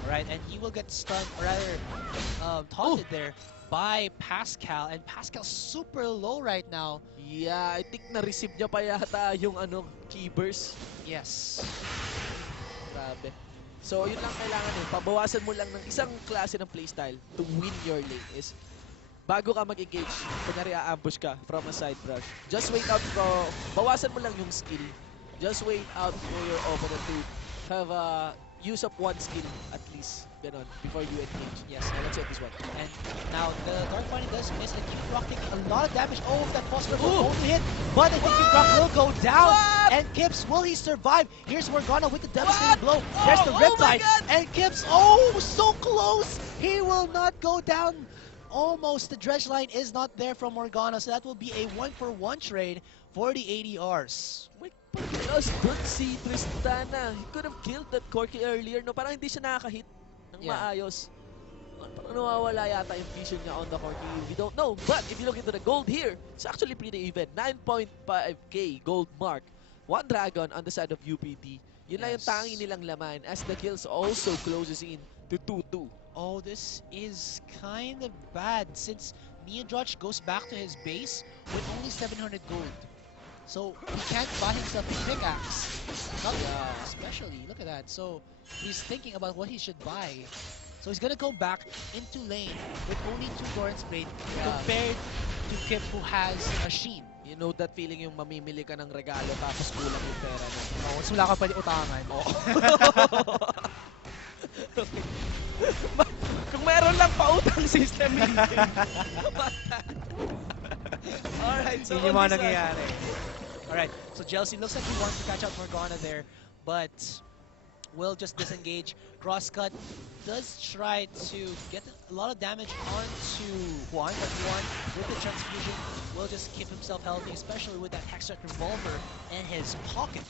Right, and he will get stunned, or rather taunted there by Pascal. And Pascal's super low right now. Yeah, I think na-receive niya pa yata yung key burst. Yes. Grabe. So, yun lang kailangan eh. Pabawasan mo lang ng isang klase ng playstyle to win your lane is bago ka mag-engage, kunyari a-ambush ka from a side rush, just wait out for, bawasan mo lang yung skill. Just wait out for your opponent to have a use of one skill at least, ganon, before you engage. Yes. Now, let's hit this one. And now the Dark Binding does miss, and Cute Rock taking a lot of damage. Oh, that Phosphorus will only hit, but I think Cute Rock will go down. And Kips, will he survive? Here's Morgana with the devastating blow. There's the Riptide, and Kips, so close! He will not go down. Almost, the Dredge Line is not there from Morgana, so that will be a 1-for-1 trade for the ADRs. Wait, just good si Tristana. He could have killed that Corki earlier, no? Parang hindi siya nakaka-hit ng maayos. Parang nawawala yata yung vision niya on the Corki. We don't know. But if you look into the gold here, it's actually pretty even. 9.5k gold mark. One Dragon on the side of UPD. Yun lang yung tangi nilang laman as the kills also closes in to 2-2. Oh, this is kind of bad since Neodroch goes back to his base with only 700 gold. So he can't buy himself a pickaxe. Not especially, look at that. So he's thinking about what he should buy. So he's gonna go back into lane with only 2 Doran's Blade compared to Kip who has a Sheen. You know that feeling yung mamimili ka ng regalo tapos kulang yung pera mo. Oh, wala ka pa di utangan. Kung meron lang pautang system hindi. Alright, so Yun yung mga nangyayari. Alright, so Chelsea looks like he wants to catch out Morgana there, but will just disengage. Crosscut does try to get a lot of damage onto Juan, but Juan, with the transfusion, will just keep himself healthy, especially with that Hextech Revolver in his pocket.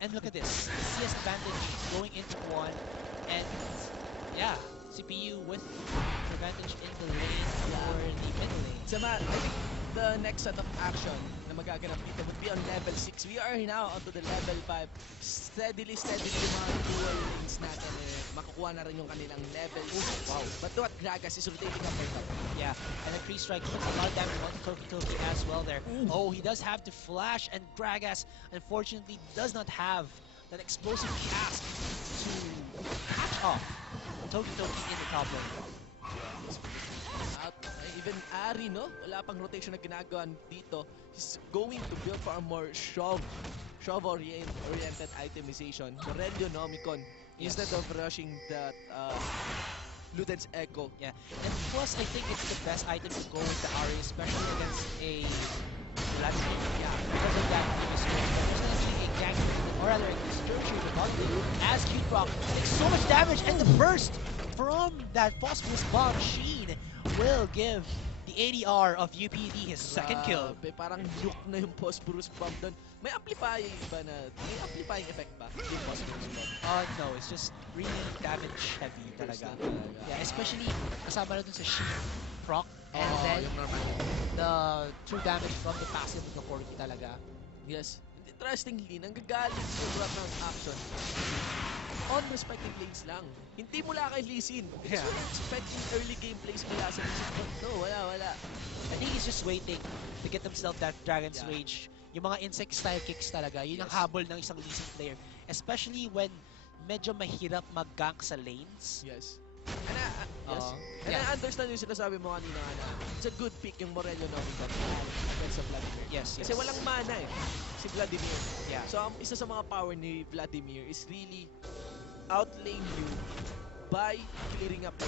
And look at this, CS advantage going into Juan, and yeah, CPU with advantage in the lane for the mid lane. Sama, I think the next set of action na magaganap dito would be on level 6. We are now onto the level 5. Steadily yung mga dual lanes natin makukuha na rin yung kanilang level 6. Wow. But what Gragas is rotating up right now. Yeah, and the 3 strike puts a lot of damage onto Toki as well there. Oh, he does have to flash, and Gragas unfortunately does not have that explosive cast to catch off Toki in the top lane. Even Ari, no? Wala pang rotation na ginagawa dito. He's going to build for a more shove-oriented itemization. Morello Nomicon, instead of rushing that Luden's Echo. Yeah, and plus I think it's the best item to go with the Ari, especially against a Vladimir. Yeah, because of that previous game. There's actually a gank, or rather a Sturgeon with Buggy, as Cute Rock takes so much damage, and the burst from that Phosphorus Bomb Sheen will give the ADR of UPD his second kill. Parang nuke na yung Phosphorus Bomb doon. May amplifying effect ba yung Phosphorus Bomb? No, it's just really damage heavy talaga. Yeah, especially kasama na dun sa Sheen proc, and then the true damage from the passive of the Corki talaga. Yes. Interestingly, nanggagaling sa background action on respective lanes lang. Hindi mula kay Lee Sin. Because we're expecting early gameplays mula sa Lee Sin. But no, wala. I think he's just waiting to get himself that Dragon's Rage. Yung mga insect style kicks talaga, yun ang habol ng isang Lee Sin player. Especially when medyo mahirap mag-gank sa lanes. Yes. And I understand yung sinasabi mo kanina na it's a good pick yung Morello Nomicon against sa Vladimir. Yes. Kasi walang mana si Vladimir. Yeah. So isa sa mga power ni Vladimir is really outlane you by clearing up the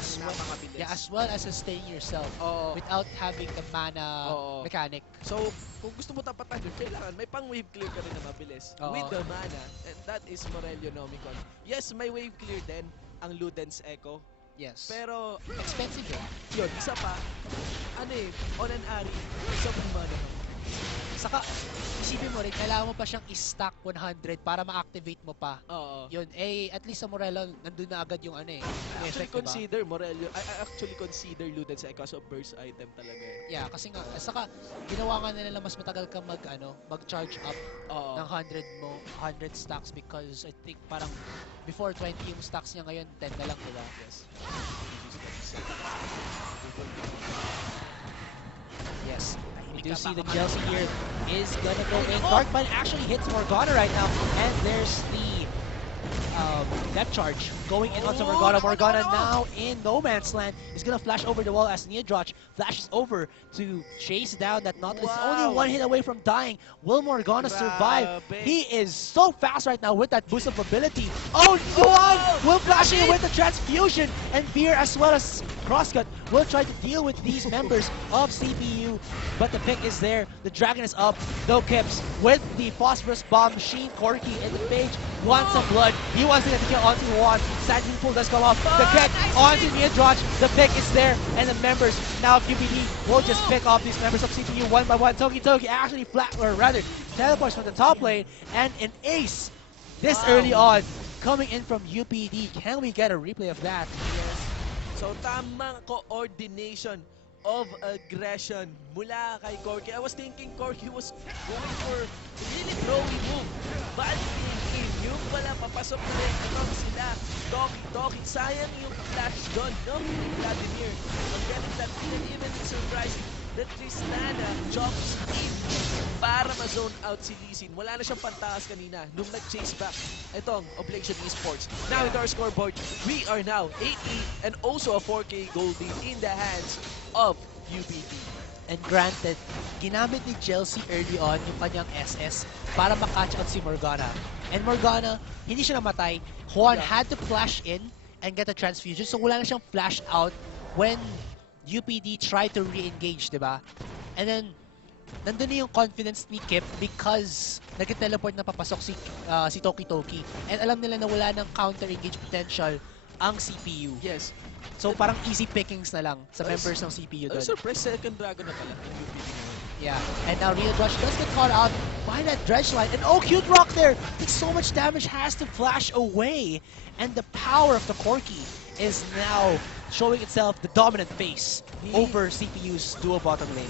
as well, yeah, as well as sustaining yourself without having the mana mechanic. So, kung gusto mo tapatan yun, kailangan may pang wave clear ka rin na mabilis with the mana, and that is Morello Nomicon. Yes, may wave clear din ang Luden's Echo. Yes. Pero expensive yun, isa pa, on an Ari, sobrang mana mo. Saka, isipin mo rin, kailangan mo pa siyang i-stack 100 para ma-activate mo pa. Yun, at least sa Morello, nandun na agad yung I actually consider Luden's Echo as a burst item talaga. Yeah, kasi nga, saka, ginawa nga nila mas matagal ka mag-charge up ng 100 stacks because I think parang before 20 yung stacks niya ngayon, 10 na lang, diba? Yes. Yes. We do see the Chelsea here is gonna go in. Darkman actually hits Morgana right now, and there's the depth charge going in onto Morgana. Morgana now in no man's land is gonna flash over the wall as Neodroch flashes over to chase down that Nautilus. Only one hit away from dying. Will Morgana survive? He is so fast right now with that boost of ability. Oh, Yuan will flash in with the transfusion, and Beer as well as Crosscut will try to deal with these members of CPU, but the pick is there. The dragon is up. No Kips with the Phosphorus Bomb Machine. Corki in the page wants some blood. He wants to get the kill onto Juan. Sadly, pull does come off. The kick onto Neodroch. The pick is there, and the members now of UPD will just pick off these members of CPU one by one. Toki actually teleports from the top lane, and an ace this early on coming in from UPD. Can we get a replay of that? Yes. So, tamang coordination of aggression mula kay Corki. I was thinking Corki was going for a really throwy move. But yung pala papasok na rin sila. Toki, sayang yung flash doon, no? Vladimir. Getting that even surprised that Tristana jumps in para ma-zone out si Lee Sin. Wala na siyang pantakas kanina nung nag-chase back itong Oblation Esports. Now with our scoreboard, we are now 8E and also a 4K gold lead in the hands of UPD. And granted, ginamit ni Chelsea early on yung kanyang SS para makatch out si Morgana. And Morgana, hindi siya namatay. Juan had to flash in and get a transfusion, so wala na siyang flash out when UPD tried to re-engage, diba? And then, nandun na yung confidence ni Kip because nag-teleport na papasok si Toki Toki. And alam nila na wala ng counter-engage potential ang CPU. Yes. So parang easy pickings na lang sa members ng CPU I'm doon. surprised second dragon na pala. Yeah, and now Real Rush does get caught out by that dredge line. And oh, cute rock there! Takes so much damage, has to flash away. And the power of the Corki is now showing itself the dominant face over CPU's duo bottom lane.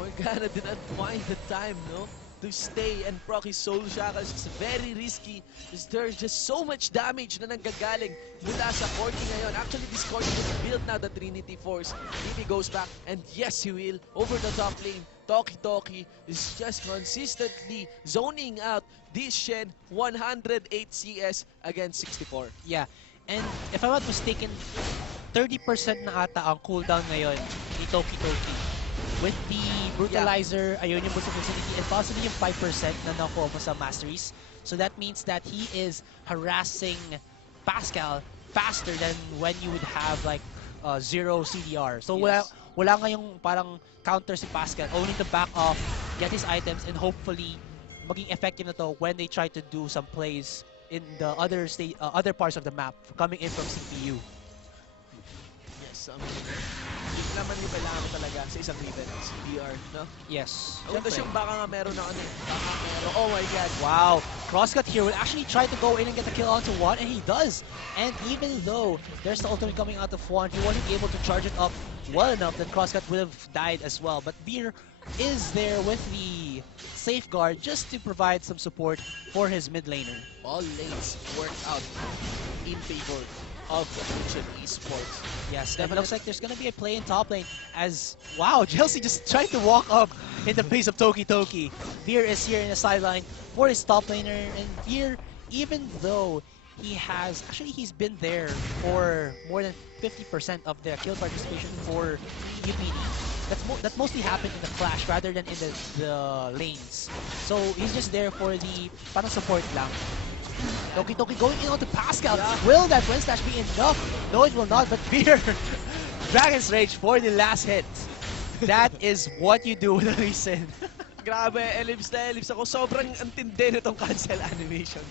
Morgana did not find the time, no? To stay and proc his soul shackles. It's very risky. There's just so much damage na nanggagaling mula sa Corki ngayon. Actually, this Corki will build now the Trinity Force. If he goes back, and yes, he will, over the top lane. Toki Toki is just consistently zoning out this Shen 108 CS against 64. Yeah, and if I'm not mistaken, 30% na ata ang cooldown ngayon ni Toki Toki. With the Brutalizer, ayun yung Boost of Vicinity, and possibly yung 5% na nakuha mo sa Masteries. So that means that he is harassing Pascal faster than when you would have like 0 CDR. So Yes. wala ngayong parang counter si Pascal, only to back off, get his items, and hopefully maging effective na to when they try to do some plays in the other parts of the map coming in from CPU. Yes, yun naman yung kailangan mo talaga sa isang Riven, CDR, no? Yes. Tapos yung baka nga meron na ano eh. Baka meron. Oh my god. Wow. Crosscut here will actually try to go in and get the kill onto Juan, and he does. And even though there's the ultimate coming out of Juan, he wasn't able to charge it up well enough that Crosscut would have died as well. But Beer is there with the safeguard just to provide some support for his mid laner. All lanes work out in favor of Intermission Esports. Yes, and it looks like there's going to be a play in top lane as, wow, Chelsea just tried to walk up in the face of Toki Toki. Veer is here in the sideline for his top laner, and Veer, even though he's been there for more than 50% of the kill participation for UPD. That mostly happened in the clash rather than in the lanes. So he's just there for the parang support lang. Toki Toki going in onto Pascal. Yeah. Will that Wind Slash be enough? No, it will not, but Beer. Dragon's Rage for the last hit. That is what you do with a Risen. Grabe, ellipse na ellipse ako. Sobrang antindi nitong cancel animation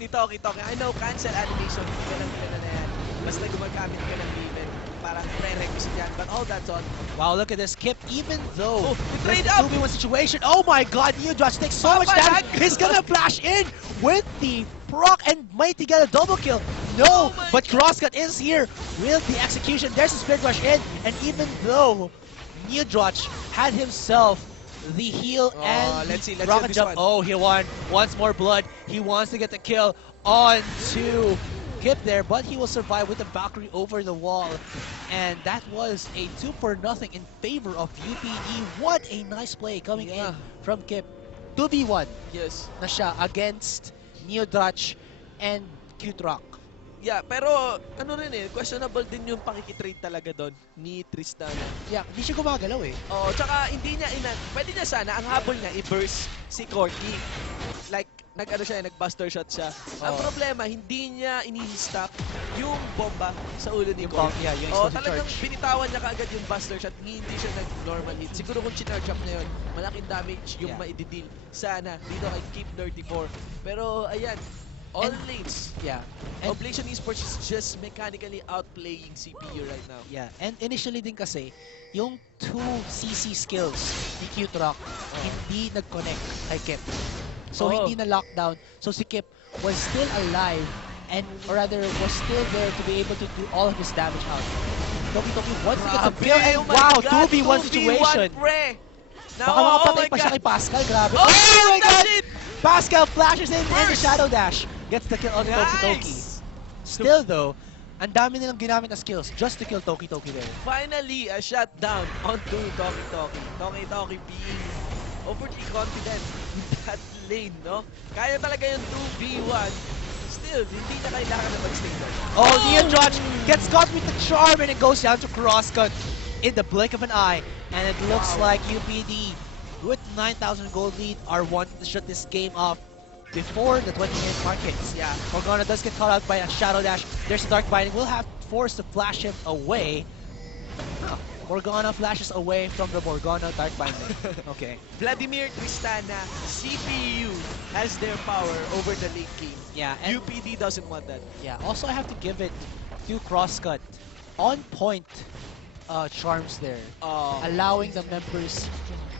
ni Toki Toki. I know, cancel animation, hindi ka lang kilala na yan. Basta gumagamit ka ng Riven. Parang prerequisite yan. But all that's on. Wow, look at this Kip. Even though trade there's up! a 2v1 situation. Oh my god, Neodrosh takes so much damage. He's gonna flash in with the proc and might get a double kill. No, but Crosscut is here with the execution. There's a Spirit Rush in. And even though Neodrosh had himself the heal and let's see rocket this jump. one. Oh, he wants more blood. He wants to get the kill onto Kip there, but he will survive with the Valkyrie over the wall. And that was a 2-0 in favor of UPD. What a nice play coming in from Kip. 2v1 Yes. na siya against Neodrosh and Cute Rock. Yeah, pero ano rin eh, questionable din yung pakikitrade talaga doon ni Tristan. Yeah, hindi siya gumagalaw eh. Oh, tsaka hindi niya pwede niya sana ang habol niya i-burst si Corky. Like nag-buster shot siya. Ang problema, hindi niya ini-stack yung bomba sa ulo ni Corky. Yeah, yung talagang binitawan niya kaagad yung buster shot, hindi siya nag-normal hit. Siguro kung chinarge up na yun, malaking damage yung maidideal sana dito kay Keep 34. Pero ayan, all lanes. Yeah. Oblation Esports is just mechanically outplaying CPU right now. Yeah, and initially din kasi, yung 2 CC skills ni Cute Rock, hindi nag-connect kay Kip. So hindi na lockdown. So si Kip was still alive, and or rather was still there to be able to do all of his damage out. Toki Toki once to get the kill, and wow, 2v1 situation. Baka makapatay pa siya kay Pascal, grabe. Oh my god! Pascal flashes in and the Shadow Dash gets the kill on Toki Toki. Still though, ang dami nilang ginamit na skills just to kill Toki Toki there. Finally, a shutdown onto Toki Toki. Toki Toki being overly confident in that lane, no? Kaya talaga yung 2v1. Still, hindi na kailangan na mag-stay down. Oh, Neodrosh gets caught with the charm and it goes down to Crosscut in the blink of an eye. And it looks like UPD with 9,000 gold lead are wanting to shut this game off before the 20-minute mark hits. Yeah. Morgana does get caught out by a Shadow Dash. There's a Dark Binding. We'll have forced to flash him away. Oh, Morgana flashes away from the Morgana Dark Binding. Okay. Vladimir Tristana, CPU has their power over the late game. Yeah, and UPD doesn't want that. yeah, also I have to give it to Crosscut. On point charms there. Allowing the members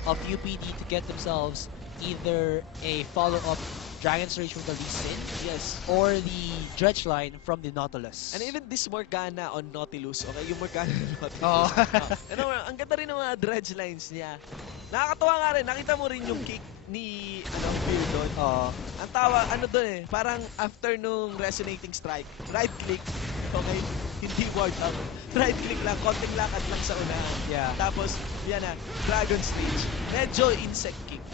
of UPD to get themselves either a follow-up Dragon's Rage from the Lee Sin, Yes. or the Dredge line from the Nautilus. And even this Morgana on Nautilus, okay, yung Morgana on Nautilus. Oh. Ano, ang ganda rin ng mga dredge lines niya. Nakakatawa nga rin, nakita mo rin yung kick ni Phil doon. Ang tawa, doon parang after nung resonating strike, right click, okay, hindi ward up. Right click lang, konting lakad lang sa unahan. Yeah. Tapos, yan na, Dragon Stage. Medyo insect kick.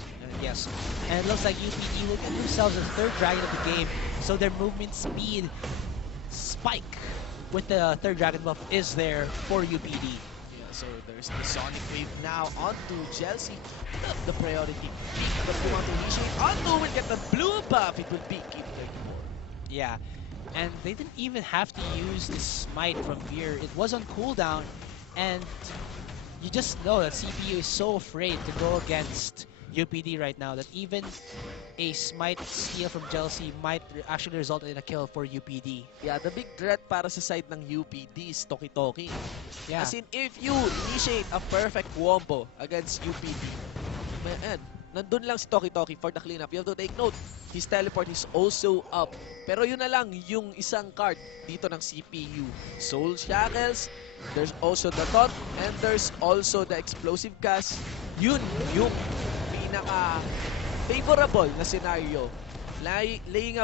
Yes. And it looks like UPD will get themselves a third dragon of the game. So their movement speed spike with the third dragon buff is there for UPD. Yeah, so there's the Sonic Wave now onto Chelsea. The priority pick, but if you want to initiate onto will get the blue buff. It will be keep 34. Yeah. And they didn't even have to use the smite from here. It was on cooldown, and you just know that CPU is so afraid to go against UPD right now that even a smite steal from Chelsea might actually result in a kill for UPD. Yeah, the big threat para sa side ng UPD is Toki Toki. Yeah. As in, if you initiate a perfect wombo against UPD, man, nandun lang si Toki Toki for the cleanup. You have to take note, his teleport is also up. Pero yun na lang yung isang card dito ng CPU. Soul Shackles, there's also the Taunt, and there's also the Explosive Cast. Yun yung pinaka-favorable na scenario. Laying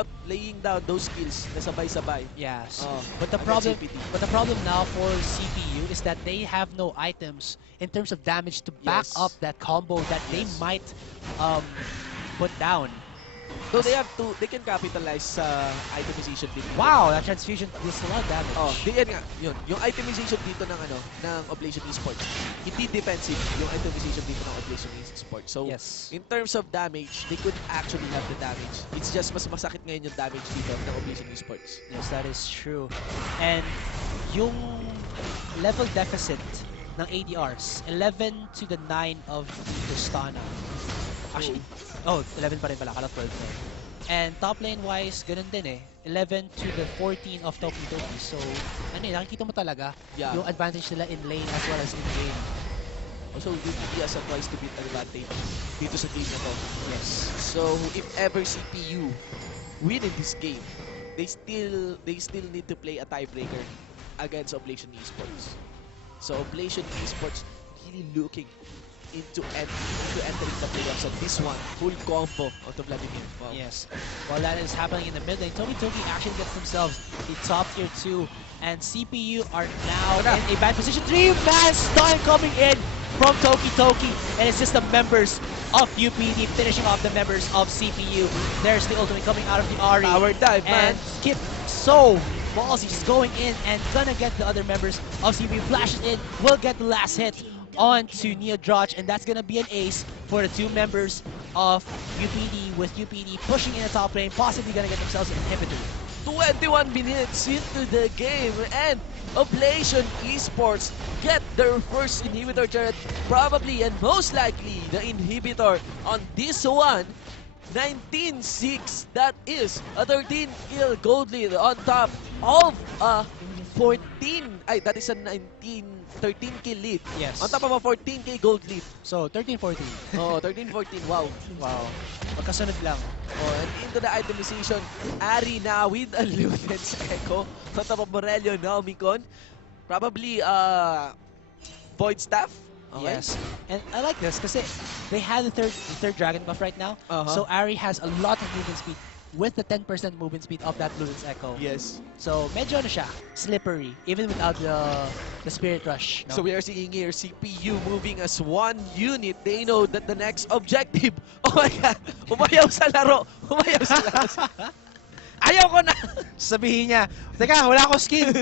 down those skills na sabay-sabay. Yes. But the problem now for CPU is that they have no items in terms of damage to back up that combo that they might put down. So they can capitalize sa itemization dito. Wow, that transfusion deals a lot of damage. Yan nga, yun. Yung itemization dito ng ng Oblation Esports. Hindi defensive yung itemization dito ng Oblation Esports. So, in terms of damage, they could actually have the damage. It's just mas masakit ngayon yung damage dito ng Oblation Esports. Yes, that is true. And yung level deficit ng ADRs, 11 to the 9 of the Tristana. Actually, 11 pa rin pala, kala 12 na. And top lane wise, ganun din 11 to the 14 of Toki Toki. So, nakikita mo talaga yung advantage nila in lane as well as in game. Also, UPD has a twice to beat advantage dito sa game na to. Yes. So, if ever CPU win in this game, they still need to play a tiebreaker against Oblation Esports. So, Oblation Esports really looking into entering the playoffs, and this one, full combo of the Vladimir. Wow. Yes. While that is happening in the mid lane, Toki Toki actually gets themselves the top tier 2, and CPU are now in a bad position. 3-man stun coming in from Toki Toki, and it's just the members of UPD finishing off the members of CPU. There's the ultimate coming out of the Ahri. Power dive, man. And Kip so ballsy, just going in and gonna get the other members of CPU. Flashes in, will get the last hit on to Neo Drotch, and that's gonna be an ace for the two members of UPD, with UPD pushing in the top lane, possibly gonna get themselves an inhibitor. 21 minutes into the game, and Oblation Esports get their first inhibitor turret, probably and most likely the inhibitor on this one. 19-6, that is a 13 kill gold lead on top of a 13 kill lead. Yes. On top of a 14k gold lead. So 13-14. Oh, 13-14, wow. Wow. Magkasunod lang. Oh, and into the itemization, Ahri now with a Luden's Echo on top of Morelio now, Mikon. Probably Void Staff. Okay. Yes. And I like this because they have the third dragon buff right now. So Ahri has a lot of movement speed with the 10% movement speed of that Luden's Echo. Yes. So medyo siya, slippery, even without the Spirit Rush. No? So we are seeing here CPU moving as one unit. They know that the next objective, oh my god, umayaw sa laro. Umayaw sa laro. Ayaw ko na! Sabihin niya, teka, wala akong skin.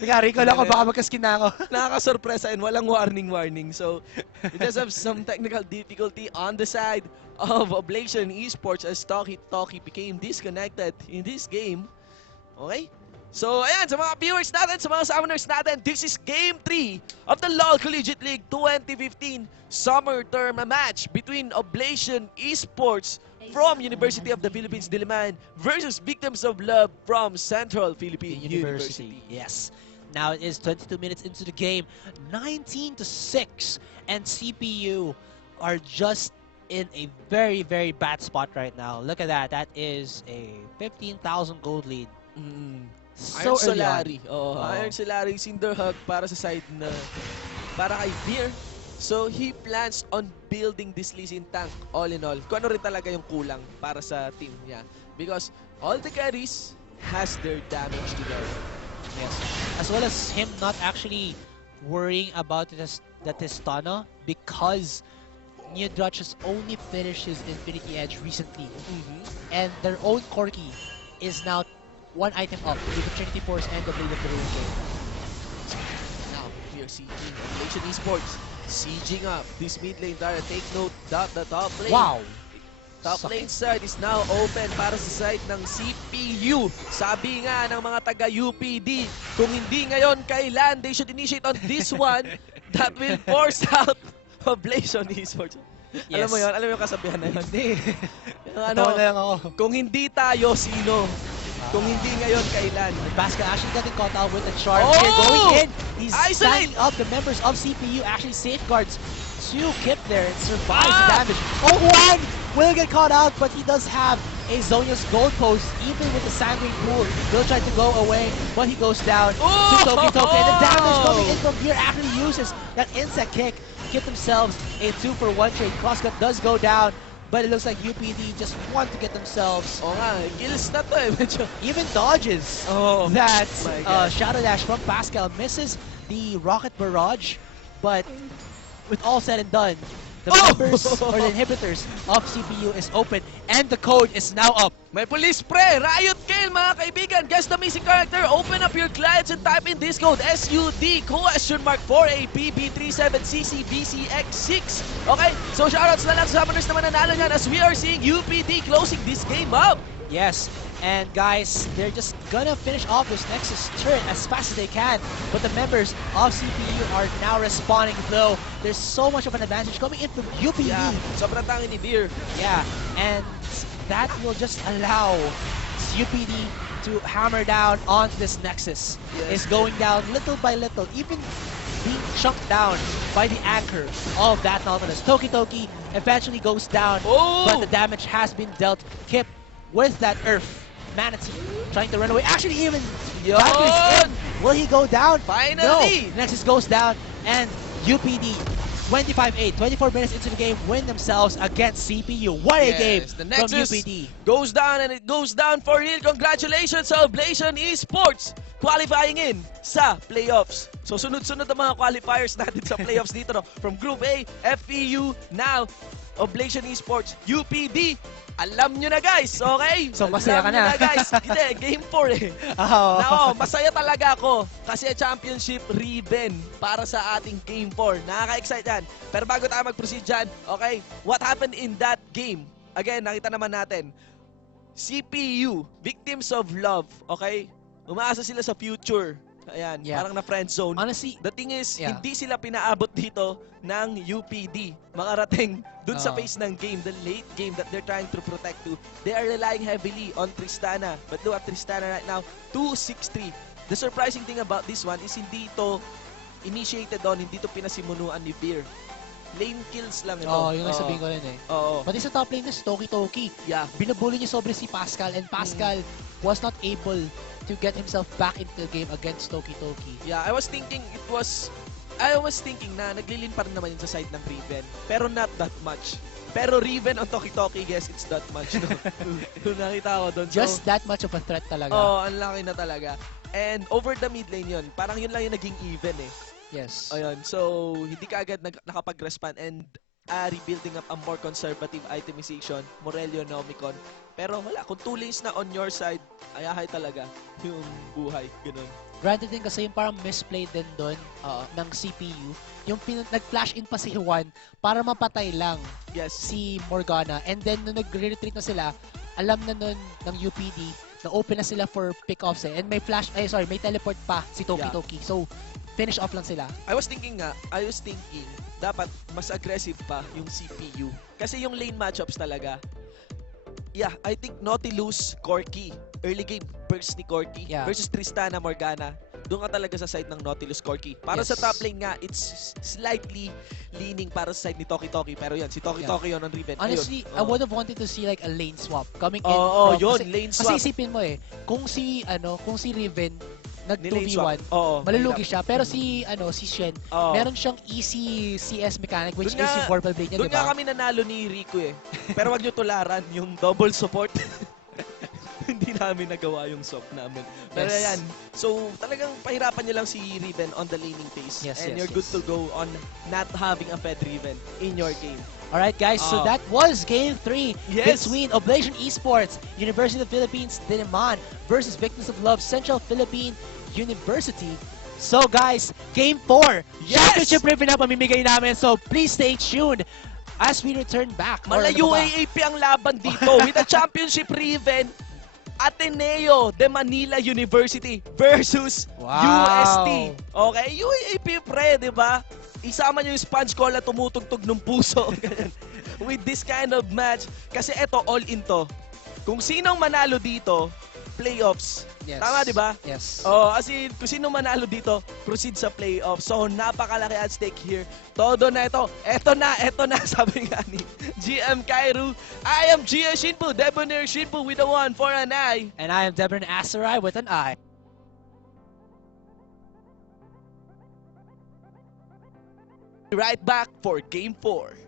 Teka, recall ako, baka magka-skin na ako. Nakaka-sorpresa and walang warning. So, we just have some technical difficulty on the side of Oblation Esports as Toki became disconnected in this game. Okay? So, ayan, sa mga viewers natin, sa mga summoners natin, this is Game 3 of the LoL Collegiate League 2015 Summer Term match between Oblation Esports from University of the Philippines, Diliman versus Victims of Love from Central Philippine University. Yes. Now it is 22 minutes into the game, 19-6, and CPU are just in a very, very bad spot right now. Look at that. That is a 15,000 gold lead. Iron So early on. Solari. Iron Solari, Cinderhug para sa side na para kay Veer. So he plans on building this Lee Sin tank all in all. Kung ano rin talaga yung kulang para sa team niya. Because all the carries has their damage to them. Yes. As well as him not actually worrying about the Testana because New Dutch has only finished his Infinity Edge recently. And their own Corki is now one item up with the Trinity Force and the Blade of the Ruin game. Now, we are seeing Oblation Esports sieging up this mid lane. Take note that the top lane. Wow! Top lane side is now open para sa side ng CPU. Sabi nga ng mga taga-UPD, kung hindi ngayon, kailan they should initiate on this one that will force out Oblation Esports. Yes. Alam mo yun? Alam mo yung kasabihan na yun? Hindi. Ano, na lang ako. kung hindi tayo, sino? Kung hindi ngayon, kailan? Pascal actually getting caught out with a charm. Oh! Here going in. He's Isolate! standing up. The members of CPU actually safeguards to Kip there and survives the damage. Oh, one will get caught out, but he does have a Zonia's gold post. Even with the Sanguine Pool, he'll try to go away, but he goes down to Toki Toki. And the damage coming in from here actually uses that insect kick. Kip themselves a 2-for-1 trade. Crosscut does go down, but it looks like UPD just want to get themselves Kills na to eh. Medyo. even dodges that Shadow Dash from Pascal. Misses the Rocket Barrage, but with all said and done, the members or the inhibitors of CPU is open and the code is now up. May police pre! Riot kill mga kaibigan! Guess the missing character! Open up your clients and type in this code SUD for a PB37CCBCX6. Okay? So shoutouts na lang sa summoners na mananalo niyan as we are seeing UPD closing this game up! Yes, and guys, they're just gonna finish off this Nexus turret as fast as they can. But the members of CPU are now responding though. There's so much of an advantage coming in from UPD. Yeah, sobrang tangi ni Veer. Yeah, and that will just allow UPD to hammer down on this Nexus. Yes. It's going down little by little, even being chunked down by the anchor of that Nautilus. Toki Toki eventually goes down, but the damage has been dealt. Kip with that Earth Manatee trying to run away. Actually, even Valkyrie's in. Will he go down? Finally! No. Nexus goes down, and UPD 25-8, 24 minutes into the game, win themselves against CPU. What a game The from Nexus UPD. goes down and it goes down for real. Congratulations sa Oblation Esports qualifying in sa playoffs. So sunod-sunod ang mga qualifiers natin sa playoffs dito. No? From Group A, FEU, now Oblation Esports, UPD. Alam nyo na guys, okay? So masaya ka na. Alam nyo na guys. Hindi, Game 4 eh. Nako, masaya talaga ako kasi championship ribbon para sa ating Game 4. Nakaka-excite yan. Pero bago tayo mag-proceed dyan, okay, what happened in that game? Again, nakita naman natin, CPU, Victims of Love, okay? Umaasa sila sa future. Ayan, parang na friend zone. Honestly, the thing is, hindi sila pinaabot dito ng UPD. Makarating dun sa phase ng game, the late game that they're trying to protect to. They are relying heavily on Tristana. But look at Tristana right now, 2-6-3. The surprising thing about this one is hindi ito initiated on, hindi ito pinasimunuan ni Veer. Lane kills lang ito. yun ang sabihin ko rin eh. Pati sa top lane na Toki Toki. Yeah. Binubuli niya sobre si Pascal, and Pascal was not able to get himself back into the game against Toki Toki. Yeah, I was thinking na naglilin pa rin naman yun sa side ng Riven. Pero not that much. Pero Riven on Toki Toki, guess it's that much. No? Yung nakita ko doon. Just that much of a threat talaga. Ang laki na talaga. And over the mid lane yun, parang yun lang yung naging even eh. Yes. Ayun, so hindi ka agad nakapag-respond and rebuilding up a more conservative itemization, Morelio, Nomicon. Pero wala, kung 2 lanes na on your side, ayahay talaga yung buhay, ganun. Granted din kasi yung parang misplay din doon ng CPU. Yung nag-flash in pa si Juan para mapatay lang si Morgana. And then nung nag-retreat na sila, alam na nun ng UPD na-open na sila for pick-offs eh. And may may teleport pa si Toki Toki. So, finish off lang sila. I was thinking, dapat mas aggressive pa yung CPU. Kasi yung lane matchups talaga. Yeah, I think Nautilus, Corki. Early game, burst ni Corki versus Tristana, Morgana. Doon ka talaga sa side ng Nautilus, Corki. Para sa top lane nga, it's slightly leaning para sa side ni Toki Toki. Pero yan, si Toki Toki yun on Riven. Honestly, I would have wanted to see like a lane swap coming in. Lane swap. Kasi isipin mo kung si Riven nag-2v1, Oo, malulugi siya. Pero si Shen, meron siyang easy CS mechanic which is yung Vorpal Blade niya, Doon diba? nga kami nanalo ni Rico eh. Pero wag nyo tularan yung double support. Hindi namin nagawa yung soft namin. Pero yan. So, talagang pahirapan nyo lang si Riven on the laning phase. And you're good to go on not having a fed Riven in your game. Alright guys, so that was Game 3 Yes. between Oblation Esports, University of the Philippines, Dinaman versus Victims of Love, Central Philippine University. So guys, Game 4, championship ribbon na pamimigay namin. So please stay tuned as we return back. Malayo AAP ang laban dito with a championship ribbon. Ateneo de Manila University versus UST. Okay, UAP pre, di ba? Isama nyo yung sponge cola tumutugtog ng puso. With this kind of match. Kasi eto, all in to. Kung sinong manalo dito, playoffs. Yes. Tama, di ba? Yes. Kasi kung sino manalo dito, proceed sa playoffs. So, napakalaki at stake here. Todo na ito. Eto na, sabi nga ni GM Kairu. I am Gia Shinpu, Debonair Shinpu with a 1 for an eye. And I am Debron Asarai with an eye. Right back for Game 4.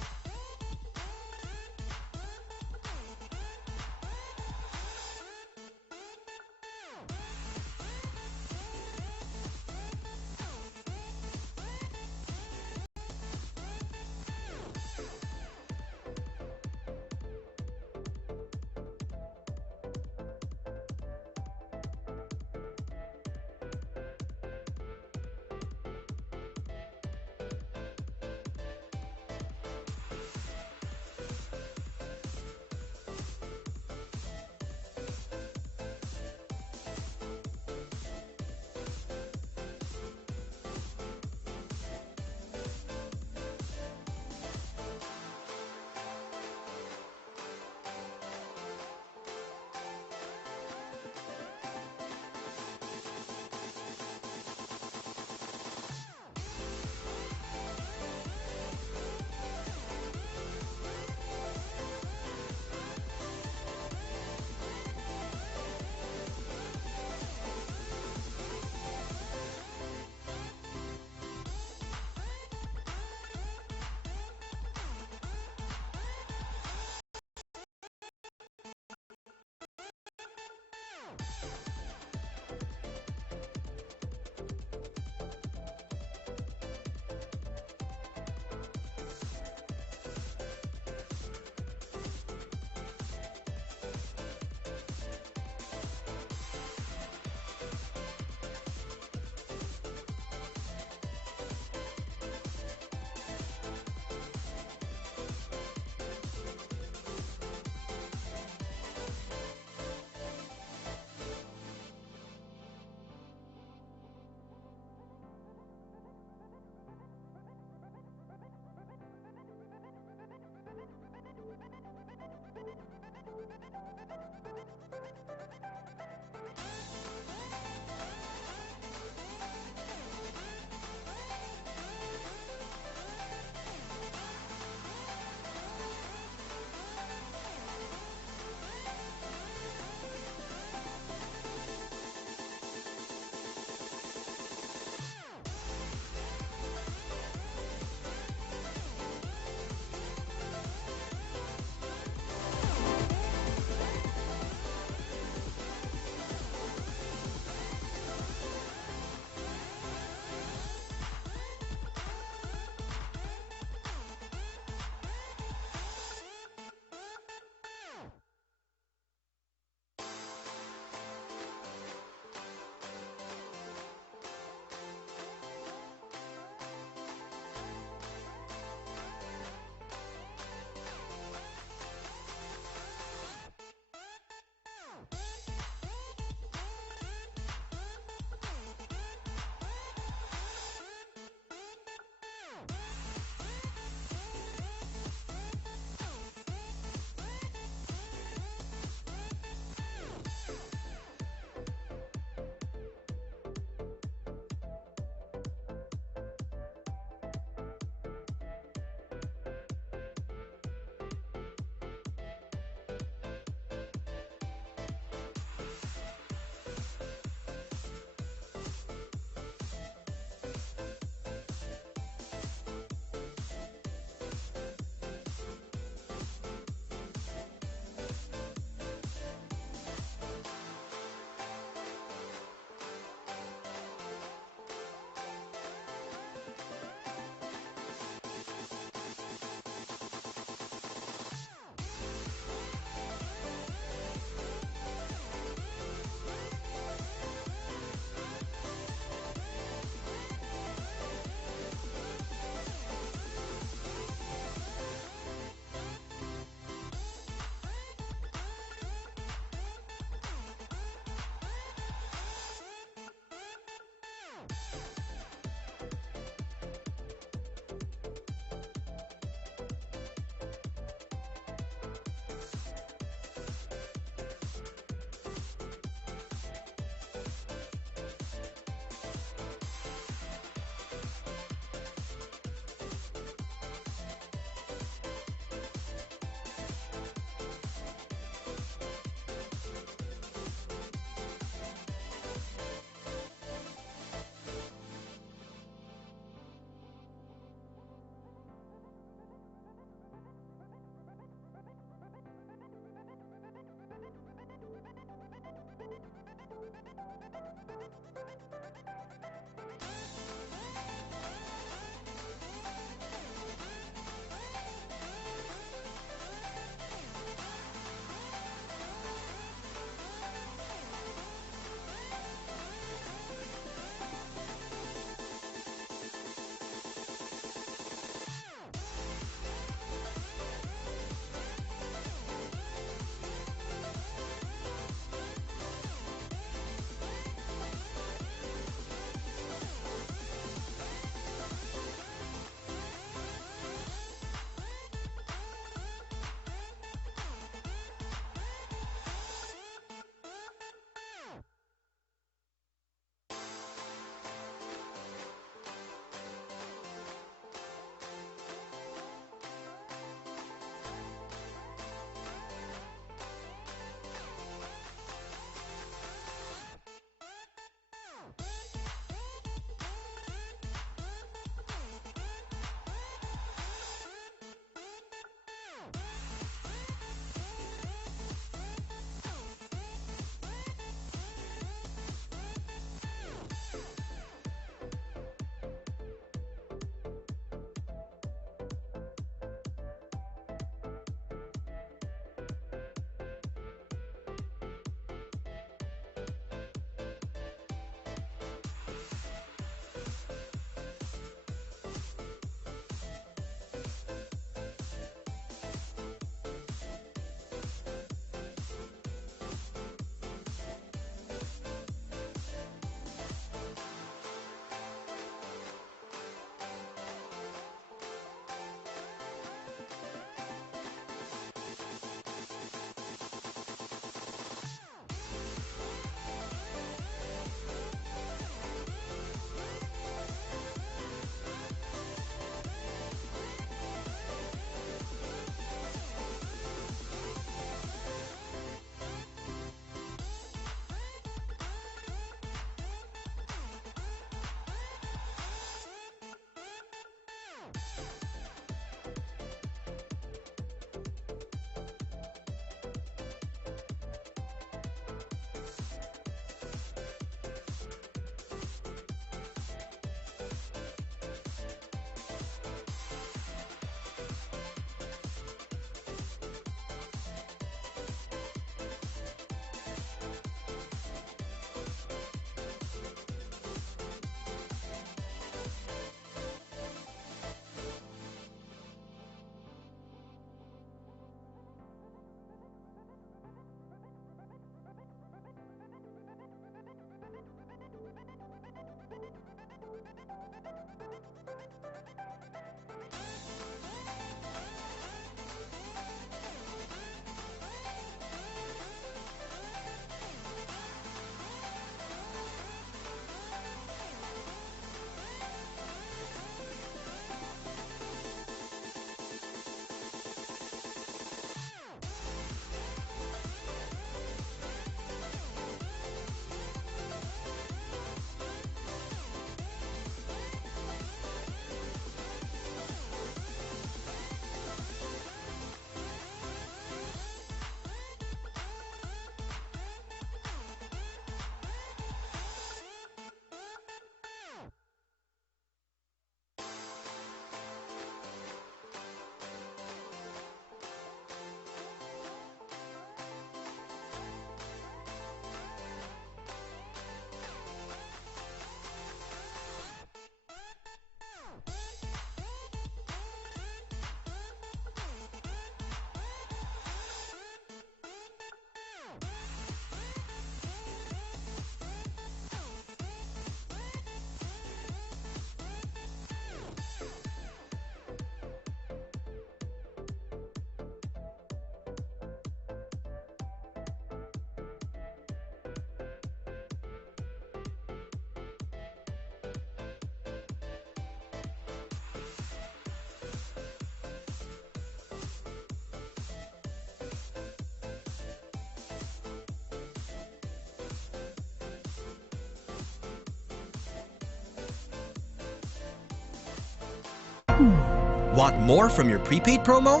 Want more from your prepaid promo?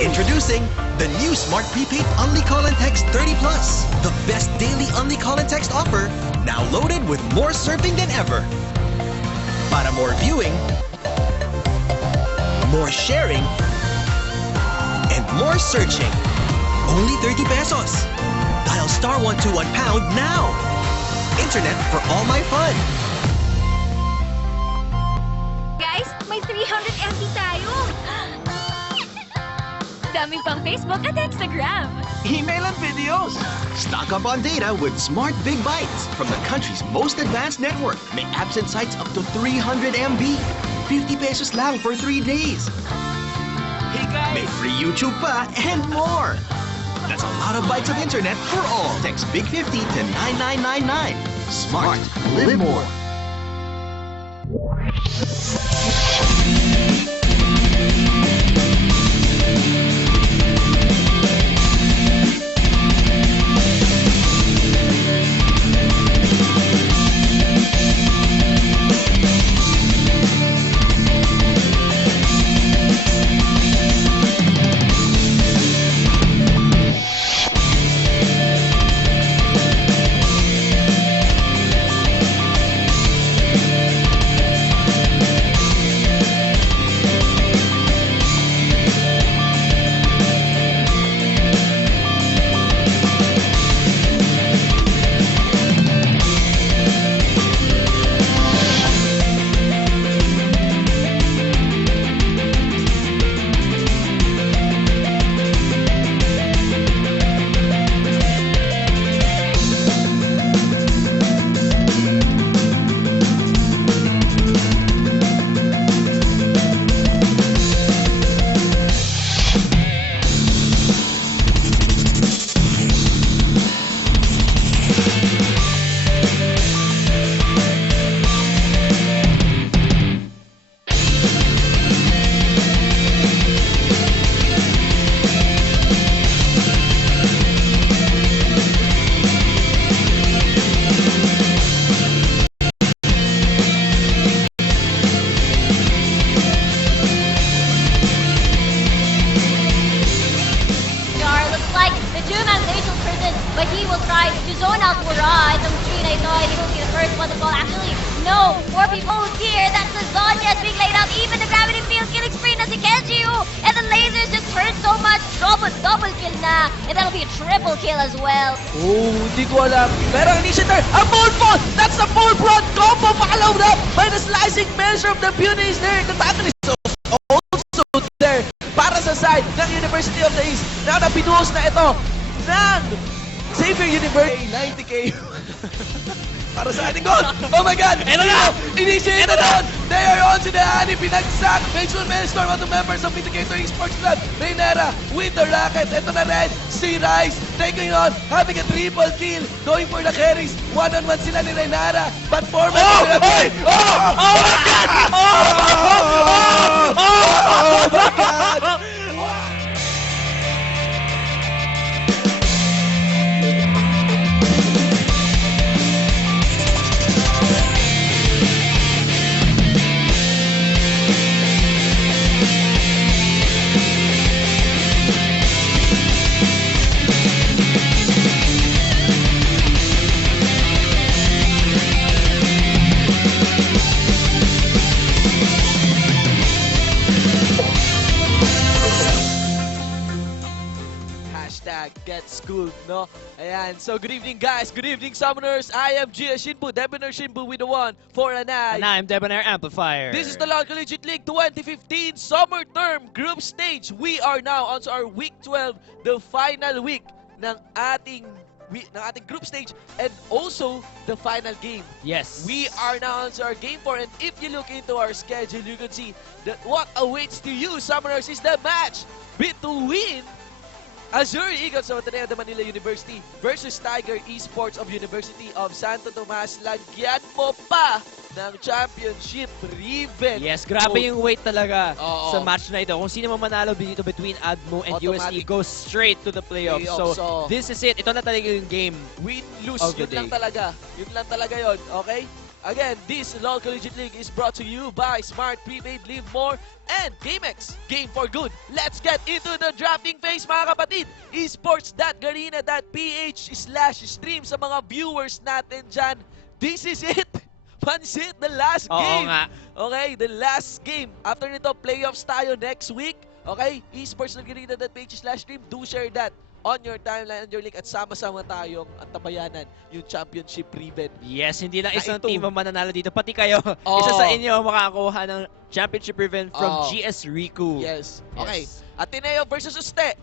Introducing the new Smart Prepaid Only Call and Text 30 Plus. The best daily Only Call and Text offer, now loaded with more surfing than ever. Para more viewing, more sharing, and more searching. Only 30 pesos. Dial *121# now. Internet for all my fun. Guys, may 300 MB tayo! Dami pang Facebook at Instagram. Email and videos. Stock up on data with Smart Big Bites from the country's most advanced network. May apps and sites up to 300 MB. 50 pesos lang for 3 days. Hey guys! May free YouTube pa and more. That's a lot of bytes of internet for all. Text Big 50 to 9999. Smart. Live more. But he will try to zone out Mura. Itong 3 na ito, he will be the first one to fall. Actually, no, 4 people here. That's the Zonia's being laid out. Even the gravity field killing spree na si Kenji. And the lasers just hurt so much. Double kill na. And that'll be a triple kill as well. Oh, hindi ko alam. Pero initiator, a full fall! That's a full broad combo followed up by the slicing measure of the Punis there. The antagonist is also there para sa side ng University of the East. Now na pinuhos na ito ng Xavier University. 90k. para sa ating goal. Oh my God! Ito na! Initiate na doon! They are on to the Ani, pinagsak! Major Maelstrom at the members of Mitigator Esports Club. Reynera with the racket. Ito na rin, si Rice taking on, having a triple kill, going for the carries. One-on-one sila ni Reynera. But format Oh my God! Oh my God! Get schooled, no? Ayan. So, good evening, guys. Good evening, Summoners. I am Gia Shinbu, Debonair Shinbu with the 1, 4, and I. And I'm Debonair Amplifier. This is the Lcl Collegiate League 2015 Summer Term Group Stage. We are now on our Week 12, the final week ng ating group stage and also the final game. Yes. We are now on our game 4, and if you look into our schedule, you can see that what awaits to you, Summoners, is the match between Azure Eagles of Ateneo de Manila University versus Tiger Esports of University of Santo Tomas. Lagyan mo pa ng championship ribbon. Yes, grabe yung weight talaga Oo. sa match na ito. Kung sino man manalo dito between Admo and UST Automatic. goes straight to the playoffs. So, this is it. Ito na talaga yung game. Win, lose, Of the yun lang day. talaga. Yun lang talaga yun, okay? Again, this Lcl Collegiate League is brought to you by Smart Prepaid, Live More, and GameX. Game for good. Let's get into the drafting phase, mga kapatid. esports.garena.ph/stream sa mga viewers natin dyan. This is it. Pansit, the last Oo game. nga. Okay, the last game. After nito, playoffs tayo next week. Okay, esports.garena.ph/stream. Do share that on your timeline, on your link, at sama-sama tayong antabayanan yung championship ribbon. Yes, hindi lang Na isang ito. team ang mananalo dito. Pati kayo, Oo. isa sa inyo makakakuha ng championship ribbon from Oo. GS Riku. Yes. Okay. Yes. Ateneo versus Uste.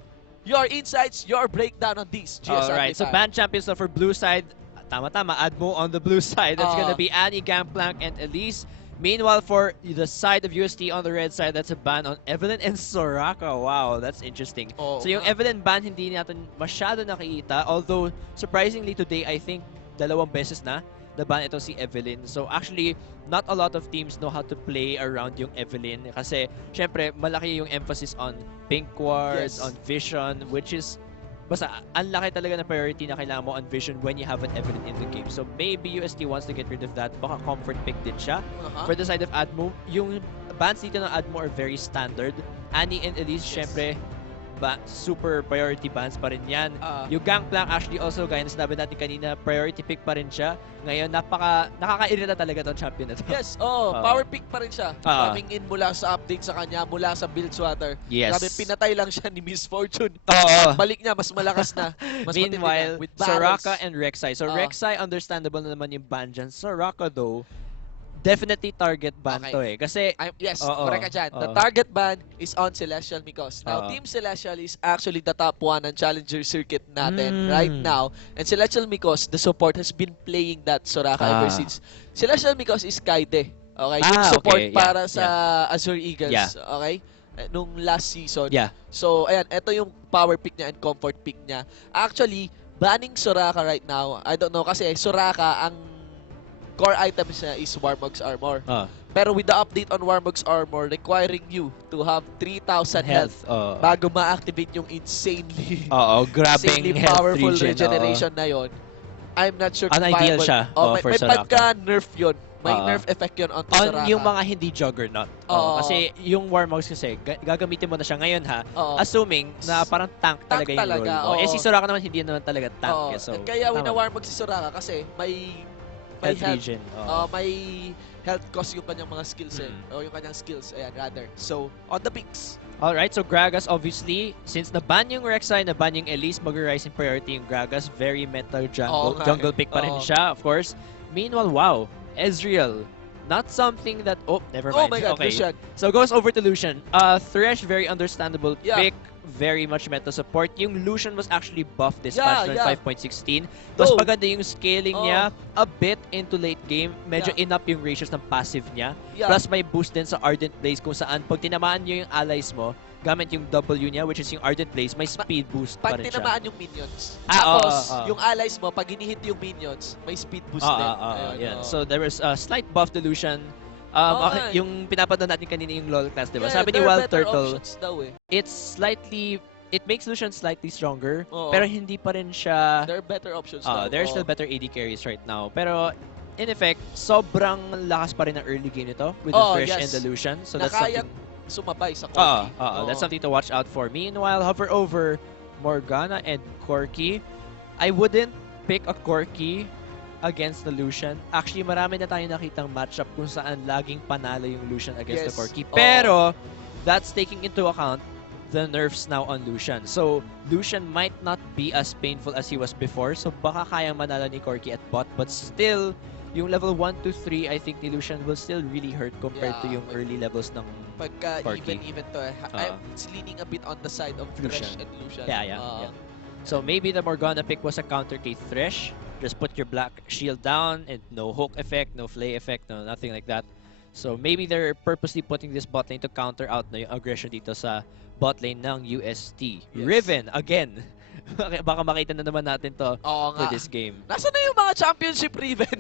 Your insights, your breakdown on this. GS Alright, so Amplifier. band champions na for blue side. Tama-tama, Admo on the blue side. That's gonna be Annie, Gangplank, and Elise. Meanwhile, for the side of UST on the red side, that's a ban on Evelyn and Soraka. Wow, that's interesting. Oo So yung nga. Evelyn ban, hindi natin masyado nakikita. Although, surprisingly today, I think 2 beses na ban ito si Evelyn. So actually, not a lot of teams know how to play around yung Evelyn. Kasi, syempre, malaki yung emphasis on pink wards, Yes. on vision, which is basta, ang laki talaga na priority na kailangan mo on vision when you have an Evelyn in the game. So maybe UST wants to get rid of that. Baka comfort pick din siya. For the side of Admo, yung bans dito ng Admo are very standard. Annie and Elise, syempre, super priority bans pa rin yan. Yung Gangplank actually also, gaya na sinabi natin kanina, priority pick pa rin siya. Ngayon, nakakairita talaga tong champion na to. Yes, power pick pa rin siya. Coming in mula sa update sa kanya, mula sa build swatter. Yes. Grabe, pinatay lang siya ni Miss Fortune. Oo. Balik niya, mas malakas na. Mas matindi Meanwhile, na, with barrels. Soraka and Rek'Sai. So Rek'Sai, understandable na naman yung ban dyan. Soraka though, definitely target ban Okay. to eh. Kasi, Yes, Oo. correct ka dyan. The Oo. target ban is on Celestial Mikos. Now, Oo. Team Celestial is actually the top 1 ng Challenger circuit natin Mm. right now. And Celestial Mikos, the support has been playing that Soraka ever since. Celestial Mikos is Kaide. Okay? Yung support okay. para sa Azure Eagles. Yeah. Okay? Nung last season. yeah. So, ayan, ito yung power pick niya and comfort pick niya. Actually, banning Soraka right now, I don't know, kasi Soraka, ang core items niya is Warmog's Armor. Pero with the update on Warmog's Armor, requiring you to have 3,000 health bago ma-activate yung insanely Grabbing health powerful regen. regeneration na yon. I'm not sure kung Unideal viable. siya for may Soraka. pagka-nerf yun. May nerf effect yun on On Soraka. yung mga hindi juggernaut. Kasi yung Warmogs kasi, gagamitin mo na siya ngayon ha. Assuming na parang tank talaga yung talaga, role. Si Soraka naman hindi naman talaga tank. So, kaya tama. wina-warmog si Soraka kasi may health health, regen. may health cost yung kanyang mga skills o yung kanyang skills, ayan, rather. So, on the picks. Alright, so Gragas obviously, since naban yung Rek'Sai, naban yung Elise, mag-rise in priority yung Gragas. Very metal jungle pick pa rin siya, of course. Meanwhile, wow, Ezreal. Not something that... Oh, never mind. Oh my God, okay. Lucian. So, goes over to Lucian. Thresh, very understandable pick. very much meta support. Yung Lucian was actually buffed this Yeah, patch on yeah. 5.16. Mas Oh. maganda yung scaling niya a bit into late game. Medyo Yeah. in-up yung ratios ng passive niya. Yeah. Plus may boost din sa Ardent Blaze kung saan pag tinamaan nyo yung allies mo, gamit yung W niya, which is yung Ardent Blaze, may speed boost pa Pag rin siya. tinamaan yung minions. Ah, Tapos, oo. yung allies mo, pag hinihit yung minions, may speed boost din. Ayun, Yeah. oo. So there was a slight buff to Lucian. Okay. Yung pinapanood natin kanina yung LoL class, diba? Yeah, Sabi ni there are Wild better Turtle, options daw eh. it makes Lucian slightly stronger, Oo. pero hindi pa rin siya... There are better options daw. There are still better AD carries right now. Pero, in effect, sobrang lakas pa rin ng early game nito with the Thresh and the Lucian. So that's Nakayang something... sumabay sa Corki. That's something to watch out for. Meanwhile, hover over Morgana and Corki. I wouldn't pick a Corki against the Lucian. Actually, marami na tayong nakitang matchup kung saan laging panalo yung Lucian against the Corki. Pero, that's taking into account the nerfs now on Lucian. So, Lucian might not be as painful as he was before. So, baka kayang manalo ni Corki at bot. But still, yung level 1 to 3, I think ni Lucian will still really hurt compared to yung early levels ng Pagka Corki. even to, it's leaning a bit on the side of Lucian. Thresh and Lucian. Yeah. So maybe the Morgana pick was a counter kay Thresh. Just put your black shield down and no hook effect, no flay effect, no nothing like that. So maybe they're purposely putting this bot lane to counter out na yung aggression dito sa bot lane ng UST. Yes. Riven, again. Baka makita na naman natin to for this game. Nasaan na yung mga championship Riven?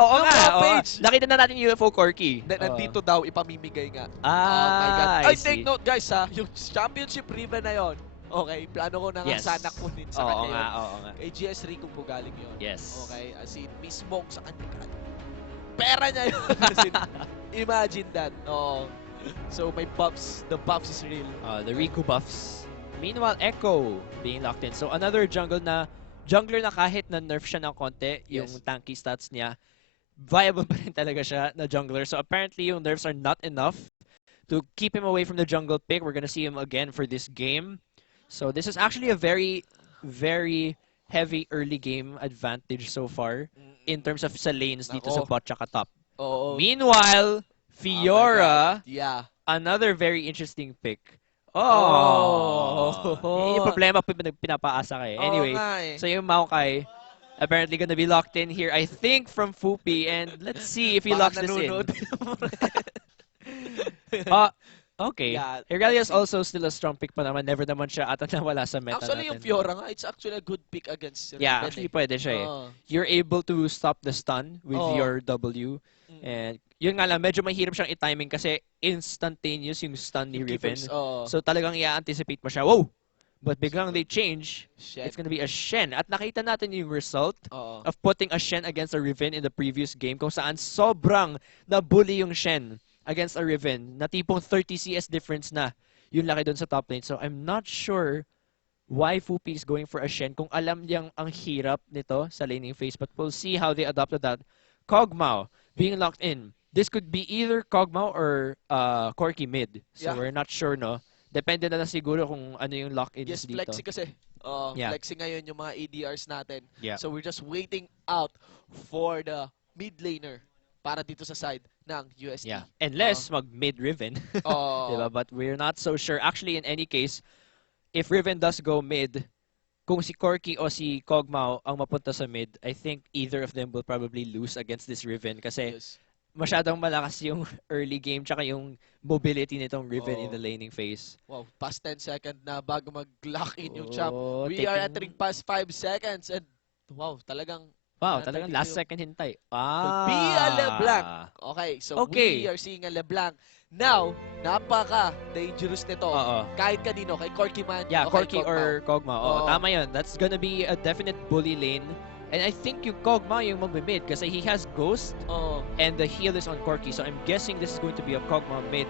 Oo Yung nga, mga oo. page. Nakita na natin yung UFO Corki. Nandito daw, ipamimigay nga. Ah, my God. I see. Take note guys ha, yung championship Riven na yon. Okay, plano ko na nga Yes. sana kunin sa Oo kanya nga, yun. oo nga. Kay GS Rico po galing yun. Yes. Okay, as in, mismo sa kanya. Pera niya yun. As in, imagine that. Oo. So, may buffs. The buffs is real. The Riku buffs. Meanwhile, Echo being locked in. So another jungler na kahit na nerf siya ng konti, yung tanky stats niya, viable pa rin talaga siya na jungler. So apparently yung nerfs are not enough to keep him away from the jungle pick. We're gonna see him again for this game. So this is actually a very, very heavy early game advantage so far in terms of sa lanes dito sa bot tsaka top. Oo. Meanwhile, Fiora, yeah. another very interesting pick. Yun yung problema pinapaasa ka eh. Anyway, so yung Maokai apparently gonna be locked in here, I think, from Fupi. And let's see if he locks this in. Okay. Yeah, Irelia is also still a strong pick pa naman. Never naman siya ata nawala sa meta actually, natin. yung Fiora nga, it's actually a good pick against Riven. Yeah, actually pwede siya eh. You're able to stop the stun with your W. And yun nga lang, medyo mahirap siyang i-timing kasi instantaneous yung stun ni Riven. So talagang i-anticipate mo siya. Wow! But biglang they change, it's gonna be a Shen. At nakita natin yung result of putting a Shen against a Riven in the previous game kung saan sobrang nabully yung Shen against a Riven na tipong 30 CS difference na yung laki doon sa top lane. So I'm not sure why Fupi is going for a Shen kung alam niyang ang hirap nito sa laning phase. But we'll see how they adapted that. Kog'Maw being locked in. This could be either Kog'Maw or Corki mid. So we're not sure, no? Depende na siguro kung ano yung lock-ins dito. Flexi kasi. Flexi ngayon yung mga ADRs natin. So we're just waiting out for the mid laner para dito sa side ng UST. Unless mag-mid Riven. Diba? But we're not so sure. Actually, in any case, if Riven does go mid, kung si Corki o si Kog'Maw ang mapunta sa mid, I think either of them will probably lose against this Riven kasi masyadong malakas yung early game tsaka yung mobility nitong Riven in the laning phase. Wow, past 10 seconds na bago mag-lock in yung champ. We are entering past 5 seconds and wow, talagang last second hintay. Be a LeBlanc. Okay, so we are seeing a LeBlanc. Now, napaka-dangerous nito. Kahit kanino, kay Corki man. Corki or Kog'Maw. Tama yun. That's gonna be a definite bully lane. And I think yung Kog'Maw yung mag-mid kasi he has Ghost and the heal is on Corki. So I'm guessing this is going to be a Kog'Maw mid.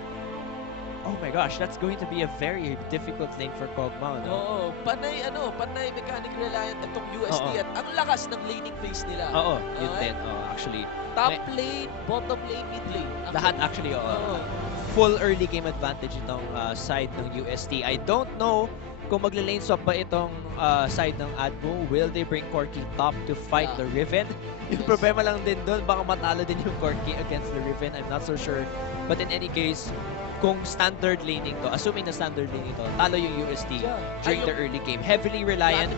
Oh my gosh, that's going to be a very difficult lane for Kog'Maw, no? Panay mechanic reliant itong UST at ang lakas ng laning phase nila. Yun din. Actually. Top lane, bottom lane, mid lane. Lahat actually, full early game advantage itong side ng UST. I don't know kung magle-lane swap ba itong side ng Admo. Will they bring Corki top to fight the Riven? Yung problema lang din doon, baka matalo din yung Corki against the Riven. I'm not so sure. But in any case, kung standard laning to, assuming na standard laning to, talo yung UST during the early game. Heavily reliant.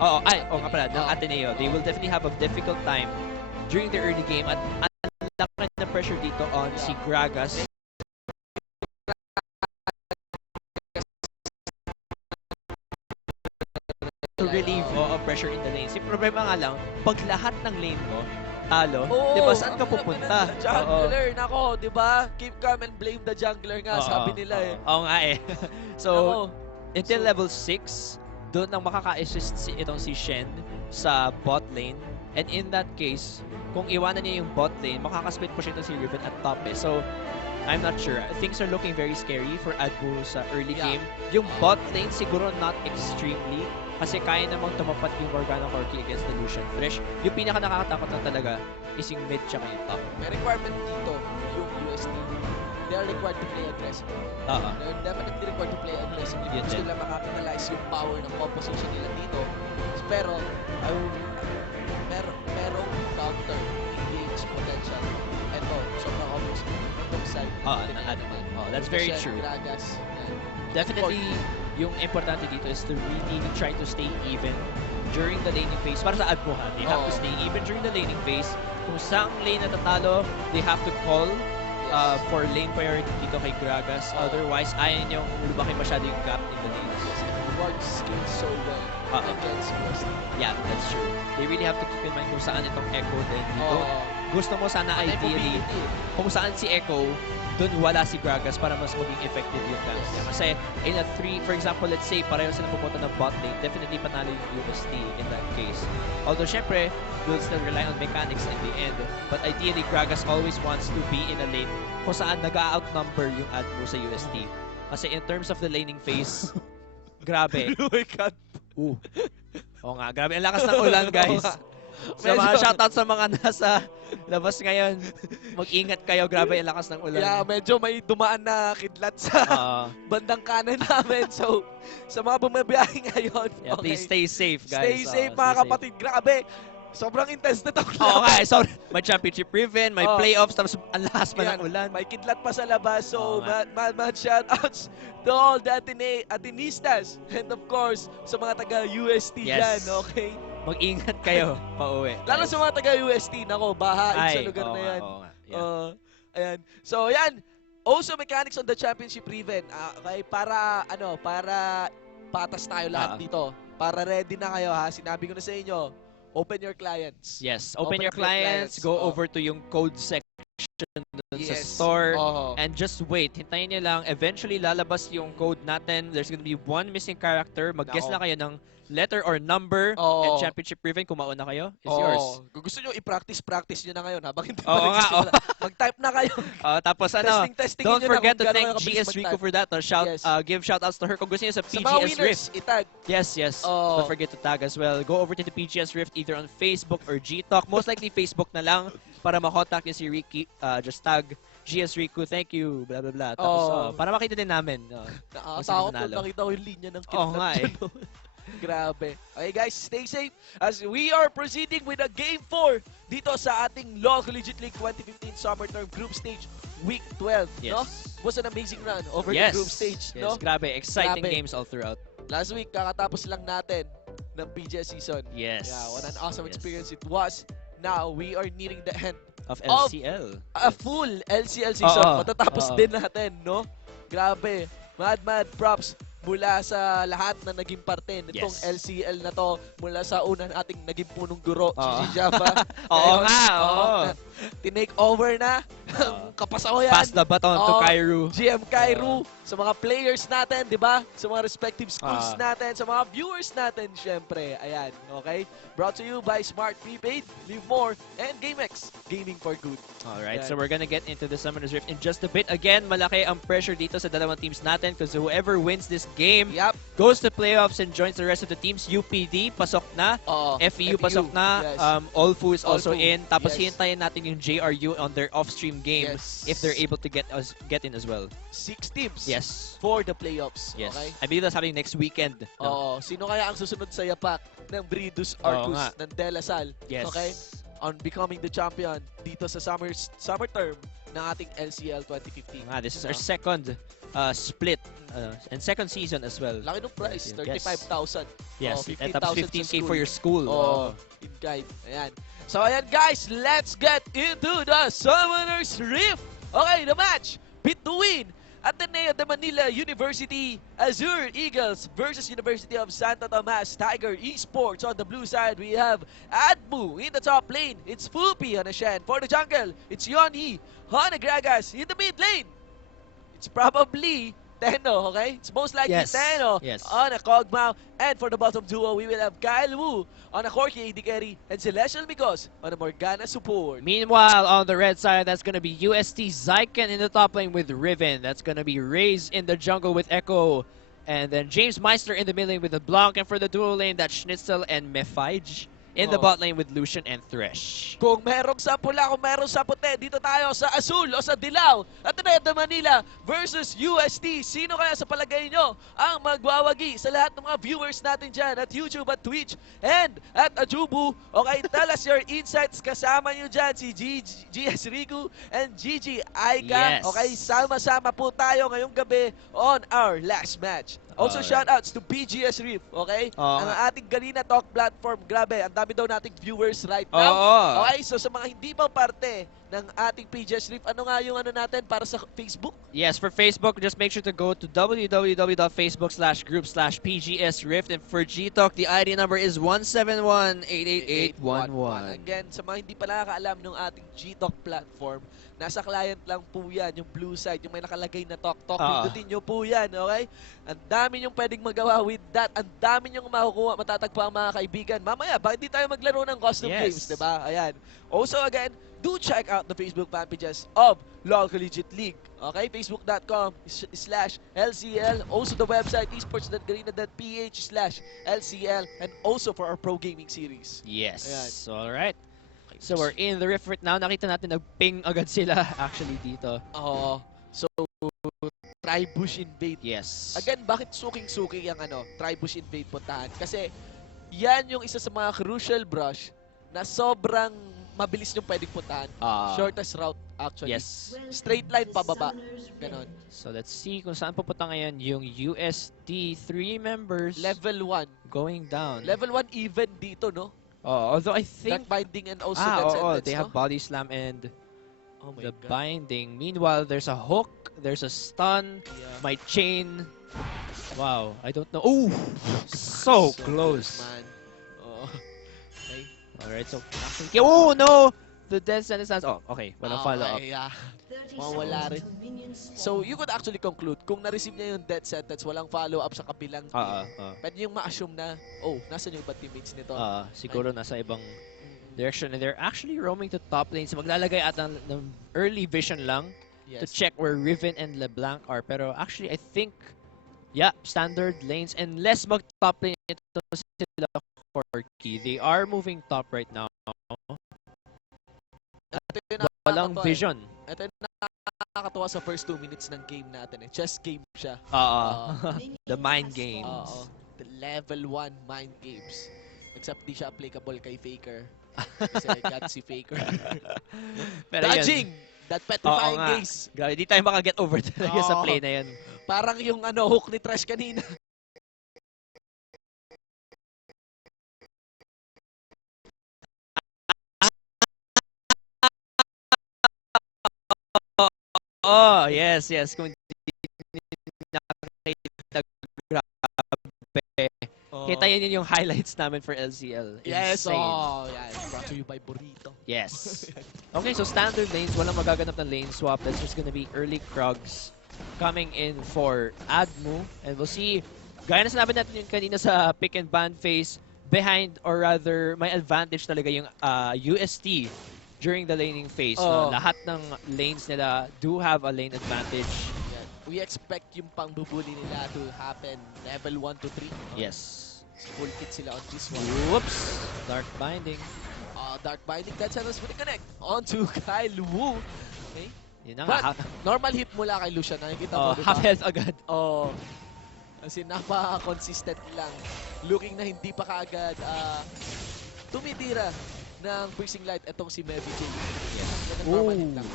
Oo, nga pala, ng Ateneo. They will definitely have a difficult time during the early game at ang laki na pressure dito on si Gragas. To relieve pressure in the lane. Si problema nga lang, pag lahat ng lane mo talo, di ba saan ka pupunta? Jungler, nako, di ba? Keep calm and blame the jungler nga, sabi nila eh. Oo nga eh. So, until level 6, doon nang makaka-assist itong si Shen sa bot lane. And in that case, kung iwanan niya yung bot lane, makakasplit push ito si Riven at top eh. So, I'm not sure. Things are looking very scary for Adbu sa early game. Yung bot lane siguro not extremely kasi kaya namang tumapat yung Morgana Corki against the Lucian Thresh. Yung pinaka nakakatakot na talaga is yung mid tsaka yung top. May requirement dito, yung UST. They are required to play aggressively. They're definitely required to play aggressively. Gusto nila makakapitalize yung power ng composition nila dito. Pero, merong counter engage potential. Ito, sobrang obvious yung side. Ng Adbu. That's very true. Gragas, Definitely, yung importante dito is to really try to stay even during the laning phase. Para sa Adbu, they have to stay even during the laning phase. Kung saang lane natatalo, they have to call for lane priority dito kay Gragas. Otherwise, ayaw niyong lumaki masyado yung gap in the lanes. Ward skills so well against West. Yeah, that's true. They really have to keep in mind kung saan itong Echo din dito. Gusto mo sana ideally, kung saan si Echo, dun wala si Gragas para mas maging effective yung dance niya. Kasi in a 3, for example, let's say pareho sila pupunta ng bot lane, definitely panalo yung UST in that case. Although syempre, we'll still rely on mechanics in the end. But ideally, Gragas always wants to be in a lane kung saan nag-outnumber yung Admu sa UST. Kasi in terms of the laning phase, grabe. Oo nga, grabe. Ang lakas ng ulan, guys. So mga shoutout sa mga nasa labas ngayon. Mag-ingat kayo, grabe ang lakas ng ulan. Yeah, medyo may dumaan na kidlat sa bandang kanan namin. So, sa mga bumabiyahe ngayon, please stay safe, guys. Stay safe, mga kapatid. Grabe. Sobrang intense na itong laban. Okay, so may championship riven, may playoffs, tapos ang lakas pa ng ulan. May kidlat pa sa labas. So, mad shoutouts to all the Atenistas. And of course, sa mga taga-UST dyan, okay? Mag-ingat kayo pauwi. Lalo sa mga taga-UST, nako, bahain sa lugar na yan. Ayan. So, ayan. Also, mechanics on the championship riven. Okay, para patas tayo lahat dito. Para ready na kayo, ha? Sinabi ko na sa inyo, open your clients. Yes, open your clients. Go over to yung code section sa store. And just wait. Hintayin nyo lang. Eventually, lalabas yung code natin. There's gonna be one missing character. Mag-guess na kayo ng letter or number. And championship riven, kung mauna kayo, is yours. Kung gusto nyo i-practice nyo na ngayon habang hindi mag-type na kayo. Tapos testing don't forget to thank GS Rico for that. Give shoutouts to her. Kung gusto nyo sa PGS Rift. itag. Yes. Don't forget to tag as well. Go over to the PGS Rift either on Facebook or G-Talk. Most likely Facebook na lang para makontak nyo si Ricky. Just tag GS Rico, thank you, blah blah blah. Tapos para makita din namin. Nakakatakot kung nakita ko yung linya ng kidnap. Grabe. Okay guys, stay safe as we are proceeding with a Game 4 dito sa ating LoL Collegiate League 2015 Summer Term Group Stage Week 12. No? It was an amazing run over the group stage. No? Grabe, exciting games all throughout. Last week, kakatapos lang natin ng PGS season. Yes. Yeah, what an awesome experience it was. Now, we are nearing the end of LCL. A full LCL season. Matatapos din natin, no? Grabe. Mad props mula sa lahat na naging parte nitong LCL na to, mula sa una nating naging punong guro, si Java. Tinake over na kapasahoyan. Pass the baton to Kairu. GM Kairu, sa mga players natin, di ba? Sa mga respective schools natin, sa mga viewers natin, syempre. Ayan, okay? Brought to you by Smart Prepaid, Live More, and GameX, Gaming for Good. Alright, so we're gonna get into the Summoner's Rift in just a bit. Again, malaki ang pressure dito sa dalawang teams natin because whoever wins this game goes to playoffs and joins the rest of the teams. UPD, pasok na. FEU, pasok na. Olfu is also in. Tapos hintayin natin yung JRU on their off-stream game if they're able to get in as well. 6 teams for the playoffs. Yes. Okay? I believe that's happening next weekend. Sino kaya ang susunod sa yapak ng Bridus Arcus ng De La Salle? Yes. Okay? on becoming the champion dito sa summer term ng ating LCL 2015. This is our second split and second season as well. Laki ng price, 35,000. Yes, 15,000 15K for your school. In guide. Ayan. So ayan guys, let's get into the Summoner's Rift. Okay, the match between Ateneo de Manila University Azure Eagles versus University of Santo Tomas Tiger Esports. On the blue side, we have Admu in the top lane. It's Fupi on a Shen. For the jungle, it's Yoni on a Gragas. In the mid lane, it's probably Tenno, okay? It's most likely Tenno on a Kog'Maw. And for the bottom duo, we will have Kyle Wu on a Corki AD carry and Celestial Migos on a Morgana support. Meanwhile, on the red side, that's going to be UST Zyken in the top lane with Riven. That's going to be Raze in the jungle with Echo. And then James Meister in the mid lane with the Blanc. And for the duo lane, that's Schnitzel and Mephige in the bot lane with Lucian and Thresh. Kung merong sa pula, kung merong sa puti, dito tayo sa Azul o sa Dilaw. Ateneo de Manila versus UST. Sino kaya sa palagay nyo ang magwawagi sa lahat ng mga viewers natin dyan at YouTube at Twitch and at Ajubu? Okay, tell us your insights. Kasama nyo dyan si GS Riku and Gigi Aika. Yes. Okay, sama-sama po tayo ngayong gabi on our last match. Also, shoutouts to BGS Rift, okay? Ang ating Garena Talk platform, grabe, ang dami daw nating viewers right now. Okay, so sa mga hindi pa parte ng ating BGS Rift, ano nga yung ano natin para sa Facebook? Yes, for Facebook, just make sure to go to www.facebook.com/group/PGSRift. And for GTalk, the ID number is 171-888-11. Again, sa mga hindi pa nakakaalam ng ating GTalk platform, nasa client lang po yan, yung blue side, yung may nakalagay na talk. Pindutin nyo po yan, okay? Ang dami nyong pwedeng magawa with that. Ang dami nyong makukuha, matatagpo ang mga kaibigan. Mamaya, bakit di tayo maglaro ng custom games, diba? Ayan. Also, again, do check out the Facebook fan pages of LoL Collegiate League. Okay? Facebook.com/LCL. Also, the website, esports.garena.ph/LCL. And also for our pro gaming series. Yes. Ayan. Alright. So we're in the rift right now. Nakita natin nag-ping agad sila actually dito. So, Tribush Invade. Yes. Again, bakit suking-suki yung Tribush Invade puntahan? Kasi yan yung isa sa mga crucial brush na sobrang mabilis yung pwedeng puntahan. Shortest route actually. Yes. Straight line pababa. Ganon. So let's see kung saan pupunta ngayon yung UST 3 members. Level 1. Going down. Level 1 even dito, no? Although I think... Dark Binding and also Dead Sentence, they have Body Slam and the Binding. Meanwhile, there's a hook, there's a stun, my chain. Wow, I don't know. Oh, so close. Man. Okay. Alright, so actually... Oh, no! The Dead Sentence. Oh, okay. Walang follow-up. Yeah. Mawala rin. So, you could actually conclude, kung na-receive niya yung Death Sentence, walang follow-up sa kabilang team. Pwede yung ma-assume na, nasan yung iba teammates nito? Siguro nasa ibang direction. And they're actually roaming to top lanes. Maglalagay at ng early vision lang to check where Riven and LeBlanc are. Pero actually, I think, standard lanes. And less mag-top lane ito sila Corki. They are moving top right now. Walang vision. Ito yung nakakatawa sa first 2 minutes ng game natin. Chess game siya. The mind games. The level 1 mind games. Except di siya applicable kay Faker. Kasi got si Faker. Pero dodging! That petrifying gaze. Grabe, di tayo makaget over talaga sa play na yan. Parang yung hook ni Trash kanina. Yes. Kung hindi nakakita, grabe. Kita yun yung highlights namin for LCL. Yes, Insane. Brought to you by Burrito. Yes. Okay, so standard lanes, walang magaganap ng lane swap. That's just gonna be early Krugs coming in for Admu. And we'll see, gaya na sinabi natin yun kanina sa pick and ban phase, behind or rather, may advantage talaga yung UST during the laning phase. No? Lahat ng lanes nila do have a lane advantage. We expect yung pangbubuli nila to happen level 1 to 3. Yes. Full kit sila on this one. Whoops! Dark Binding. Dark Binding, that's how us with the connect. On to Kyle Wu. Okay. Yun na But, nga. normal hit mula kay Lucian. Nakikita mo, diba? Half health agad. Kasi napaka-consistent lang. Looking na hindi pa kaagad tumitira ng Piercing Light itong si Mevy J. Yeah. Normal hit lang.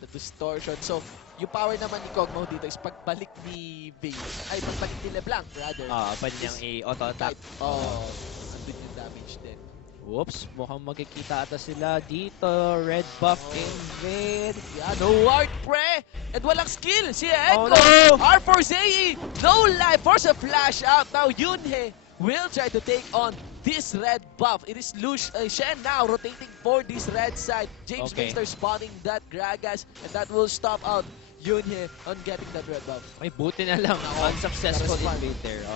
The distortion. So, yung power naman ni Kog'Maw dito is pagbalik ni pagbalik ni LeBlanc rather. Pwede niyang i-auto-attack. Andun yung damage din. Whoops, mukhang magkikita ata sila dito. Red buff invade. Yeah, no ward pre! And walang skill! Si Echo! Oh, no! R4ZE! No life! Force a flash out! Now Yunhe will try to take on this red buff. It is Shen now rotating for this red side. James Gangster spawning that Gragas, and that will stop out Yunhe on getting that red buff. May buti na lang. Unsuccessful invade there.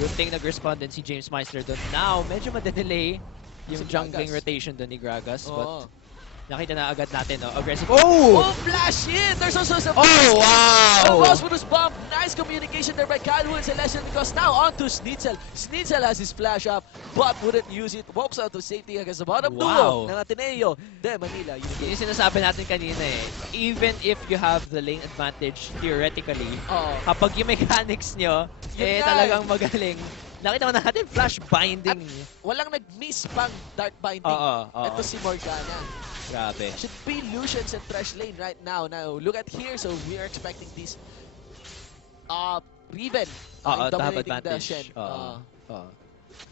Good thing nag-respond din si James Meister doon. Now, medyo madedelay yung jungling rotation doon ni Gragas. But nakita na agad natin, aggressive. Oh, flash in! There's also some wow! The Phosphorus bomb. Nice communication there by Calhoun and Celestial, because now on to Schnitzel. Schnitzel has his flash up, but wouldn't use it. Walks out to safety against the bottom duo ng Ateneo de Manila. Yung sinasabi natin kanina even if you have the lane advantage, theoretically, kapag yung mechanics nyo, talagang magaling. Nakita mo natin, flash binding. At walang nag-miss pang dark binding. Ito si Morgana. Grabe. Should be Lucians and Trash Lane right now. Now, look at here. So, we are expecting this Riven to have dominating advantage. the Shen.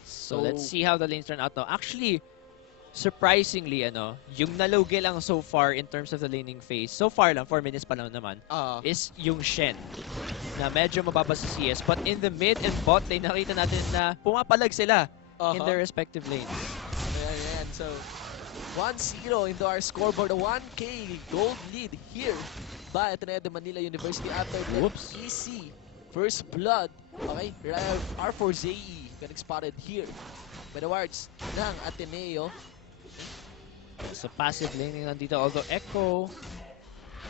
So, let's see how the lanes turn out now. Actually, surprisingly, yung nalugi lang so far in terms of the laning phase, so far lang, 4 minutes pa lang naman, is yung Shen. Na medyo mababa sa CS. But in the mid and bot lane, nakita natin na pumapalag sila in their respective lanes. Ayan. So, 1-0 into our scoreboard. A 1K gold lead here by Ateneo de Manila University after the easy first blood. Okay, R4ZE getting spotted here by the wards ng Ateneo. So passive laning nandito, although Echo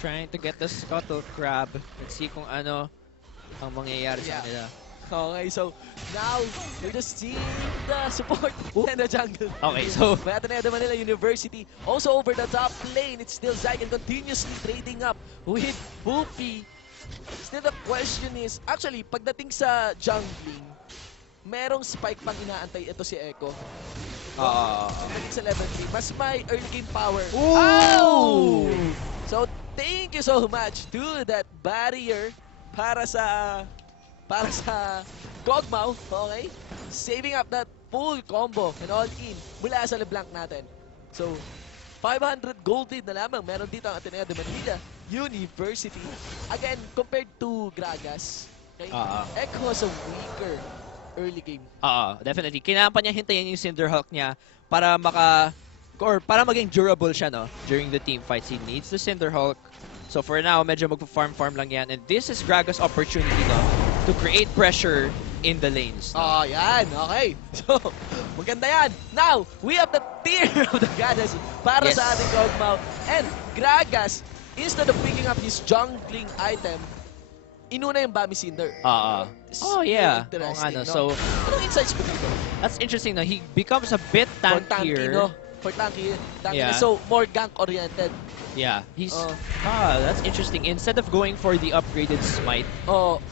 trying to get the Scuttle Crab. Let's see kung ano ang mangyayari sa kanila. Okay, so now we're just seeing the support in the jungle. Okay, so by Ateneo de Manila University. Also over the top lane, it's still Zygon continuously trading up with Poopy. Still the question is, actually, pagdating sa jungling, merong spike pang inaantay ito si Echo. Pagdating sa level 3, mas may early game power. Ooh! So, thank you so much to that barrier para sa Kog'Maw, okay? Saving up that full combo and all in mula sa LeBlanc natin. So, 500 gold lead na lamang meron dito ang Ateneo de Manila University. Again, compared to Gragas, okay? Echo has a weaker early game. Definitely. Kailangan pa niya hintayin yung Cinderhawk niya para para maging durable siya, during the team fights. He needs the Cinderhawk. So for now, medyo magpa-farm lang yan. And this is Gragas' opportunity, to create pressure in the lanes. Yan. Okay. So, maganda yan. Now, we have the tier of the Gragas para sa ating Kog'Maw. And Gragas, instead of picking up his jungling item, inuna yung Bami Cinder. Yeah. Interesting, So, anong insights mo dito? that's interesting, He becomes a bit tankier. For tanky. Yeah. So, more gank-oriented. Yeah. He's... that's interesting. Instead of going for the upgraded smite,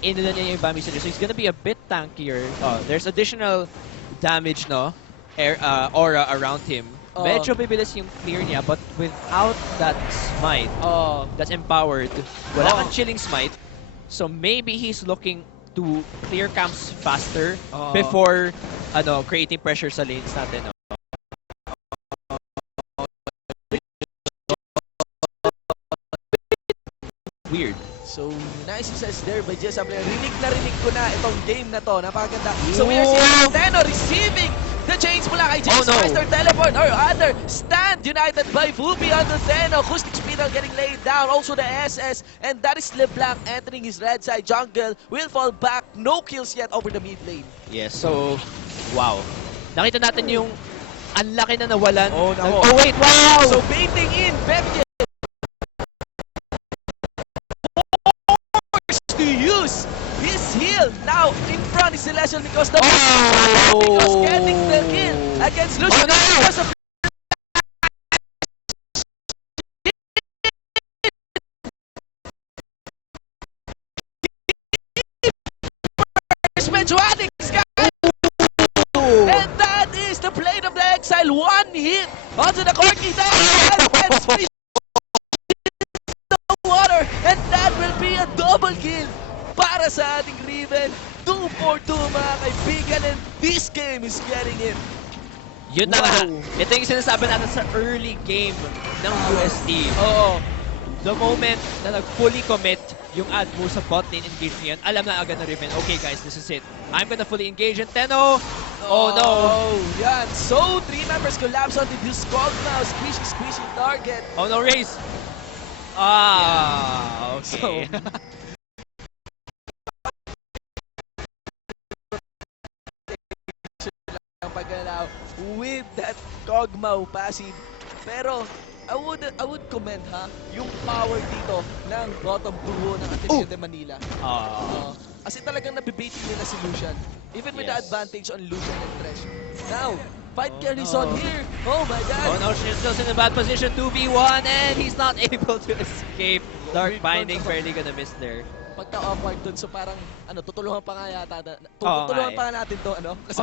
inuna niya yung Bami Cinder. So, he's gonna be a bit tankier. There's additional damage, aura around him. Medyo bibilis yung clear niya, but without that smite that's empowered, wala kang chilling smite. So maybe he's looking to clear camps faster before creating pressure sa lanes natin. Weird. So, nice says there by Jess Amler. Rinig ko na itong game na to. Napakaganda. So, we are seeing Teno receiving the chains mula kay James Meister. Teleport or other. Stand united by Fubi on the Teno. Acoustic speed getting laid down. Also the SS. And that is LeBlanc entering his red side jungle. Will fall back. No kills yet over the mid lane. Yes, so, wow. Nakita natin yung unlaki na nawalan. Wait, wow! So, baiting in. Bevy to use his heal. Now in front is Celestial because the because getting the kill against Lucian because of and that is the Blade of the Exile. 1 Onto the corky down and squeeze the water. And that will be a double kill para sa ating Riven. 2 for 2 mga kaibigan. And this game is getting it. Yun na nga. Ito yung sinasabi natin sa early game ng UST. Oo. The moment na nag-fully commit yung Admo sa bot lane engage niyan, alam na agad na Riven, okay guys, this is it. I'm gonna fully engage in Tenno. Oh no. Yan. So, 3 members collapse onto this Cog now. Squishing target. Oh no, Raze. Ah, okay. So, ang paggalaw with that Kog'Maw passive. Pero, I would commend yung power dito ng bottom duo ng Ateneo de Manila. Kasi talagang nabibaiting nila si Lucian. Even with the advantage on Lucian and Thresh. Now, fight carries on here. Oh my god. Oh no, Shinzo's in a bad position, 2v1, and he's not able to escape. Dark Binding barely gonna miss there. Pagka-awkward dun, so parang, tutulungan pa nga yata, tutulungan pa nga natin to,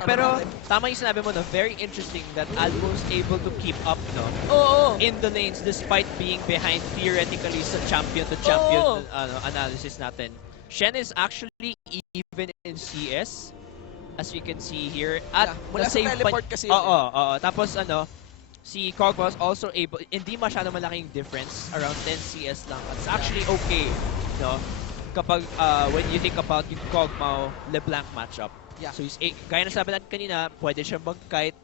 pero, tama yung sinabi mo, no, very interesting that Almo's able to keep up, no, in the lanes despite being behind theoretically sa champion-to-champion analysis natin. Shen is actually even in CS, as we can see here, at mula sa teleport kasi yun. Tapos, si Cog was also able, hindi masyado malaking difference, around 10 CS lang. It's actually okay, no? Kapag when you think about yung Kog'Maw LeBlanc matchup. So gaya na sabi natin kanina, pwede siya mag-kite,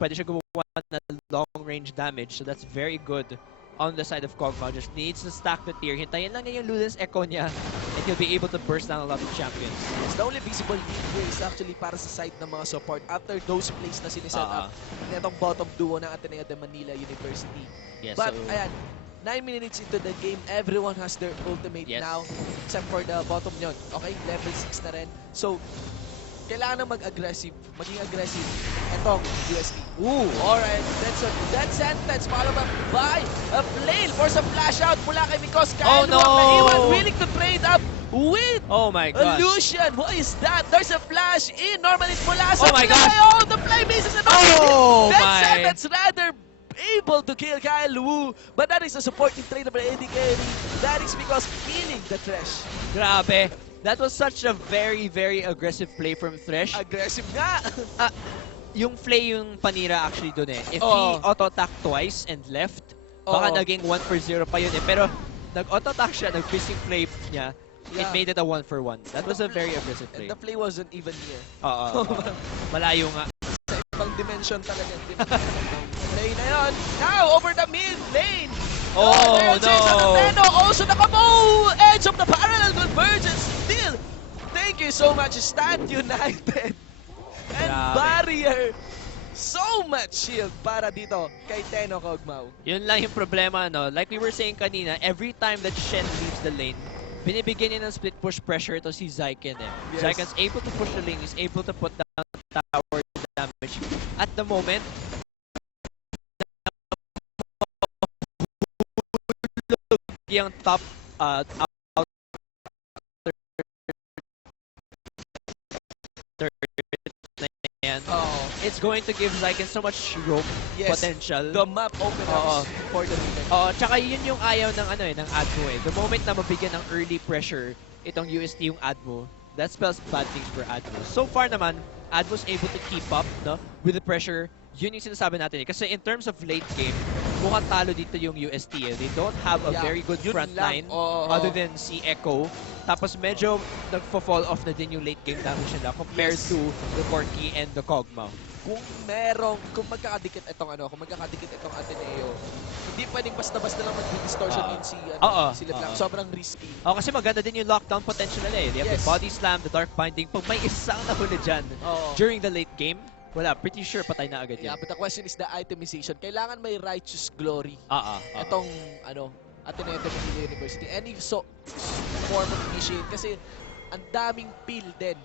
pwede siya gumawa ng long-range damage. So that's very good on the side of Kog'Maw. Just needs to stack the tier. Hintayin lang niya yung Luden's Echo niya and he'll be able to burst down a lot of champions. Yes, the only visible lead here is actually para sa side ng mga support after those plays na siniset up nitong bottom duo ng Ateneo de Manila University. Yes, but ayan, 9 minutes into the game, everyone has their ultimate now, except for the bottom nyon. Okay, level 6 na rin. So, kailangan maging aggressive itong UST. Alright, that sentence followed up by a play for some flash out mula kay Mikos. Oh no! Willing to trade up with Lucian. What is that? There's a flash in. Normally it's mula sa my gosh! Oh, the play misses and that sentence rather able to kill Kyle Wu, but that is a supporting trade by AD Carry. That is because killing the Thresh. Grabe. That was such a very, very aggressive play from Thresh. Aggressive nga! Yung play yung panira actually dun eh. If he auto-attack twice and left, baka naging 1 for 0 pa yun eh. Pero nag-auto-attack siya, nag-fishing play niya, it made it a 1 for 1. That was a very aggressive play. And the play wasn't even near. Malayo nga. Sa ibang dimension talaga. Play na yun. Now, over the mid lane. Oh, no! Also nakabow! Edge of the parallel convergence. Still, thank you so much, Stand United. And Barrier. So much shield para dito kay Tenno Kog'Maw. Yun lang yung problema, no? Like we were saying kanina, every time that Shen leaves the lane, binibigyan niya ng split push pressure to si Zyken eh. Zyken's able to push the lane, he's able to put down tower damage. At the moment, yung top it's going to give Zyken so much rope potential. The map opens up for the leader. Tsaka yun yung ayaw ng ng Admo eh. The moment na mabigyan ng early pressure itong UST yung Admo, that spells bad things for Admo. So far naman, Admo's able to keep up with the pressure. Yun yung sinasabi natin eh. Kasi in terms of late game, mukhang talo dito yung UST eh. They don't have a very good front line other than si Echo. Tapos medyo nagpo-fall off na din yung late game damage nila compared to the Corki and the Kog'Maw. Kung magkakadikit itong Ateneo, hindi pwedeng basta-basta lang mag-distortion in si LeBlanc. Sobrang risky. Kasi maganda din yung lockdown potential nila eh. They have the body slam, the dark binding. Pag may isang nahuli dyan during the late game, wala, pretty sure patay na agad yan. But the question is the itemization. Kailangan may righteous glory. Itong Ateneo de Manila University. Any form of initiate kasi ang daming pill din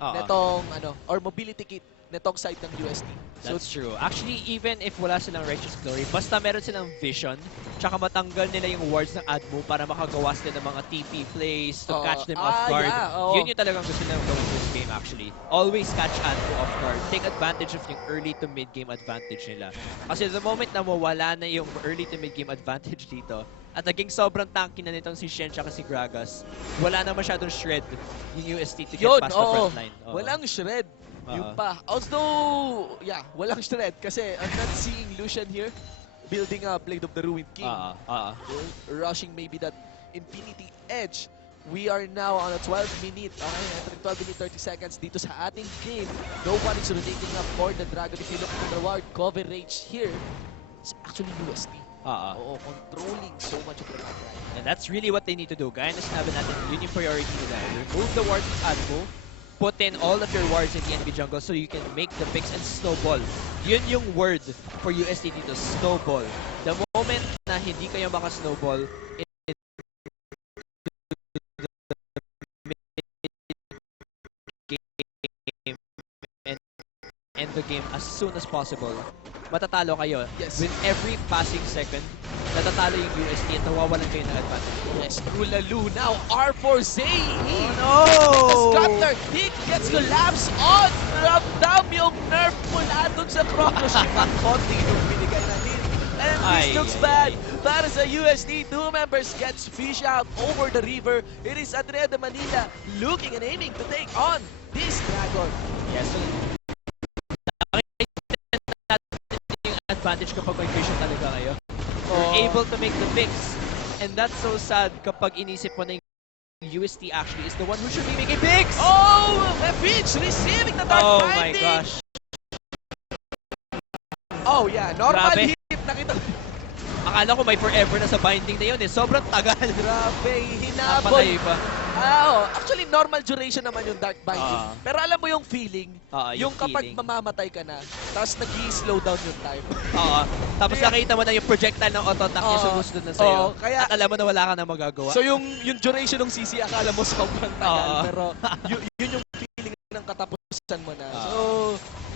netong or mobility kit netong side ng UST. So, That's true. Actually, even if wala silang Righteous Glory, basta meron silang vision, tsaka matanggal nila yung wards ng Admo para makagawa sila ng mga TP plays to catch them off guard. Yun yung talagang gusto nilang gawin this game actually. Always catch Admo off guard. Take advantage of yung early to mid-game advantage nila. Kasi the moment na mawala na yung early to mid-game advantage dito, at naging sobrang tanky na nitong si Shen tsaka si Gragas, wala na masyadong shred yung UST to get past the front line. Walang shred. Yung pa. Although, yeah, walang shred kasi I'm not seeing Lucian here building a Blade of the Ruined King. Rushing maybe that Infinity Edge. We are now on a 12-minute, entering 12-minute 30 seconds dito sa ating game. Nobody's rotating up for the Dragon. If you look at the ward coverage here, it's actually UST. Controlling so much of the map right. And that's really what they need to do. Gaya na sinabi natin, yun yung priority nila. Remove the ward from Admo, put in all of your wards in the enemy jungle so you can make the picks and snowball. Yun yung word for UST dito, snowball. The moment na hindi kayo maka-snowball, end the game as soon as possible, matatalo kayo. Yes. With every passing second, natatalo yung UST at nawawalan kayo ng advantage. Yes, Rulalu now, R4Z! Oh The Scuttler, he gets collapse on! Ramdam yung nerf mula dun sa Chronos. Konti yung binigay na hit. And this looks bad. That is a UST. Two members gets fish out over the river. It is Andrea de Manila looking and aiming to take on this Dragon. Yes, so yung advantage kapag may vision talaga kayo. You're able to make the picks. And that's so sad kapag inisip mo na yung UST actually is the one who should be making picks! Oh! Beach receiving the dark Oh binding! my gosh. Oh yeah, normal Grabe. hit. Nakita ko. Akala ko may forever na sa binding na yun eh. Sobrang tagal. Grabe, hinabol. Napatay pa. Actually, normal duration naman yung dark binding. Pero alam mo yung feeling, yung kapag feeling. mamamatay ka na, tapos nag-slow down yung time. Tapos nakita mo na yung projectile ng auto-attack niya sumusunod na sa'yo. Kaya, at alam mo na wala ka na magagawa. So yung duration ng CC, akala mo sobrang tagal. Pero yun yung feeling ng katapusan mo na. So,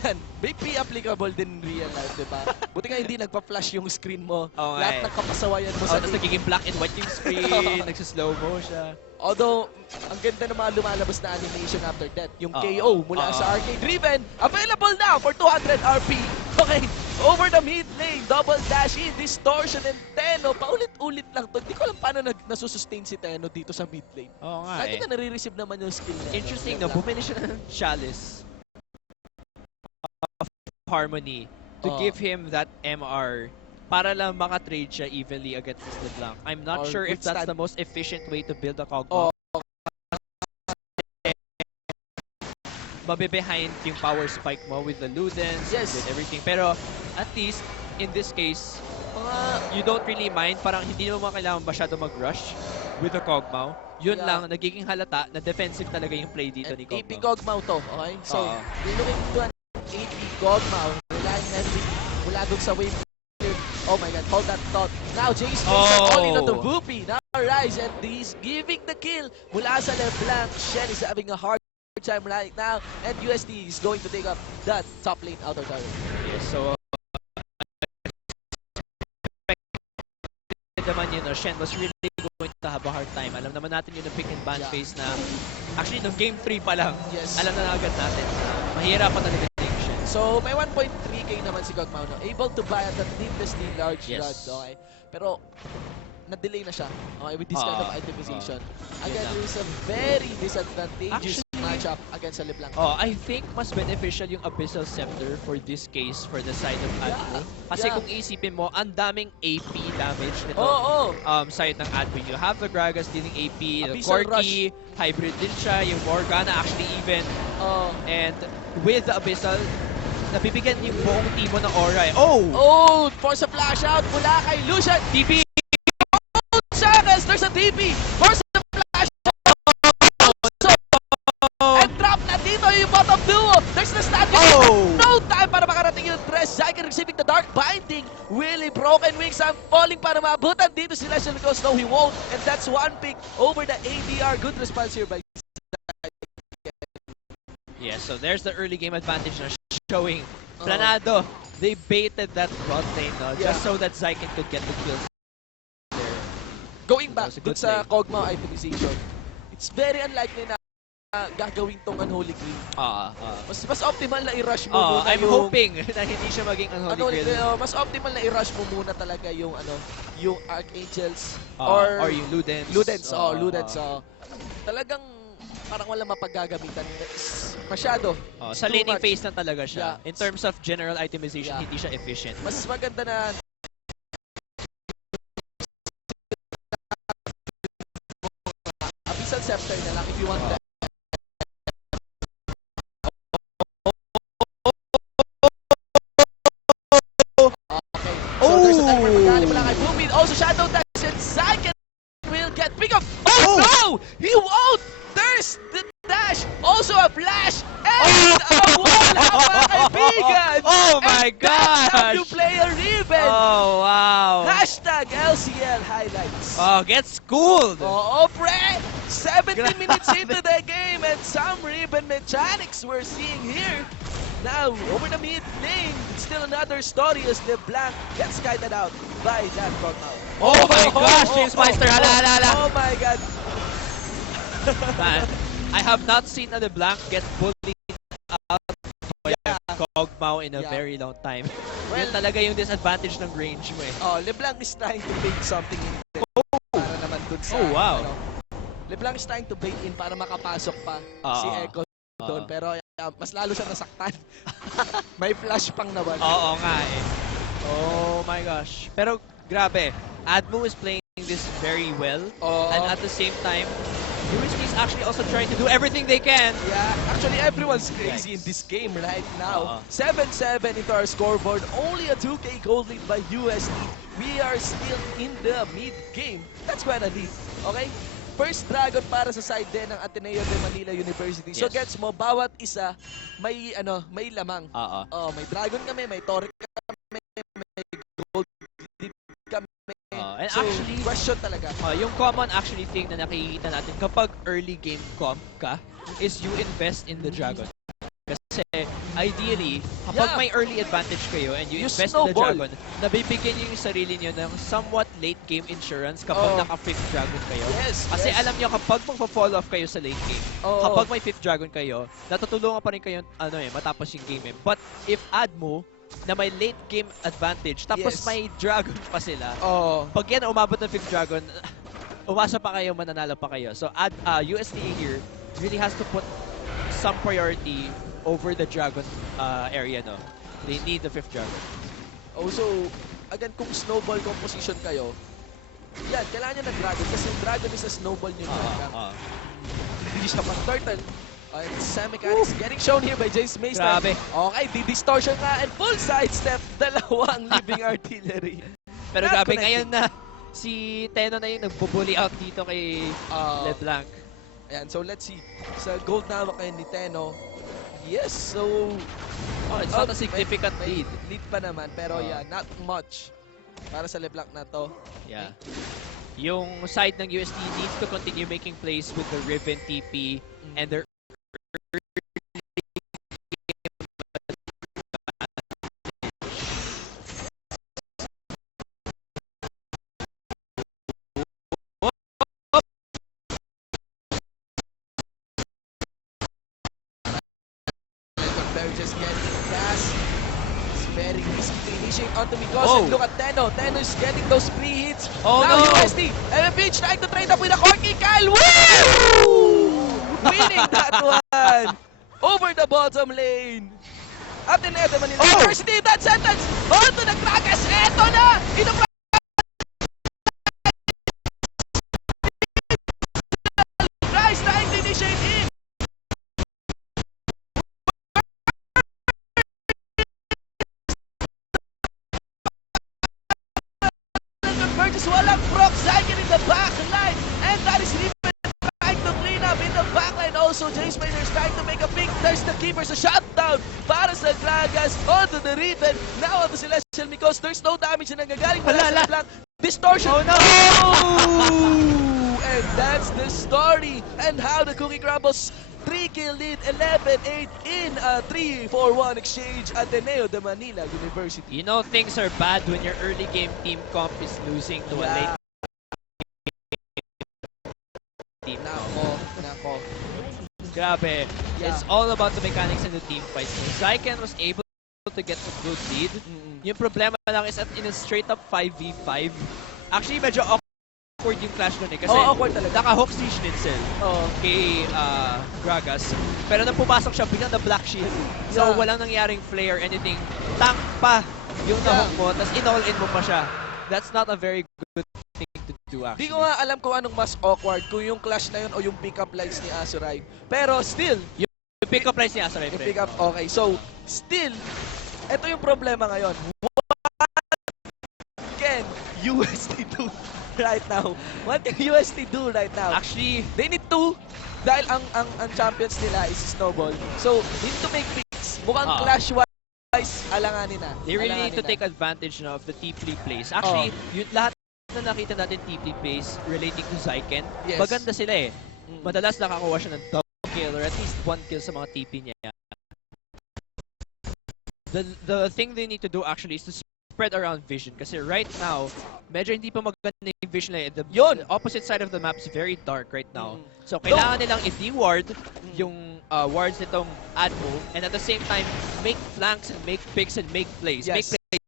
yan, may applicable din in real life, di ba? Buti nga hindi nagpa-flash yung screen mo. Lahat ng kapasawayan mo sa tapos nagiging black and white yung screen, nagsislow mo siya. Although, ang ganda ng mga lumalabas na animation after that. Yung KO mula sa Arcade Driven, available now for 200 RP. Okay, over the mid lane, double dash in, distortion, and Tenno. Paulit-ulit lang to. Hindi ko alam paano nasusustain si Tenno dito sa mid lane. Oo nga Lagi na nare-receive naman yung skill niya. Interesting no, bumili siya ng Chalice of Harmony to give him that MR para lang makatrade siya evenly against LeBlanc. I'm not sure if that's the most efficient way to build a Kog'Maw. Mabe-behind yung power spike mo with the Ludens, with everything. Pero at least, in this case, you don't really mind. Parang hindi mo kailangan masyado mag-rush with the Kog'Maw. Yun lang, nagiging halata na defensive talaga yung play dito ni Kog'Maw. AP Kog'Maw to, okay? So, we're looking to an AP Kog'Maw, relying heavily mula dun sa wave. Oh my god, hold that thought. Now, Jace only not the Whoopi. Now, Rise, and he's giving the kill mula sa LeBlanc. Shen is having a hard time right now, and UST is going to take up that top lane outer tower. Yes, so naman yun, Shen was really going to have a hard time. Alam naman natin yun yung pick and ban phase na actually nung game 3 pa lang, alam na agad natin na mahirap pa talaga yung Shen. So may 1.3k naman si Kog'Maw, no? Able to buy at that needlessly large rod, okay? Pero na-delay na siya, okay, with this kind of itemization. Again, there is a very disadvantageous matchup against LeBlanc. I think mas beneficial yung Abyssal Scepter for this case for the side of Admo. Kasi kung isipin mo, ang daming AP damage nito side ng Admo. You have the Gragas dealing AP, the Corki, hybrid din siya, yung Morgana actually even. And with the Abyssal, nabibigyan yung buong team mo ng aura. Force a flash out mula kay Lucian. TP! There's a TP! Force a flash out! And drop na dito yung bottom duo! There's the statue! No time para makarating yung Tres. Zyker receiving the dark binding. Willie broken wings and falling para maabutan dito sila siya because no, he won't. And that's one pick over the ADR. Good response here by Yeah, so there's the early game advantage na showing. Planado, they baited that bot lane, no? Yeah. Just so that Zyken could get the kills there. Going back That was a dun good sa play. Kog'Maw itemization, it's very unlikely na gagawin tong Unholy Grail. Mas optimal na i-rush mo muna I'm yung... hoping na hindi siya maging Unholy Grail. Mas optimal na i-rush mo muna talaga yung yung Archangels Or yung Ludens. Ludens. Talagang parang wala mapagagamitan. Masyado. Sa Too laning much. phase na talaga siya. Yeah. In terms of general itemization, Yeah. hindi siya efficient. Mas maganda na Abyssal Scepter na lang if you want that. Okay. So there's a timer magaling mula kay Boombeat. Also Shadow Dash and Zyken will get pick up. Oh no! He won't! There's the dash! Also a flash! And a wall! Mga kaibigan! Oh my And that's how gosh! you play a ribbon! Oh, wow! Hashtag LCL highlights. Oh, get schooled! Oo, pre! 70 Grabe. minutes into the game and some ribbon mechanics we're seeing here. Now, over the mid lane, it's still another story as LeBlanc gets guided out by that Kog'Maw. Oh my gosh, James Meister, hala. Oh my god. Man, I have not seen a LeBlanc get bullied out by Kog'Maw in a Yeah. very long time. Well, Yan talaga yung disadvantage ng range mo eh. Oh, LeBlanc is trying to bait something in there. Para naman dun sa, Oh, wow. LeBlanc is trying to bait in para makapasok pa si Echo doon. Pero mas lalo siya nasaktan. May flash pang naman. Oo nga eh. Oh my gosh. Pero grabe, Admu is playing this very well. Oo. And at the same time, USD is actually also trying to do everything they can. Yeah, actually everyone's crazy in this game right now. 7-7 into our scoreboard. Only a 2K gold lead by USD. We are still in the mid-game. That's quite a lead. Okay? First dragon para sa side din ng Ateneo de Manila University. So Yes. gets mo, bawat isa may may lamang. Oo. Oh, may dragon kami, may torre kami, may gold lead kami. And So, actually, question talaga. yung common actually thing na nakikita natin kapag early game comp ka is you invest in the dragon. Kasi ideally, kapag Yeah. may early advantage kayo and you You invest in the snowball. dragon, nabibigyan nyo yung sarili nyo ng somewhat late game insurance kapag Oh. naka 5th dragon kayo. Yes, Kasi yes. alam nyo kapag magpa-fall off kayo sa late game, Oo. kapag may 5th dragon kayo, natutulungan pa rin kayo matapos yung game eh. But if Admo na may late game advantage, tapos Yes. may dragon pa sila, Oh. pag yan umabot ng 5th dragon, umasa pa kayo, mananalo pa kayo. So USD here really has to put some priority over the dragon area, no? They need the 5th dragon. Also, again, kung snowball composition kayo, yan, kailangan nyo ng dragon kasi yung dragon is a snowball nyo talaga. Hindi siya pang turtle. And Sam mechanics getting shown here by Jace Maester. Grabe. Okay, di-distortion nga and full sidestep. Dalawang living artillery. Pero Not grabe, connected. ngayon na si Teno na yung nagbubully out dito kay LeBlanc. Ayan, so let's see. Sa gold na kayo ni Teno. Yes, so... It's not a significant may lead. Lead pa naman, pero yeah, not much. Para sa LeBlanc na to. Yeah. Yung side ng USD needs to continue making plays with the Riven TP and their They're just getting gas. It's very risky to initiate onto Migos. Oh. And look at Teno. Teno is getting those free hits. Oh, now no. USD. MFH trying to trade up with a corky. Kyle. Woo! Winning that one. Over the bottom lane. Ateneo de Manila University. That sentence. Onto the Krakas. Eto na. Ito Price trying to initiate in. Converges walang proc. Zyken in the back line. And that is Riven trying to clean up in the back line. Also, Jace Maynard is trying to make a big thirst. The keeper's a shutdown para sa Gragas onto the Riven. Now onto Celestial because there's no damage na nanggagaling mula sa LeBlanc. Distortion. Oh, no! And that's the story and how the Cookie Crumbles 3-kill lead, 11-8 in a 3-4-1 exchange at Ateneo de Manila University. You know things are bad when your early game team comp is losing to a late team. Nako. Grabe. Yeah. It's all about the mechanics in the team fight. Zyken was able to get a good lead. Yung problema lang is at in a straight up 5v5. Actually, medyo awkward yung clash nun eh. Kasi awkward talaga. naka-hook si Schnitzel kay Gragas. Pero nang pumasok siya, biglang na black shield. So, walang nangyaring flare, anything. Tank pa yung na-hook mo, tapos in-all-in mo pa siya. That's not a very good thing to do actually. Di ko nga alam kung anong mas awkward, kung yung clash na yun o yung pick-up lines ni Azurai. Pero still, Yung pick-up lines niya, sorry. yung pick-up, okay. So, still, ito yung problema ngayon. What can UST do right now? What can UST do right now? Actually, They need to, dahil ang champions nila is Snowball. So, need to make picks. Mukhang clash-wise, alanganin na. they really need to take advantage of the TP plays. Actually, yung lahat na nakita natin TP plays relating to Zyken, Yes. maganda sila eh. Madalas nakakuha siya ng double kill or at least 1 kill sa mga TP niya. The thing they need to do actually is to spread around vision kasi right now, medyo hindi pa maganda yung vision nila. The opposite side of the map is very dark right now. So kailangan nilang i-de-ward yung wards nitong Admo and at the same time, make flanks and make picks and make plays. Yes. Make plays.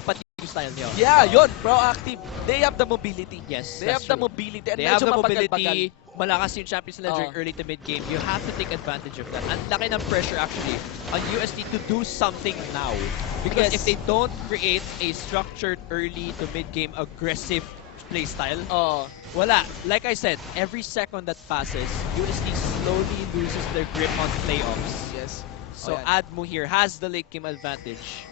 Dapat yung style niyo. Yeah, yun, proactive. They have the mobility. Yes, They have that's the true. mobility. And They have medyo the mabagal-bagal. mobility, malakas yung champions nila during early to mid game. You have to take advantage of that. Ang laki ng pressure actually on UST to do something now. Because if they don't create a structured early to mid game aggressive playstyle, wala. Like I said, every second that passes, UST slowly loses their grip on playoffs. Yes. So Admo here has the late game advantage.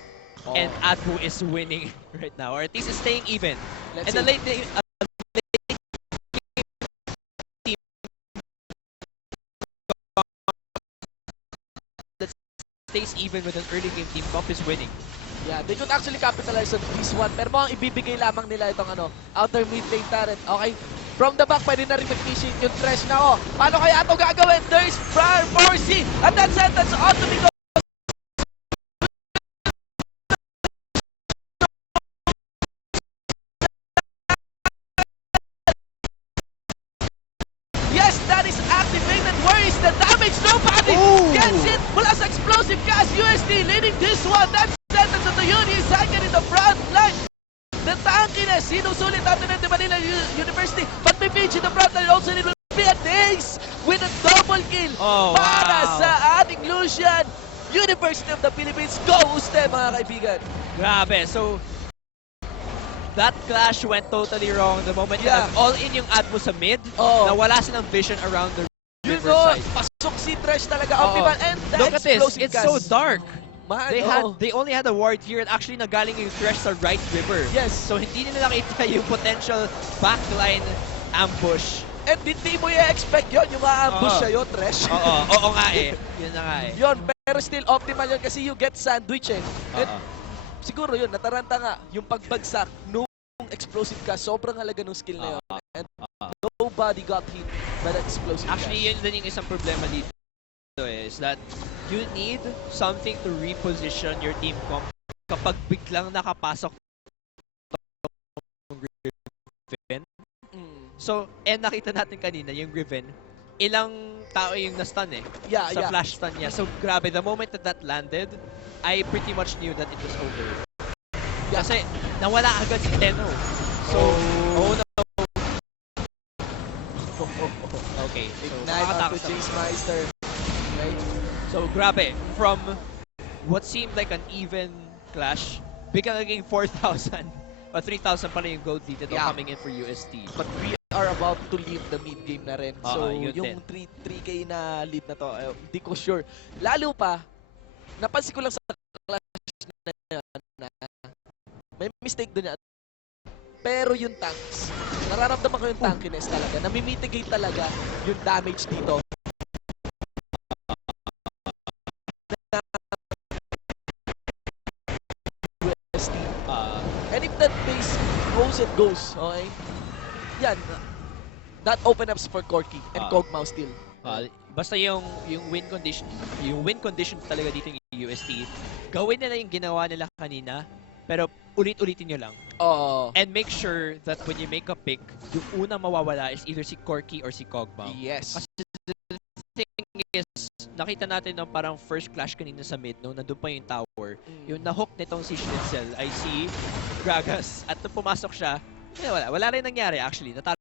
And Admo is winning right now, or at least is staying even. Let's and see. the late game team that stays even with an early game team comp is winning. Yeah, they could actually capitalize on this one. Pero mukhang ibibigay lamang nila itong outer mid lane turret. Okay. From the back, pwede na rin mag-initiate yung Thresh na Paano kaya ito gagawin? There's Briar Forcy! And that sentence ought to be Yes, that is activated. Where is the damage? Nobody gets it. Mula sa explosive gas, USD leading this one. That sentence of the Uni Zyken in the front line. The tankiness, sinusulit natin ng Manila University. But may pitch in the front line. Also, it will be a days with a double kill para sa ating Lucian. University of the Philippines. Go, Uste, mga kaibigan. Grabe. So, that clash went totally wrong the moment na all in yung Admo sa mid, nawala silang vision around the river side. Pasok si Thresh talaga. Optimal and the Look at this, explosive it's gas. so dark. Man, They only had a ward here and actually nagaling yung Thresh sa right river. Yes. So hindi nila nakita yung potential backline ambush. And hindi mo i-expect yun, yung ma-ambush siya yun, Thresh. Oo nga eh. Yun na nga eh. Yun, pero still optimal yun kasi you get sandwich eh. And siguro yun, nataranta nga, yung pagbagsak nung explosive gas, sobrang halaga nung skill na yun. And nobody got hit by that explosive Actually, gas. yun din yung isang problema dito is that you need something to reposition your team comp kapag biglang nakapasok ng Riven. So, nakita natin kanina yung Riven, ilang tao yung na-stun eh. Sa flash stun niya. So, grabe, the moment that landed, I pretty much knew that it was over. Kasi, nawala agad si Tenno. So, no. Okay. Ignite onto Jace Meister. Right? So, grabe. From what seemed like an even clash, biglang naging 4,000 o 3,000 pala yung gold lead ito coming in for UST. But we are about to leave the mid game na rin. So, yun yung 3K na lead na to, hindi ko sure. Lalo pa, napansin ko lang sa clash na yun na may mistake doon yan. Pero yung tanks, nararamdaman ko yung tankiness talaga. Namimitigate talaga yung damage dito. And if that base goes, it goes. Okay? Yan. that open ups for Corki and Kog'Maw still. Basta yung win condition talaga dito ng UST, gawin nila yung ginawa nila kanina, pero ulit-ulitin nyo lang. And make sure that when you make a pick, yung unang mawawala is either si Corki or si Kog'Maw. Yes. Kasi the thing is, nakita natin ng parang first clash kanina sa mid, no, nandun pa yung tower. Yung na-hook nitong si Schnitzel ay si Gragas. At nung pumasok siya, wala rin nangyari actually. Natalo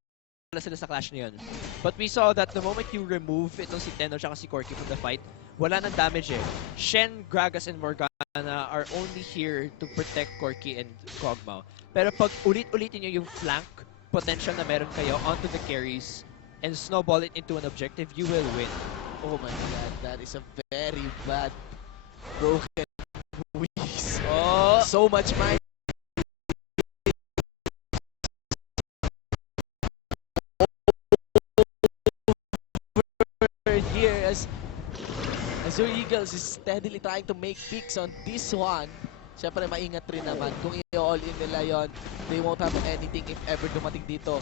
sila sa clash na yun. But we saw that the moment you remove itong si Tenno at si Corki from the fight, wala nang damage eh. Shen, Gragas, and Morgana are only here to protect Corki and Kog'Maw. Pero pag ulit-ulitin nyo yung flank potential na meron kayo onto the carries and snowball it into an objective, you will win. Oh my god, that is a very bad broken whiz. So much mind. Here as Azure Eagles is steadily trying to make picks on this one. Siyempre maingat rin naman. Kung i-all in nila yon, they won't have anything if ever dumating dito.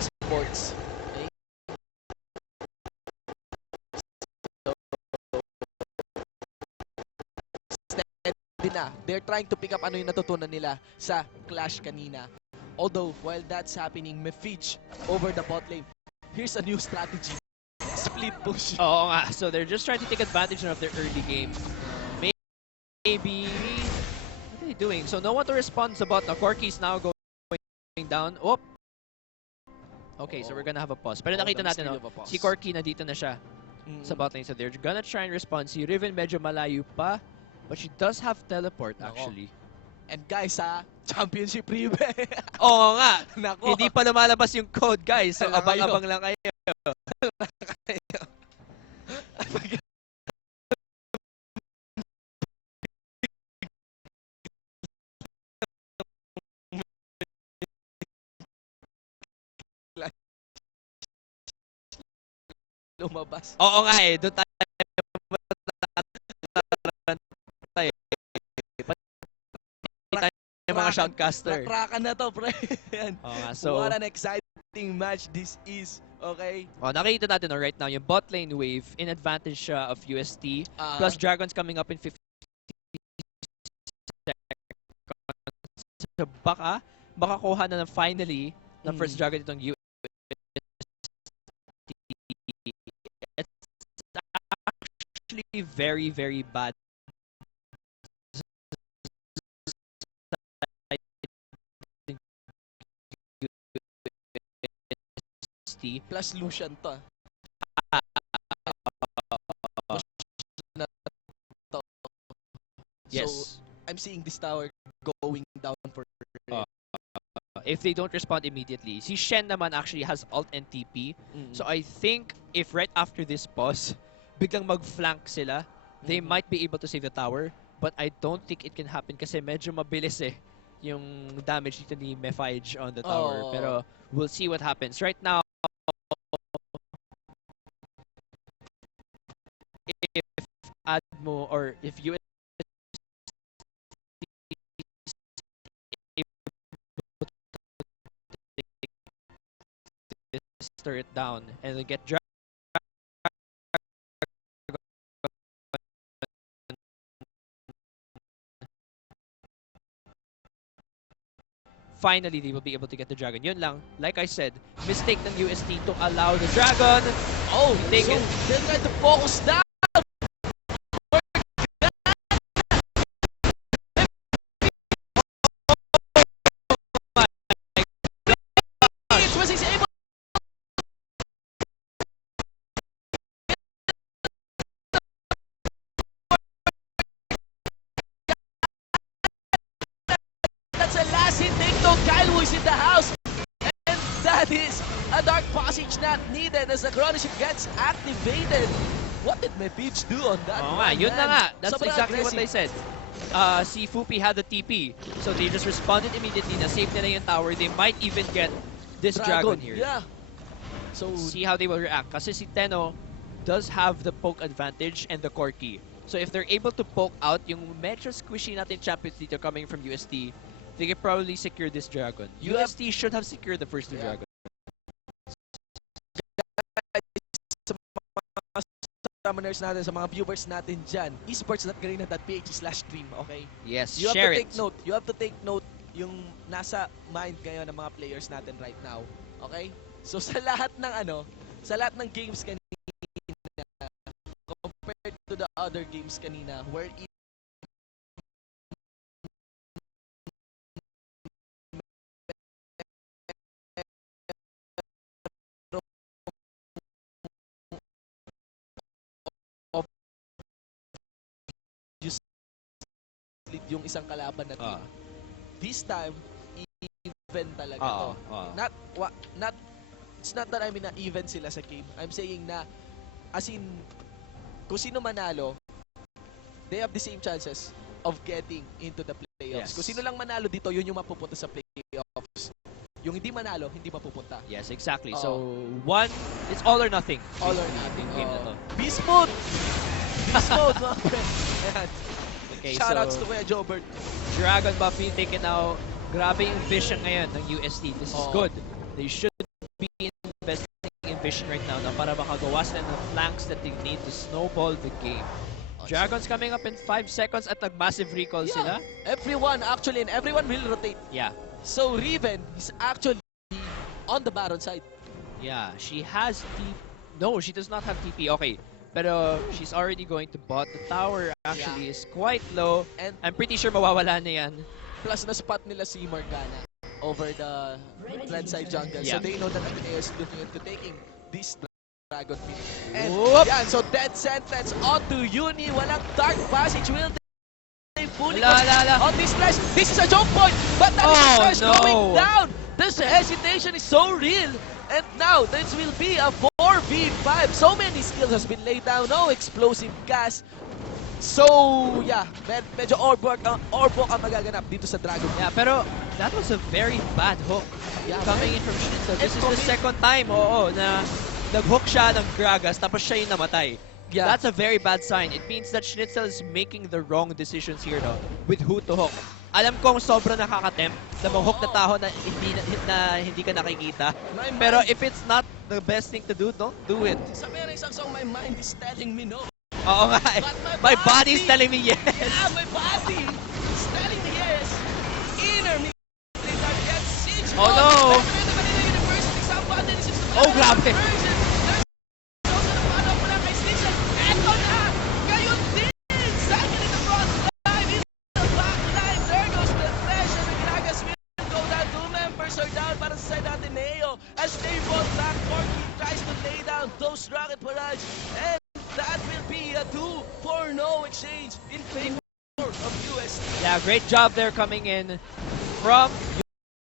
Sports. Okay? Steady na. They're trying to pick up ano yung natutunan nila sa clash kanina. Although, while that's happening, Mefij over the bot lane. Here's a new strategy. Split push. Oo nga. So they're just trying to take advantage of their early game. Maybe... What are they doing? So no one to respond sa bot. Now Corki's now going down. Oh! Okay, so we're gonna have a pause. Pero nakita natin, no? Si Corki na dito na siya sa bot lane. So they're gonna try and respond. Si Riven medyo malayo pa. But she does have teleport, actually. And guys, championship Riven. Oo nga. Nako. Hindi pa lumalabas yung code, guys. So abang-abang lang kayo. Lumabas. Oo nga eh. Doon tayo yung mga shoutcaster. Rakrakan na to, pre. So, what an exciting match this is. Okay? Nakikita natin right now yung bot lane wave in advantage siya of UST. Plus Dragons coming up in 50 seconds. So baka kuha na finally ng first Dragon itong UST. It's actually very, very bad. Plus Lucian to. Yes. So, I'm seeing this tower going down for if they don't respond immediately. Si Shen naman actually has ult and TP. So I think if right after this pause, biglang mag-flank sila, they might be able to save the tower. But I don't think it can happen kasi medyo mabilis eh yung damage dito ni Mefij on the tower. Pero we'll see what happens. Right now, if Admo or if you stir it down and get finally they will be able to get the dragon. Yun lang, like I said, mistake ng UST to allow the dragon. Take it. They're trying to focus down. That's a last hit takedown. Kyle who is in the house. And that is a dark passage not needed as the chronoship gets activated. What did Mefij do on that one? Yun na nga. That's Sobrang exactly what aggressive. they said. Si Fupi had the TP. So they just responded immediately na save nila yung tower. They might even get this dragon here. Yeah. So see how they will react. Kasi si Tenno does have the poke advantage and the Corki. So if they're able to poke out yung medyo squishy natin champions dito coming from UST, they can probably secure this dragon. UST should have secured the first two dragons. Summoners natin, sa mga viewers natin dyan, esports.garena.ph/stream, okay? Yes, You have share to it. take note. You have to take note yung nasa mind ngayon ng mga players natin right now. Okay? So sa lahat ng games kanina, compared to the other games kanina, where yung isang kalaban na team. This time, even talaga to. It's not that I mean na even sila sa game. I'm saying na, as in, kung sino manalo, they have the same chances of getting into the playoffs. Yes. Kung sino lang manalo dito, yun yung mapupunta sa playoffs. Yung hindi manalo, hindi mapupunta. Yes, exactly. So, it's all or nothing. All or nothing. Game na to. Beast mode! Beast mode, mga friend. Ayan. Okay, Shoutouts so, to Kuya Jobert. Dragon Buff being taken out. Grabe yung vision ngayon ng UST. This is good. They should be investing in vision right now para makagawa sila ng flanks that they need to snowball the game. Dragon's coming up in 5 seconds at nag-massive recall sila. Everyone will rotate. Yeah. So Riven is actually on the Baron side. Yeah, she has TP. No, she does not have TP. Okay. Pero she's already going to bot. The tower actually is quite low. And I'm pretty sure mawawala na yan. Plus na-spot nila si Morgana over the red side jungle. Yeah. So they know that Ateneo is looking into taking this Dragon mid. And Whoop! so death sentence onto Uni. Walang dark passage. Will they fully on this flash? This is a choke point, but that is the flash going down. This hesitation is so real. And now, this will be a 4v5. So many skills has been laid down. No explosive gas. So, yeah, medyo orbok ang magaganap dito sa Dragon. Yeah, pero that was a very bad hook coming in from Schnitzel. This is the second time, na nag-hook siya ng Gragas tapos siya yung namatay. Yeah. That's a very bad sign. It means that Schnitzel is making the wrong decisions here, no, with who to hook. Alam kong sobrang nakaka-tempt na mag-hook na tao na hindi ka nakikita. Pero if it's not the best thing to do, don't do it. Sabi rin isang song, my mind is telling me no. Oo nga eh. My body is telling me yes. Yeah, my body is telling me yes. Intermission. Oh no! Oh, grabe. As they fall back, Corky tries to lay down those rocket barrage, and that will be a 2-4-0 exchange in favor of UST. Yeah, great job there coming in from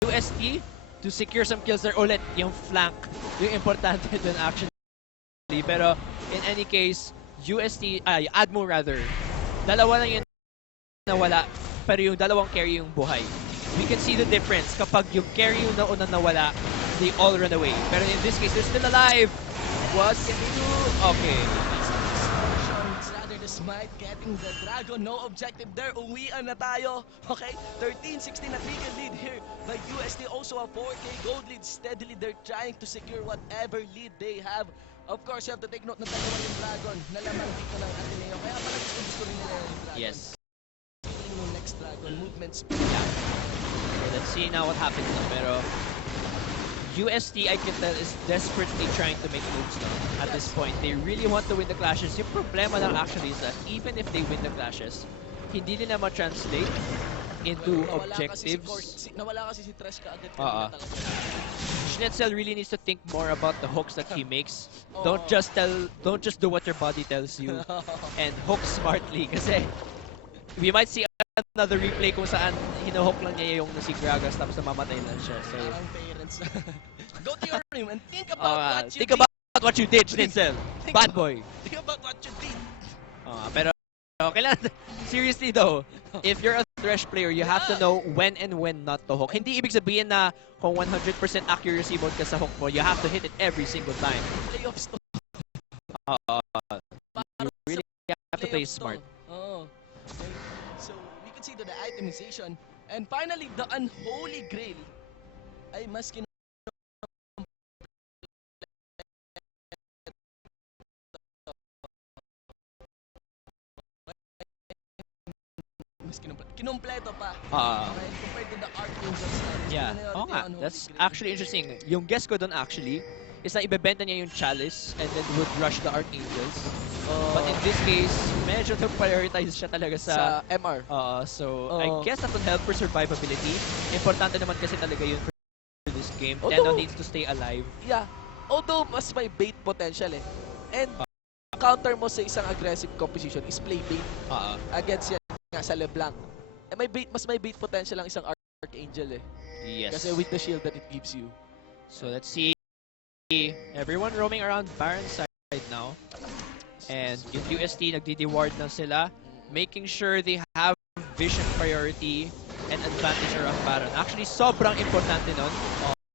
UST to secure some kills there. Ulit, yung flank, yung importante dun actually. Pero in any case, UST, Admo rather, dalawa lang yung nawala, pero yung dalawang carry yung buhay. We can see the difference kapag yung carry yung nauna nawala, they all run away. Pero in this case, they're still alive. What can they do? Okay. It's rather the smite getting the Dragon. No objective there. Uwian na tayo. Okay, 13-16 na bigger lead here by UST. Also a 4K gold lead. Steadily, they're trying to secure whatever lead they have. Of course, you have to take note na dalawa yung Dragon na lamang dito ng Ateneo. Kaya pala gusto rin nila yung Dragon. Yes. Yung next Dragon, movement speed. Let's see now what happens now. Pero UST, I can tell, is desperately trying to make moves now at this point. They really want to win the clashes. Yung problema lang actually is that even if they win the clashes, hindi nila ma-translate into objectives. Nawala kasi si Trash kaagad. Schnitzel really needs to think more about the hooks that he makes. Don't just do what your body tells you and hook smartly. Kasi we might see another replay kung saan hinahook lang niya yung si Gragas tapos namamatay lang siya. So, parang parents. Go to your room and think about what you did, Schnitzel. Bad boy. Think about what you did. Pero kailangan, seriously though, if you're a Thresh player, you have to know when and when not to hook. Hindi ibig sabihin na kung 100% accuracy mode ka sa hook mo, you have to hit it every single time. Playoffs to. You really have to play smart. So we can see that the itemization And finally, the unholy grail ay mas kinumpleto pa. Okay, compared to the Archangels. Yeah. Oo nga. That's actually interesting. Yung guess ko doon actually is na ibebenta niya yung Chalice and then would rush the Archangels. But in this case, medyo to prioritize siya talaga sa MR. So I guess that would help for survivability. Importante naman kasi talaga yun for this game. Tenno needs to stay alive. Yeah. Although mas may bait potential eh. And counter mo sa isang aggressive composition is play bait against yan nga sa LeBlanc. Eh, mas may bait potential ang isang Archangel eh. Yes. Kasi with the shield that it gives you. So let's see. Everyone roaming around Baron side now. And yung UST nagdi-deward na sila. Making sure they have vision priority and advantage around Baron. Actually, sobrang importante nun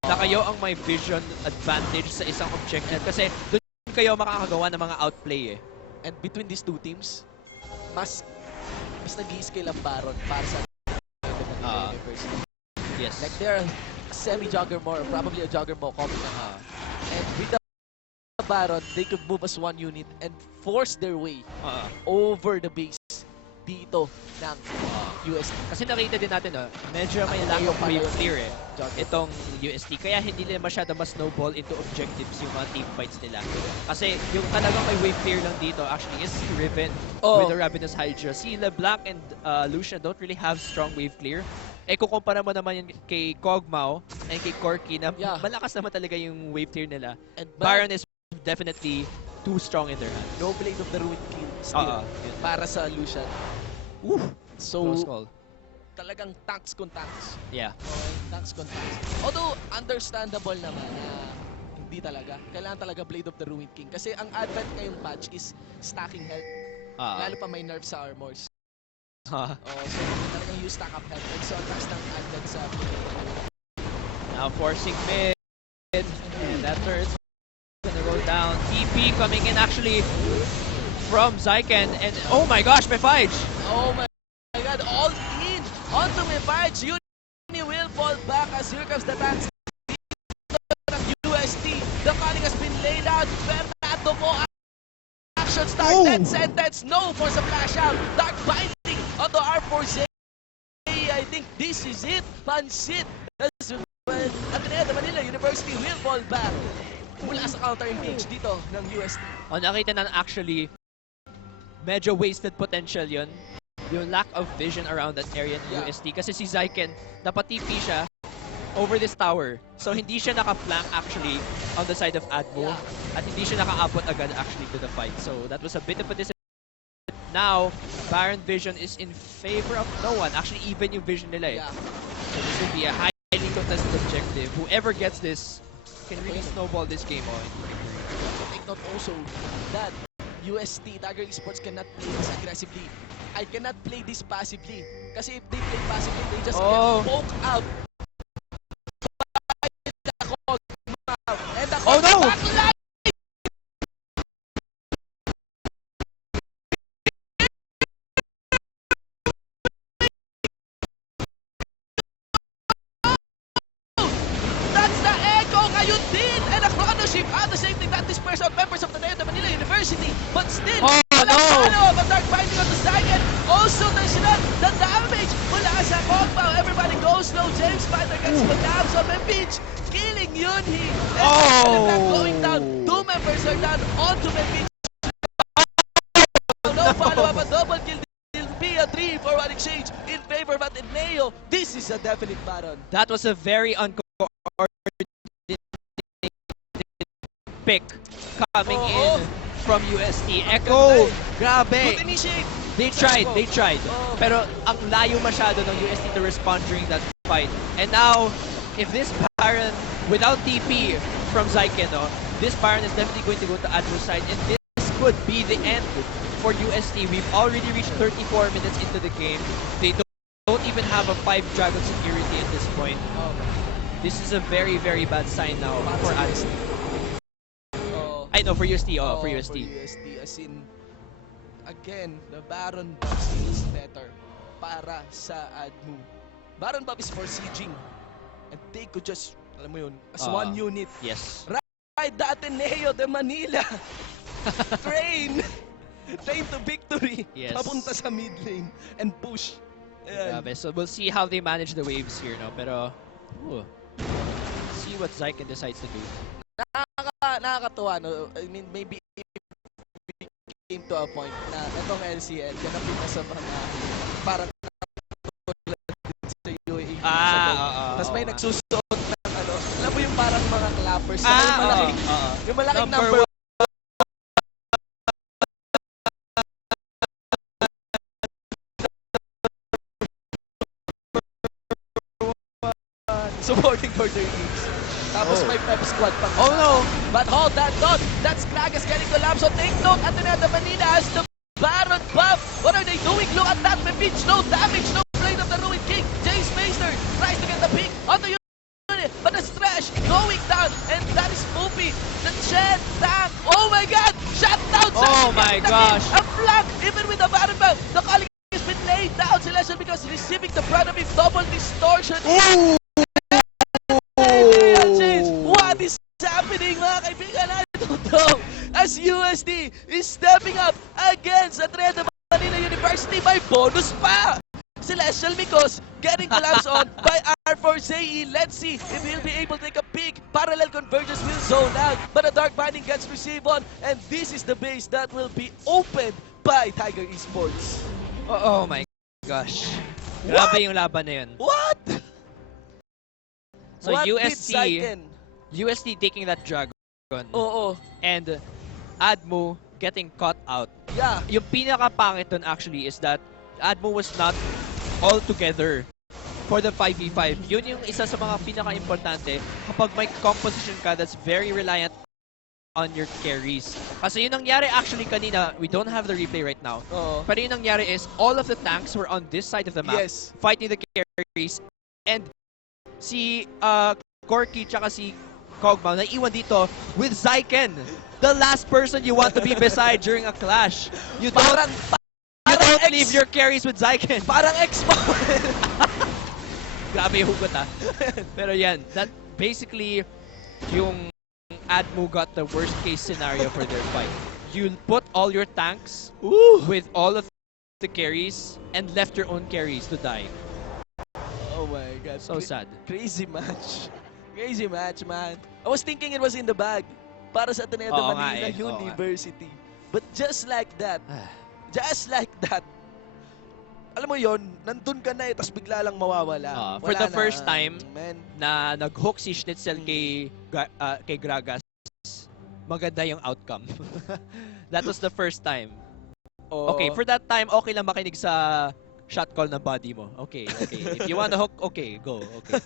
na kayo ang may vision advantage sa isang objective. Kasi doon kayo makakagawa ng mga outplay eh. And between these two teams, mas nag-i-scale ang Baron para sa University. Yes. Like they're a semi-juggernaut or probably a juggernaut coming na. And with the Baron, they could move as one unit and force their way over the base dito ng UST. Kasi nakita din natin, medyo may lack of wave clear eh. Itong UST. Kaya hindi nila masyado snowball into objectives yung mga team fights nila. Kasi yung talagang may wave clear lang dito actually is Riven with the Ravenous Hydra. Si LeBlanc and Lucian don't really have strong wave clear. Eh kung kumpara mo naman yun kay Kog'Maw and kay Corki na malakas naman talaga yung wave clear nila. And Baron is definitely too strong in their hands. No Blade of the Ruin kill still para sa Lucian. So, talagang tanks kung tanks. Yeah. Okay, tanks kung tanks. Although, understandable naman na hindi talaga. Kailangan talaga Blade of the Ruin King. Kasi ang advent ngayong patch is stacking health. Lalo pa may nerf sa armors. So, talagang you stack up health. And so, ang taas ng advent sa now forcing mid. And that turret's gonna go down. TP coming in actually from Zyken. And oh my gosh, Mefige! Oh my god, all in onto Mefige. Uni will fall back as here comes the tanks ng UST. The calling has been laid out. Bernardo mo action start. Dead sentence. No for some flash out. Dark binding onto R4Z. I think this is it. Pansit. Ateneo Manila University will fall back. Mula sa counter engage dito ng UST. Nakita na actually medyo wasted potential yun. Yung lack of vision around that area ng UST. Kasi si Zyken, dapat TP siya over this tower. So hindi siya naka-flank actually on the side of Admo. At hindi siya naka-abot agad actually to the fight. So that was a bit of a disadvantage. Now, Baron vision is in favor of no one. Actually, even yung vision nila eh. So this will be a highly contested objective. Whoever gets this can really snowball this game on. Take note also that UST, Tiger Esports cannot play this aggressively. I cannot play this passively. Kasi if they play passively, they just get poked out. And the backline! That's the echo! Ngayon din! And a chrono shift at the same thing that dispersed out members of the Manila University. But still, a dark binding on the Zyken. Also, there's the damage mula sa Kog'Maw. Everybody goes slow. James Spider gets the down. So Mefige killing Yunhee. And going down. Two members are down onto Mefige. No follow-up. A double kill. Will be a 3-for-1 exchange in favor of Ateneo. This is a definite Baron. That was a very uncoordinated pick coming in from UST. Echo! Grabe! Good initiate! They tried. Pero ang layo masyado ng UST to respond during that fight. And now, if this Baron, without TP from Zyken, this Baron is definitely going to go to Admo's side. And this could be the end for UST. We've already reached 34 minutes into the game. They don't even have a 5-Dragon security at this point. This is a very, very bad sign now for UST. I know, for UST. For UST. For UST, as in, again, the Baron box is better para sa Admo. Baron Buff is for sieging. And they could just, alam mo yun, as one unit. Yes. Ride the Ateneo de Manila. Train to victory. Yes. Papunta sa mid lane and push. Ayan. Grabe. So we'll see how they manage the waves here, no? Pero, see what Zyken decides to do. Nakakatuwa, no? I mean, maybe if we came to a point na itong LCL, ganapin na sa mga parang sa UAE. Tapos may nagsusuot ng ano, alam mo yung parang mga clappers, yung malaking number supporting for their teams. Tapos may pep squad pa. Oh no! But hold that thought. That's Gragas getting collapsed. So take note, Ateneo de Manila has the Baron buff. What are they doing? Look at that. Mepich, no damage, no blade of the Ruined King. Jace Maester tries to get the pick on the unit, but the Thresh going down, and that is Moopy. The Chen tank. Oh my god! Shut down! Oh my gosh! A flank, even with the Baron buff. The calling has been laid down, Celestial, because receiving the brunt of his double distortion. Ooh! What is happening, mga kaibigan? I don't know. As USD is stepping up against Ateneo de Manila University by bonus pa. Celestial Mikos getting collapsed on by R4ZE. Let's see if he'll be able to take a peek. Parallel convergence will zone out, but a Dark Binding gets received on, and this is the base that will be opened by Tiger Esports. Oh my gosh. Grabe yung laban na yun. What? So What USD taking that dragon. Oo. And Admo getting caught out. Yeah. Yung pinaka-pangit dun actually is that Admo was not all together for the 5v5. Yun yung isa sa mga pinaka-importante kapag may composition ka that's very reliant on your carries. Kasi yung nangyari actually kanina, we don't have the replay right now. Oo. Pero yung nangyari is all of the tanks were on this side of the map fighting the carries, and si Corky tsaka si Kog'Maw naiwan dito with Zyken, the last person you want to be beside during a clash. You don't leave your carries with Zyken. Parang X-Paw. Grabe yung hugot Pero yan, that basically yung Admo got the worst case scenario for their fight. You put all your tanks with all of the carries and left your own carries to die. Oh my god. So sad. Crazy match. Crazy match, man. I was thinking it was in the bag para sa Ateneo de Manila University. But just like that, alam mo yon, nandun ka na tapos bigla lang mawawala. For the first time na nag-hook si Schnitzel kay Gragas, maganda yung outcome. That was the first time. Okay, for that time, okay lang makinig sa shot call na body mo. Okay. If you want to hook, okay, go. Okay.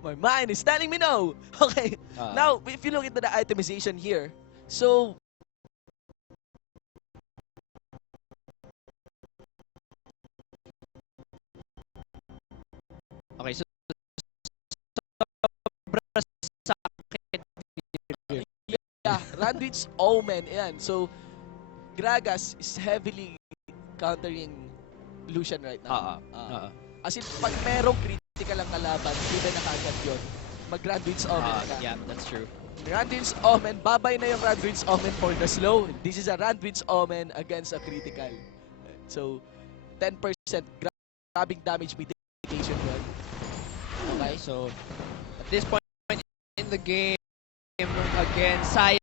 My mind is telling me no. Okay. Now, if you look into the itemization here, so okay, so yeah, Randwich Omen, yan. So Gragas is heavily countering Lucian right now. As in, pag merong critical ang kalaban, even na kagad yun, mag-Randwich Omen ka. Yeah, that's true. Randwich Omen, babay na yung Randwich Omen for the slow. This is a Randwich Omen against a critical. So, 10% grabbing damage mitigation yun. Okay, so at this point in the game, again, sayang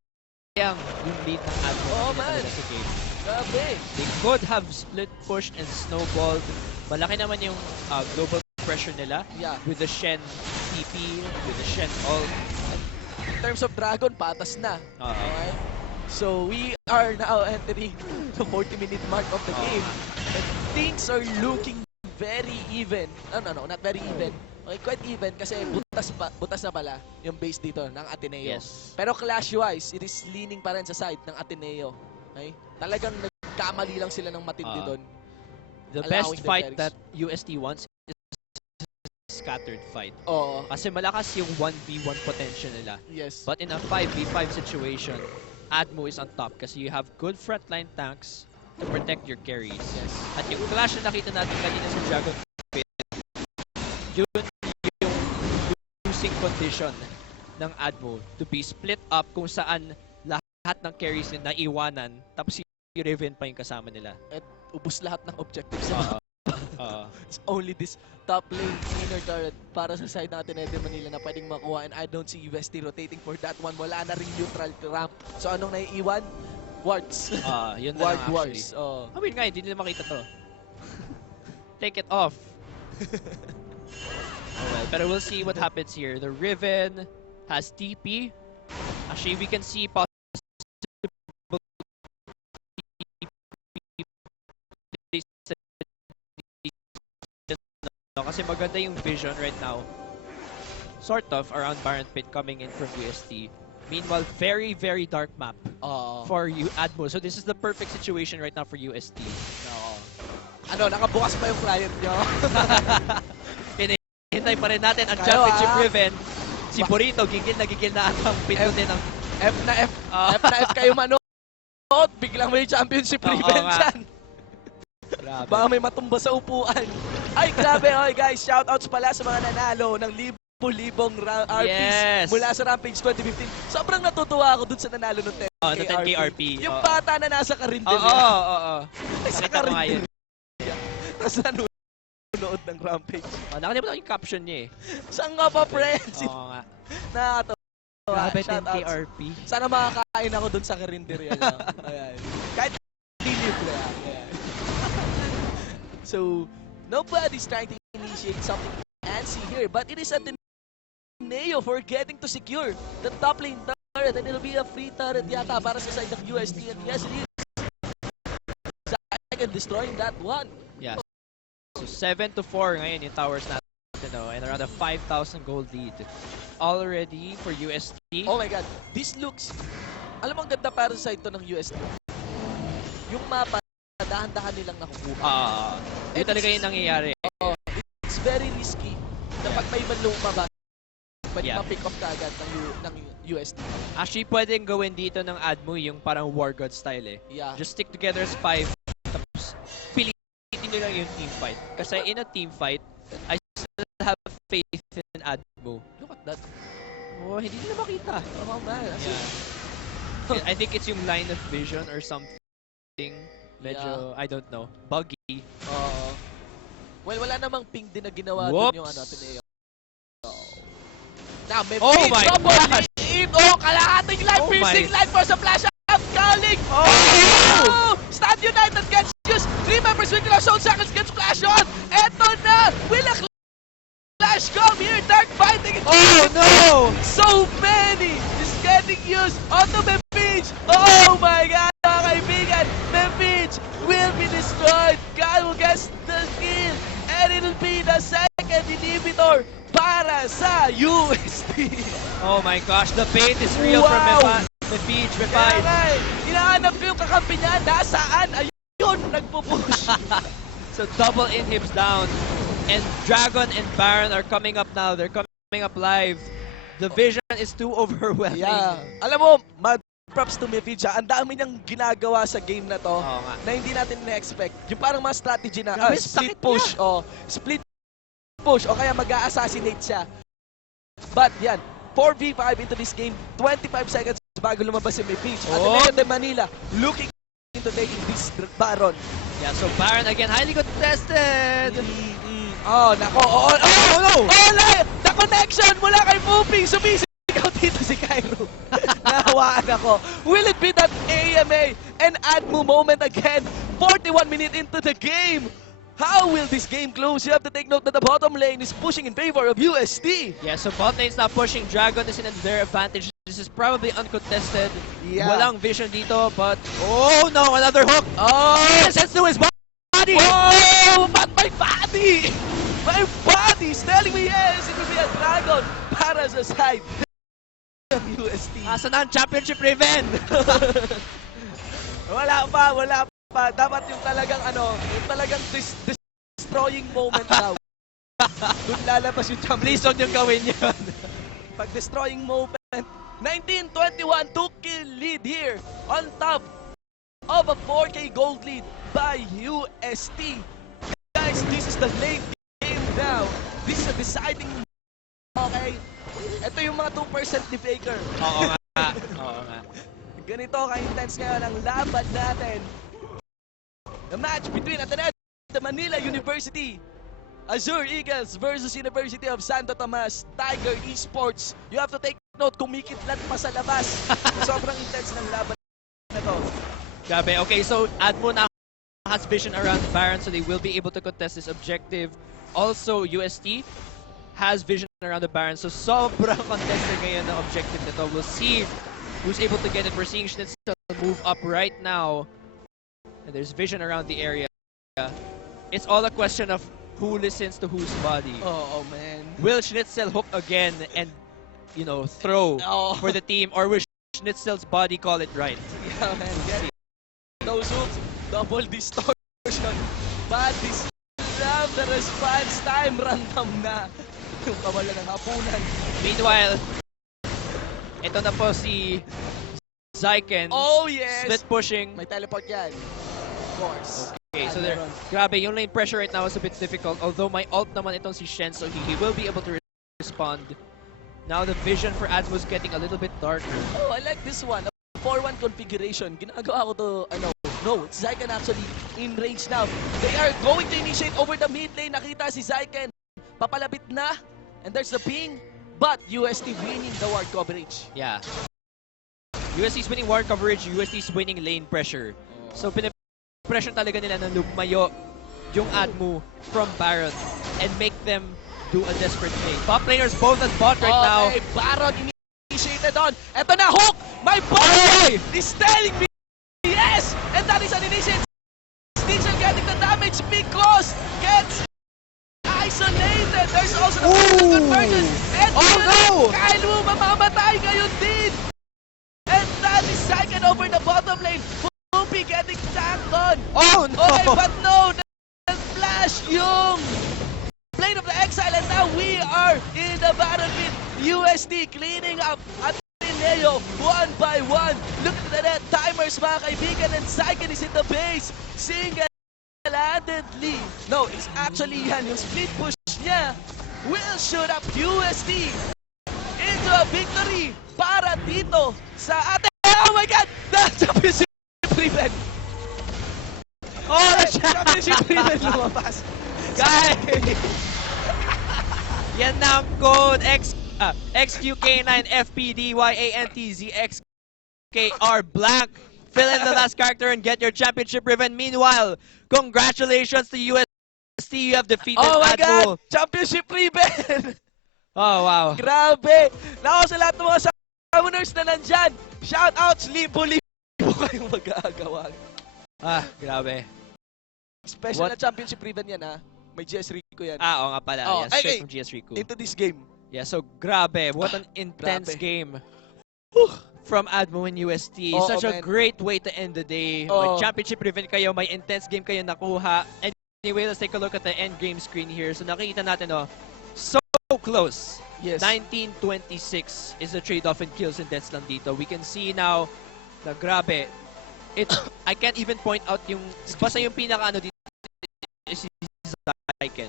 yung lead ng Admo. Oh man! Grabe! They could have split pushed and snowballed. Malaki naman yung global pressure nila with the Shen TP, with the Shen ult. In terms of Dragon, patas na. Okay? So we are now entering the 40-minute mark of the game. And things are looking very even. No, not very even. Okay, quite even kasi butas na pala yung base dito ng Ateneo. Yes. Pero clash-wise, it is leaning pa rin sa side ng Ateneo. Okay? Talagang nagkamali lang sila ng matindi doon. The best fight that UST wants is scattered fight. Kasi malakas yung 1v1 potential nila. Yes. But in a 5v5 situation, Admo is on top kasi you have good frontline tanks to protect your carries. Yes. At yung clash na nakita natin kanina sa Dragon Pit, yun yung losing condition ng Admo to be split up kung saan lahat ng carries na naiwanan tapos si Riven pa yung kasama nila. At ubus lahat ng objectives. It's only this top lane inner turret para sa side natin Ede Manila na pwedeng makuha, and I don't see UST rotating for that one. Wala na ring neutral ramp. So anong naiiwan? Wards. Yun na lang actually. Wards. I mean nga, hindi nila makita to. Take it off. Alright, but we'll see what happens here. The Riven has TP. Actually, we can see possible kasi maganda yung vision right now. Sort of around Baron Pit coming in from UST. Meanwhile, very, very dark map for Admo. So this is the perfect situation right now for UST. Nakabukas pa yung client nyo? Hinihintay pa rin natin ang championship Riven. Si Burrito, gigil na ang pindutin ng F na F kayo manood. Biglang may championship Riven dyan. Baka may matumba sa upuan. Ay, grabe. Oy, guys, shoutouts pala sa mga nanalo ng libo-libong RPs mula sa Rampage 2015. Sobrang natutuwa ako dun sa nanalo ng 10K RP. Yung bata na nasa Carinderia. Oo. Sa Carinderia. Tapos nanonood ng Rampage. Nakalimutan ko yung caption niya eh. Saan nga pa, friends? Oo nga. Nakakatawa. Grabe, 10K RP. Sana makakain ako dun sa Carinderia. Ayan. Kahit hindi libre. Ayan. So, nobody's trying to initiate something fancy here, but it is at the Neo for getting to secure the top lane turret, and it'll be a free turret yata para sa side of UST, and yes, it is. Second destroying that one. Yeah. So 7-4 ngayon yung towers natin, and around a 5,000 gold lead already for UST. Oh my god, this looks, alam mo ang ganda para sa side to ng UST. Yung mapa, dahan-dahan nilang nakukuha. Yun talaga yung nangyayari. It's very risky na pag may lumabas, pwede ma-pick off ka agad ng UST. Actually, pwedeng gawin dito ng Admo yung parang War God style eh. Yeah. Just stick together as 5, tapos pilitin nyo lang yung team fight. Kasi in a team fight, I still have faith in Admo. Look at that. Oh, hindi nila makita. Oh man. I think it's yung line of vision or something. Medyo, I don't know, buggy. Well, wala namang ping din na ginawa dun yung Ateneo. Now, may my double gosh! lead! Kalahating life, piercing life for sa flash out, calling! Stand United gets used! 3 members with Clash on seconds gets flash on! Eto na! Will a clash come here? Dark fighting! No! So many is getting used onto Mepage! Oh my god! Mga kaibigan, Mepage will be destroyed! God will get the kill! And it'll be the second inhibitor para sa UST! Oh my gosh, the bait is real from Mepage. Kaya hinahanap ko yung kakampi niya, nasaan? Ayun, nagpo-push! So double inhibs down. And Dragon and Baron are coming up now. They're coming up live. The vision is too overwhelming. Yeah. Alam mo, props to Mepage. Ang dami niyang ginagawa sa game na to na hindi natin na-expect. Yung parang mga strategy na split push. Split push o kaya mag-a-assassinate siya. But yan, 4v5 into this game, 25 seconds bago lumabas si Mepage. Ateneo de Manila looking into taking this Baron. Yeah, so Baron again, highly contested. Nako. No! The connection mula kay Poopy. Sumisigaw dito si Cairo. Nahawaan ako. Will it be that AMA and Admo moment again? 41 minutes into the game. How will this game close? You have to take note that the bottom lane is pushing in favor of UST. Yeah, so bot lane's not pushing. Dragon is in their advantage. This is probably uncontested. Yeah. Walang vision dito, but oh no, another hook. Sends to his body. But my body! My body is telling me yes, it will be a Dragon para sa side of UST. Asan ang championship Riven? Wala pa. Dapat yung talagang destroying moment daw. Doon lalabas yung champion. Please huwag niyong gawin yun. Pag destroying moment. 19-21, 2-kill lead here on top of a 4K gold lead by UST. Guys, this is the late game now. This is a deciding. Okay. Ito yung mga 2% ni Faker. Oo nga. Oo nga. Ganito ka-intense ngayon ang laban natin. The match between Ateneo de Manila University, Azure Eagles versus University of Santo Tomas, Tiger Esports. You have to take note, kumikitlat pa sa labas. Sobrang intense ng laban na to. Grabe. Okay, so Admo now has vision around the Baron, so they will be able to contest this objective. Also, UST has vision around the Baron, so sobrang contested ngayon ng objective nito. We'll see who's able to get it. We're seeing Schnitzel move up right now. And there's vision around the area. It's all a question of who listens to whose body. Oh man. Will Schnitzel hook again and, you know, throw for the team, or will Schnitzel's body call it right? Yeah man, get it. Those hooks, double distortion. But this love the response time, random na. Yung kawala ng hapunan. Meanwhile, ito na po si Zyken. Oh yes! Split pushing. May teleport yan. Of course. Okay, so there, grabe, yung lane pressure right now is a bit difficult. Although may ult naman itong si Shen, so he will be able to respond. Now the vision for Ads was getting a little bit darker. Oh, I like this one. A 4-1 configuration. Ginagawa ko to, no, it's Zyken actually in range now. They are going to initiate over the mid lane. Nakita si Zyken. Papalapit na. And there's the ping. But UST winning the ward coverage. Yeah. UST's winning ward coverage, UST's winning lane pressure. So pinipression talaga nila na lumayo yung Admu from Baron and make them do a desperate play. Top laners both at bot right now. Okay, Baron initiated on. Eto na, hook! My boy is telling me yes! And that is an initiate. Snitzel getting the damage because gets isolated. There's also the conversion. And Kyle Wu mamamatay ngayon din. And that is second over the bottom lane. Poopy getting tagged on. Oh no! Okay, but no, the flash yung Plane of the Exile, and now we are in the battlefield. UST cleaning up at Ateneo one by one. Look at the net timers, mga kaibigan, and Zyken is in the base. Single-handedly. No, it's actually yan, yung split push niya will shoot up UST into a victory para dito sa Ateneo. Oh my God! The championship ribbon! Oh, the championship ribbon lumabas. Guys! Yan na ang code XQK9FPDYANTZXKR blank. Fill in the last character and get your championship ribbon. Meanwhile, congratulations to UST. You have defeated Oh my Admo. God! Championship ribbon! Oh, wow. Grabe! Nako sa lahat ng mga summoners na nandyan, shoutouts, libo-libo kayong mag-aagawan. Ah, grabe. Special na championship ribbon yan, ha? May GS Rico yan. Ah, oo nga pala. Oh, Yeah, straight ay, from GS Riku. Into this game. Yeah, so grabe. What an intense grabe. game Whew. from Admo and UST. Oo, Such a man. great way to end the day. Oo. May championship ribbon kayo, may intense game kayo nakuha. Anyway, let's take a look at the end game screen here. So nakikita natin, so close. Yes. 19-26 is the trade-off in kills and deaths lang dito. We can see now na grabe. I can't even point out yung, basta yung pinaka-ano dito is si Zyken.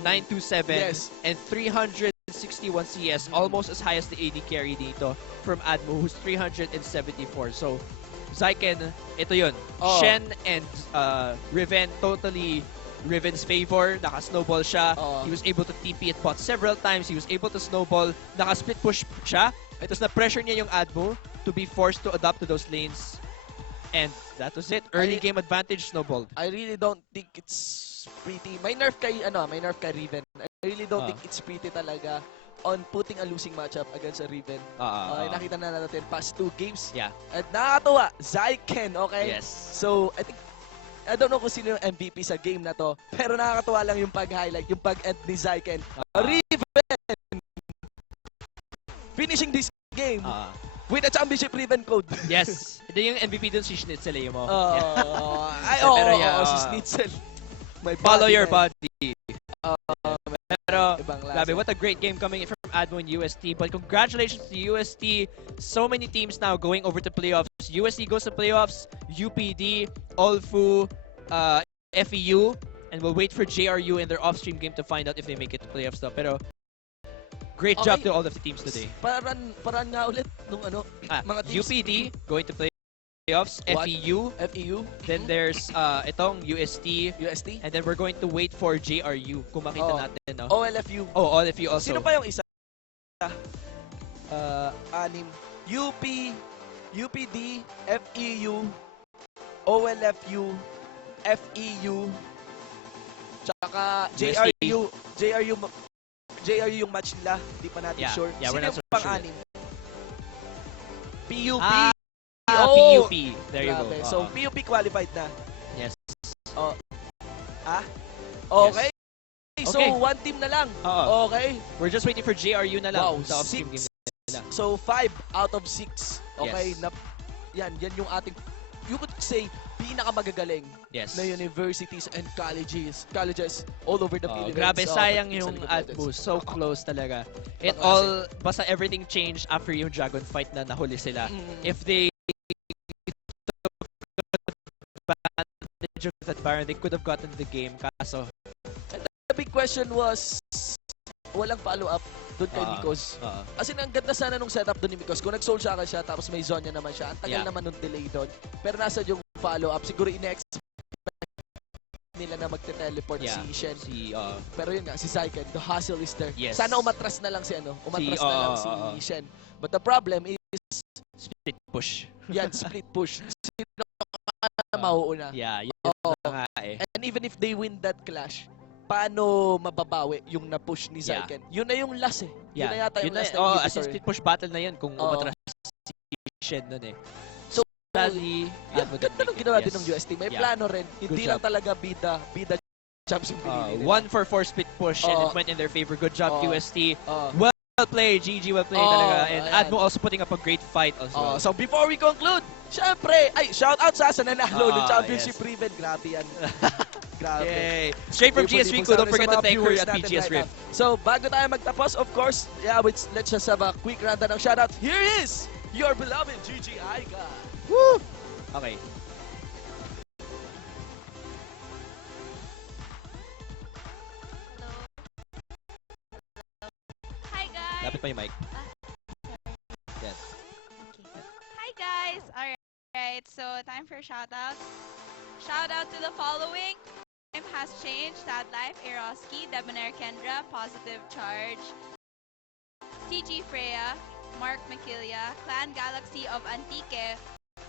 927 Yes. and 361 CS, almost as high as the AD carry dito from Admo, who's 374. So, Zyken, ito yun. Oh. Shen and Riven, totally Riven's favor. Naka-snowball siya. Oh. He was able to TP at bot several times. He was able to snowball. Naka-split push siya. Tapos na-pressure niya yung Admo to be forced to adapt to those lanes. And that was it. Early game advantage, snowballed. I really don't think it's pretty. May nerf kay Riven. I really don't think it's pretty talaga on putting a losing matchup against a Riven. Nakita na natin past 2 games. Yeah. At nakakatuwa, Zyken, okay? Yes. So, I don't know kung sino yung MVP sa game na to, pero nakakatuwa lang yung pag-highlight, yung pag-end ni Zyken. Riven finishing this game with a championship Riven code. Yes. Ito yung MVP dun si Schnitzel mo. Pero yeah, si Schnitzel. Follow your body. Pero, ibang lasa. grabe, what a great game coming in from Admo and UST. But congratulations to UST. So many teams now going over to playoffs. UST goes to playoffs. UPD, Olfu, FEU, and And we'll wait for JRU in their off-stream game to find out if they make it to playoffs though. Pero great job to all of the teams today. Paran nga ulit nung mga teams. UPD going to playoffs, FEU. Then there's itong UST. And then we're going to wait for JRU kung makita natin, no? OLFU. Oh, OLFU also. Sino pa yung isa? Anim. UPD, FEU, OLFU, FEU, tsaka JRU. JRU yung match nila. Hindi pa natin sure. Yeah, Sino we're not yung so pang-anim? PUP. PUP. There you go. So, PUP qualified na. Yes. Okay. Yes. So, one team na lang. Okay. We're just waiting for JRU na lang. Wow, sa off-stream game nila. So, 5 out of 6. Okay. Yes. Yan yung ating, you could say, pinakamagagaling Yes. na universities and colleges all over the Philippines. Grabe, sayang yung Atmos. So close talaga. Basta everything changed after yung Dragon Fight na nahuli sila. If they advantage of that Baron, they could have gotten the game. Kaso, the big question was, walang follow-up doon kay Mikos. As in, ang ganda sana nung setup doon ni Mikos. Kung nag-soul siya tapos may Zonya naman siya, ang tagal naman nung delay doon. Pero nasa yung follow-up, siguro in-expect nila na magte-teleport si Shen. Pero yun nga, si Zyken, the hustle is there. Yes. Sana umatras na lang si Shen. But the problem is, split push. Yan, split push. Sino ka mauuna? Yeah, yun na nga eh. And even if they win that clash, paano mababawi yung na-push ni Zyken? Yun na yung last eh. Yun na yata yung last na as in split push battle na yun kung umatras si Shen nun eh. So, sadly, ganda nung ginawa din ng UST. May plano rin. Hindi lang talaga bida champs yung pinili nila. 1 for 4 split push and it went in their favor. Good job, UST. Well played, GG, well played talaga. And Admo also putting up a great fight also. So before we conclude, syempre, shout out sa nanalo ng championship Riven. Grabe yan. Grabe. Yay. Straight from GS Rico, don't forget to thank her at PGS Rift. So bago tayo magtapos, of course, let's just have a quick rundown ng shoutout. Here is your beloved GG Aika. Woo! Okay. Hi guys. Lapit pa yung mic. Yes. Hi guys. Alright, so time for shoutouts. Shout out to the following. Time has changed. Sad Life, Eroski, Debonair Kendra, Positive Charge, TG Freya, Mark Makilia, Clan Galaxy of Antique,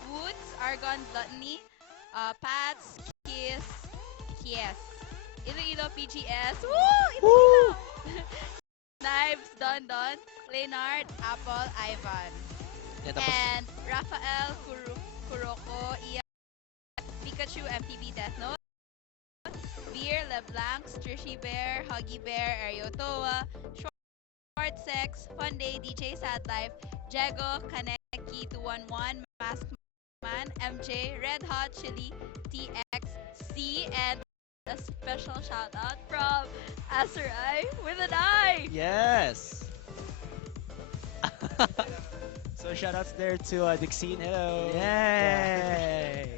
Woods, Argon Gluttony, Pats, Kiss, Iloilo PGS, Woo! Knives, Don, Leonard, Apple, Ivan, and Rafael Kuroko, Ian, Pikachu, MTB Death Note, Beer, LeBlanc, Strishy Bear, Huggy Bear, Ariotoa, Short Sex, Fun Day, DJ Sad Life, Jego, Kaneki 211, Mask Man, MJ, Red Hot Chili, TXC, and a special shout out from Azurai with an I. Yes. So shoutouts there to Dixine. Hello. Yay!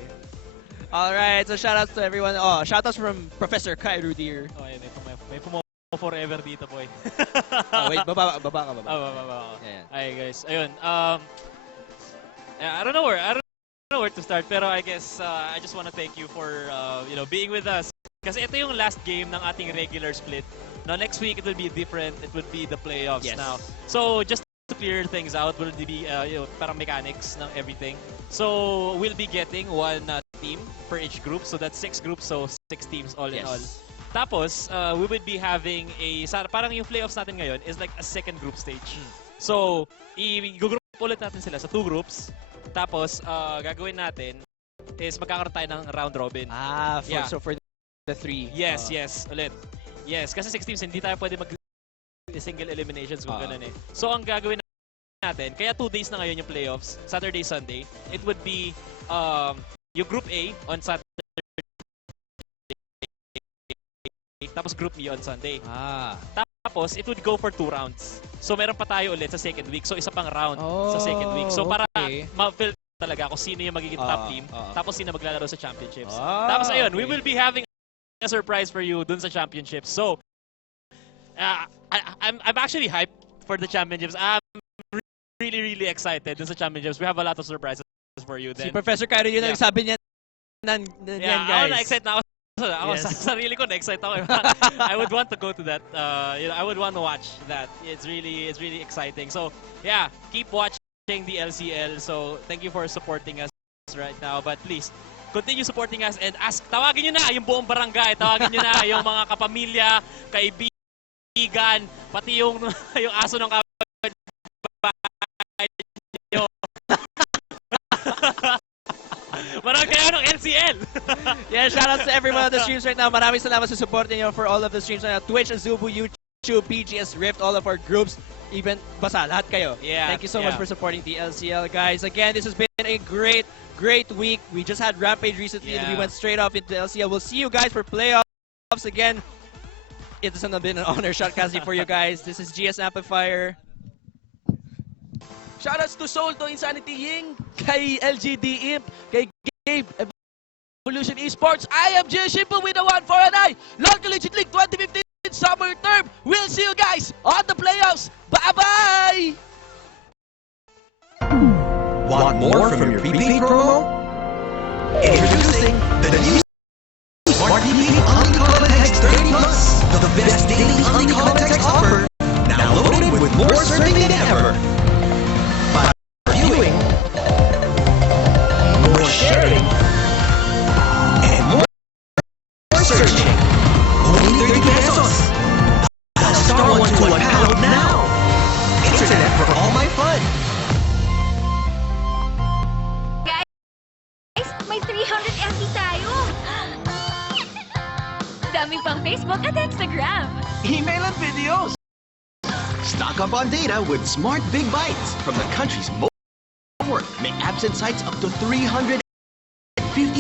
Alright, so shoutouts to everyone. Shoutouts from Professor Kai Rudir. May forever dito, boy. Wait, baba ka. Baba. Yeah. Hi guys. Ayun. I don't know where to start, pero I guess I just want to thank you for being with us. Kasi ito yung last game ng ating regular split. Now next week it will be different. It would be the playoffs now. So just to clear things out, will be parang mechanics ng everything. So we'll be getting one team per each group. So that's 6 groups, so 6 teams all in all. Tapos we would be having parang yung playoffs natin ngayon is like a second group stage. So i-group ulit natin sila sa 2 groups. Tapos gagawin natin is magkakaroon tayo ng round robin. So for the 3. Yes, ulit. Yes, kasi 6 teams, hindi tayo pwede mag-single eliminations kung ganun eh. So, ang gagawin natin, kaya 2 days na ngayon yung playoffs, Saturday, Sunday, it would be yung Group A on Saturday, tapos Group B on Sunday. Tapos, it would go for 2 rounds. So, meron pa tayo ulit sa second week. So, isa pang round sa second week. So, para ma-fill talaga kung sino yung magiging top team, tapos sino maglalaro sa championships. Tapos, ayun, we will be having a surprise for you dun sa championships. So, I'm actually hyped for the championships. I'm really excited dun sa championships. We have a lot of surprises for you. Then, Si Professor Cairo yun ang sabi niya yan, ako guys. na-excite na ako. Yes. Sa sarili ko na-excite ako. I would want to go to that. I would want to watch that. It's really exciting. So, yeah, keep watching the LCL. So, thank you for supporting us right now. But please, continue supporting us and tawagin nyo na yung buong barangay. Tawagin nyo na yung mga kapamilya, kaibigan, pati yung aso ng kapatid. Marami kayo ng LCL! Yeah, shoutouts to everyone on the streams right now. Maraming salamat sa support niyo for all of the streams right now. Twitch, Azubu, YouTube, PGS, Rift, all of our groups. Even, basta, lahat kayo. Yeah, thank you so much for supporting the LCL, guys. Again, this has been a great week. We just had Rampage recently and we went straight off into LCL. We'll see you guys for playoffs again. It has been an honor shotcasting for you guys. This is GS Amplifier. Shoutouts to Soul, to Insanity Ying, kay LGD Imp, kay Gabe, Evolution Esports. I am GS Shimpo with the one for an eye. Lcl League 2015 Summer Term. We'll see you guys on the playoffs. Bye-bye! Want more from your prepaid promo? Introducing the new Smart Prepaid Unlimited Text 30 Plus, the best daily unlimited text offer, now loaded with more surfing than ever. By viewing, more sharing, and more searching. Only 30 pesos. Dial *121 pound now. Internet for all my fun. May 300 MB tayo! Daming pang Facebook at Instagram! Email and videos. Stock up on data with Smart Big Bites from the country's most network. May apps and sites up to 350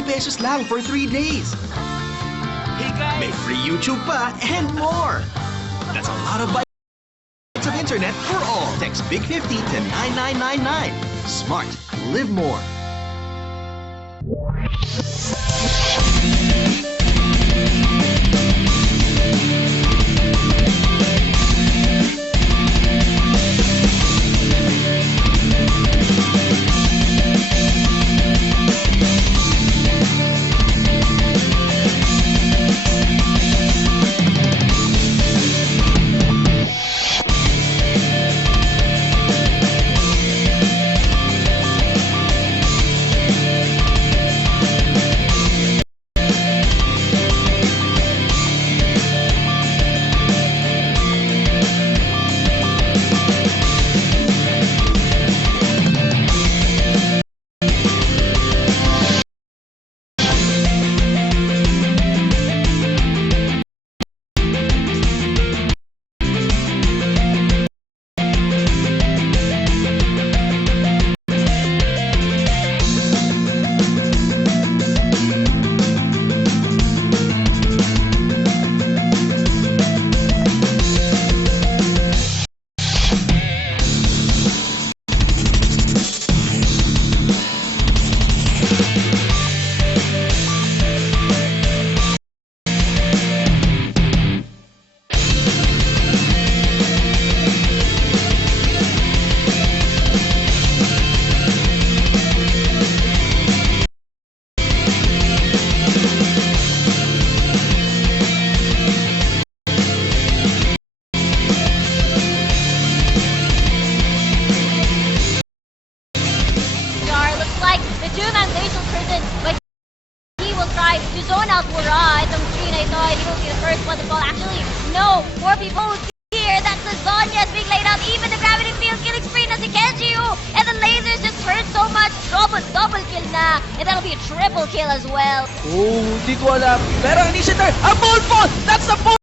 pesos lang for 3 days. Hey guys! May free YouTube pa and more. That's a lot of bites of internet for all. Text Big 50 to 9999. Smart. Live more. Hindi ko alam. Pero initiator, a ball fall! That's the ball!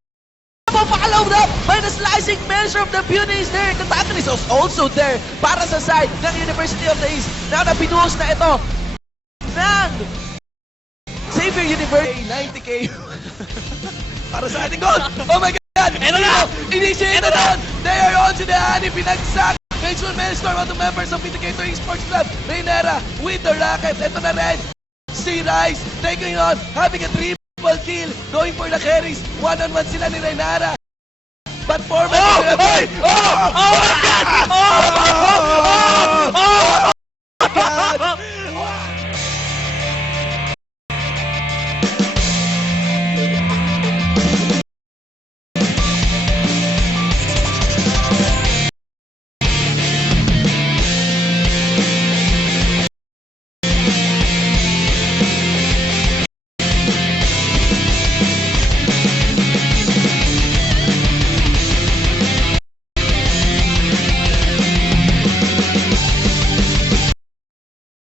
Pakalaw na by the slicing measure of the beauty is there. The tackle is also there para sa side ng University of the East. Now na pinuhos na ito ng Xavier University. 90k para sa ating goal. Oh my God! Ito na! Initiator doon! They are on to the honey. Pinagsak! Major Maelstrom of the members of Indicator Esports Club. Maynera with the racket. Ito na rin. Si Rice taking on, having a triple triple kill, going for the carries. One-on-one sila ni Renara. But Foreman is gonna play. Oh my God!